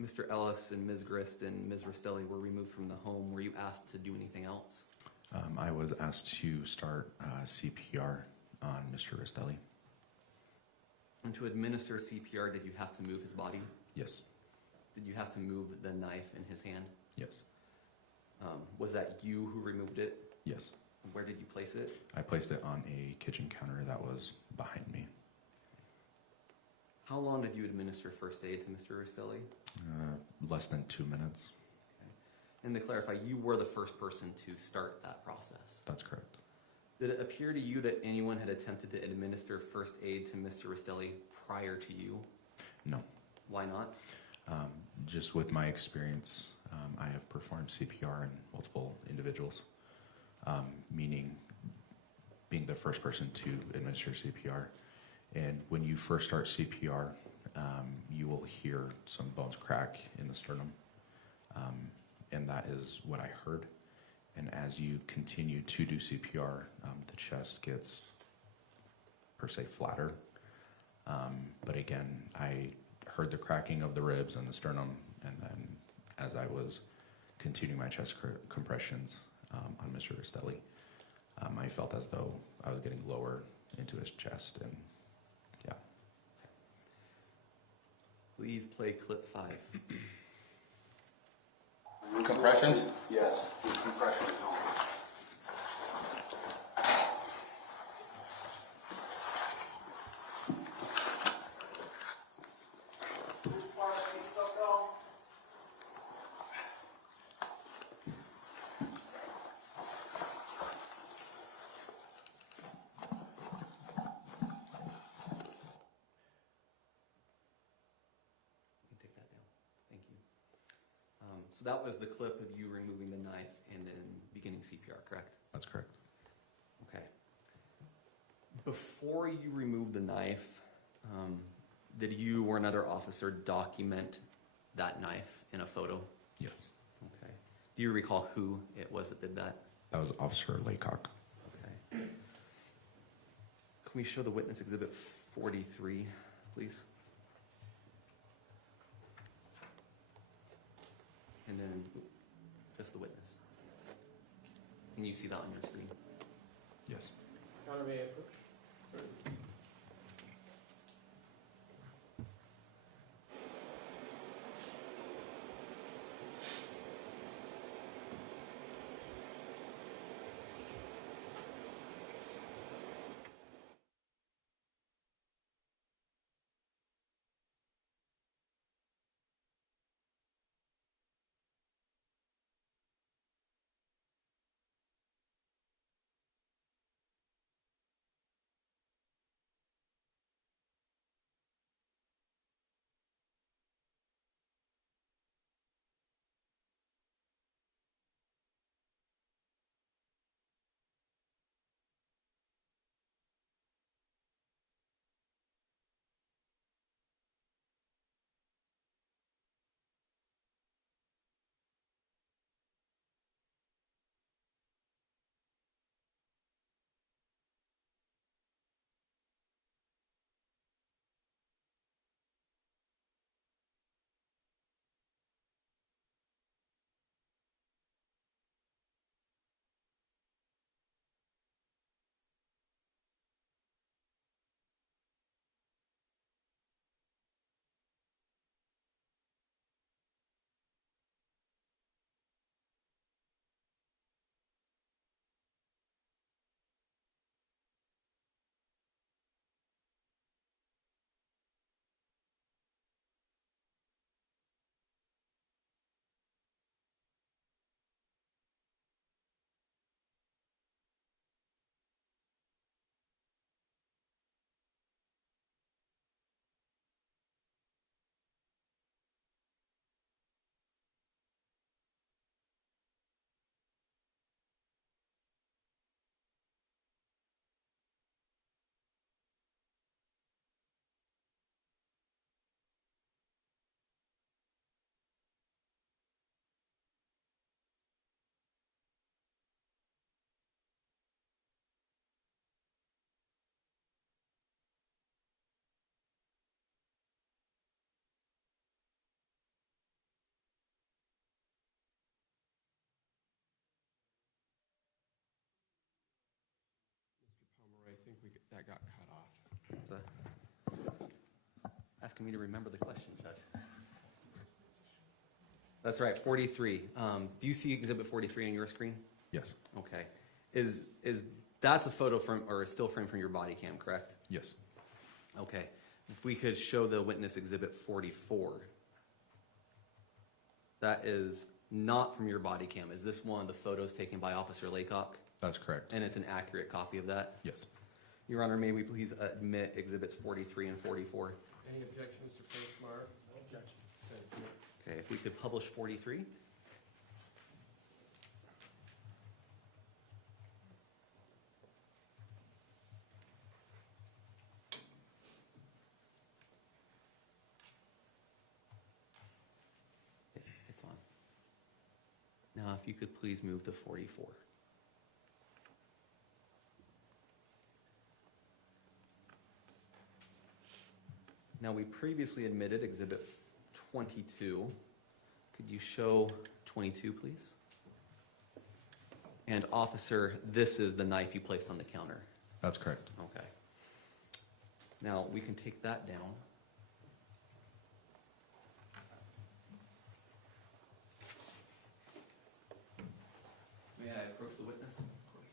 Mr. Ellis and Ms. Grist and Ms. Restelli were removed from the home, were you asked to do anything else? I was asked to start CPR on Mr. Restelli. And to administer CPR, did you have to move his body? Yes. Did you have to move the knife in his hand? Yes. Was that you who removed it? Yes. Where did you place it? I placed it on a kitchen counter that was behind me. How long did you administer first aid to Mr. Restelli? Less than 2 minutes. Okay. And to clarify, you were the first person to start that process. That's correct. Did it appear to you that anyone had attempted to administer first aid to Mr. Restelli prior to you? No. Why not? Just with my experience, I have performed CPR in multiple individuals, meaning being the first person to administer CPR. And when you first start CPR, you will hear some bones crack in the sternum, and that is what I heard. And as you continue to do CPR, the chest gets, per se, flatter. But again, I heard the cracking of the ribs and the sternum, and then as I was continuing my chest compressions on Mr. Restelli, I felt as though I was getting lower into his chest, and yeah. Please play clip 5. Compressions? Yes, compressions. So that was the clip of you removing the knife and then beginning CPR, correct? That's correct. Okay. Before you removed the knife, did you or another officer document that knife in a photo? Yes. Okay. Do you recall who it was that did that? That was Officer Laycock. Okay. Can we show the witness exhibit 43, please? And then Just the witness. Can you see that on your screen? Yes. Counter, may I approach? Certainly. Palmer, I think that got cut off. So, asking me to remember the question, Judge. That's right, 43. Do you see Exhibit 43 on your screen? Yes. Okay. Is that's a photo from or a still frame from your body cam, correct? Yes. Okay. If we could show the witness Exhibit 44. That is not from your body cam. Is this one of the photos taken by Officer Laycock? That's correct. And it's an accurate copy of that? Yes. Your Honor, may we please admit Exhibits 43 and 44? Any objection, Mr. Facemeyer? No objection. Thank you. Okay, if we could publish 43. Okay, it's on. Now, if you could please move to 44. Now, we previously admitted Exhibit 22. Could you show 22, please? And officer, this is the knife you placed on the counter. That's correct. Okay. Now, we can take that down. May I approach the witness? Of course.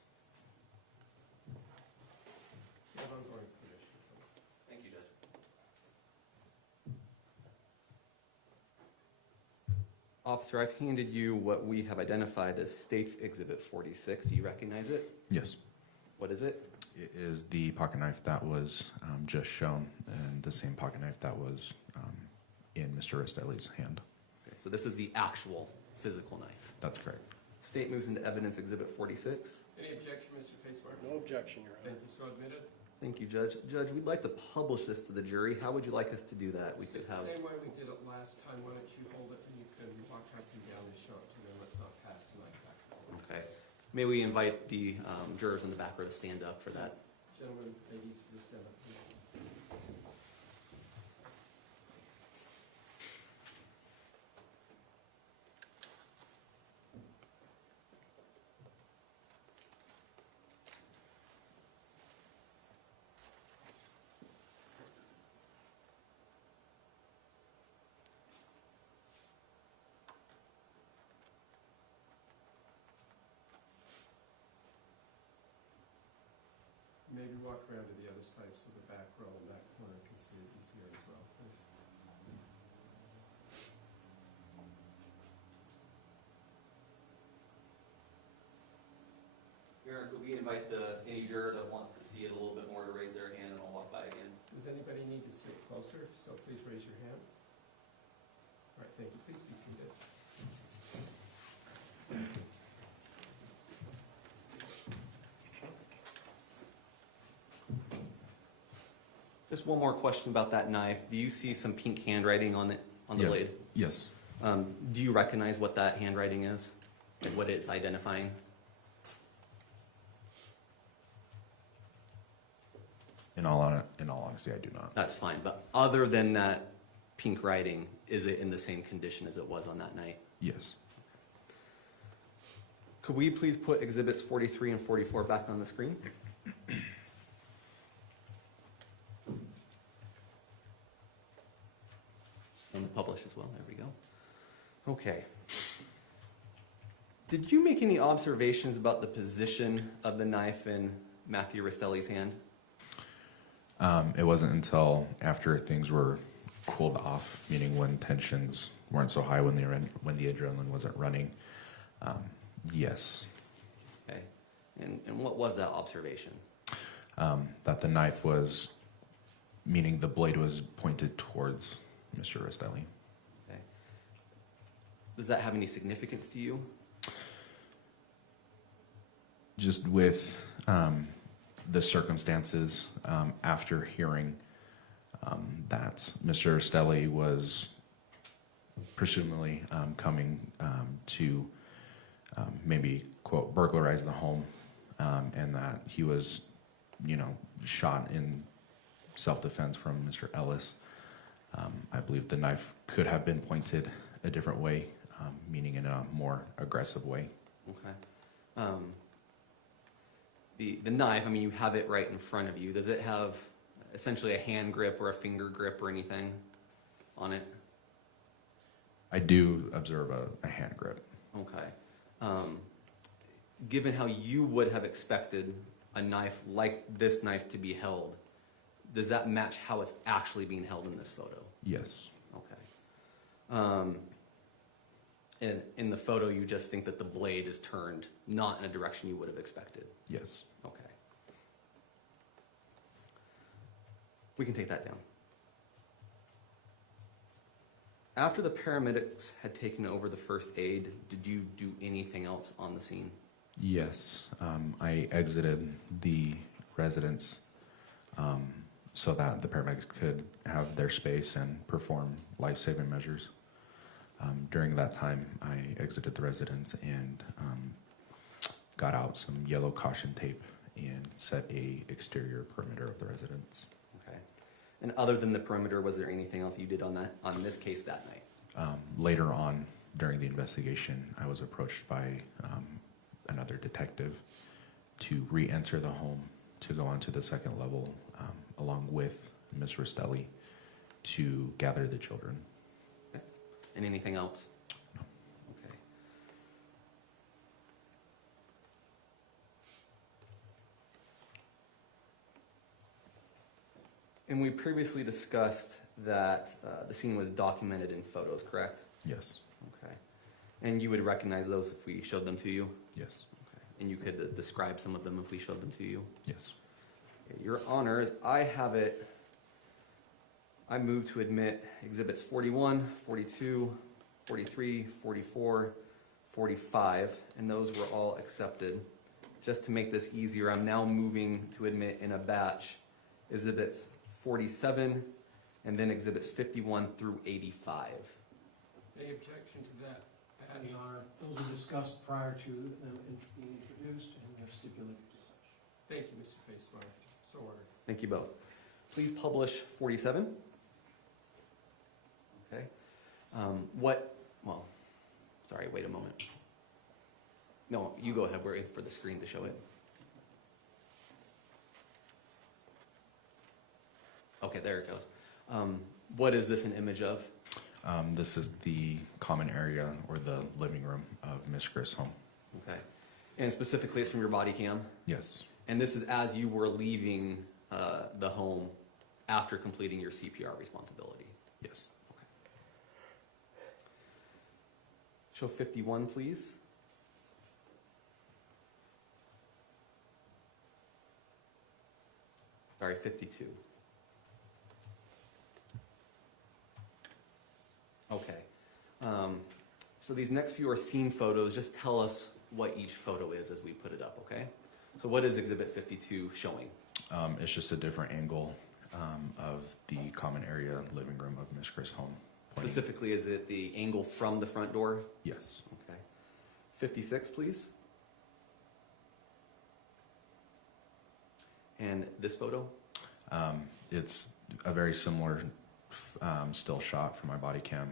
Have ongoing permission. Thank you, Judge. Officer, I've handed you what we have identified as State's Exhibit 46. Do you recognize it? Yes. What is it? It is the pocket knife that was just shown, and the same pocket knife that was in Mr. Restelli's hand. Okay, so this is the actual physical knife. That's correct. State moves into evidence Exhibit 46. Any objection, Mr. Facemeyer? No objection, Your Honor. Thank you, so admitted. Thank you, Judge. Judge, we'd like to publish this to the jury. How would you like us to do that? We could have... Same way we did it last time. Why don't you hold it and you can walk right through down and show it to them. Let's not pass the mic back. Okay. May we invite the jurors in the back row to stand up for that? Gentlemen, ladies, please stand up. Please. walk around to the other side so the back row and that corner can see it easier as well, please? Aaron, could we invite any juror that wants to see it a little bit more to raise their hand, and I'll walk by again. Does anybody need to see it closer? So please raise your hand. All right, thank you. Please be seated. Just one more question about that knife. Do you see some pink handwriting on the blade? Yes. Do you recognize what that handwriting is? Like what it's identifying? In all honesty, I do not. That's fine, but other than that pink writing, is it in the same condition as it was on that night? Yes. Could we please put exhibits 43 and 44 back on the screen? And publish as well, there we go. Okay. Did you make any observations about the position of the knife in Matthew Restelli's hand? It wasn't until after things were cooled off, meaning when tensions weren't so high, when the adrenaline wasn't running. Yes. Okay. And what was that observation? That the knife was, meaning the blade was pointed towards Mr. Restelli. Okay. Does that have any significance to you? Just with the circumstances after hearing that Mr. Restelli was presumably coming to maybe, quote, burglarize the home, and that he was, shot in self-defense from Mr. Ellis. I believe the knife could have been pointed a different way, meaning in a more aggressive way. Okay. The knife, I mean, you have it right in front of you. Does it have essentially a hand grip or a finger grip or anything on it? I do observe a hand grip. Okay. Given how you would have expected a knife like this knife to be held, does that match how it's actually being held in this photo? Yes. Okay. In the photo, you just think that the blade is turned not in a direction you would have expected? Yes. Okay. We can take that down. After the paramedics had taken over the first aid, did you do anything else on the scene? Yes. I exited the residence so that the paramedics could have their space and perform life-saving measures. During that time, I exited the residence and got out some yellow caution tape and set a exterior perimeter of the residence. Okay. And other than the perimeter, was there anything else you did on this case that night? Later on, during the investigation, I was approached by another detective to re-enter the home, to go onto the second level, along with Ms. Restelli, to gather the children. Okay. And anything else? No. Okay. And we previously discussed that the scene was documented in photos, correct? Yes. Okay. And you would recognize those if we showed them to you? Yes. Okay. And you could describe some of them if we showed them to you? Yes. Okay. Your Honors, I move to admit exhibits 41, 42, 43, 44, 45, and those were all accepted. Just to make this easier, I'm now moving to admit in a batch exhibits 47 and then exhibits 51 through 85. Any objection to that? Your Honor, those were discussed prior to them being introduced and we have stipulated to such. Thank you, Mr. Facemeyer. So ordered. Thank you both. Please publish 47. Okay. Sorry, wait a moment. No, you go ahead, we're waiting for the screen to show it. Okay, there it goes. What is this an image of? This is the common area or the living room of Ms. Grist's home. Okay. And specifically it's from your body cam? Yes. And this is as you were leaving the home after completing your CPR responsibility? Yes. Okay. Show 51, please. Sorry, 52. Okay. So these next few are scene photos. Just tell us what each photo is as we put it up, okay? So what is Exhibit 52 showing? It's just a different angle of the common area living room of Miss Grist's home. Specifically, is it the angle from the front door? Yes. Okay. 56, please. And this photo? It's a very similar still shot from my body cam.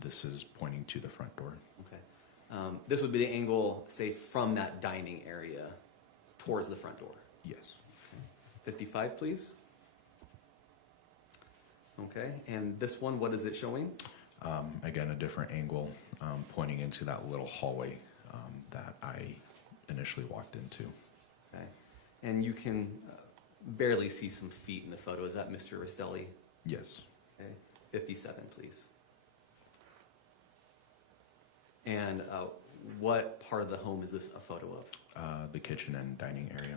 This is pointing to the front door. Okay. This would be the angle, say, from that dining area towards the front door? Yes. 55, please. Okay, and this one, what is it showing? Again, a different angle pointing into that little hallway that I initially walked into. Okay, and you can barely see some feet in the photo. Is that Mr. Restelli? Yes. Okay, 57, please. And what part of the home is this a photo of? The kitchen and dining area.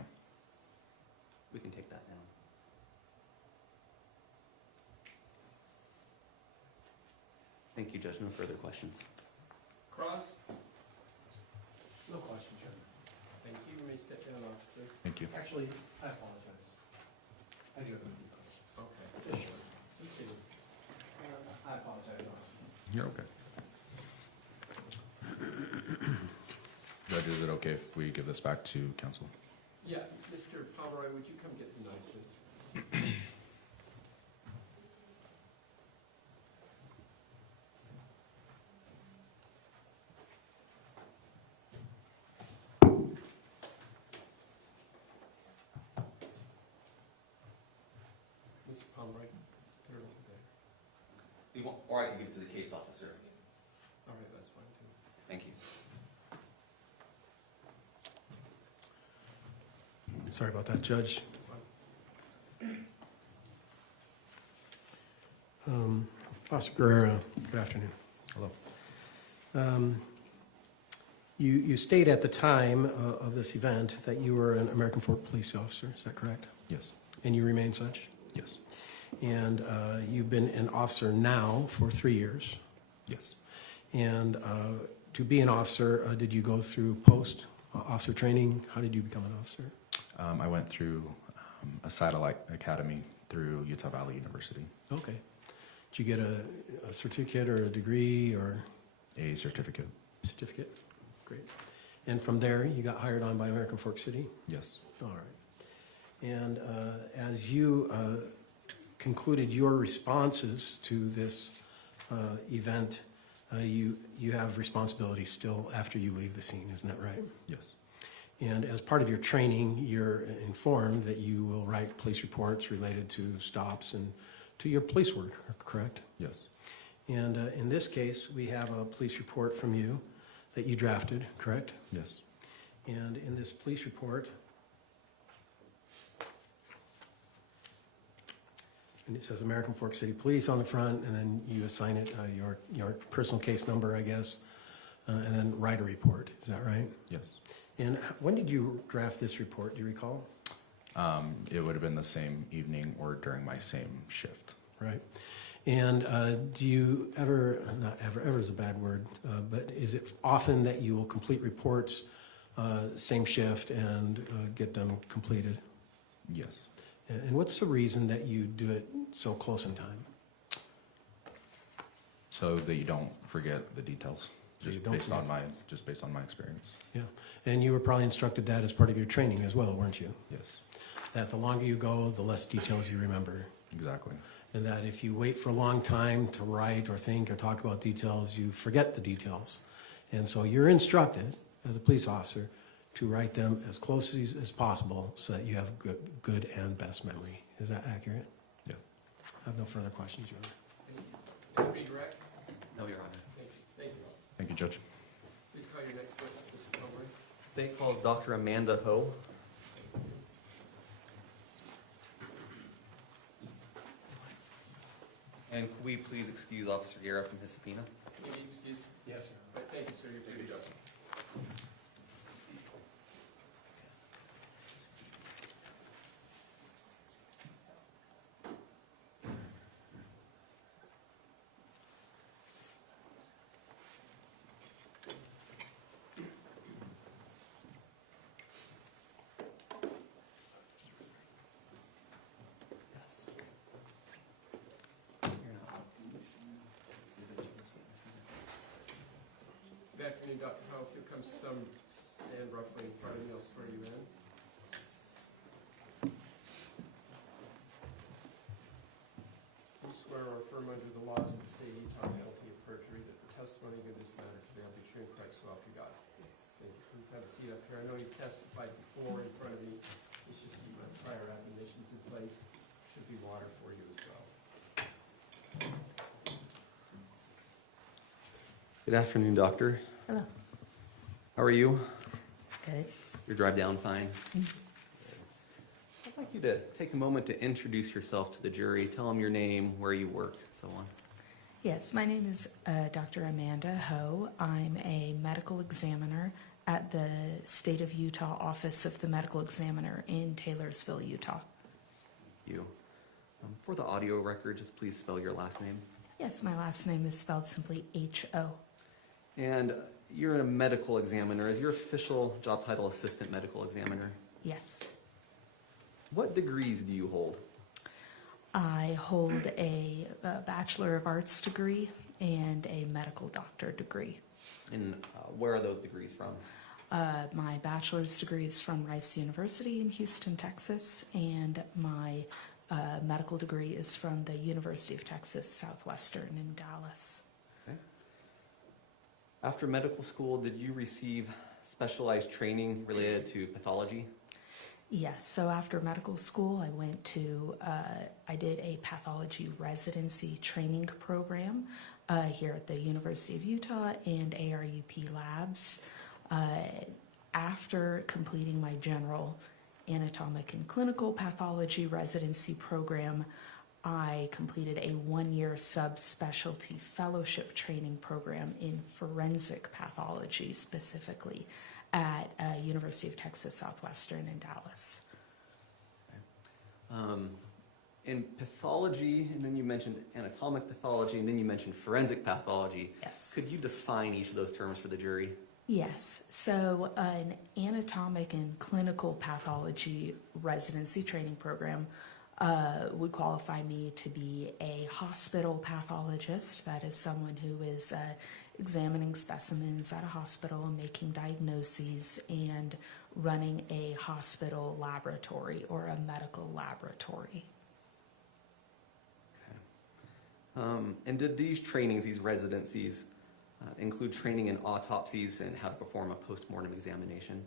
We can take that down. Thank you, Judge. No further questions. Cross? No question, Judge. Thank you. You may step down, officer. Thank you. Actually, I apologize. I do have a few questions. Okay. Just short. Just kidding. I apologize, officer. You're okay. Judge, is it okay if we give this back to counsel? Yeah, Mr. Pomeroy, would you come get the knife, please? Mr. Pomeroy, put it over there. You want, or I can give it to the case officer. All right, that's fine too. Thank you. Sorry about that, Judge. That's fine. Officer Guerrero, good afternoon. Hello. You state at the time of this event that you were an American Fork police officer, is that correct? Yes. And you remain such? Yes. And you've been an officer now for 3 years. Yes. And to be an officer, did you go through post-officer training? How did you become an officer? I went through a satellite academy through Utah Valley University. Okay. Did you get a certificate or a degree or? A certificate. Certificate? Great. And from there, you got hired on by American Fork City? Yes. All right. And as you concluded your responses to this event, you have responsibility still after you leave the scene, isn't that right? Yes. And as part of your training, you're informed that you will write police reports related to stops and to your police work, correct? Yes. And in this case, we have a police report from you that you drafted, correct? Yes. And in this police report, and it says American Fork City Police on the front, and then you assign it your personal case number, I guess, and then write a report. Is that right? Yes. And when did you draft this report? Do you recall? It would have been the same evening or during my same shift. Right. And do you ever, not ever is a bad word, but is it often that you will complete reports same shift and get them completed? Yes. And what's the reason that you do it so close in time? So that you don't forget the details. So you Just don't based on forget. just based on my experience. Yeah. And you were probably instructed that as part of your training as well, weren't you? Yes. That the longer you go, the less details you remember. Exactly. And that if you wait for a long time to write or think or talk about details, you forget the details. And so you're instructed as a police officer to write them as close as possible so that you have good and best memory. Is that accurate? Yeah. I have no further questions, Your Honor. Can you redirect? No, Your Honor. Thank you. Thank you, officer. Thank you, Judge. Please call your next witness, Mr. Pomeroy. State calls Dr. Amanda Ho. Could we please excuse Officer Garrett from his subpoena? Can you excuse? Yes, sir. Thank you, sir. You're doing a good job. Good afternoon, Dr. Howe. If you'll come stand roughly in front of me, I'll swear you in. You swear or affirm under the laws of the state of Utah, guilty of perjury, that the testimony in this matter today will be true and correct, so help you God. Yes. Thank you. Please have a seat up here. I know you've testified before in front of me. It's just keep my prior admonitions in place. Should be water for you as well. Good afternoon, Doctor. Hello. How are you? Good. Your drive down fine? I'd like you to take a moment to introduce yourself to the jury. Tell them your name, where you work, so on. Yes, my name is Dr. Amanda Ho. I'm a medical examiner at the State of Utah Office of the Medical Examiner in Taylorsville, Utah. Thank you. For the audio record, just please spell your last name. Yes, my last name is spelled simply H-O. And you're a medical examiner. Is your official job title assistant medical examiner? Yes. What degrees do you hold? I hold a Bachelor of Arts degree and a medical doctor degree. And where are those degrees from? My bachelor's degree is from Rice University in Houston, Texas, and my medical degree is from the University of Texas Southwestern in Dallas. Okay. After medical school, did you receive specialized training related to pathology? Yes, so after medical school, I went to, I did a pathology residency training program here at the University of Utah and ARUP Labs. After completing my general anatomic and clinical pathology residency program, I completed a one-year subspecialty fellowship training program in forensic pathology specifically at University of Texas Southwestern in Dallas. In pathology, and then you mentioned anatomic pathology, and then you mentioned forensic pathology. Yes. Could you define each of those terms for the jury? Yes, so an anatomic and clinical pathology residency training program would qualify me to be a hospital pathologist. That is someone who is examining specimens at a hospital and making diagnoses and running a hospital laboratory or a medical laboratory. And did these trainings, these residencies, include training in autopsies and how to perform a post-mortem examination?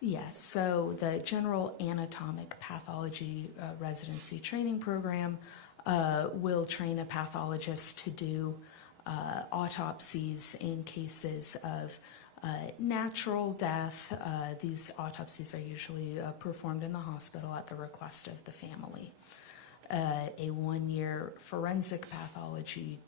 Yes, so the general anatomic pathology residency training program will train a pathologist to do autopsies in cases of natural death. These autopsies are usually performed in the hospital at the request of the family. A one-year forensic pathology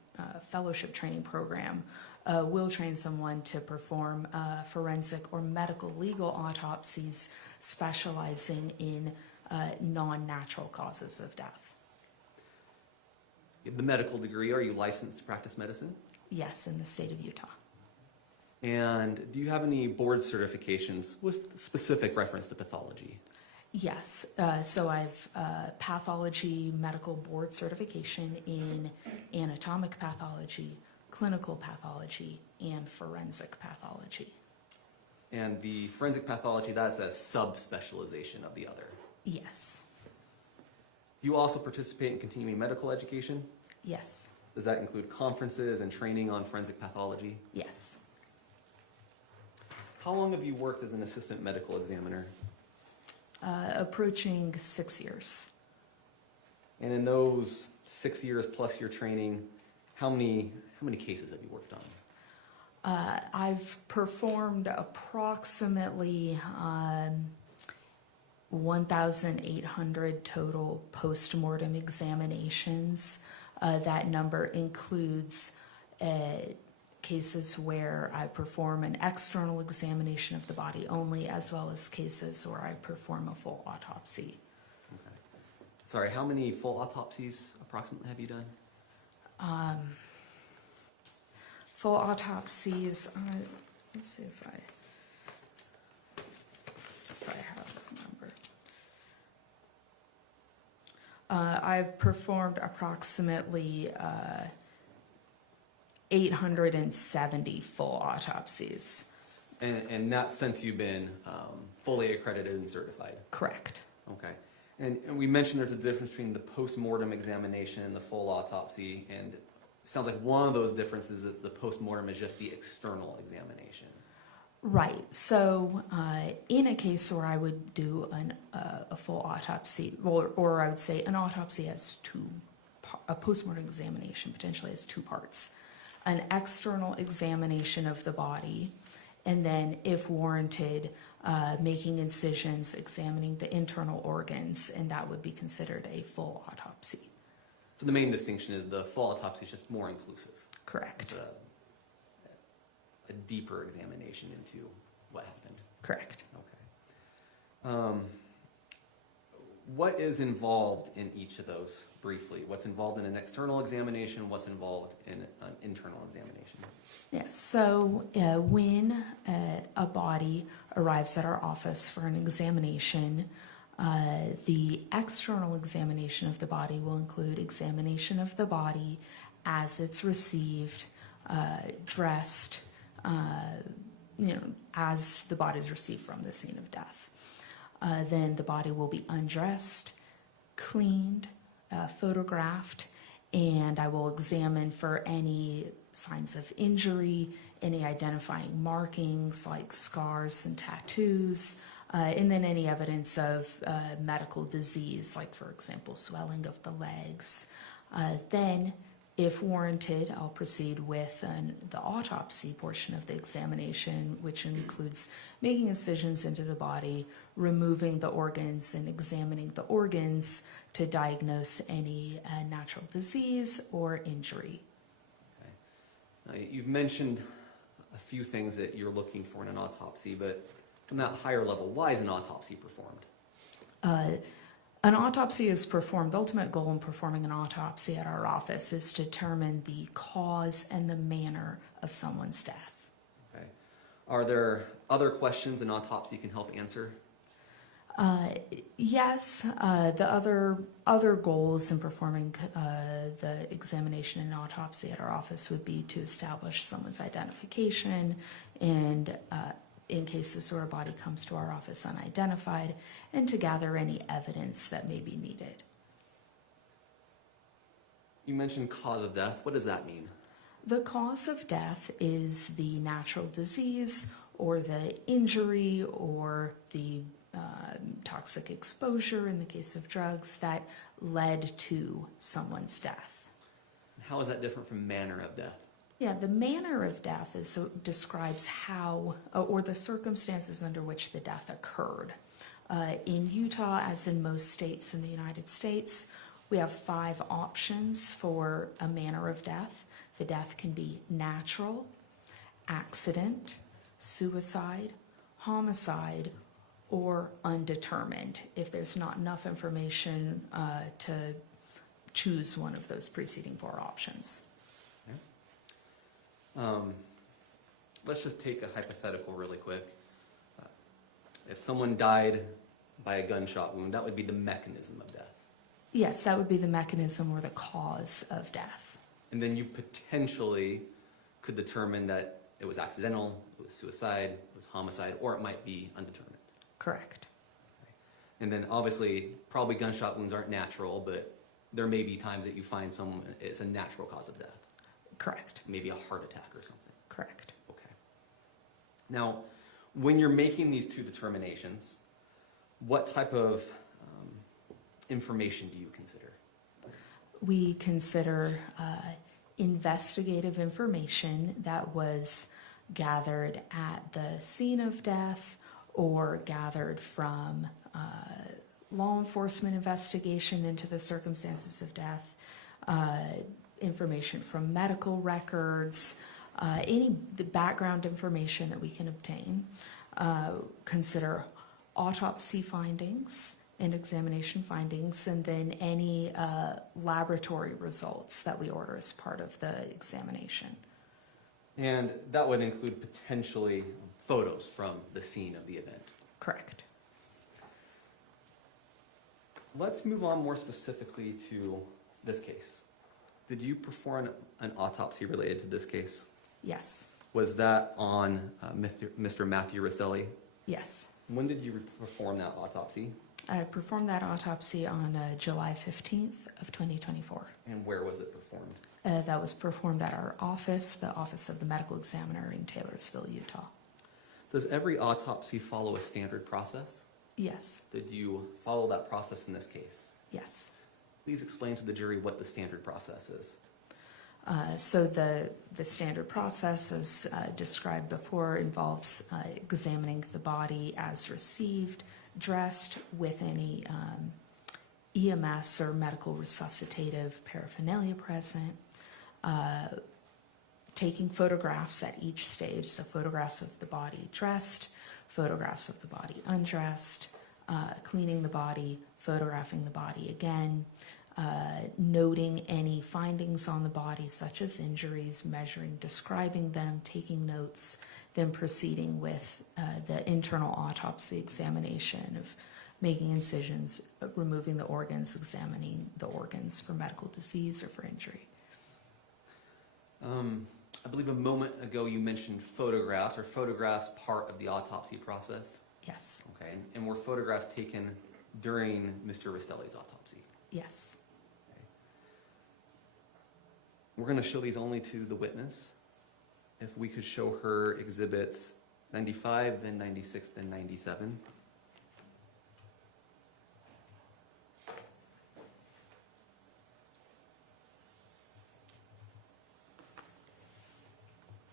fellowship training program will train someone to perform forensic or medical legal autopsies specializing in non-natural causes of death. You have the medical degree. Are you licensed to practice medicine? Yes, in the state of Utah. And do you have any board certifications with specific reference to pathology? Yes, so I've pathology medical board certification in anatomic pathology, clinical pathology, and forensic pathology. And the forensic pathology, that's a subspecialization of the other. Yes. Do you also participate in continuing medical education? Yes. Does that include conferences and training on forensic pathology? Yes. How long have you worked as an assistant medical examiner? Approaching 6 years. And in those 6 years plus your training, how many cases have you worked on? I've performed approximately 1,800 total post-mortem examinations. That number includes cases where I perform an external examination of the body only, as well as cases where I perform a full autopsy. Okay. Sorry, how many full autopsies approximately have you done? Full autopsies, let's see if I have the number. I've performed approximately 870 full autopsies. And that's since you've been fully accredited and certified? Correct. Okay. And we mentioned there's a difference between the post-mortem examination and the full autopsy, and it sounds like one of those differences is that the post-mortem is just the external examination. Right. So in a case where I would do a full autopsy, or I would say an autopsy has a post-mortem examination potentially has two parts. An external examination of the body, and then, if warranted, making incisions, examining the internal organs, and that would be considered a full autopsy. So the main distinction is the full autopsy is just more inclusive. Correct. It's a deeper examination into what happened. Correct. Okay. What is involved in each of those briefly? What's involved in an external examination? What's involved in an internal examination? Yes, so when a body arrives at our office for an examination, the external examination of the body will include examination of the body as it's received, dressed, as the body is received from the scene of death. Then the body will be undressed, cleaned, photographed, and I will examine for any signs of injury, any identifying markings like scars and tattoos, and then any evidence of medical disease, like, for example, swelling of the legs. Then, if warranted, I'll proceed with the autopsy portion of the examination, which includes making incisions into the body, removing the organs, and examining the organs to diagnose any natural disease or injury. Okay. Now, you've mentioned a few things that you're looking for in an autopsy, but from that higher level, why is an autopsy performed? An autopsy is performed. The ultimate goal in performing an autopsy at our office is to determine the cause and the manner of someone's death. Okay. Are there other questions an autopsy can help answer? Yes. The other goals in performing the examination and autopsy at our office would be to establish someone's identification, and in cases where a body comes to our office unidentified, and to gather any evidence that may be needed. You mentioned cause of death. What does that mean? The cause of death is the natural disease or the injury or the toxic exposure in the case of drugs that led to someone's death. How is that different from manner of death? Yeah, the manner of death describes how, or the circumstances under which the death occurred. In Utah, as in most states in the United States, we have 5 options for a manner of death. The death can be natural, accident, suicide, homicide, or undetermined, if there's not enough information to choose one of those preceding 4 options. Let's just take a hypothetical really quick. If someone died by a gunshot wound, that would be the mechanism of death. Yes, that would be the mechanism or the cause of death. And then you potentially could determine that it was accidental, it was suicide, it was homicide, or it might be undetermined. Correct. And then obviously, probably gunshot wounds aren't natural, but there may be times that you find someone, it's a natural cause of death. Correct. Maybe a heart attack or something. Correct. Okay. Now, when you're making these 2 determinations, what type of information do you consider? We consider investigative information that was gathered at the scene of death or gathered from law enforcement investigation into the circumstances of death, information from medical records, the background information that we can obtain. Consider autopsy findings and examination findings, and then any laboratory results that we order as part of the examination. And that would include potentially photos from the scene of the event. Correct. Let's move on more specifically to this case. Did you perform an autopsy related to this case? Yes. Was that on Mr. Matthew Restelli? Yes. When did you perform that autopsy? I performed that autopsy on July 15th of 2024. And where was it performed? That was performed at our office, the Office of the Medical Examiner in Taylorsville, Utah. Does every autopsy follow a standard process? Yes. Did you follow that process in this case? Yes. Please explain to the jury what the standard process is. So the standard process, as described before, involves examining the body as received, dressed with any EMS or medical resuscitative paraphernalia present, taking photographs at each stage, so photographs of the body dressed, photographs of the body undressed, cleaning the body, photographing the body again, noting any findings on the body such as injuries, measuring, describing them, taking notes, then proceeding with the internal autopsy examination of making incisions, removing the organs, examining the organs for medical disease or for injury. I believe a moment ago you mentioned photographs. Are photographs part of the autopsy process? Yes. Okay, and were photographs taken during Mr. Restelli's autopsy? Yes. Okay. We're going to show these only to the witness. If we could show her exhibits 95, then 96, then 97.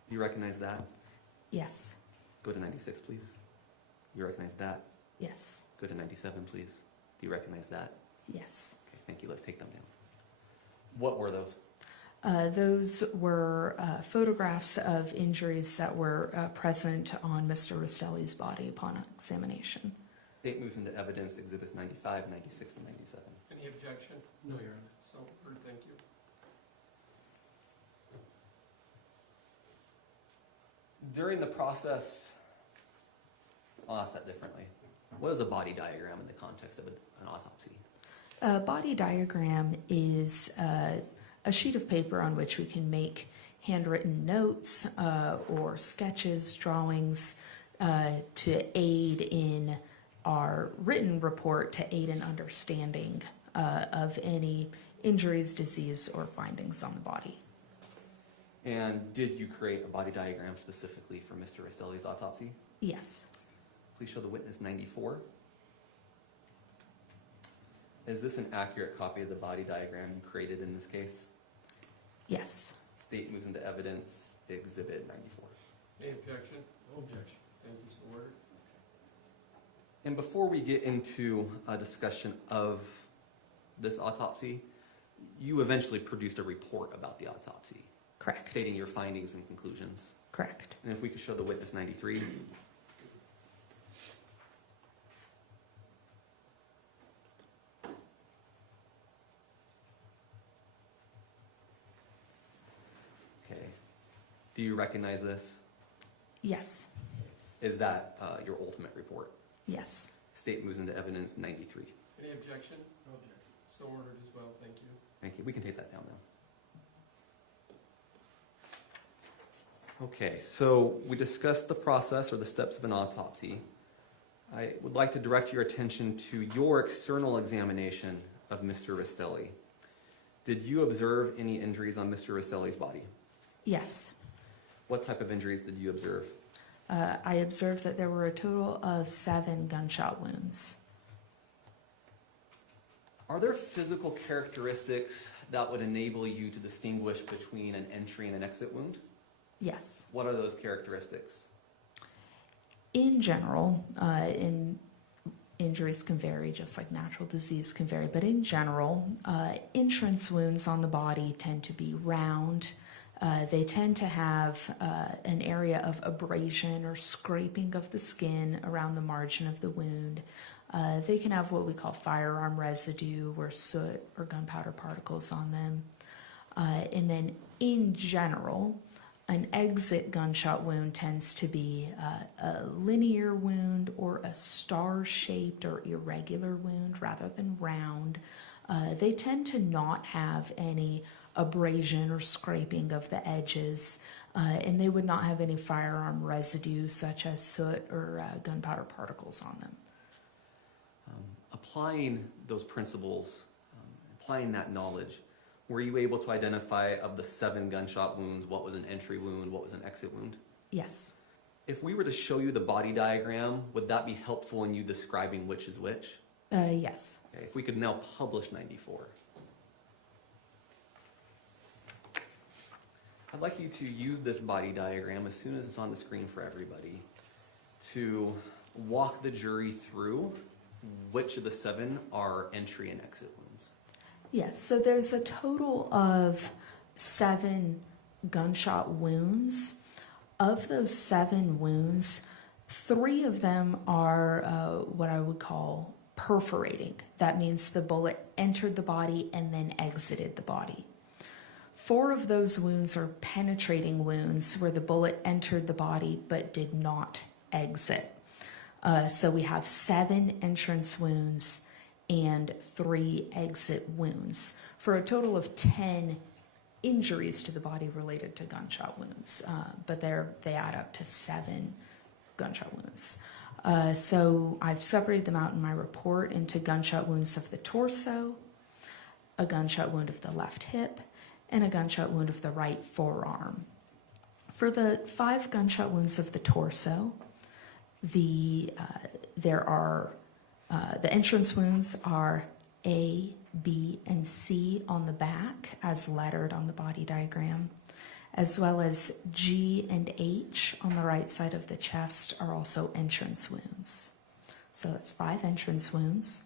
You recognize that? Yes. Go to 96, please. You recognize that? Yes. Go to 97, please. Do you recognize that? Yes. Okay, thank you. Let's take them down. What were those? Those were photographs of injuries that were present on Mr. Restelli's body upon examination. State moves into evidence exhibits 95, 96, and 97. Any objection? No, Your Honor. So heard, thank you. During the process, I'll ask that differently. What is a body diagram in the context of an autopsy? A body diagram is a sheet of paper on which we can make handwritten notes or sketches, drawings to aid in our written report, to aid in understanding of any injuries, disease, or findings on the body. And did you create a body diagram specifically for Mr. Restelli's autopsy? Yes. Please show the witness 94. Is this an accurate copy of the body diagram you created in this case? Yes. State moves into evidence exhibit 94. Any objection? No objection. Thank you, so ordered. And before we get into a discussion of this autopsy, you eventually produced a report about the autopsy. Correct. Stating your findings and conclusions. Correct. And if we could show the witness 93. Okay. Do you recognize this? Yes. Is that your ultimate report? Yes. State moves into evidence 93. Any objection? No objection. So ordered as well, thank you. Thank you. We can take that down now. Okay, so we discussed the process or the steps of an autopsy. I would like to direct your attention to your external examination of Mr. Restelli. Did you observe any injuries on Mr. Restelli's body? Yes. What type of injuries did you observe? I observed that there were a total of 7 gunshot wounds. Are there physical characteristics that would enable you to distinguish between an entry and an exit wound? Yes. What are those characteristics? In general, in injuries can vary, just like natural disease can vary. But in general, entrance wounds on the body tend to be round. They tend to have an area of abrasion or scraping of the skin around the margin of the wound. They can have what we call firearm residue or soot or gunpowder particles on them. And then in general, an exit gunshot wound tends to be a linear wound or a star-shaped or irregular wound rather than round. They tend to not have any abrasion or scraping of the edges, and they would not have any firearm residue such as soot or gunpowder particles on them. Applying those principles, applying that knowledge, were you able to identify of the 7 gunshot wounds, what was an entry wound, what was an exit wound? Yes. If we were to show you the body diagram, would that be helpful in you describing which is which? Yes. Okay, if we could now publish 94. I'd like you to use this body diagram as soon as it's on the screen for everybody to walk the jury through which of the 7 are entry and exit wounds. Yes, so there's a total of 7 gunshot wounds. Of those 7 wounds, 3 of them are what I would call perforating. That means the bullet entered the body and then exited the body. 4 of those wounds are penetrating wounds where the bullet entered the body but did not exit. So we have 7 entrance wounds and 3 exit wounds for a total of 10 injuries to the body related to gunshot wounds, but they add up to 7 gunshot wounds. So I've separated them out in my report into gunshot wounds of the torso, a gunshot wound of the left hip, and a gunshot wound of the right forearm. For the 5 gunshot wounds of the torso, the entrance wounds are A, B, and C on the back as lettered on the body diagram, as well as G and H on the right side of the chest are also entrance wounds. So that's 5 entrance wounds.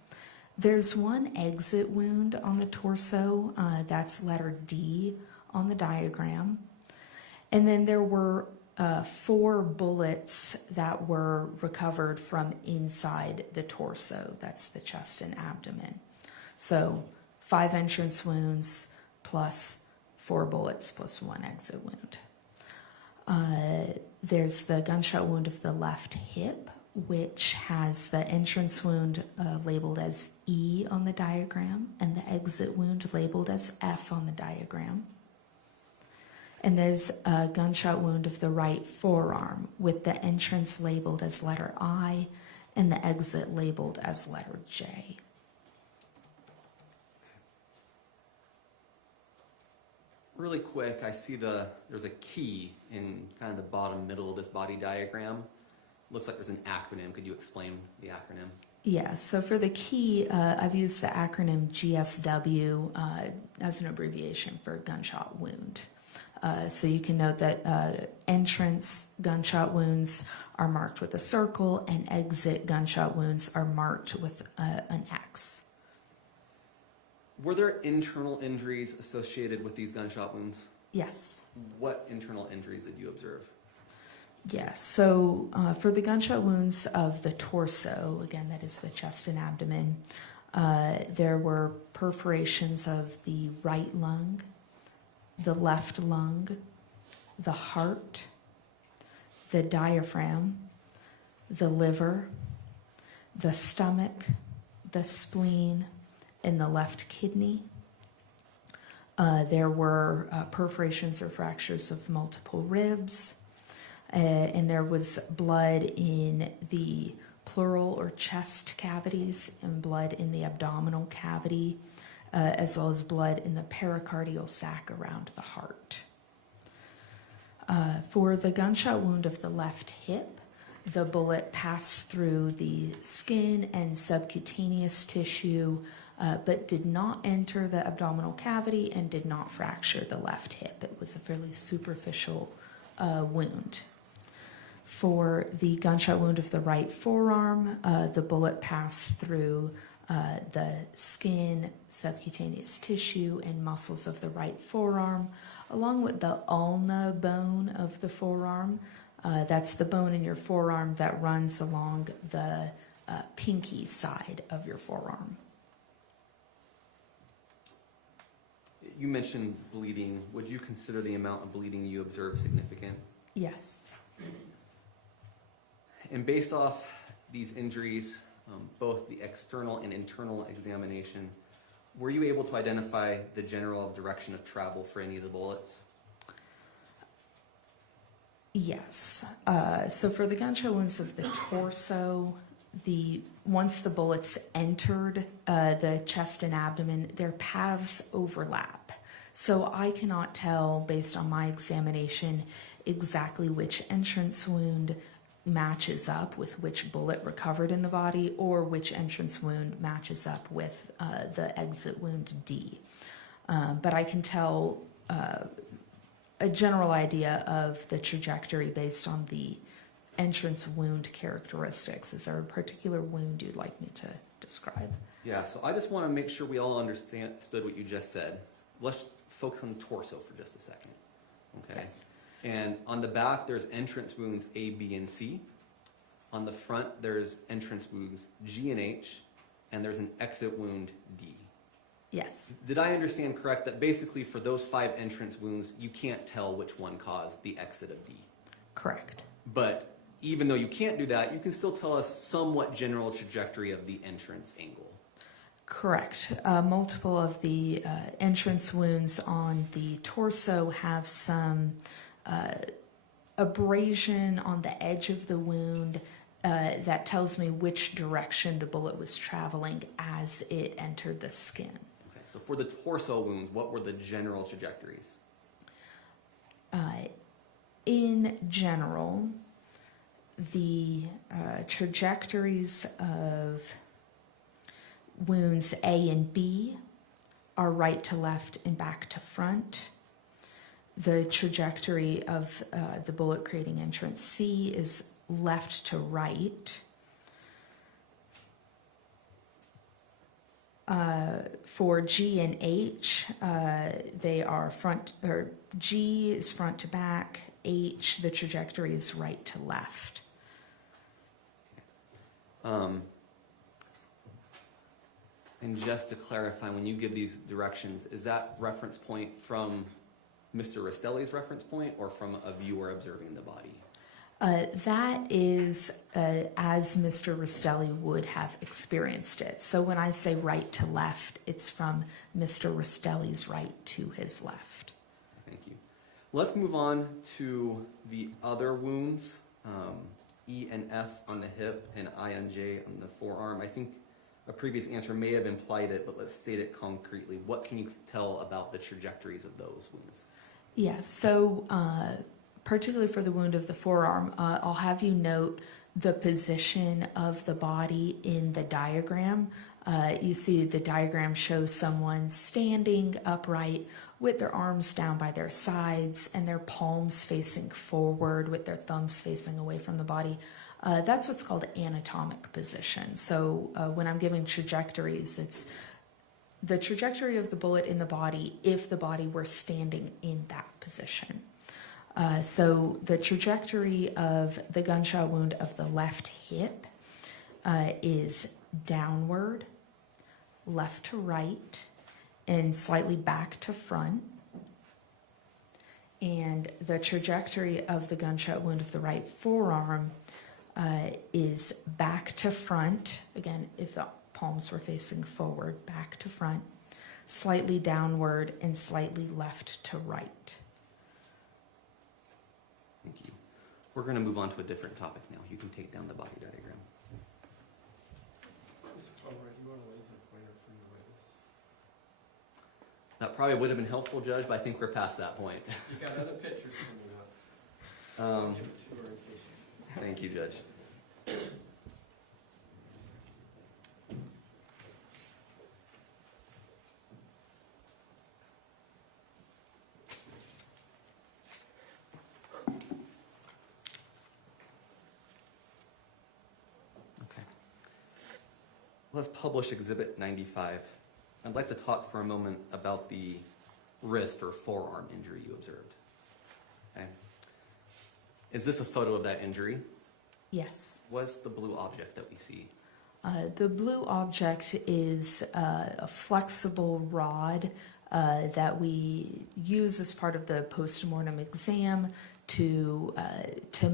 There's 1 exit wound on the torso, that's letter D on the diagram. And then there were 4 bullets that were recovered from inside the torso. That's the chest and abdomen. So 5 entrance wounds plus 4 bullets plus 1 exit wound. There's the gunshot wound of the left hip, which has the entrance wound labeled as E on the diagram and the exit wound labeled as F on the diagram. And there's a gunshot wound of the right forearm with the entrance labeled as letter I and the exit labeled as letter J. Really quick, I see there's a key in kind of the bottom middle of this body diagram. Looks like there's an acronym. Could you explain the acronym? Yeah, so for the key, I've used the acronym GSW as an abbreviation for gunshot wound. So you can note that entrance gunshot wounds are marked with a circle and exit gunshot wounds are marked with an X. Were there internal injuries associated with these gunshot wounds? Yes. What internal injuries did you observe? Yes, so for the gunshot wounds of the torso, again, that is the chest and abdomen, there were perforations of the right lung, the left lung, the heart, the diaphragm, the liver, the stomach, the spleen, and the left kidney. There were perforations or fractures of multiple ribs, and there was blood in the pleural or chest cavities and blood in the abdominal cavity, as well as blood in the pericardial sac around the heart. For the gunshot wound of the left hip, the bullet passed through the skin and subcutaneous tissue, but did not enter the abdominal cavity and did not fracture the left hip. It was a fairly superficial wound. For the gunshot wound of the right forearm, the bullet passed through the skin, subcutaneous tissue, and muscles of the right forearm, along with the ulna bone of the forearm. That's the bone in your forearm that runs along the pinky side of your forearm. You mentioned bleeding. Would you consider the amount of bleeding you observed significant? Yes. And based off these injuries, both the external and internal examination, were you able to identify the general direction of travel for any of the bullets? Yes. So for the gunshot wounds of the torso, once the bullets entered the chest and abdomen, their paths overlap. So I cannot tell, based on my examination, exactly which entrance wound matches up with which bullet recovered in the body, or which entrance wound matches up with the exit wound D. But I can tell a general idea of the trajectory based on the entrance wound characteristics. Is there a particular wound you'd like me to describe? Yeah, so I just want to make sure we all understood what you just said. Let's focus on the torso for just a second. Okay. Yes. And on the back, there's entrance wounds A, B, and C. On the front, there's entrance wounds G and H, and there's an exit wound D. Yes. Did I understand correct that basically for those 5 entrance wounds, you can't tell which one caused the exit of D? Correct. But even though you can't do that, you can still tell us somewhat general trajectory of the entrance angle. Correct. Multiple of the entrance wounds on the torso have some abrasion on the edge of the wound that tells me which direction the bullet was traveling as it entered the skin. Okay, so for the torso wounds, what were the general trajectories? In general, the trajectories of wounds A and B are right to left and back to front. The trajectory of the bullet creating entrance C is left to right. For G and H, they are front, or G is front to back. H, the trajectory is right to left. And just to clarify, when you give these directions, is that reference point from Mr. Restelli's reference point or from a viewer observing the body? That is as Mr. Restelli would have experienced it. So when I say right to left, it's from Mr. Restelli's right to his left. Thank you. Let's move on to the other wounds, E and F on the hip and I and J on the forearm. I think a previous answer may have implied it, but let's state it concretely. What can you tell about the trajectories of those wounds? Yes, so particularly for the wound of the forearm, I'll have you note the position of the body in the diagram. You see the diagram shows someone standing upright with their arms down by their sides and their palms facing forward with their thumbs facing away from the body. That's what's called anatomic position. So when I'm giving trajectories, it's the trajectory of the bullet in the body if the body were standing in that position. So the trajectory of the gunshot wound of the left hip is downward, left to right, and slightly back to front. And the trajectory of the gunshot wound of the right forearm is back to front, again, if the palms were facing forward, back to front, slightly downward, and slightly left to right. Thank you. We're going to move on to a different topic now. You can take down the body diagram. That probably would have been helpful, Judge, but I think we're past that point. You got other pictures coming up. Thank you, Judge. Let's publish Exhibit 95. I'd like to talk for a moment about the wrist or forearm injury you observed. Okay. Is this a photo of that injury? Yes. What's the blue object that we see? The blue object is a flexible rod that we use as part of the postmortem exam to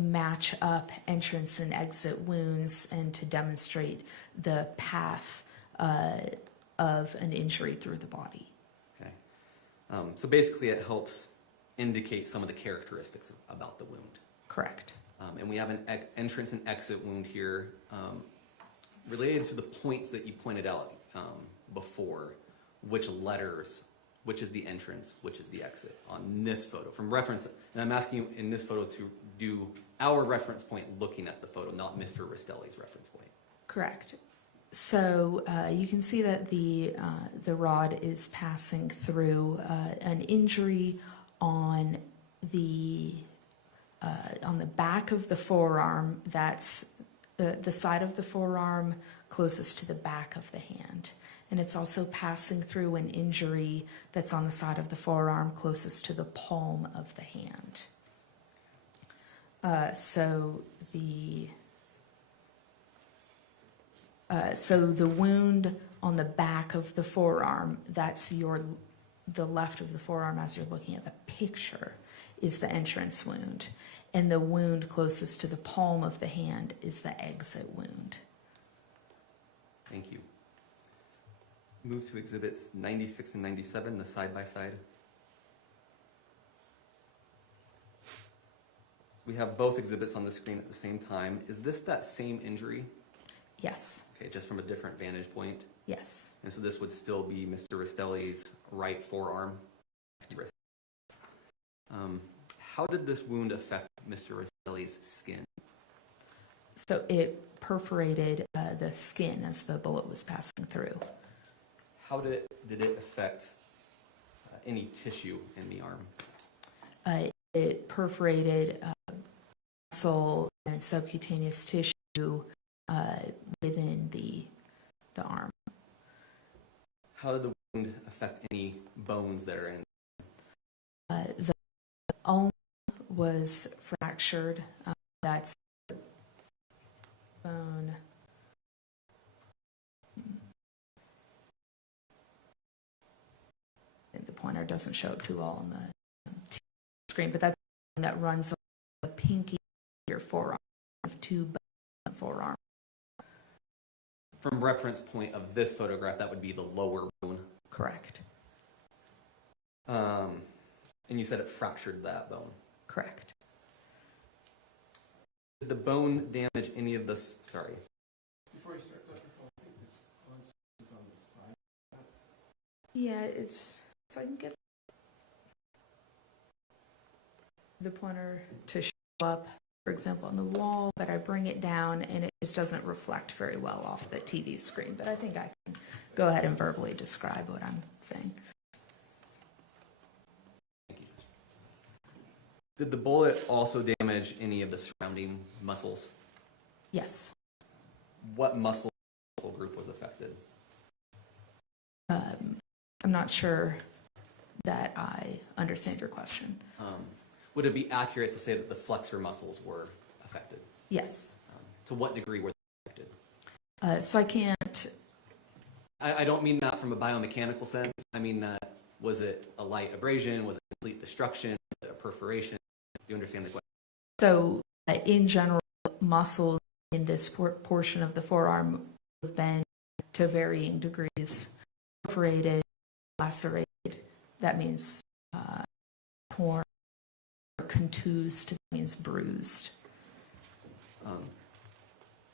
match up entrance and exit wounds and to demonstrate the path of an injury through the body. Okay. So basically it helps indicate some of the characteristics about the wound. Correct. And we have an entrance and exit wound here related to the points that you pointed out before, which letters, which is the entrance, which is the exit on this photo. From reference, and I'm asking you in this photo to do our reference point looking at the photo, not Mr. Restelli's reference point. Correct. So you can see that the rod is passing through an injury on the back of the forearm. That's the side of the forearm closest to the back of the hand. And it's also passing through an injury that's on the side of the forearm closest to the palm of the hand. So the wound on the back of the forearm, that's the left of the forearm as you're looking at the picture, is the entrance wound. And the wound closest to the palm of the hand is the exit wound. Thank you. Move to exhibits 96 and 97, the side-by-side. We have both exhibits on the screen at the same time. Is this that same injury? Yes. Okay, just from a different vantage point? Yes. And so this would still be Mr. Restelli's right forearm wrist. How did this wound affect Mr. Restelli's skin? So it perforated the skin as the bullet was passing through. How did it affect any tissue in the arm? It perforated muscle and subcutaneous tissue within the arm. How did the wound affect any bones that are in? The ulna was fractured. That's bone. I think the pointer doesn't show up too well on the screen, but that's the one that runs on the pinky of your forearm, of two bones in the forearm. From reference point of this photograph, that would be the lower bone. Correct. And you said it fractured that bone. Correct. Did the bone damage any of the, sorry. Before you start, Dr. Cole, I think this is on the side. Yeah, it's, so I can get the pointer to show up, for example, on the wall, but I bring it down and it just doesn't reflect very well off the TV screen. But I think I can go ahead and verbally describe what I'm saying. Thank you. Did the bullet also damage any of the surrounding muscles? Yes. What muscle group was affected? I'm not sure that I understand your question. Would it be accurate to say that the flexor muscles were affected? Yes. To what degree were they affected? So I can't. I don't mean that from a biomechanical sense. I mean that, was it a light abrasion? Was it complete destruction? Was it a perforation? Do you understand the question? So in general, muscles in this portion of the forearm have been to varying degrees perforated, lacerated. That means torn. Contused, that means bruised.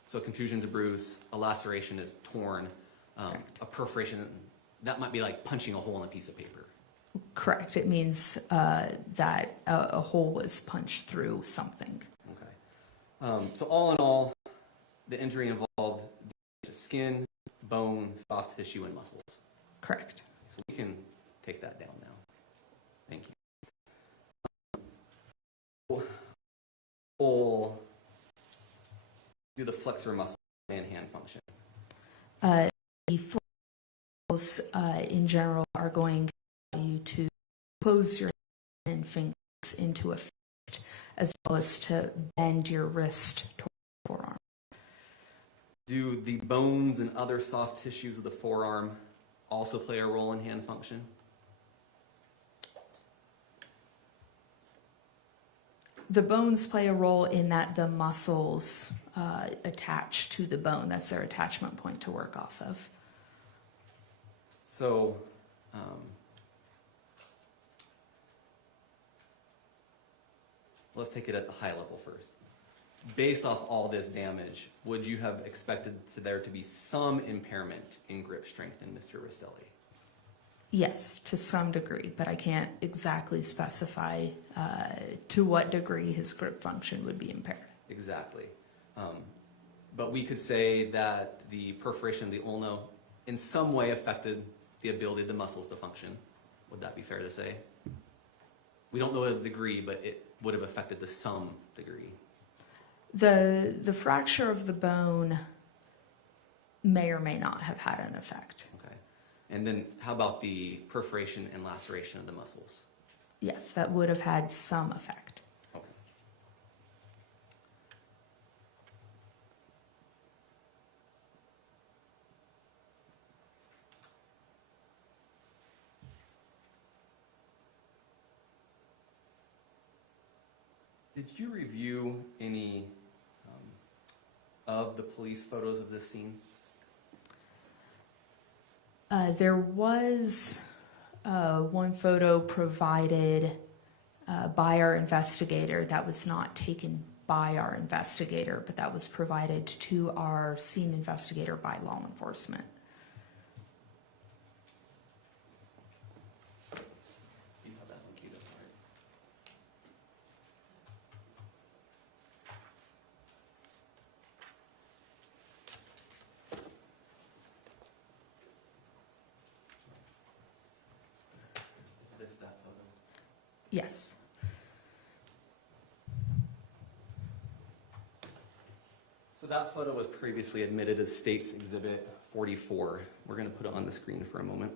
So a contusion is a bruise, a laceration is torn, a perforation, that might be like punching a hole in a piece of paper. Correct. It means that a hole was punched through something. Okay. So all in all, the injury involved skin, bone, soft tissue, and muscles. Correct. So we can take that down now. Thank you. We'll do the flexor muscle and hand function. flails in general are going to allow you to close your hand and fingers into a fist, as well as to bend your wrist toward the forearm. Do the bones and other soft tissues of the forearm also play a role in hand function? The bones play a role in that the muscles attach to the bone. That's their attachment point to work off of. So, let's take it at the high level first. Based off all this damage, would you have expected there to be some impairment in grip strength in Mr. Restelli? Yes, to some degree, but I can't exactly specify to what degree his grip function would be impaired. Exactly. But we could say that the perforation of the ulna in some way affected the ability of the muscles to function. Would that be fair to say? We don't know the degree, but it would have affected to some degree. The fracture of the bone may or may not have had an effect. Okay. And then how about the perforation and laceration of the muscles? Yes, that would have had some effect. Okay. Did you review any of the police photos of this scene? There was one photo provided by our investigator that was not taken by our investigator, but that was provided to our scene investigator by law enforcement. You have that one queued up, right? Is this that photo? Yes. So that photo was previously admitted as State's Exhibit 44. We're going to put it on the screen for a moment.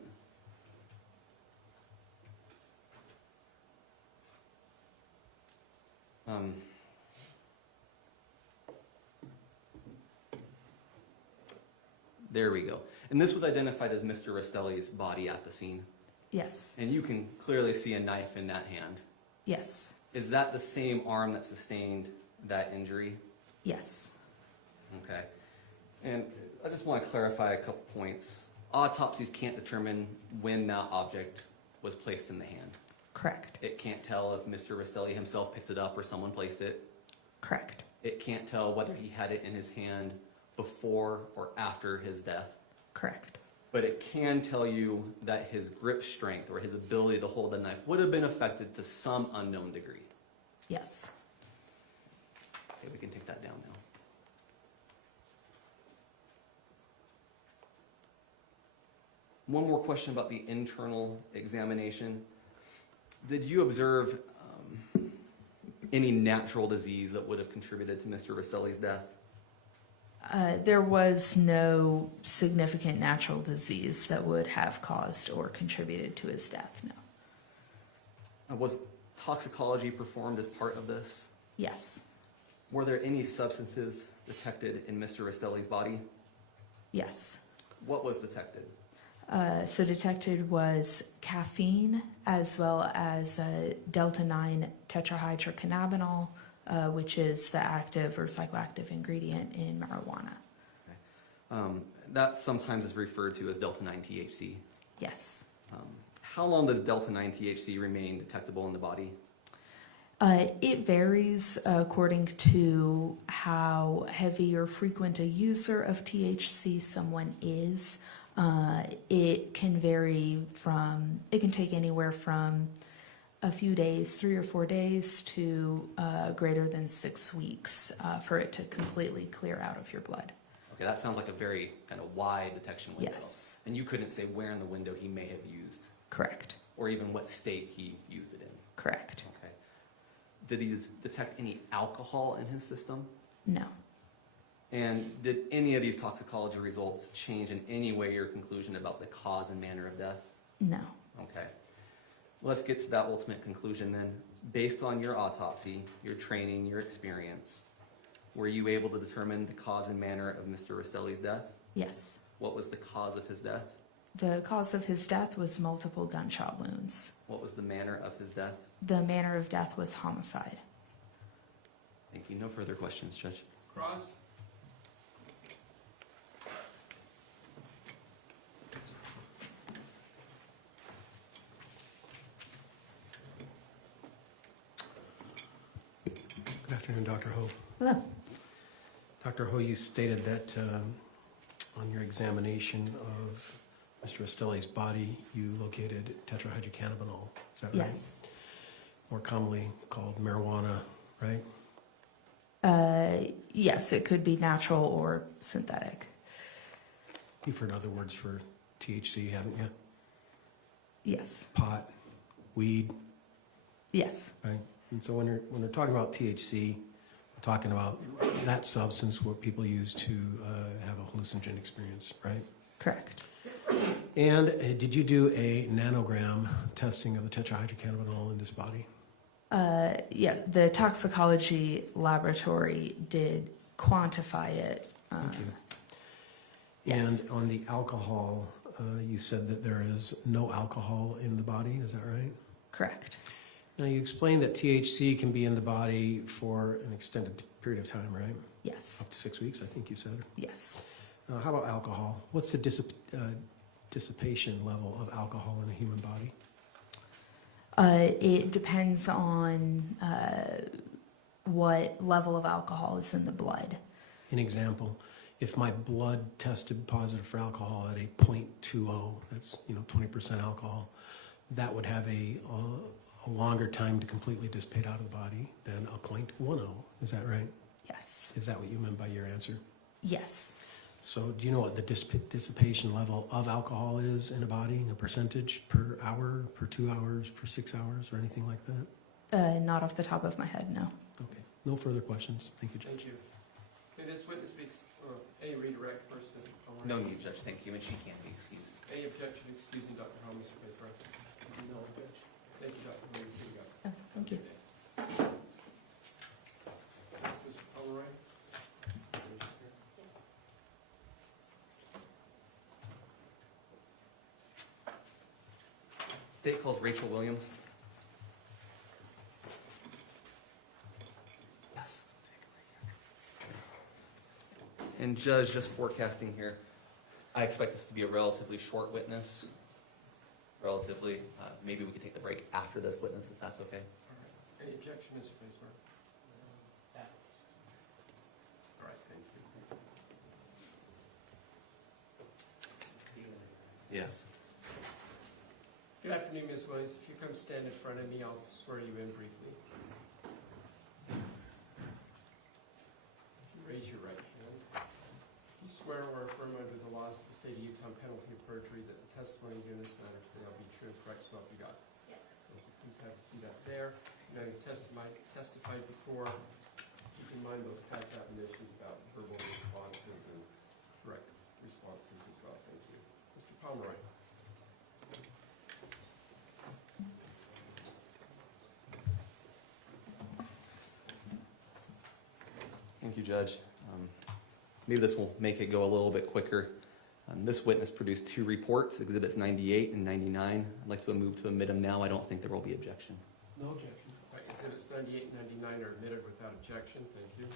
There we go. And this was identified as Mr. Restelli's body at the scene. Yes. And you can clearly see a knife in that hand. Yes. Is that the same arm that sustained that injury? Yes. Okay. And I just want to clarify a couple points. Autopsies can't determine when that object was placed in the hand. Correct. It can't tell if Mr. Restelli himself picked it up or someone placed it. Correct. It can't tell whether he had it in his hand before or after his death. Correct. But it can tell you that his grip strength or his ability to hold the knife would have been affected to some unknown degree. Yes. Okay, we can take that down now. One more question about the internal examination. Did you observe any natural disease that would have contributed to Mr. Restelli's death? There was no significant natural disease that would have caused or contributed to his death, no. Was toxicology performed as part of this? Yes. Were there any substances detected in Mr. Restelli's body? Yes. What was detected? So detected was caffeine as well as delta-9 tetrahydrocannabinol, which is the active or psychoactive ingredient in marijuana. Okay. That sometimes is referred to as delta-9 THC. Yes. How long does delta-9 THC remain detectable in the body? It varies according to how heavy or frequent a user of THC someone is. It can vary from, it can take anywhere from a few days, 3 or 4 days, to greater than 6 weeks for it to completely clear out of your blood. Okay, that sounds like a very kind of wide detection window. Yes. And you couldn't say where in the window he may have used. Correct. Or even what state he used it in. Correct. Okay. Did he detect any alcohol in his system? No. And did any of these toxicology results change in any way your conclusion about the cause and manner of death? No. Okay. Let's get to that ultimate conclusion then. Based on your autopsy, your training, your experience, were you able to determine the cause and manner of Mr. Restelli's death? Yes. What was the cause of his death? The cause of his death was multiple gunshot wounds. What was the manner of his death? The manner of death was homicide. Thank you. No further questions, Judge. Cross. Good afternoon, Dr. Ho. Hello. Dr. Ho, you stated that on your examination of Mr. Restelli's body, you located tetrahydrocannabinol. Is that right? Yes. More commonly called marijuana, right? Yes, it could be natural or synthetic. You've heard other words for THC, haven't you? Yes. Pot, weed, Yes. right? And so when we're talking about THC, we're talking about that substance what people use to have a hallucinogen experience, right? Correct. And did you do a nanogram testing of the tetrahydrocannabinol in this body? Yeah, the toxicology laboratory did quantify it. Thank you. Yes. And on the alcohol, you said that there is no alcohol in the body, is that right? Correct. Now, you explained that THC can be in the body for an extended period of time, right? Yes. Up to 6 weeks, I think you said. Yes. How about alcohol? What's the dissipation level of alcohol in a human body? It depends on what level of alcohol is in the blood. An example, if my blood tested positive for alcohol at a 0.20, that's 20% alcohol, that would have a longer time to completely dissipate out of the body than a 0.10. Is that right? Yes. Is that what you meant by your answer? Yes. So do you know what the dissipation level of alcohol is in a body, a percentage per hour, per 2 hours, per 6 hours, or anything like that? Not off the top of my head, no. Okay. No further questions. Thank you, Judge. Thank you. Okay, this witness speaks, any redirect first, Mr. Palmer? No need, Judge. Thank you. And she can be excused. Any objection to excusing Dr. Holmes, Mr. Vice No, Judge. Thank you, Dr. Holmes. Here you go. Oh, thank you. Yes, Mr. Pomeroy? State calls Rachel Williams. Yes. And Judge, just forecasting here, I expect this to be a relatively short witness. Relatively. Maybe we could take the break after this witness, if that's okay. All right. Any objection, Mr. Vice All right, thank you. Yes. Good afternoon, Ms. Williams. If you come stand in front of me, I'll swear you in briefly. If you raise your right hand, you swear or affirm under the laws of the state of Utah on penalty of perjury that the testimony given in this matter today will be true and correct, so help you God. Yes. Please have a seat up there. Now you've testified before. Keep in mind those past admonitions about verbal responses and correct responses as well. Thank you. Mr. Pomeroy. Thank you, Judge. Maybe this will make it go a little bit quicker. This witness produced 2 reports, Exhibits 98 and 99. I'd like to move to admit them now. I don't think there will be objection. No objection. Right, Exhibits 98 and 99 are admitted without objection. Thank you.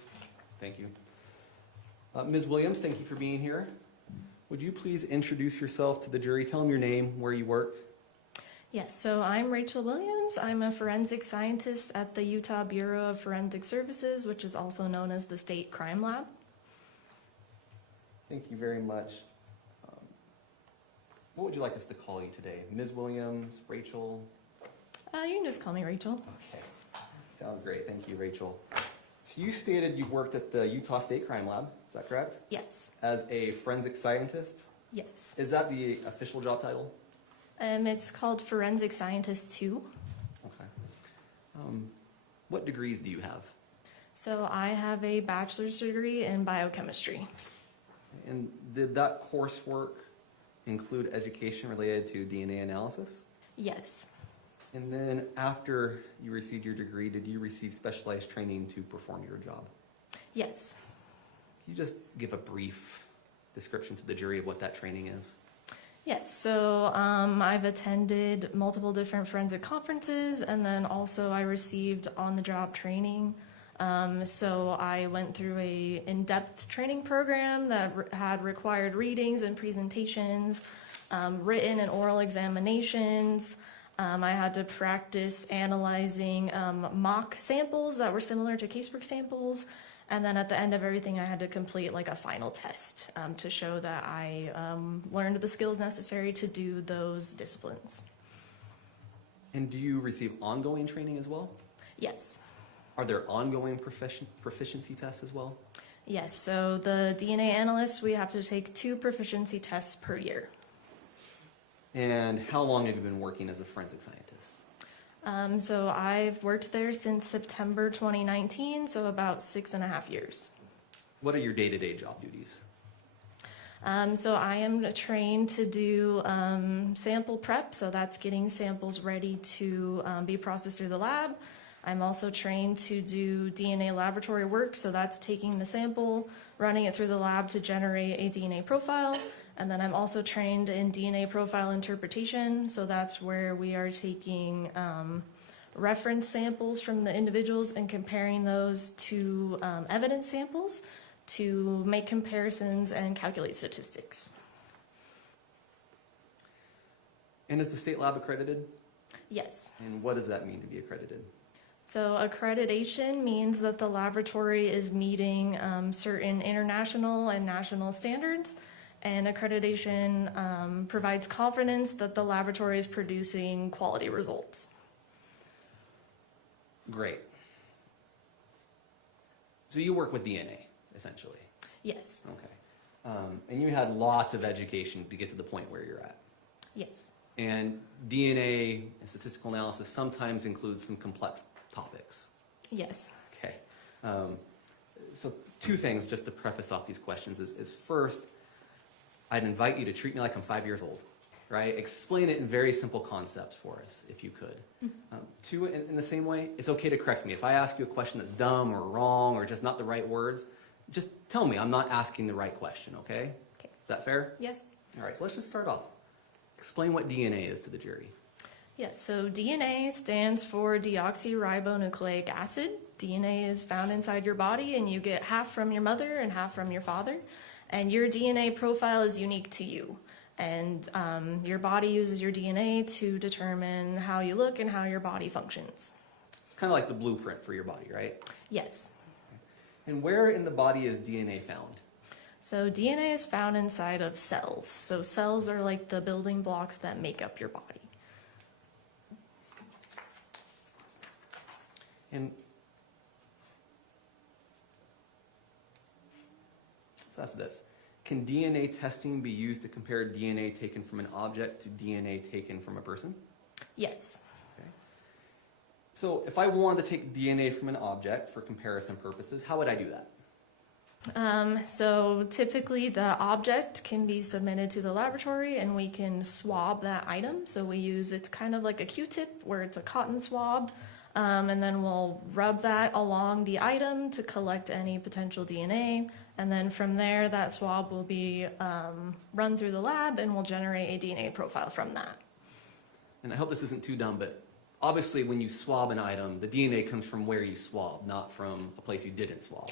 Thank you. Ms. Williams, thank you for being here. Would you please introduce yourself to the jury? Tell them your name, where you work. Yes, so I'm Rachel Williams. I'm a forensic scientist at the Utah Bureau of Forensic Services, which is also known as the State Crime Lab. Thank you very much. What would you like us to call you today? Ms. Williams, Rachel? You can just call me Rachel. Okay, sounds great. Thank you, Rachel. So you stated you worked at the Utah State Crime Lab, is that correct? Yes. As a forensic scientist? Yes. Is that the official job title? It's called Forensic Scientist 2. Okay. What degrees do you have? So I have a bachelor's degree in biochemistry. And did that coursework include education related to DNA analysis? Yes. And then after you received your degree, did you receive specialized training to perform your job? Yes. Can you just give a brief description to the jury of what that training is? Yes, so I've attended multiple different forensic conferences, and then also I received on-the-job training. So I went through a in-depth training program that had required readings and presentations, written and oral examinations. I had to practice analyzing mock samples that were similar to casework samples. And then at the end of everything, I had to complete like a final test to show that I learned the skills necessary to do those disciplines. And do you receive ongoing training as well? Yes. Are there ongoing proficiency tests as well? Yes, so the DNA analysts, we have to take 2 proficiency tests per year. And how long have you been working as a forensic scientist? So I've worked there since September 2019, so about 6.5 years. What are your day-to-day job duties? So I am trained to do sample prep, so that's getting samples ready to be processed through the lab. I'm also trained to do DNA laboratory work, so that's taking the sample, running it through the lab to generate a DNA profile. And then I'm also trained in DNA profile interpretation, so that's where we are taking reference samples from the individuals and comparing those to evidence samples to make comparisons and calculate statistics. And is the state lab accredited? Yes. And what does that mean to be accredited? So accreditation means that the laboratory is meeting certain international and national standards, and accreditation provides confidence that the laboratory is producing quality results. Great. So you work with DNA, essentially? Yes. Okay. And you had lots of education to get to the point where you're at? Yes. And DNA and statistical analysis sometimes includes some complex topics? Yes. Okay. So 2 things just to preface off these questions is first, I'd invite you to treat me like I'm 5 years old, right? Explain it in very simple concepts for us, if you could. 2, in the same way, it's okay to correct me. If I ask you a question that's dumb or wrong or just not the right words, just tell me I'm not asking the right question, okay? Okay. Is that fair? Yes. All right, so let's just start off. Explain what DNA is to the jury. Yes, so DNA stands for deoxyribonucleic acid. DNA is found inside your body, and you get half from your mother and half from your father. And your DNA profile is unique to you. And your body uses your DNA to determine how you look and how your body functions. It's kind of like the blueprint for your body, right? Yes. And where in the body is DNA found? So DNA is found inside of cells. So cells are like the building blocks that make up your body. And that's this. Can DNA testing be used to compare DNA taken from an object to DNA taken from a person? Yes. Okay. So if I wanted to take DNA from an object for comparison purposes, how would I do that? So typically the object can be submitted to the laboratory and we can swab that item. So we use, it's kind of like a Q-tip where it's a cotton swab. And then we'll rub that along the item to collect any potential DNA. And then from there, that swab will be run through the lab and we'll generate a DNA profile from that. And I hope this isn't too dumb, but obviously when you swab an item, the DNA comes from where you swabbed, not from a place you didn't swab.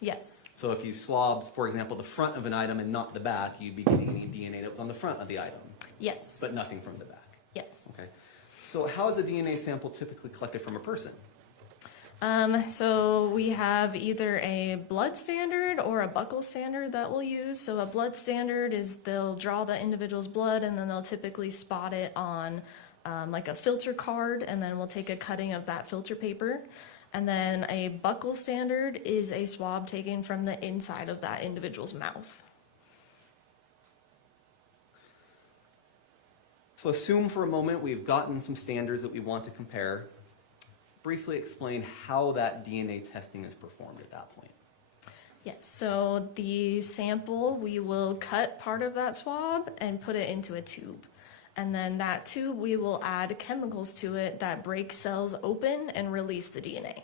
Yes. So if you swabbed, for example, the front of an item and not the back, you'd be getting any DNA that was on the front of the item. Yes. But nothing from the back. Yes. Okay. So how is a DNA sample typically collected from a person? So we have either a blood standard or a buccal standard that we'll use. So a blood standard is they'll draw the individual's blood and then they'll typically spot it on like a filter card, and then we'll take a cutting of that filter paper. And then a buccal standard is a swab taken from the inside of that individual's mouth. So assume for a moment we've gotten some standards that we want to compare. briefly explain how that DNA testing is performed at that point? Yes, so the sample, we will cut part of that swab and put it into a tube. And then that tube, we will add chemicals to it that break cells open and release the DNA.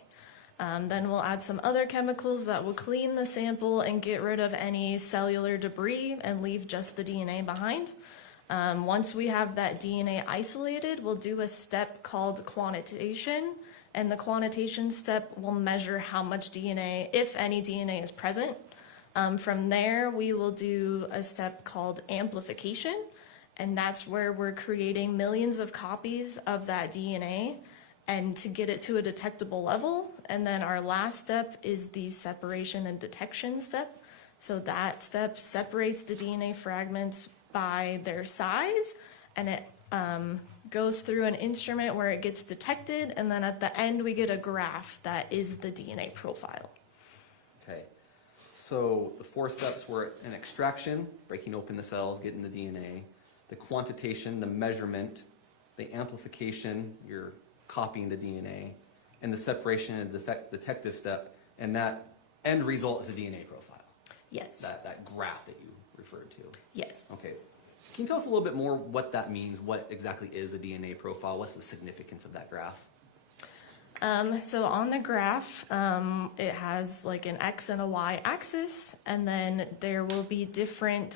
Then we'll add some other chemicals that will clean the sample and get rid of any cellular debris and leave just the DNA behind. Once we have that DNA isolated, we'll do a step called quantitation. And the quantitation step will measure how much DNA, if any DNA is present. From there, we will do a step called amplification. And that's where we're creating millions of copies of that DNA and to get it to a detectable level. And then our last step is the separation and detection step. So that step separates the DNA fragments by their size, and it goes through an instrument where it gets detected, and then at the end we get a graph that is the DNA profile. Okay, so the 4 steps were an extraction, breaking open the cells, getting the DNA, the quantitation, the measurement, the amplification, you're copying the DNA, and the separation and detective step, and that end result is a DNA profile. Yes. That graph that you referred to. Yes. Okay. Can you tell us a little bit more what that means? What exactly is a DNA profile? What's the significance of that graph? So on the graph, it has like an X and a Y axis, and then there will be different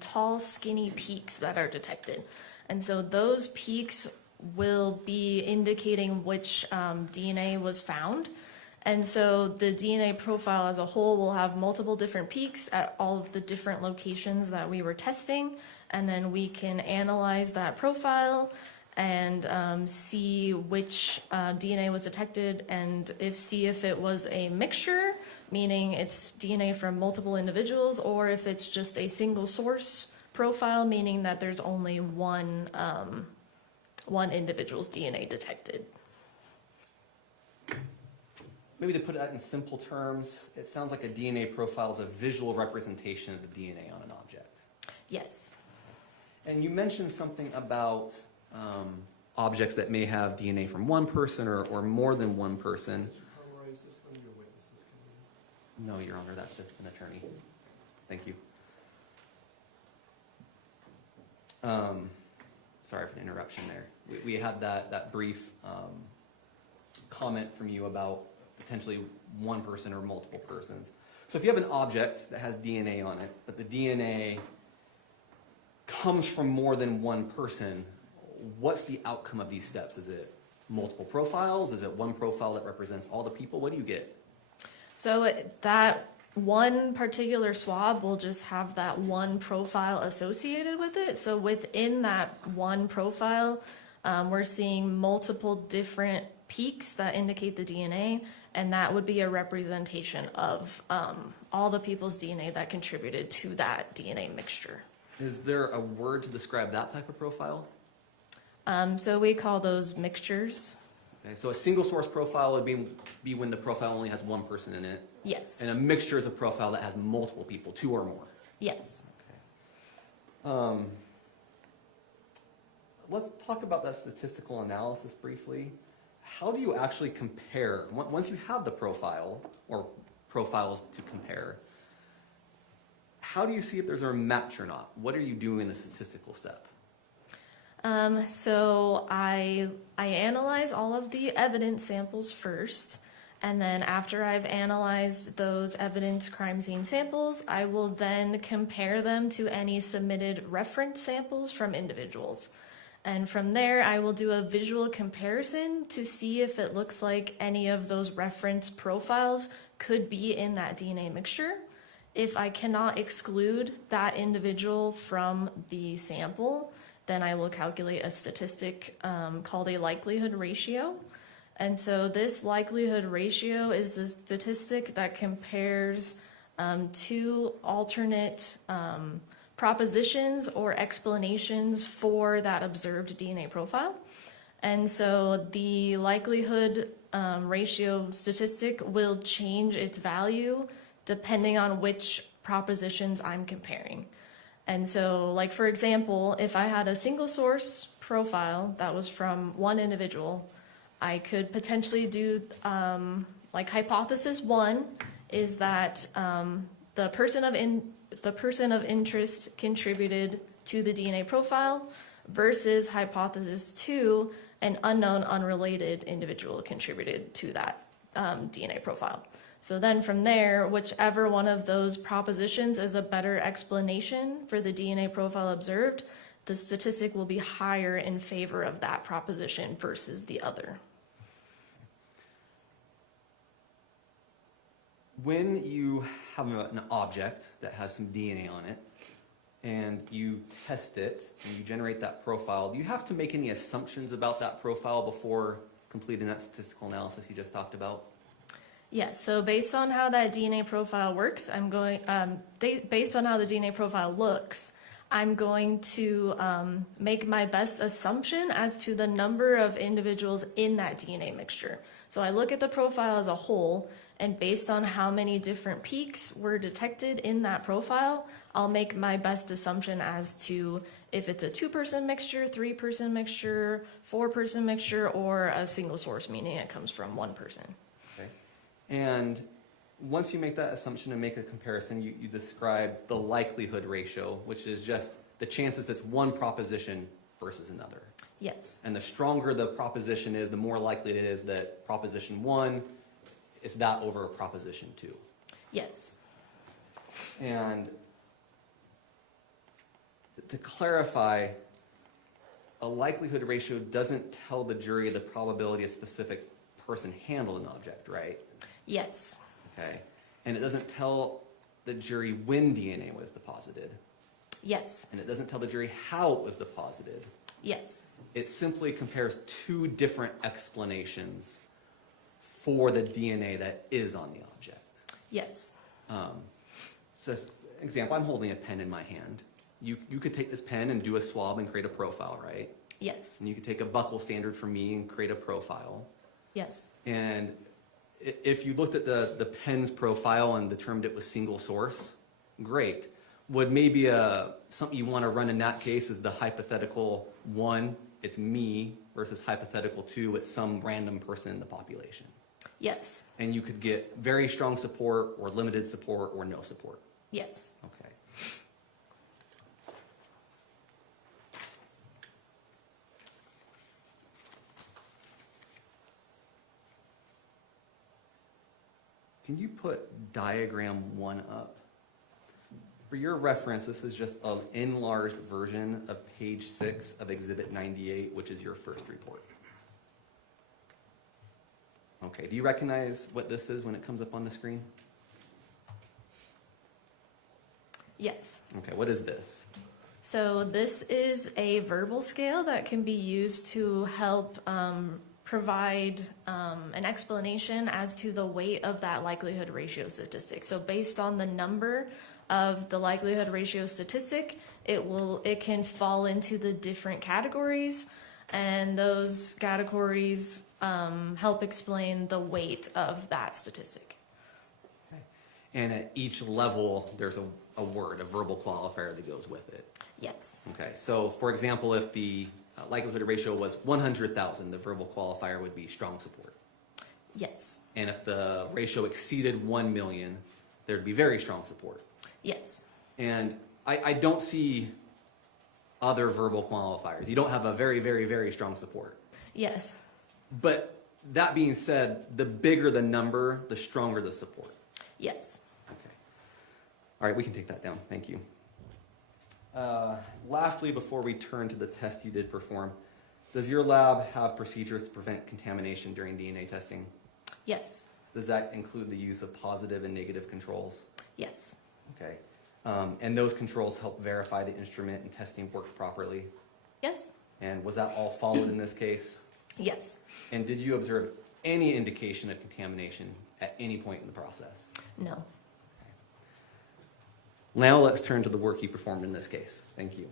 tall, skinny peaks that are detected. And so those peaks will be indicating which DNA was found. And so the DNA profile as a whole will have multiple different peaks at all of the different locations that we were testing. And then we can analyze that profile and see which DNA was detected and see if it was a mixture, meaning it's DNA from multiple individuals, or if it's just a single source profile, meaning that there's only one individual's DNA detected. Maybe to put that in simple terms, it sounds like a DNA profile is a visual representation of the DNA on an object. Yes. And you mentioned something about objects that may have DNA from one person or more than one person. No, Your Honor, that's just an attorney. Thank you. Sorry for the interruption there. We had that brief comment from you about potentially one person or multiple persons. So if you have an object that has DNA on it, but the DNA comes from more than one person, what's the outcome of these steps? Is it multiple profiles? Is it one profile that represents all the people? What do you get? So that one particular swab will just have that one profile associated with it. So within that one profile, we're seeing multiple different peaks that indicate the DNA, and that would be a representation of all the people's DNA that contributed to that DNA mixture. Is there a word to describe that type of profile? So we call those mixtures. Okay, so a single source profile would be when the profile only has one person in it. Yes. And a mixture is a profile that has multiple people, 2 or more. Yes. Okay. Let's talk about that statistical analysis briefly. How do you actually compare, once you have the profile or profiles to compare, how do you see if there's a match or not? What are you doing in the statistical step? So I analyze all of the evidence samples first, and then after I've analyzed those evidence crime scene samples, I will then compare them to any submitted reference samples from individuals. And from there, I will do a visual comparison to see if it looks like any of those reference profiles could be in that DNA mixture. If I cannot exclude that individual from the sample, then I will calculate a statistic called a likelihood ratio. And so this likelihood ratio is a statistic that compares 2 alternate propositions or explanations for that observed DNA profile. And so the likelihood ratio statistic will change its value depending on which propositions I'm comparing. And so, like for example, if I had a single source profile that was from one individual, I could potentially do, like hypothesis 1 is that the person of interest contributed to the DNA profile versus hypothesis 2, an unknown, unrelated individual contributed to that DNA profile. So then from there, whichever one of those propositions is a better explanation for the DNA profile observed, the statistic will be higher in favor of that proposition versus the other. When you have an object that has some DNA on it, and you test it, and you generate that profile, do you have to make any assumptions about that profile before completing that statistical analysis you just talked about? Yes, so based on how that DNA profile works, based on how the DNA profile looks, I'm going to make my best assumption as to the number of individuals in that DNA mixture. So I look at the profile as a whole, and based on how many different peaks were detected in that profile, I'll make my best assumption as to if it's a 2-person mixture, 3-person mixture, 4-person mixture, or a single source, meaning it comes from one person. Okay. And once you make that assumption and make a comparison, you describe the likelihood ratio, which is just the chances it's one proposition versus another. Yes. And the stronger the proposition is, the more likely it is that proposition 1 is that over proposition 2. Yes. And to clarify, a likelihood ratio doesn't tell the jury the probability a specific person handled an object, right? Yes. Okay. And it doesn't tell the jury when DNA was deposited. Yes. And it doesn't tell the jury how it was deposited. Yes. It simply compares 2 different explanations for the DNA that is on the object. Yes. So, example, I'm holding a pen in my hand. You could take this pen and do a swab and create a profile, right? Yes. And you could take a buckle standard for me and create a profile. Yes. And if you looked at the pen's profile and determined it was single source, great. Would maybe something you want to run in that case is the hypothetical 1, it's me, versus hypothetical 2, it's some random person in the population. Yes. And you could get very strong support or limited support or no support. Yes. Okay. Can you put diagram 1 up? For your reference, this is just an enlarged version of page 6 of Exhibit 98, which is your first report. Okay, do you recognize what this is when it comes up on the screen? Yes. Okay, what is this? So this is a verbal scale that can be used to help provide an explanation as to the weight of that likelihood ratio statistic. So based on the number of the likelihood ratio statistic, it can fall into the different categories, and those categories help explain the weight of that statistic. Okay. And at each level, there's a word, a verbal qualifier that goes with it. Yes. Okay, so for example, if the likelihood ratio was 100,000, the verbal qualifier would be strong support. Yes. And if the ratio exceeded 1 million, there'd be very strong support. Yes. And I don't see other verbal qualifiers. You don't have a very, very, very strong support. Yes. But that being said, the bigger the number, the stronger the support. Yes. Okay. All right, we can take that down. Thank you. Lastly, before we turn to the test you did perform, does your lab have procedures to prevent contamination during DNA testing? Yes. Does that include the use of positive and negative controls? Yes. Okay. And those controls help verify the instrument and testing worked properly? Yes. And was that all followed in this case? Yes. And did you observe any indication of contamination at any point in the process? No. Now let's turn to the work you performed in this case. Thank you.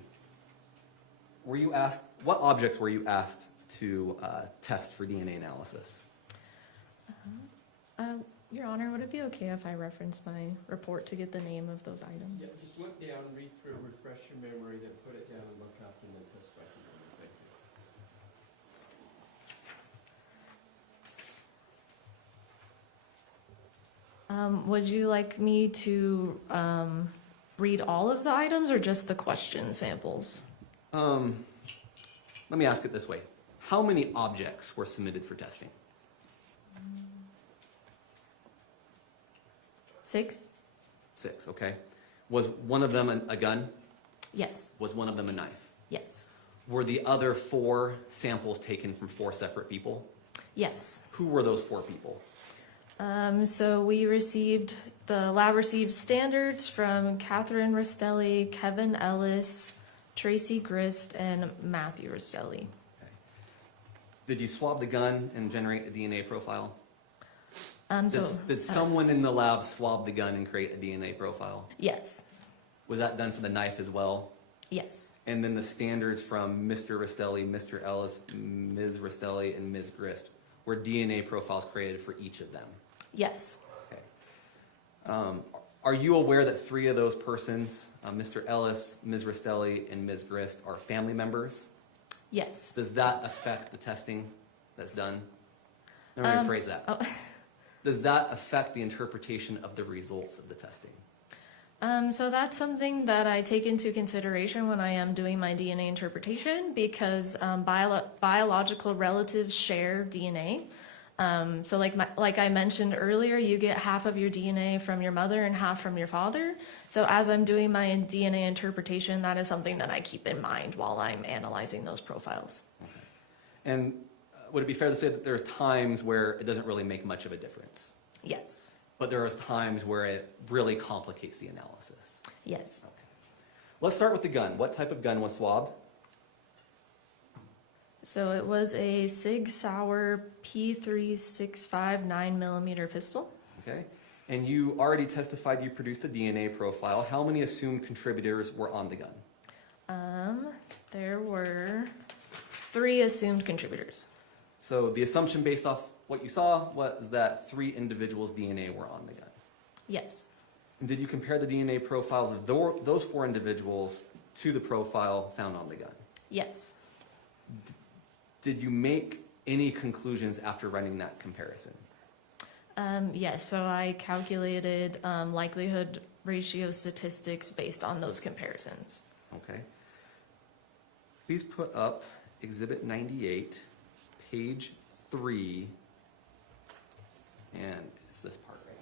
What objects were you asked to test for DNA analysis? Your Honor, would it be okay if I reference my report to get the name of those items? Yeah, just look down, read through, refresh your memory, then put it down and look up and then testify. Thank you. Would you like me to read all of the items or just the question samples? Let me ask it this way. How many objects were submitted for testing? 6? 6, okay. Was one of them a gun? Yes. Was one of them a knife? Yes. Were the other 4 samples taken from 4 separate people? Yes. Who were those 4 people? So the lab received standards from Kathryn Restelli, Kevin Ellis, Tracey Grist, and Matthew Restelli. Did you swab the gun and generate a DNA profile? Did So someone in the lab swab the gun and create a DNA profile? yes. Was that done for the knife as well? Yes. And then the standards from Mr. Restelli, Mr. Ellis, Ms. Restelli, and Ms. Grist, were DNA profiles created for each of them? Yes. Okay. Are you aware that 3 of those persons, Mr. Ellis, Ms. Restelli, and Ms. Grist, are family members? Yes. Does that affect the testing that's done? Let me rephrase that. Oh. Does that affect the interpretation of the results of the testing? So that's something that I take into consideration when I am doing my DNA interpretation because biological relatives share DNA. So like I mentioned earlier, you get half of your DNA from your mother and half from your father. So as I'm doing my DNA interpretation, that is something that I keep in mind while I'm analyzing those profiles. Okay. And would it be fair to say that there are times where it doesn't really make much of a difference? Yes. But there are times where it really complicates the analysis. Yes. Okay. Let's start with the gun. What type of gun was swabbed? So it was a Sig Sauer P365 9mm pistol. Okay. And you already testified you produced a DNA profile. How many assumed contributors were on the gun? There were 3 assumed contributors. So the assumption based off what you saw was that 3 individuals' DNA were on the gun. Yes. And did you compare the DNA profiles of those 4 individuals to the profile found on the gun? Yes. Did you make any conclusions after running that comparison? Yes, so I calculated likelihood ratio statistics based on those comparisons. Okay. Please put up Exhibit 98, page 3, and it's this part right now.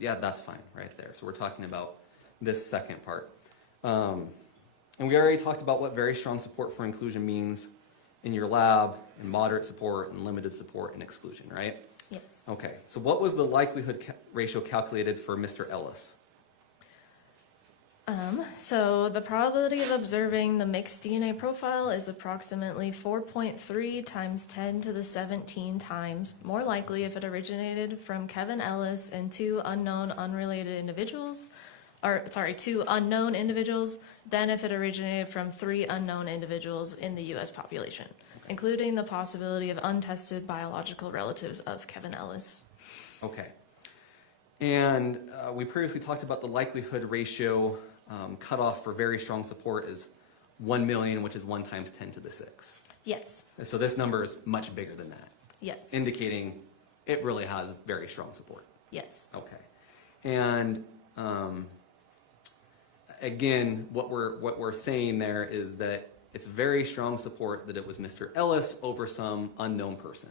Yeah, that's fine, right there. So we're talking about this second part. And we already talked about what very strong support for inclusion means in your lab, and moderate support, and limited support, and exclusion, right? Yes. Okay, so what was the likelihood ratio calculated for Mr. Ellis? So the probability of observing the mixed DNA profile is approximately 4.3 times 10 to the 17 times more likely if it originated from Kevin Ellis and 2 unknown unrelated individuals, or sorry, 2 unknown individuals than if it originated from 3 unknown individuals in the U.S. population, including the possibility of untested biological relatives of Kevin Ellis. Okay. And we previously talked about the likelihood ratio cutoff for very strong support is 1 million, which is 1 times 10 to the 6. Yes. So this number is much bigger than that. Yes. Indicating it really has very strong support. Yes. Okay. And again, what we're saying there is that it's very strong support that it was Mr. Ellis over some unknown person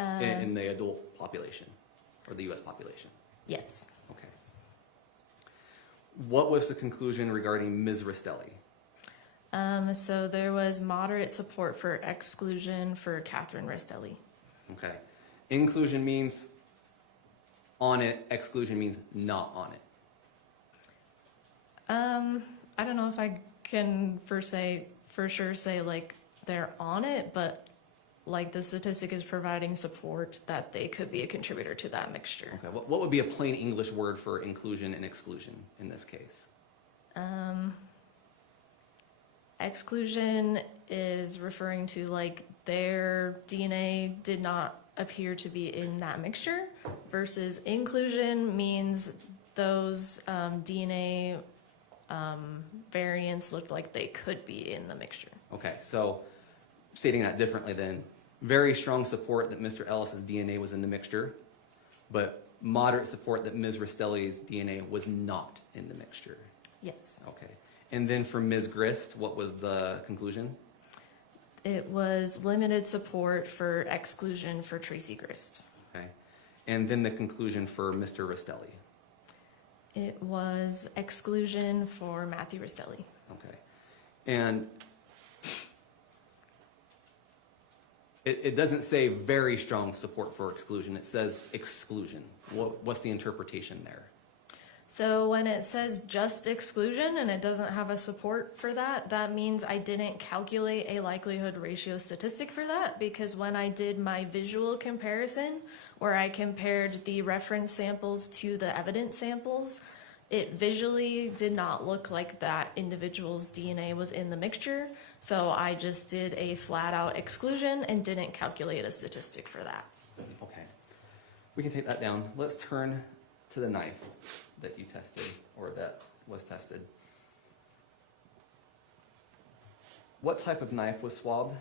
in the adult population or the U.S. population. Yes. Okay. What was the conclusion regarding Ms. Restelli? So there was moderate support for exclusion for Kathryn Restelli. Okay. Inclusion means on it, exclusion means not on it. I don't know if I can for sure say like they're on it, but like the statistic is providing support that they could be a contributor to that mixture. Okay. What would be a plain English word for inclusion and exclusion in this case? Exclusion is referring to like their DNA did not appear to be in that mixture, versus inclusion means those DNA variants looked like they could be in the mixture. Okay, so stating that differently then, very strong support that Mr. Ellis's DNA was in the mixture, but moderate support that Ms. Restelli's DNA was not in the mixture. Yes. Okay. And then for Ms. Grist, what was the conclusion? It was limited support for exclusion for Tracey Grist. Okay. And then the conclusion for Mr. Restelli. It was exclusion for Matthew Restelli. Okay. And it doesn't say very strong support for exclusion. It says exclusion. What's the interpretation there? So when it says just exclusion and it doesn't have a support for that, that means I didn't calculate a likelihood ratio statistic for that, because when I did my visual comparison, where I compared the reference samples to the evidence samples, it visually did not look like that individual's DNA was in the mixture. So I just did a flat out exclusion and didn't calculate a statistic for that. Okay. We can take that down. Let's turn to the knife that you tested, or that was tested. What type of knife was swabbed?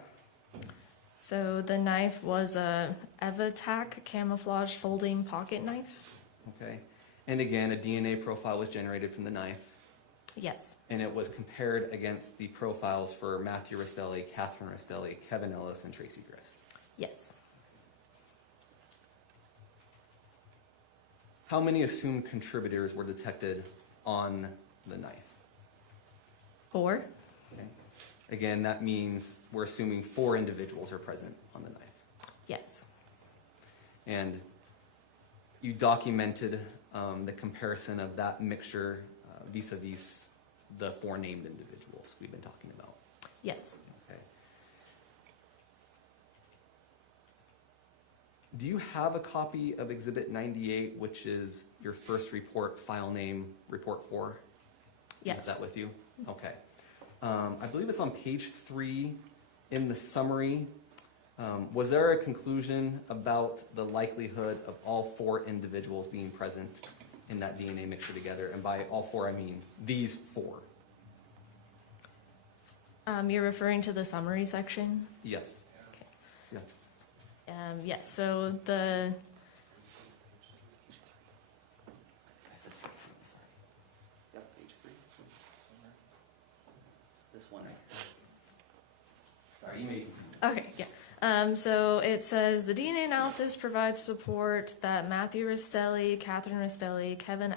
So the knife was a EvaTac camouflage folding pocket knife. Okay. And again, a DNA profile was generated from the knife. Yes. And it was compared against the profiles for Matthew Restelli, Kathryn Restelli, Kevin Ellis, and Tracey Grist. Yes. How many assumed contributors were detected on the knife? 4. Okay. Again, that means we're assuming 4 individuals are present on the knife. Yes. And you documented the comparison of that mixture vis-a-vis the 4 named individuals we've been talking about. Yes. Okay. Do you have a copy of Exhibit 98, which is your first report, file name, report 4? Yes. Is that with you? Okay. I believe it's on page 3 in the summary. Was there a conclusion about the likelihood of all 4 individuals being present in that DNA mixture together? And by all 4, I mean these 4. You're referring to the summary section? Yes. Okay. Yeah. Yes, so the This one. Sorry, you may. okay, yeah. So it says the DNA analysis provides support that Matthew Restelli, Kathryn Restelli, Kevin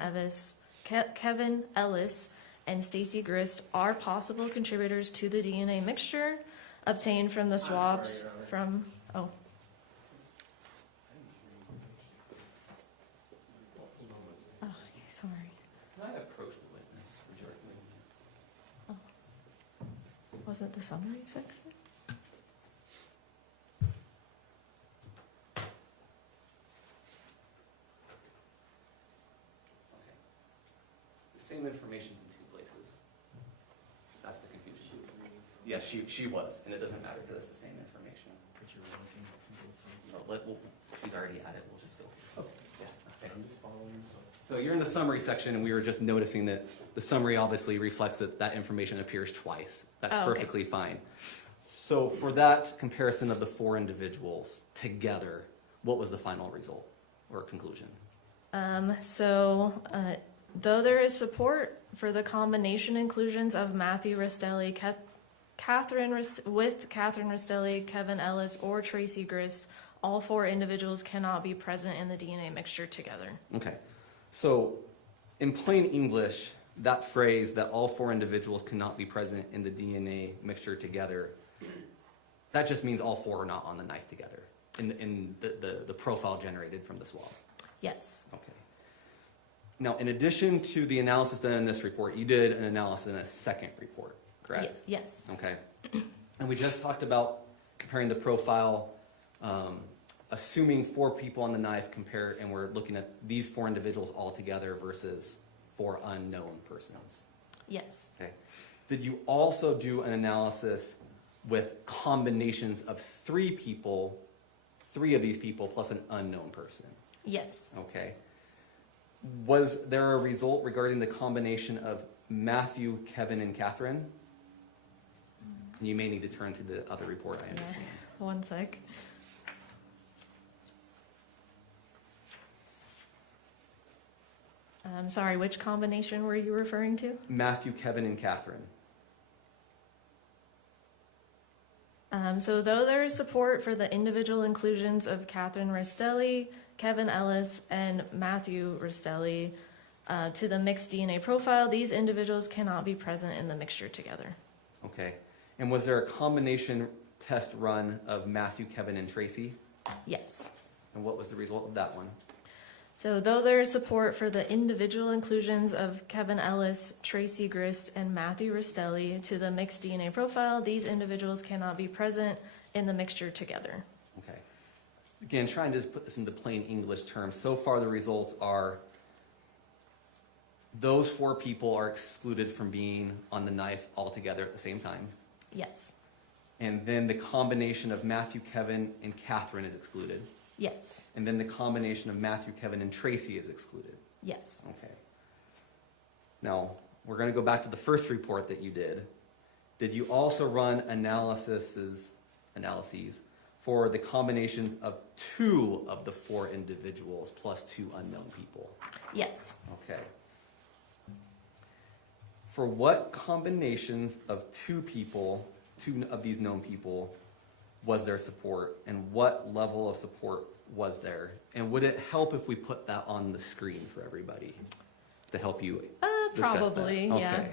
Ellis, and Stacey Grist are possible contributors to the DNA mixture obtained from the swabs from. Oh. Oh, okay, sorry. Can I approach the witness directly? Oh. Was it the summary section? The same information's in 2 places. That's the confusion. Yeah, she was, and it doesn't matter because it's the same information. She's already at it. We'll just go. Okay. Yeah. Okay. So you're in the summary section, and we were just noticing that the summary obviously reflects that that information appears twice. That's perfectly fine. So for that comparison of the 4 individuals together, what was the final result or conclusion? Though there is support for the combination inclusions of Matthew Restelli, Kathryn Restelli, Kevin Ellis, or Tracey Grist, all 4 individuals cannot be present in the DNA mixture together. Okay. So in plain English, that phrase that all 4 individuals cannot be present in the DNA mixture together, that just means all 4 are not on the knife together in the profile generated from the swab. Yes. Okay. Now, in addition to the analysis done in this report, you did an analysis in a second report, correct? Yes. Okay. And we just talked about comparing the profile, assuming 4 people on the knife and we're looking at these 4 individuals all together versus 4 unknown persons. Yes. Okay. did you also do an analysis with combinations of three of these people plus an unknown person? Yes. Okay. Was there a result regarding the combination of Matthew, Kevin, and Kathryn? You may need to turn to the other report, I understand. Yeah. One sec. I'm sorry, which combination were you referring to? Matthew, Kevin, and Kathryn. So though there is support for the individual inclusions of Kathryn Restelli, Kevin Ellis, and Matthew Restelli to the mixed DNA profile, these individuals cannot be present in the mixture together. Okay. And was there a combination test run of Matthew, Kevin, and Tracey? Yes. And what was the result of that one? So though there is support for the individual inclusions of Kevin Ellis, Tracey Grist, and Matthew Restelli to the mixed DNA profile, these individuals cannot be present in the mixture together. Okay. Again, trying to just put this into plain English terms. So far the results are those 4 people are excluded from being on the knife altogether at the same time. Yes. And then the combination of Matthew, Kevin, and Kathryn is excluded. Yes. And then the combination of Matthew, Kevin, and Tracey is excluded. Yes. Okay. Now, we're going to go back to the first report that you did. Did you also run analyses for the combinations of 2 of the 4 individuals plus 2 unknown people? Yes. Okay. For what combinations of 2 of these known people, was there support, and what level of support was there? And would it help if we put that on the screen for everybody to help you discuss probably, that? yeah. Okay.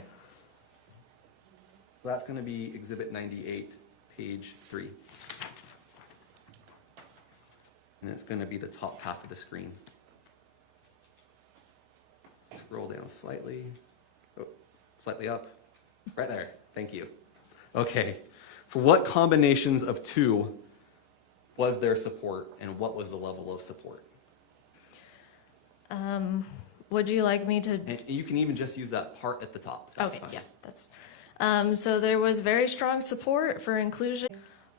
So that's going to be Exhibit 98, page 3. And it's going to be the top half of the screen. Scroll down slightly. Oh, slightly up. Right there. Thank you. Okay. For what combinations of 2 was there support, and what was the level of support? Would you like me to? And you can even just use that part at the top. Okay, yeah, that's. So there was very strong support for inclusion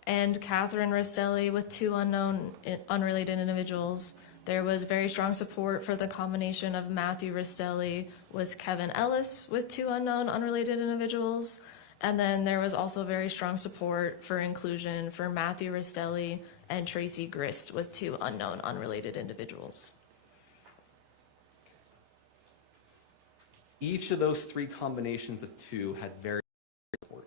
and Kathryn Restelli with 2 unrelated individuals. There was very strong support for the combination of Matthew Restelli with Kevin Ellis with 2 unrelated individuals. And then there was also very strong support for inclusion for Matthew Restelli and Tracey Grist with 2 unrelated individuals. Each of those 3 combinations of 2 had very support.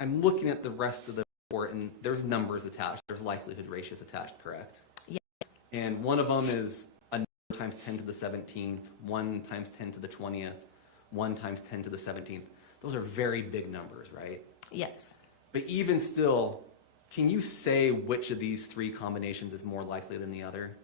I'm looking at the rest of the report, and there's numbers attached. There's likelihood ratios attached, correct? Yes. And one of them is a number times 10 to the 17th, 1 times 10 to the 20th, 1 times 10 to the 17th. Those are very big numbers, right? Yes. But even still, can you say which of these 3 combinations is more likely than the other?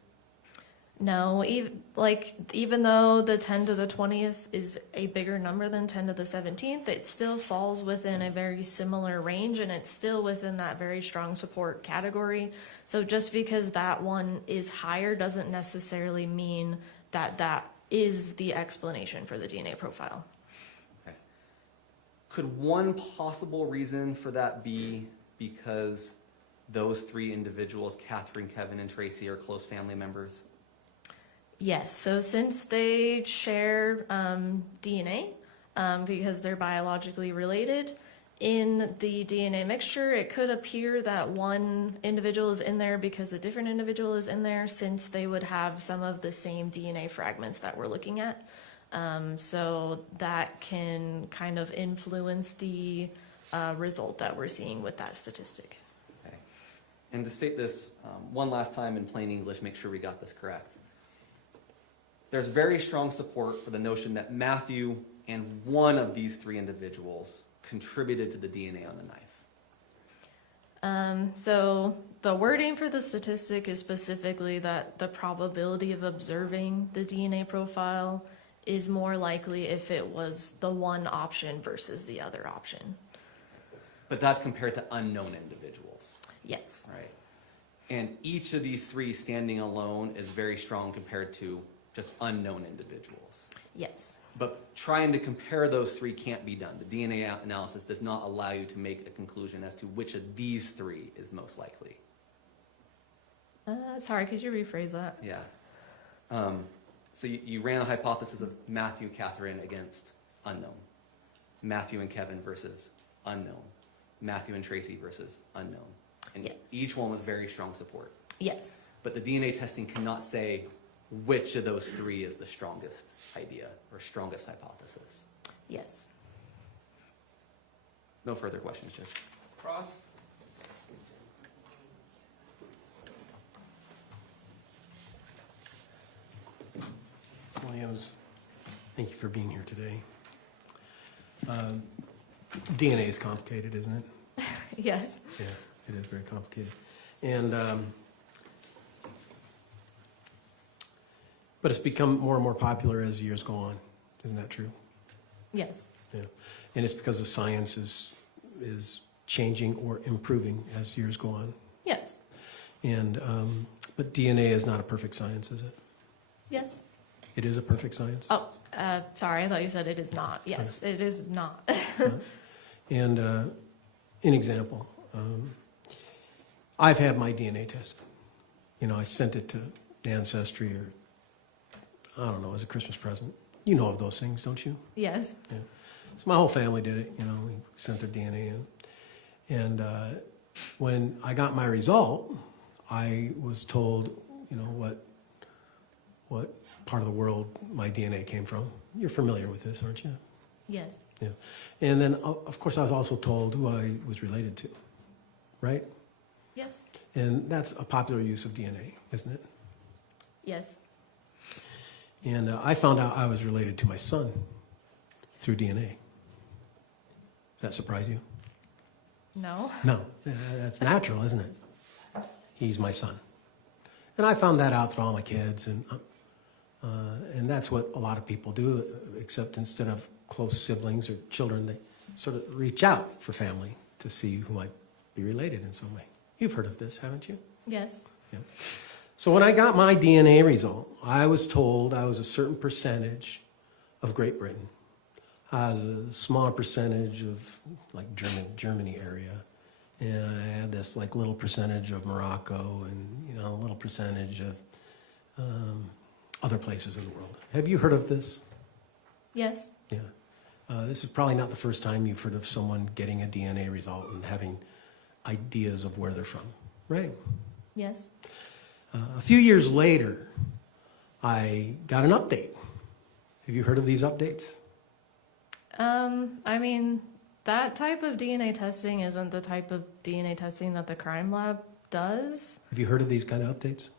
No, even though the 10 to the 20th is a bigger number than 10 to the 17th, it still falls within a very similar range, and it's still within that very strong support category. So just because that one is higher doesn't necessarily mean that that is the explanation for the DNA profile. Okay. Could one possible reason for that be because those 3 individuals, Kathryn, Kevin, and Tracey, are close family members? Yes, so since they share DNA, because they're biologically related, in the DNA mixture, it could appear that one individual is in there because a different individual is in there, since they would have some of the same DNA fragments that we're looking at. So that can kind of influence the result that we're seeing with that statistic. Okay. And to state this one last time in plain English, make sure we got this correct. There's very strong support for the notion that Matthew and one of these 3 individuals contributed to the DNA on the knife. So the wording for the statistic is specifically that the probability of observing the DNA profile is more likely if it was the one option versus the other option. But that's compared to unknown individuals. Yes. Right. And each of these 3 standing alone is very strong compared to just unknown individuals. Yes. But trying to compare those three can't be done. The DNA analysis does not allow you to make a conclusion as to which of these three is most likely. Sorry, could you rephrase that? Yeah. So you ran a hypothesis of Matthew, Kathryn against unknown. Matthew and Kevin versus unknown. Matthew and Tracey versus unknown. And Yes. each one was very strong support. Yes. But the DNA testing cannot say which of those three is the strongest idea or strongest hypothesis. Yes. No further questions, Judge. Cross? Williams, thank you for being here today. DNA is complicated, isn't it? Yes. Yeah, it is very complicated. And, but it's become more and more popular as years go on. Isn't that true? Yes. Yeah. And it's because the science is changing or improving as years go on. Yes. And, but DNA is not a perfect science, is it? Yes. It is a perfect science? Oh, sorry. I thought you said it is not. Yes, it is not. And an example, I've had my DNA tested. You know, I sent it to Ancestry or, I don't know, as a Christmas present. You know of those things, don't you? Yes. Yeah. So my whole family did it, you know, we sent their DNA in. And when I got my result, I was told, you know, what part of the world my DNA came from. You're familiar with this, aren't you? Yes. Yeah. And then, of course, I was also told who I was related to, right? Yes. And that's a popular use of DNA, isn't it? Yes. And I found out I was related to my son through DNA. Does that surprise you? No. No, that's natural, isn't it? He's my son. And I found that out through all my kids, and that's what a lot of people do, except instead of close siblings or children, they sort of reach out for family to see who might be related in some way. You've heard of this, haven't you? Yes. Yeah. So when I got my DNA result, I was told I was a certain percentage of Great Britain. I was a smaller percentage of like Germany area. And I had this like little percentage of Morocco and, you know, a little percentage of other places in the world. Have you heard of this? Yes. Yeah. This is probably not the first time you've heard of someone getting a DNA result and having ideas of where they're from, right? Yes. A few years later, I got an update. Have you heard of these updates? I mean, that type of DNA testing isn't the type of DNA testing that the crime lab does. Have you heard of these kind of updates?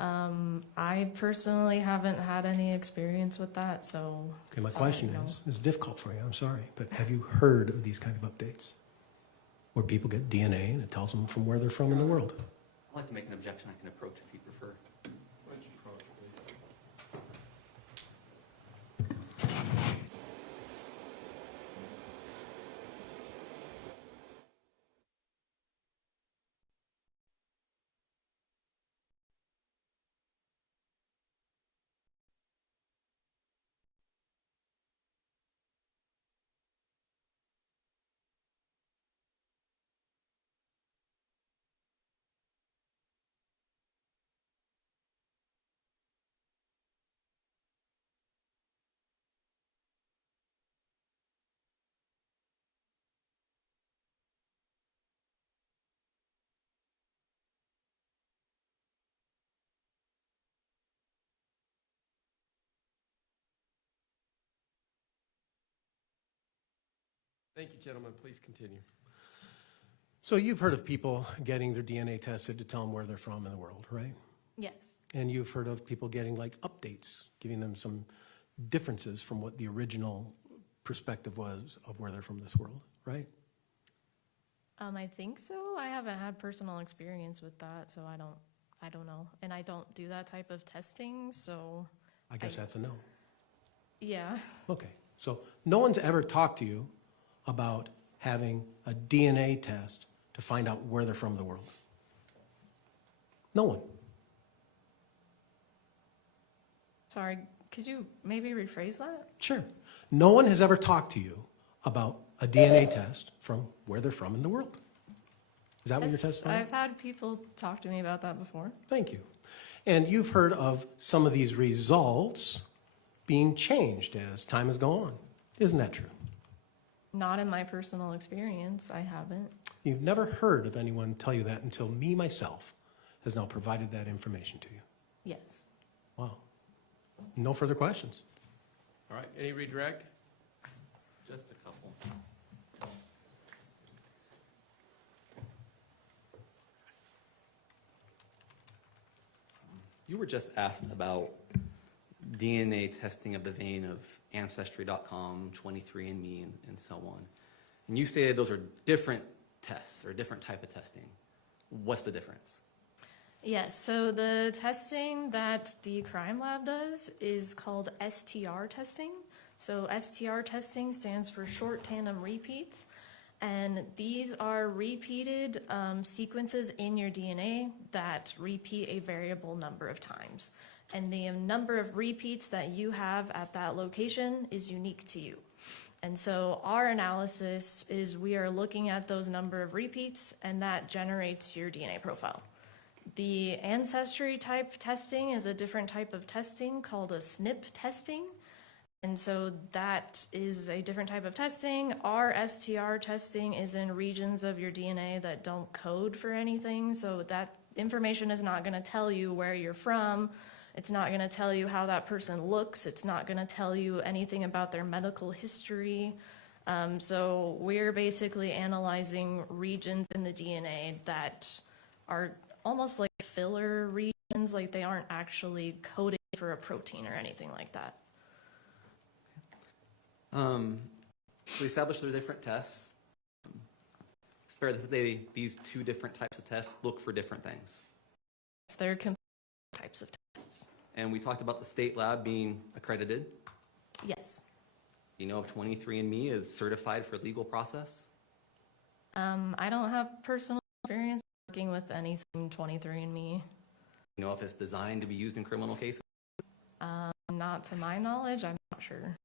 I personally haven't had any experience with that, so. Okay, my sorry, question no. is, it's difficult for you, I'm sorry, but have you heard of these kind of updates? Where people get DNA and it tells them from where they're from in the world? I'd like to make an objection I can approach if you prefer. Thank you, gentlemen. Please continue. So you've heard of people getting their DNA tested to tell them where they're from in the world, right? Yes. And you've heard of people getting like updates, giving them some differences from what the original perspective was of where they're from this world, right? I think so. I haven't had personal experience with that, so I don't know. And I don't do that type of testing, so. I guess that's a no. Yeah. Okay, so no one's ever talked to you about having a DNA test to find out where they're from in the world? No one. Sorry, could you maybe rephrase that? Sure. No one has ever talked to you about a DNA test from where they're from in the world. Is that what you're Yes, testifying? I've had people talk to me about that before. Thank you. And you've heard of some of these results being changed as time has gone on. Isn't that true? Not in my personal experience, I haven't. You've never heard of anyone tell you that until me, myself, has now provided that information to you. Yes. Wow. No further questions. All right, any redirect? Just a couple. You were just asked about DNA testing of the vein of Ancestry.com, 23andMe, and so on. And you stated those are different tests or a different type of testing. What's the difference? Yes, so the testing that the crime lab does is called STR testing. So STR testing stands for short tandem repeats. And these are repeated sequences in your DNA that repeat a variable number of times. And the number of repeats that you have at that location is unique to you. And so our analysis is we are looking at those number of repeats, and that generates your DNA profile. The ancestry type testing is a different type of testing called a SNP testing. And so that is a different type of testing. Our STR testing is in regions of your DNA that don't code for anything. So that information is not going to tell you where you're from. It's not going to tell you how that person looks. It's not going to tell you anything about their medical history. So we're basically analyzing regions in the DNA that are almost like filler regions, like they aren't actually coded for a protein or anything like that. We established there are different tests. It's fair to say these two different types of tests look for different things. They're complete types of tests. And we talked about the state lab being accredited. Yes. You know if 23andMe is certified for legal process? I don't have personal experience working with anything 23andMe. You know if it's designed to be used in criminal cases? Not to my knowledge, I'm not sure.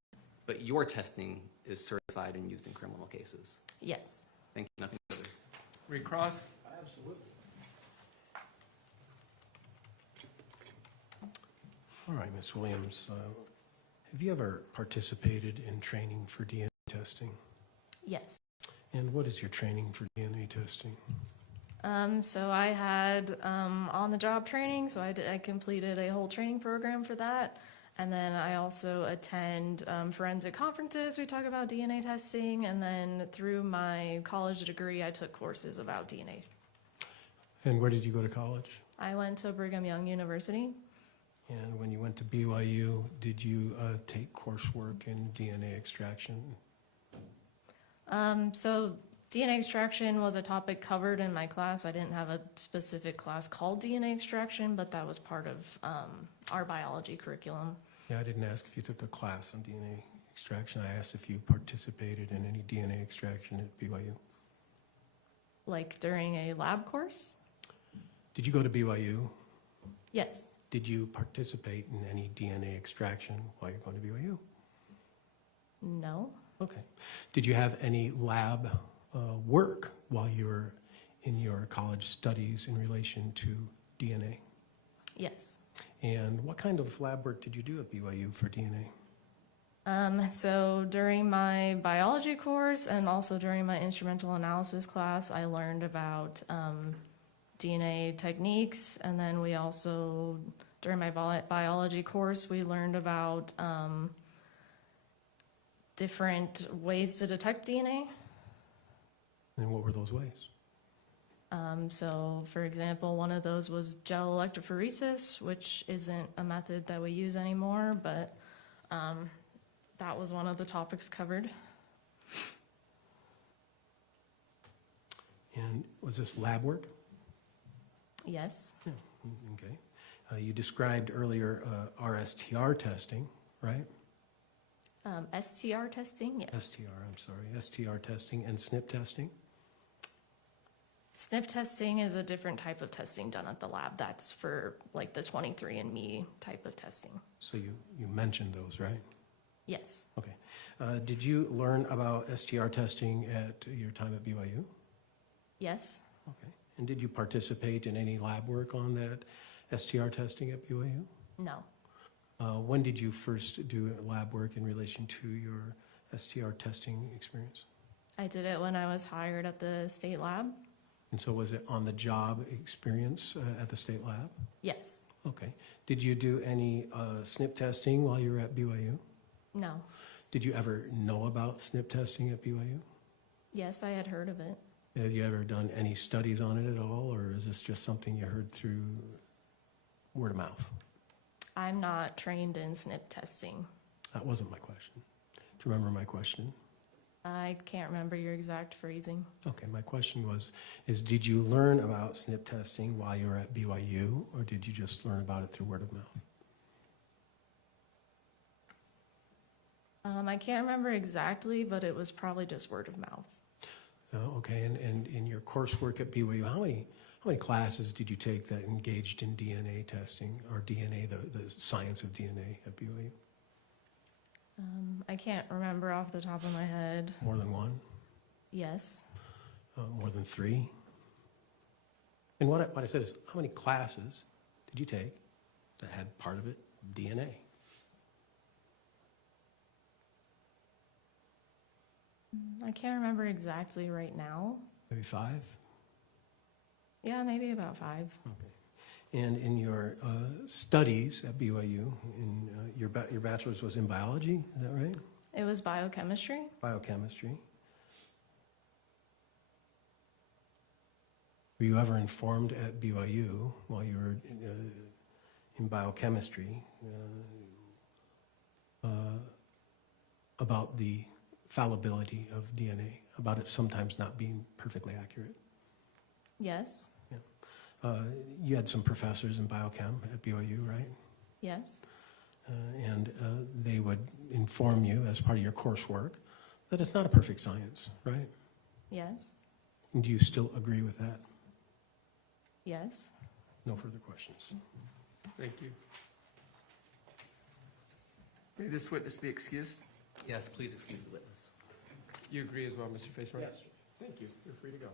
But your testing is certified and used in criminal cases? Yes. Thank you. Nothing further. Recross? Absolutely. All right, Ms. Williams, have you ever participated in training for DNA testing? Yes. And what is your training for DNA testing? So I had on-the-job training, so I completed a whole training program for that. And then I also attend forensic conferences. We talk about DNA testing. And then through my college degree, I took courses about DNA. And where did you go to college? I went to Brigham Young University. And when you went to BYU, did you take coursework in DNA extraction? So DNA extraction was a topic covered in my class. I didn't have a specific class called DNA extraction, but that was part of our biology curriculum. Yeah, I didn't ask if you took a class on DNA extraction. I asked if you participated in any DNA extraction at BYU. Like during a lab course? Did you go to BYU? Yes. Did you participate in any DNA extraction while you're going to BYU? No. Okay. Did you have any lab work while you were in your college studies in relation to DNA? Yes. And what kind of lab work did you do at BYU for DNA? So during my biology course and also during my instrumental analysis class, I learned about DNA techniques. And then we also, during my biology course, we learned about different ways to detect DNA. And what were those ways? So, for example, one of those was gel electrophoresis, which isn't a method that we use anymore, but that was one of the topics covered. And was this lab work? Yes. Yeah. Okay. You described earlier RSTR testing, right? STR testing, yes. STR, I'm sorry. STR testing and SNP testing? SNP testing is a different type of testing done at the lab. That's for like the 23andMe type of testing. So you mentioned those, right? Yes. Okay. Did you learn about STR testing at your time at BYU? Yes. Okay. And did you participate in any lab work on that STR testing at BYU? No. When did you first do lab work in relation to your STR testing experience? I did it when I was hired at the state lab. And so was it on the job experience at the state lab? Yes. Okay. Did you do any SNP testing while you were at BYU? No. Did you ever know about SNP testing at BYU? Yes, I had heard of it. Have you ever done any studies on it at all, or is this just something you heard through word of mouth? I'm not trained in SNP testing. That wasn't my question. Do you remember my question? I can't remember your exact phrasing. Okay, my question is did you learn about SNP testing while you were at BYU, or did you just learn about it through word of mouth? I can't remember exactly, but it was probably just word of mouth. Okay, and in your coursework at BYU, how many classes did you take that engaged in DNA testing, or DNA, the science of DNA at BYU? I can't remember off the top of my head. More than one? Yes. More than three? And what I said is, how many classes did you take that had part of it DNA? I can't remember exactly right now. Maybe 5? Yeah, maybe about 5. Okay. And in your studies at BYU, your bachelor's was in biology, is that right? It was biochemistry. Biochemistry. Were you ever informed at BYU while you were in biochemistry about the fallibility of DNA, about it sometimes not being perfectly accurate? Yes. You had some professors in biochem at BYU, right? Yes. And they would inform you as part of your coursework that it's not a perfect science, right? Yes. And do you still agree with that? Yes. No further questions. Thank you. May this witness be excused? Yes, please excuse the witness. You agree as well, Mr. Facemark? Yes. Thank you. You're free to go.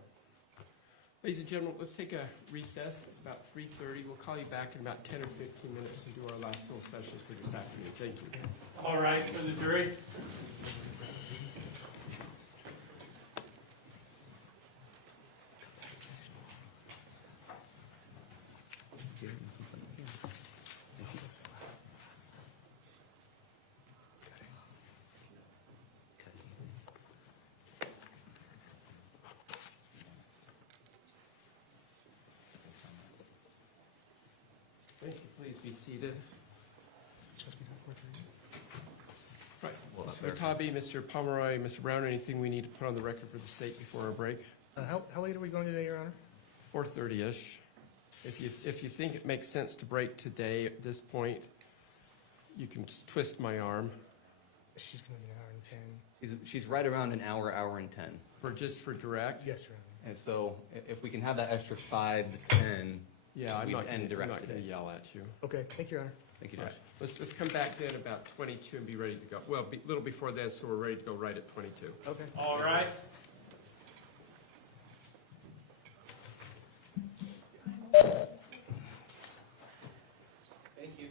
Ladies and gentlemen, let's take a recess. It's about 3:30. We'll call you back in about 10 or 15 minutes to do our last little sessions for this afternoon. Thank you. All right, for the jury. Thank you. Please be seated. Right. Mr. Vatabi, Mr. Pomeroy, Mr. Brown, anything we need to put on the record for the state before our break? How late are we going today, Your Honor? 4:30-ish. If you think it makes sense to break today at this point, you can just twist my arm. She's going to be an hour and 10. She's right around an hour, hour and 10. For direct? Yes, Your Honor. And so if we can have that extra 5 to 10, Yeah, I'm we'd not end direct going to today. yell at you. Okay, thank you, Your Honor. Thank you, All Judge. right. Let's come back then about 22 and be ready to go. Well, a little before that, so we're ready to go right at 22. Okay. All right. Thank you.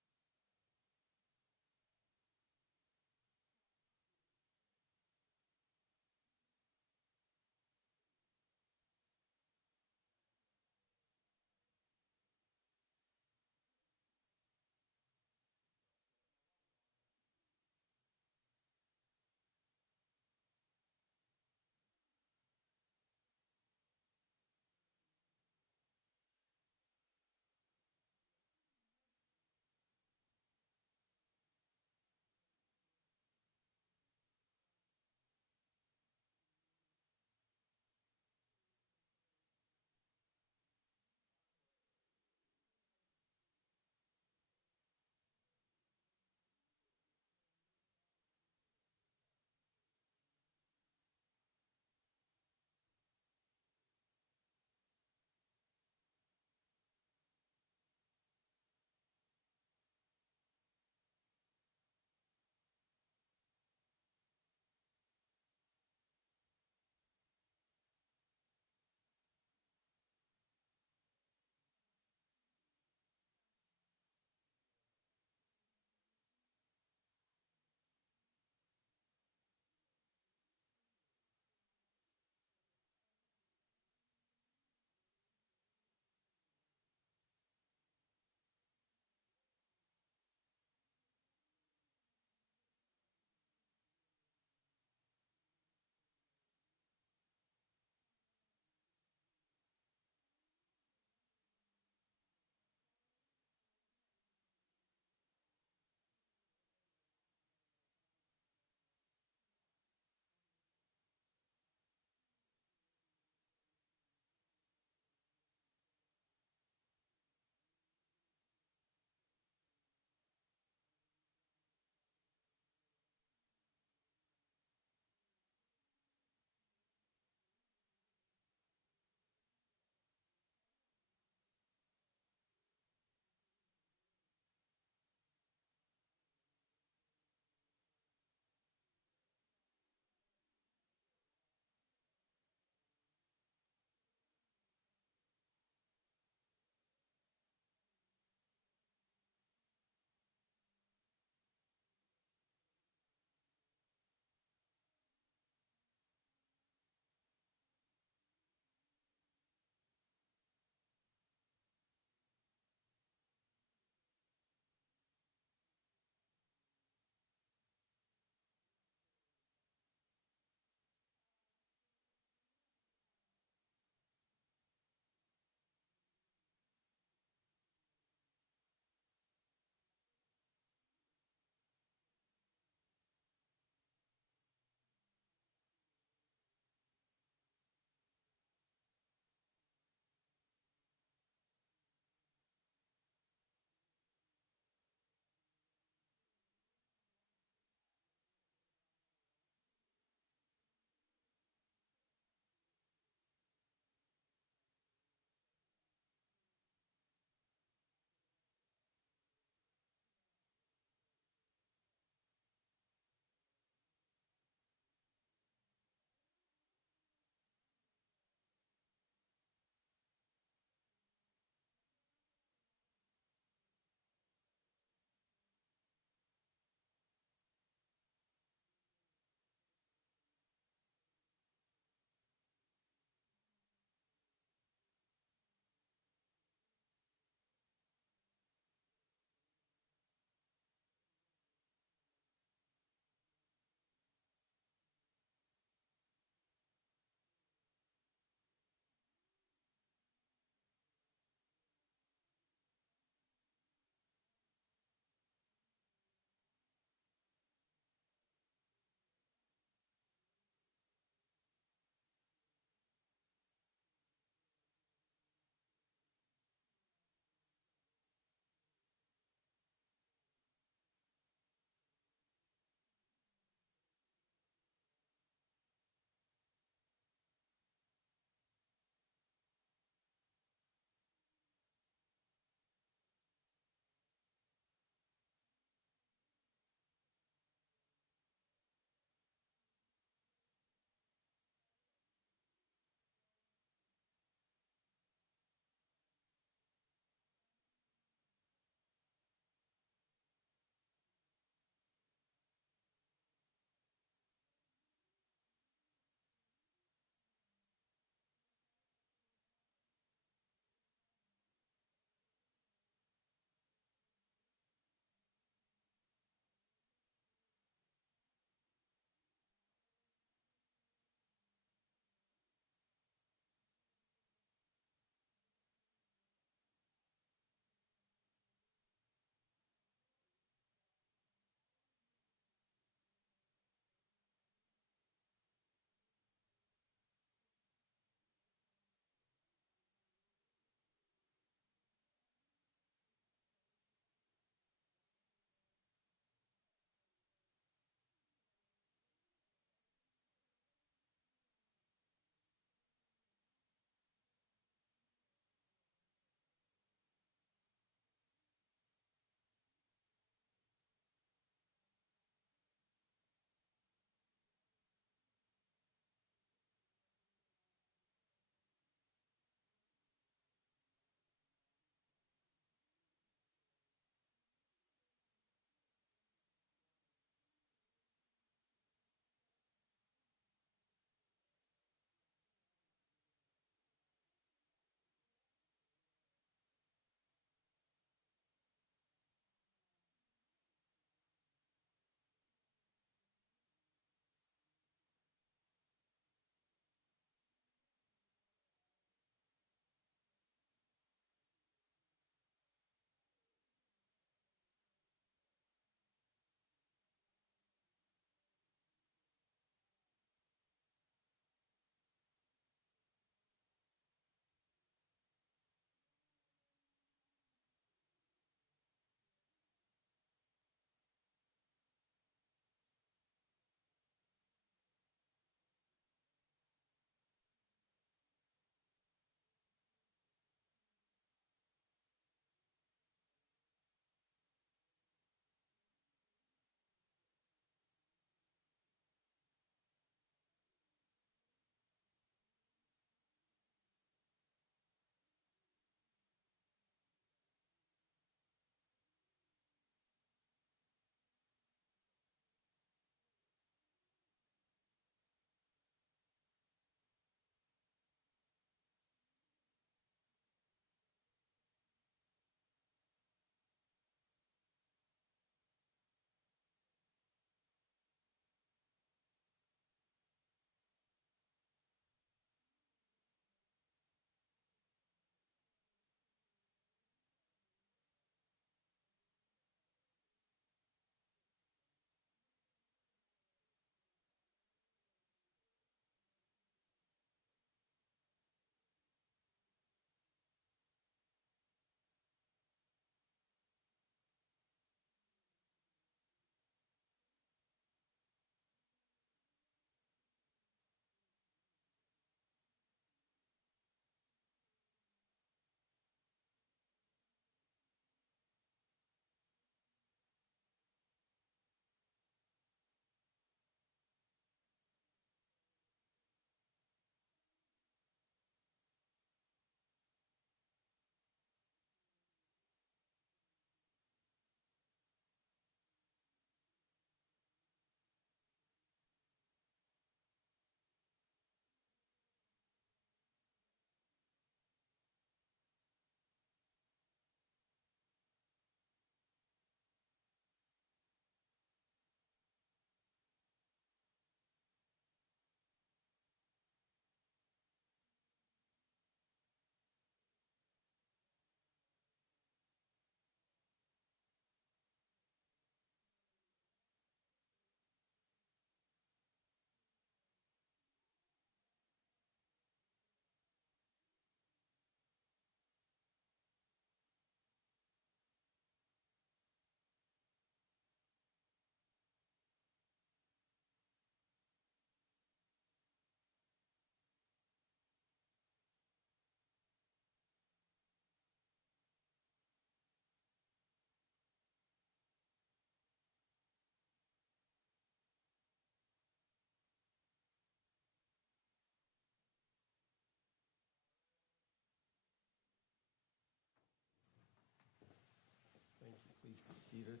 Please be seated.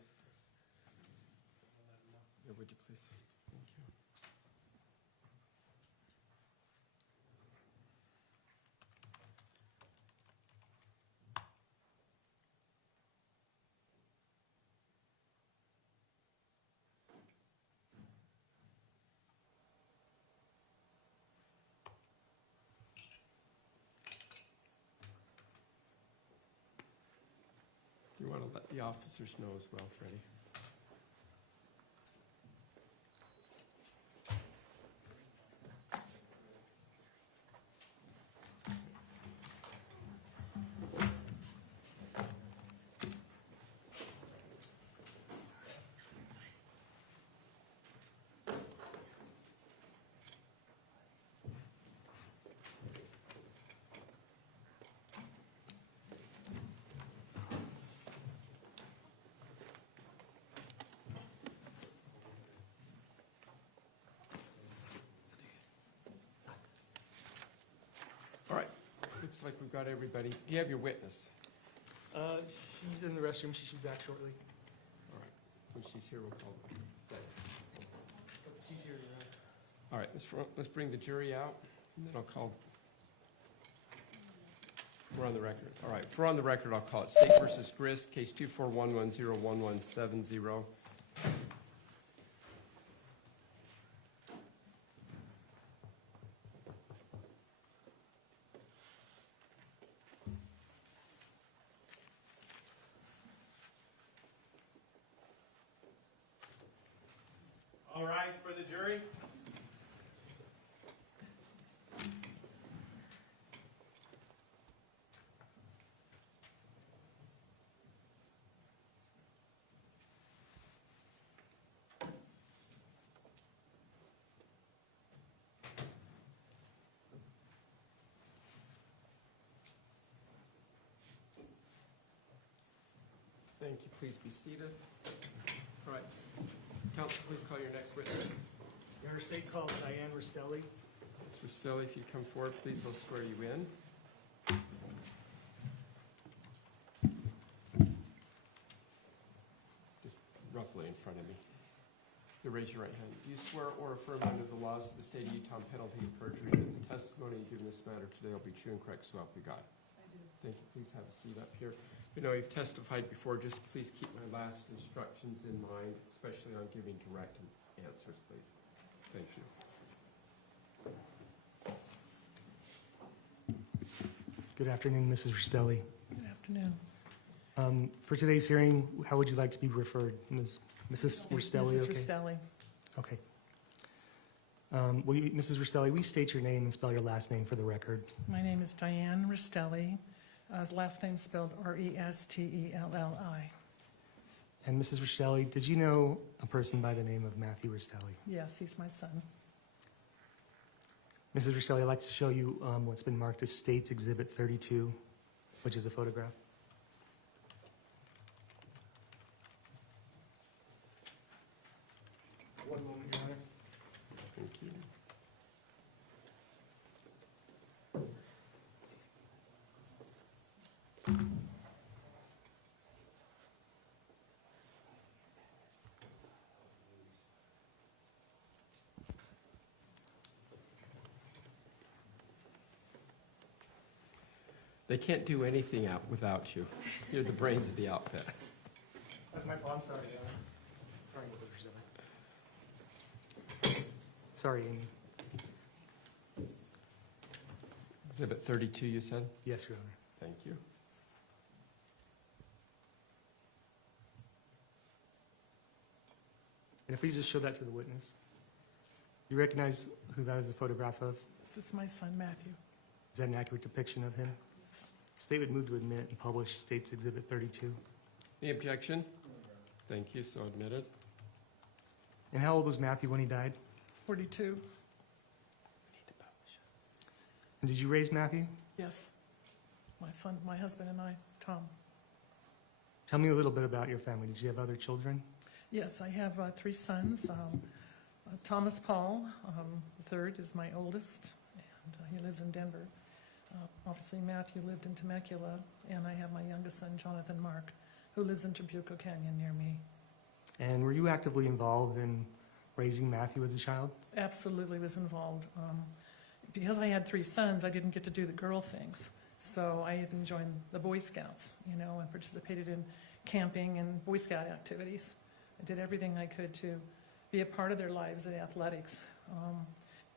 Yeah, would you please? Thank you. Do you want to let the officers know as well, Freddie? All right, looks like we've got everybody. Do you have your witness? She's in the restroom. She should be back shortly. All right, when she's here, we'll call her. Is that it? She's here. All right, let's bring the jury out, and then I'll call. We're on the record. All right, if we're on the record, I'll call it State versus Grist, case 241101170. All rise for the jury. Thank you. Please be seated. All right. Counsel, please call your next witness. Your Honor, State called Diane Restelli. Ms. Restelli, if you'd come forward, please, I'll swear you in. Just roughly in front of me. You raise your right hand. Do you swear or affirm under the laws of the state of Utah on penalty of perjury that the testimony you give in this matter today will be true and correct, so help you God? I do. Thank you. Please have a seat up here. You know, you've testified before. Just please keep my last instructions in mind, especially on giving direct answers, please. Thank you. Good afternoon, Mrs. Restelli. Good afternoon. For today's hearing, how would you like to be referred? Mrs. Restelli, Mrs. okay? Restelli. Okay. Mrs. Restelli, will you state your name and spell your last name for the record? My name is Diane Restelli. Last name spelled Restelli. And Mrs. Restelli, did you know a person by the name of Matthew Restelli? Yes, he's my son. Mrs. Restelli, I'd like to show you what's been marked as State's Exhibit 32, which is a photograph. One moment, Your Honor. Thank you. They can't do anything out without you. You're the brains of the outfit. That's my fault. I'm sorry, Your Honor. Sorry, Mrs. Restelli. Sorry, Amy. Exhibit 32, you said? Yes, Your Honor. Thank you. And if we just show that to the witness. You recognize who that is a photograph of? This is my son, Matthew. Is that an accurate depiction of him? State would move to admit and publish State's Exhibit 32. Any objection? Thank you, so admitted. And how old was Matthew when he died? 42. And did you raise Matthew? Yes. My son, my husband and I, Tom. Tell me a little bit about your family. Did you have other children? Yes, I have 3 sons. Thomas Paul, the third, is my oldest, and he lives in Denver. Obviously, Matthew lived in Temecula, and I have my youngest son, Jonathan Mark, who lives in Trabuco Canyon near me. And were you actively involved in raising Matthew as a child? Absolutely was involved. Because I had 3 sons, I didn't get to do the girl things. So I even joined the Boy Scouts, and participated in camping and Boy Scout activities. I did everything I could to be a part of their lives in athletics.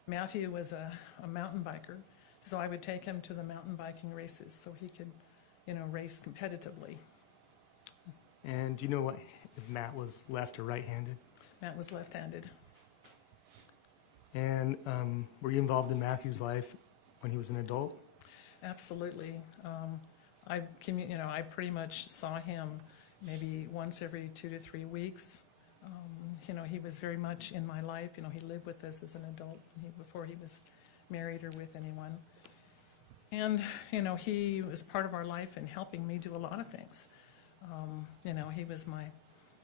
Matthew was a mountain biker, so I would take him to the mountain biking races so he could, race competitively. And do you know if Matt was left or right-handed? Matt was left-handed. And were you involved in Matthew's life when he was an adult? Absolutely. I pretty much saw him maybe once every 2 to 3 weeks. He was very much in my life. He lived with us as an adult before he was married or with anyone. And, he was part of our life in helping me do a lot of things. He was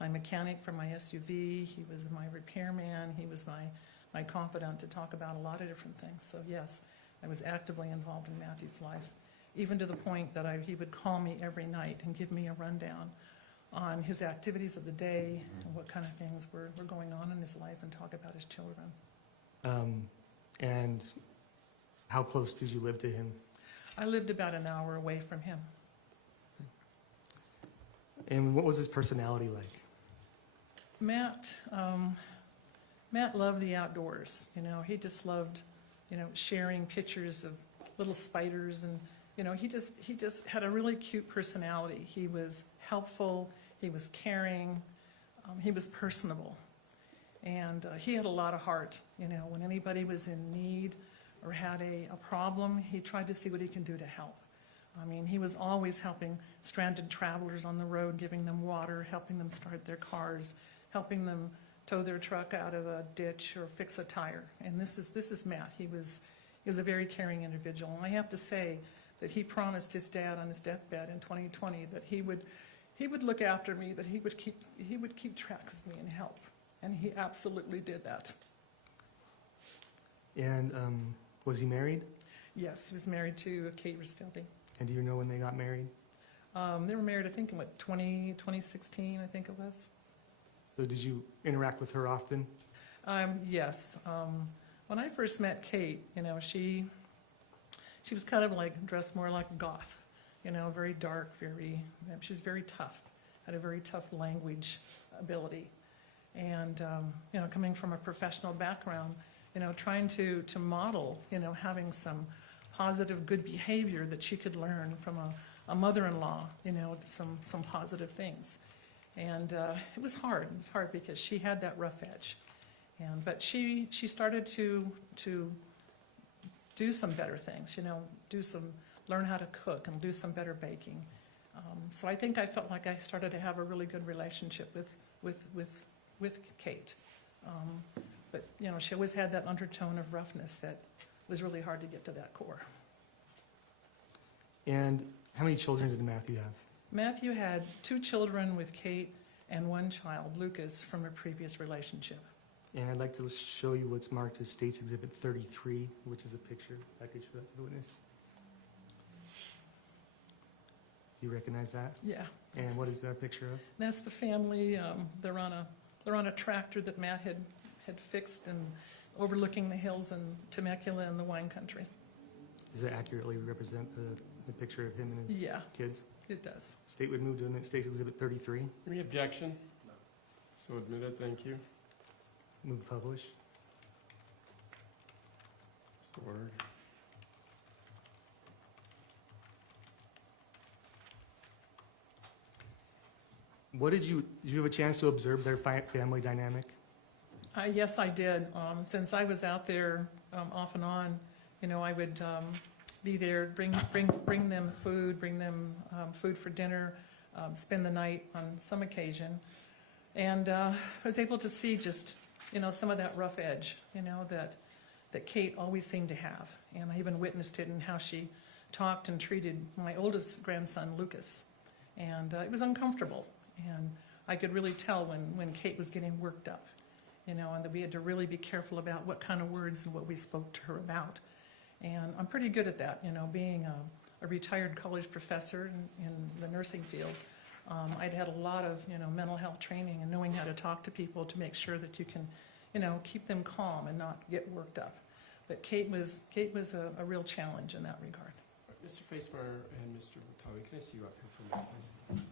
my mechanic for my SUV. He was my repairman. He was my confidant to talk about a lot of different things. So yes, I was actively involved in Matthew's life, even to the point that he would call me every night and give me a rundown on his activities of the day and what kind of things were going on in his life, and talk about his children. And how close did you live to him? I lived about an hour away from him. And what was his personality like? Matt loved the outdoors. He just loved, sharing pictures of little spiders, and he just had a really cute personality. He was helpful. He was caring. He was personable, and he had a lot of heart. When anybody was in need or had a problem, he tried to see what he can do to help. He was always helping stranded travelers on the road, giving them water, helping them start their cars, helping them tow their truck out of a ditch or fix a tire. And this is Matt. He was a very caring individual. And I have to say that he promised his dad on his deathbed in 2020 that he would look after me, that he would keep track of me and help. And he absolutely did that. And was he married? Yes, he was married to Kate Restelli. And do you know when they got married? They were married, I think, in 2016, I think it was. So did you interact with her often? Yes. When I first met Kate, she was kind of dressed more like a goth, very dark, she's very tough, had a very tough language ability. And, coming from a professional background, trying to model, having some positive, good behavior that she could learn from a mother-in-law, some positive things. And it was hard. It was hard because she had that rough edge. But she started to do some better things, learn how to cook and do some better baking. So I think I felt like I started to have a really good relationship with Kate. But she always had that undertone of roughness that was really hard to get to that core. And how many children did Matthew have? Matthew had 2 children with Kate and 1 child, Lucas, from a previous relationship. And I'd like to show you what's marked as State's Exhibit 33, which is a picture. I could show that to the witness. Do you recognize that? Yeah. And what is that a picture of? That's the family. They're on a tractor that Matt had fixed and overlooking the hills in Temecula in the wine country. Does it accurately represent the picture of him and his kids? It does. State would move to State's Exhibit 33. Any objection? No. So admitted, thank you. Move to publish. So ordered. Did you have a chance to observe their family dynamic? Yes, I did. Since I was out there off and on, I would be there, bring them food, food for dinner, spend the night on some occasion. And I was able to see just, some of that rough edge, that Kate always seemed to have. And I even witnessed it in how she talked and treated my oldest grandson, Lucas. And it was uncomfortable. And I could really tell when Kate was getting worked up, and that we had to really be careful about what kind of words and what we spoke to her about. And I'm pretty good at that, being a retired college professor in the nursing field. I'd had a lot of, mental health training and knowing how to talk to people to make sure that you can, keep them calm and not get worked up. But Kate was a real challenge in that regard. Mr. Facemeyer and Mr. Vitawi, can I see you up here for a minute, please?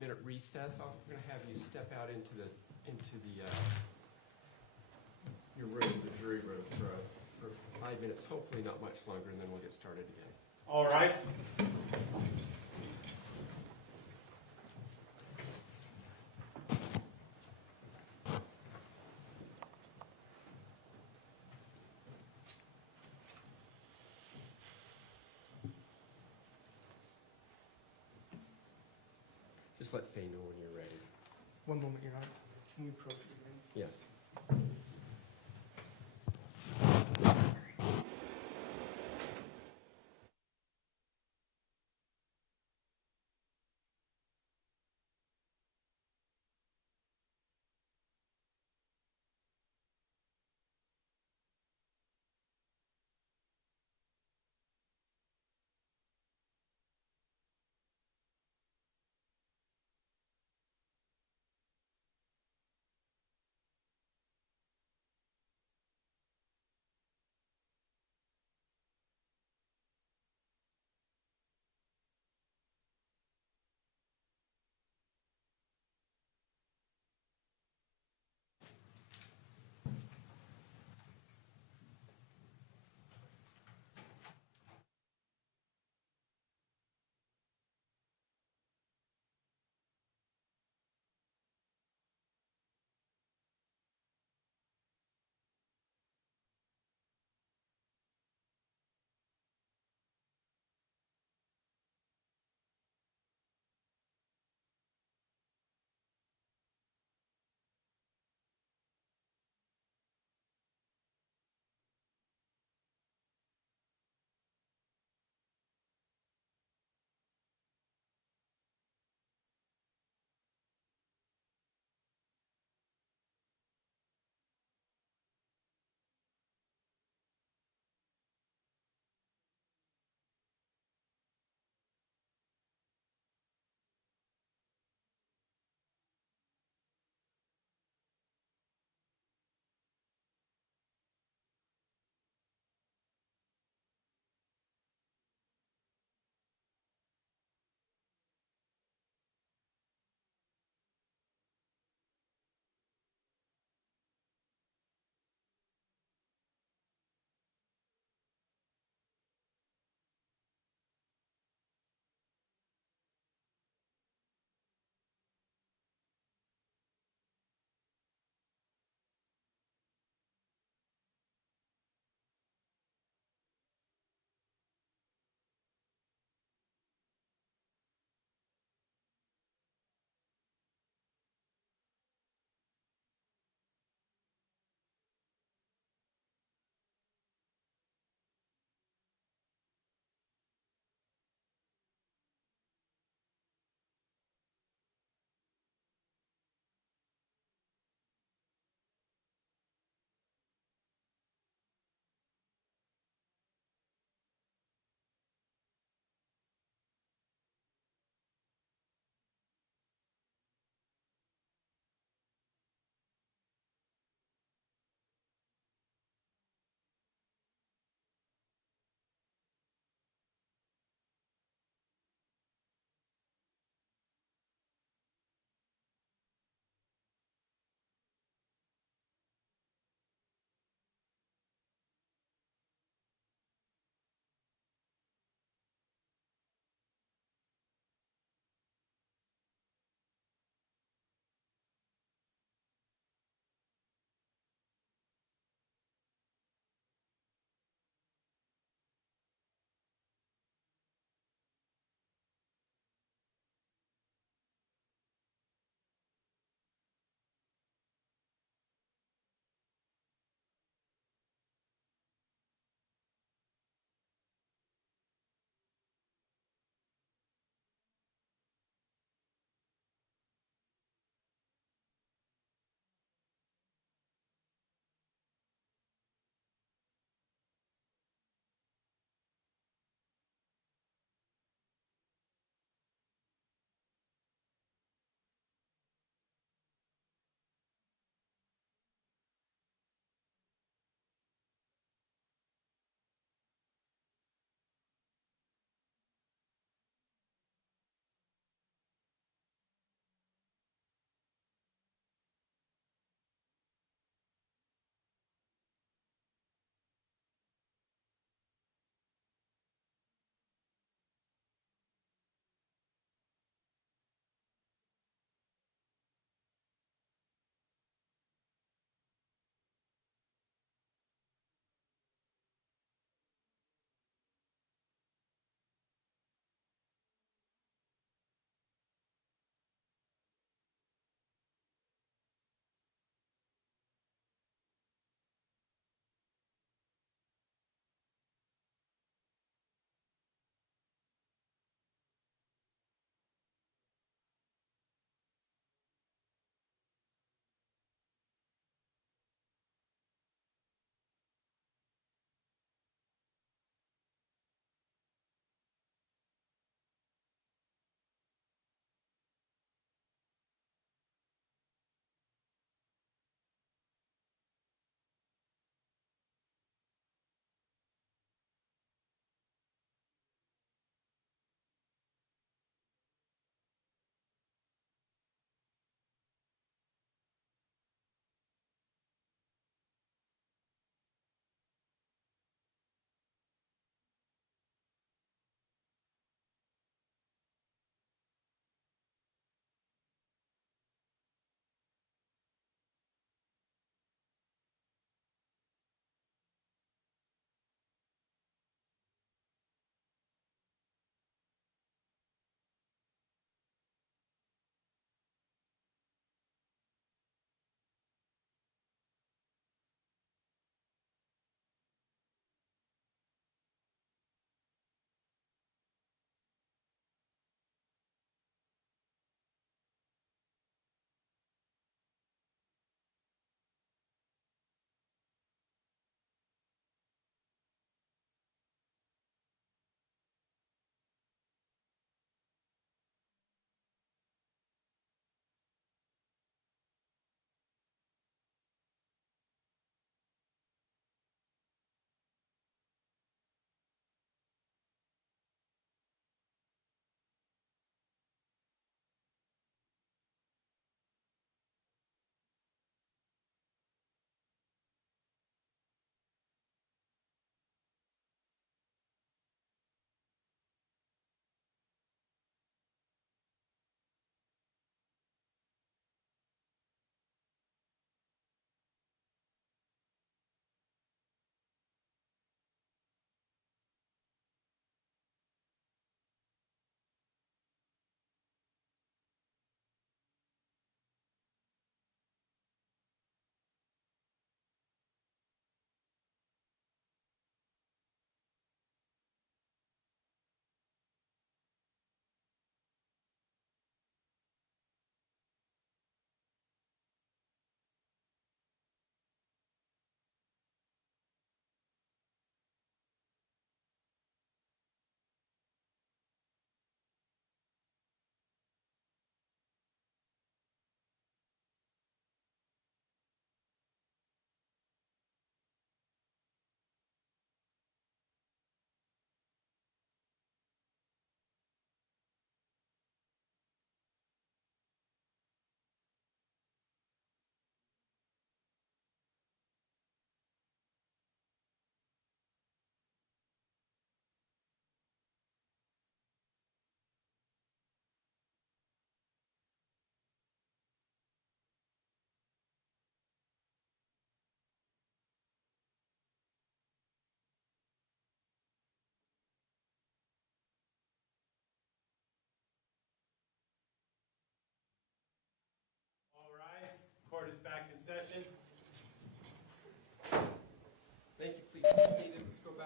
Minute recess. I'm going to have you step out into the your room, the jury room, for 5 minutes. Hopefully not much longer, and then we'll get started again. All right. Just let Faye know when you're ready. One moment, Your Honor. Can you approach it again? Yes.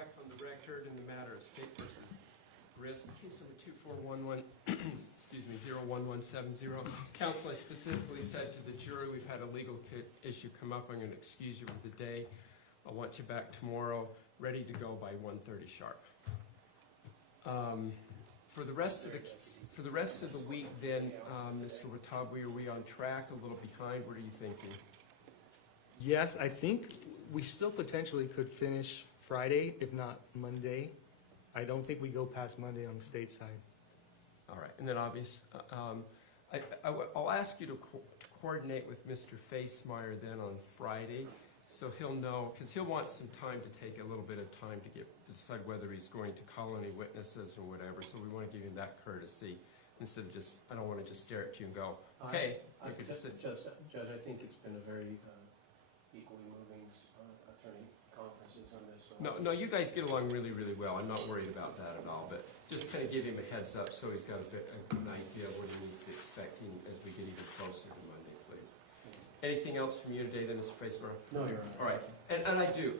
back on the record in the matter of State versus Grist, case number 2411, excuse me, 01170. Counsel, I specifically said to the jury, we've had a legal issue come up. I'm going to excuse you for the day. I want you back tomorrow, ready to go by 1:30 sharp. For the rest of the week, then, Mr. Watabe, are we on track? A little behind? What are you thinking? Yes, I think we still potentially could finish Friday, if not Monday. I don't think we go past Monday on the state side. All right, and then I'll ask you to coordinate with Mr. Facemeyer then on Friday, so he'll know, because he'll want some time to take a little bit of time to decide whether he's going to call any witnesses or whatever, so we want to give him that courtesy, instead of just, I don't want to just stare at you and go, okay. Judge, I think it's been a very equally moving attorney conferences on this. So. No, you guys get along really, really well. I'm not worried about that at all, but just kind of give him a heads up so he's got a good idea of what he needs to be expecting as we get even closer to Monday, please. Anything else from you today then, Mr. Facemeyer? No, Your Honor. All right, and I do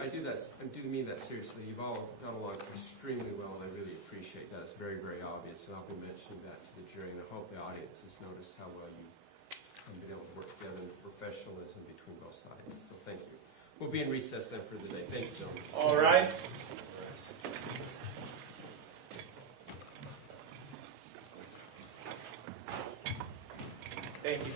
mean that seriously. You've all got along extremely well, and I really appreciate that. It's very, very obvious, and I'll be mentioning that to the jury, and I hope the audience has noticed how well you've been able to work together in professionalism between both sides. So thank you. We'll be in recess then for the day. Thank you, gentlemen. All right. Thank you.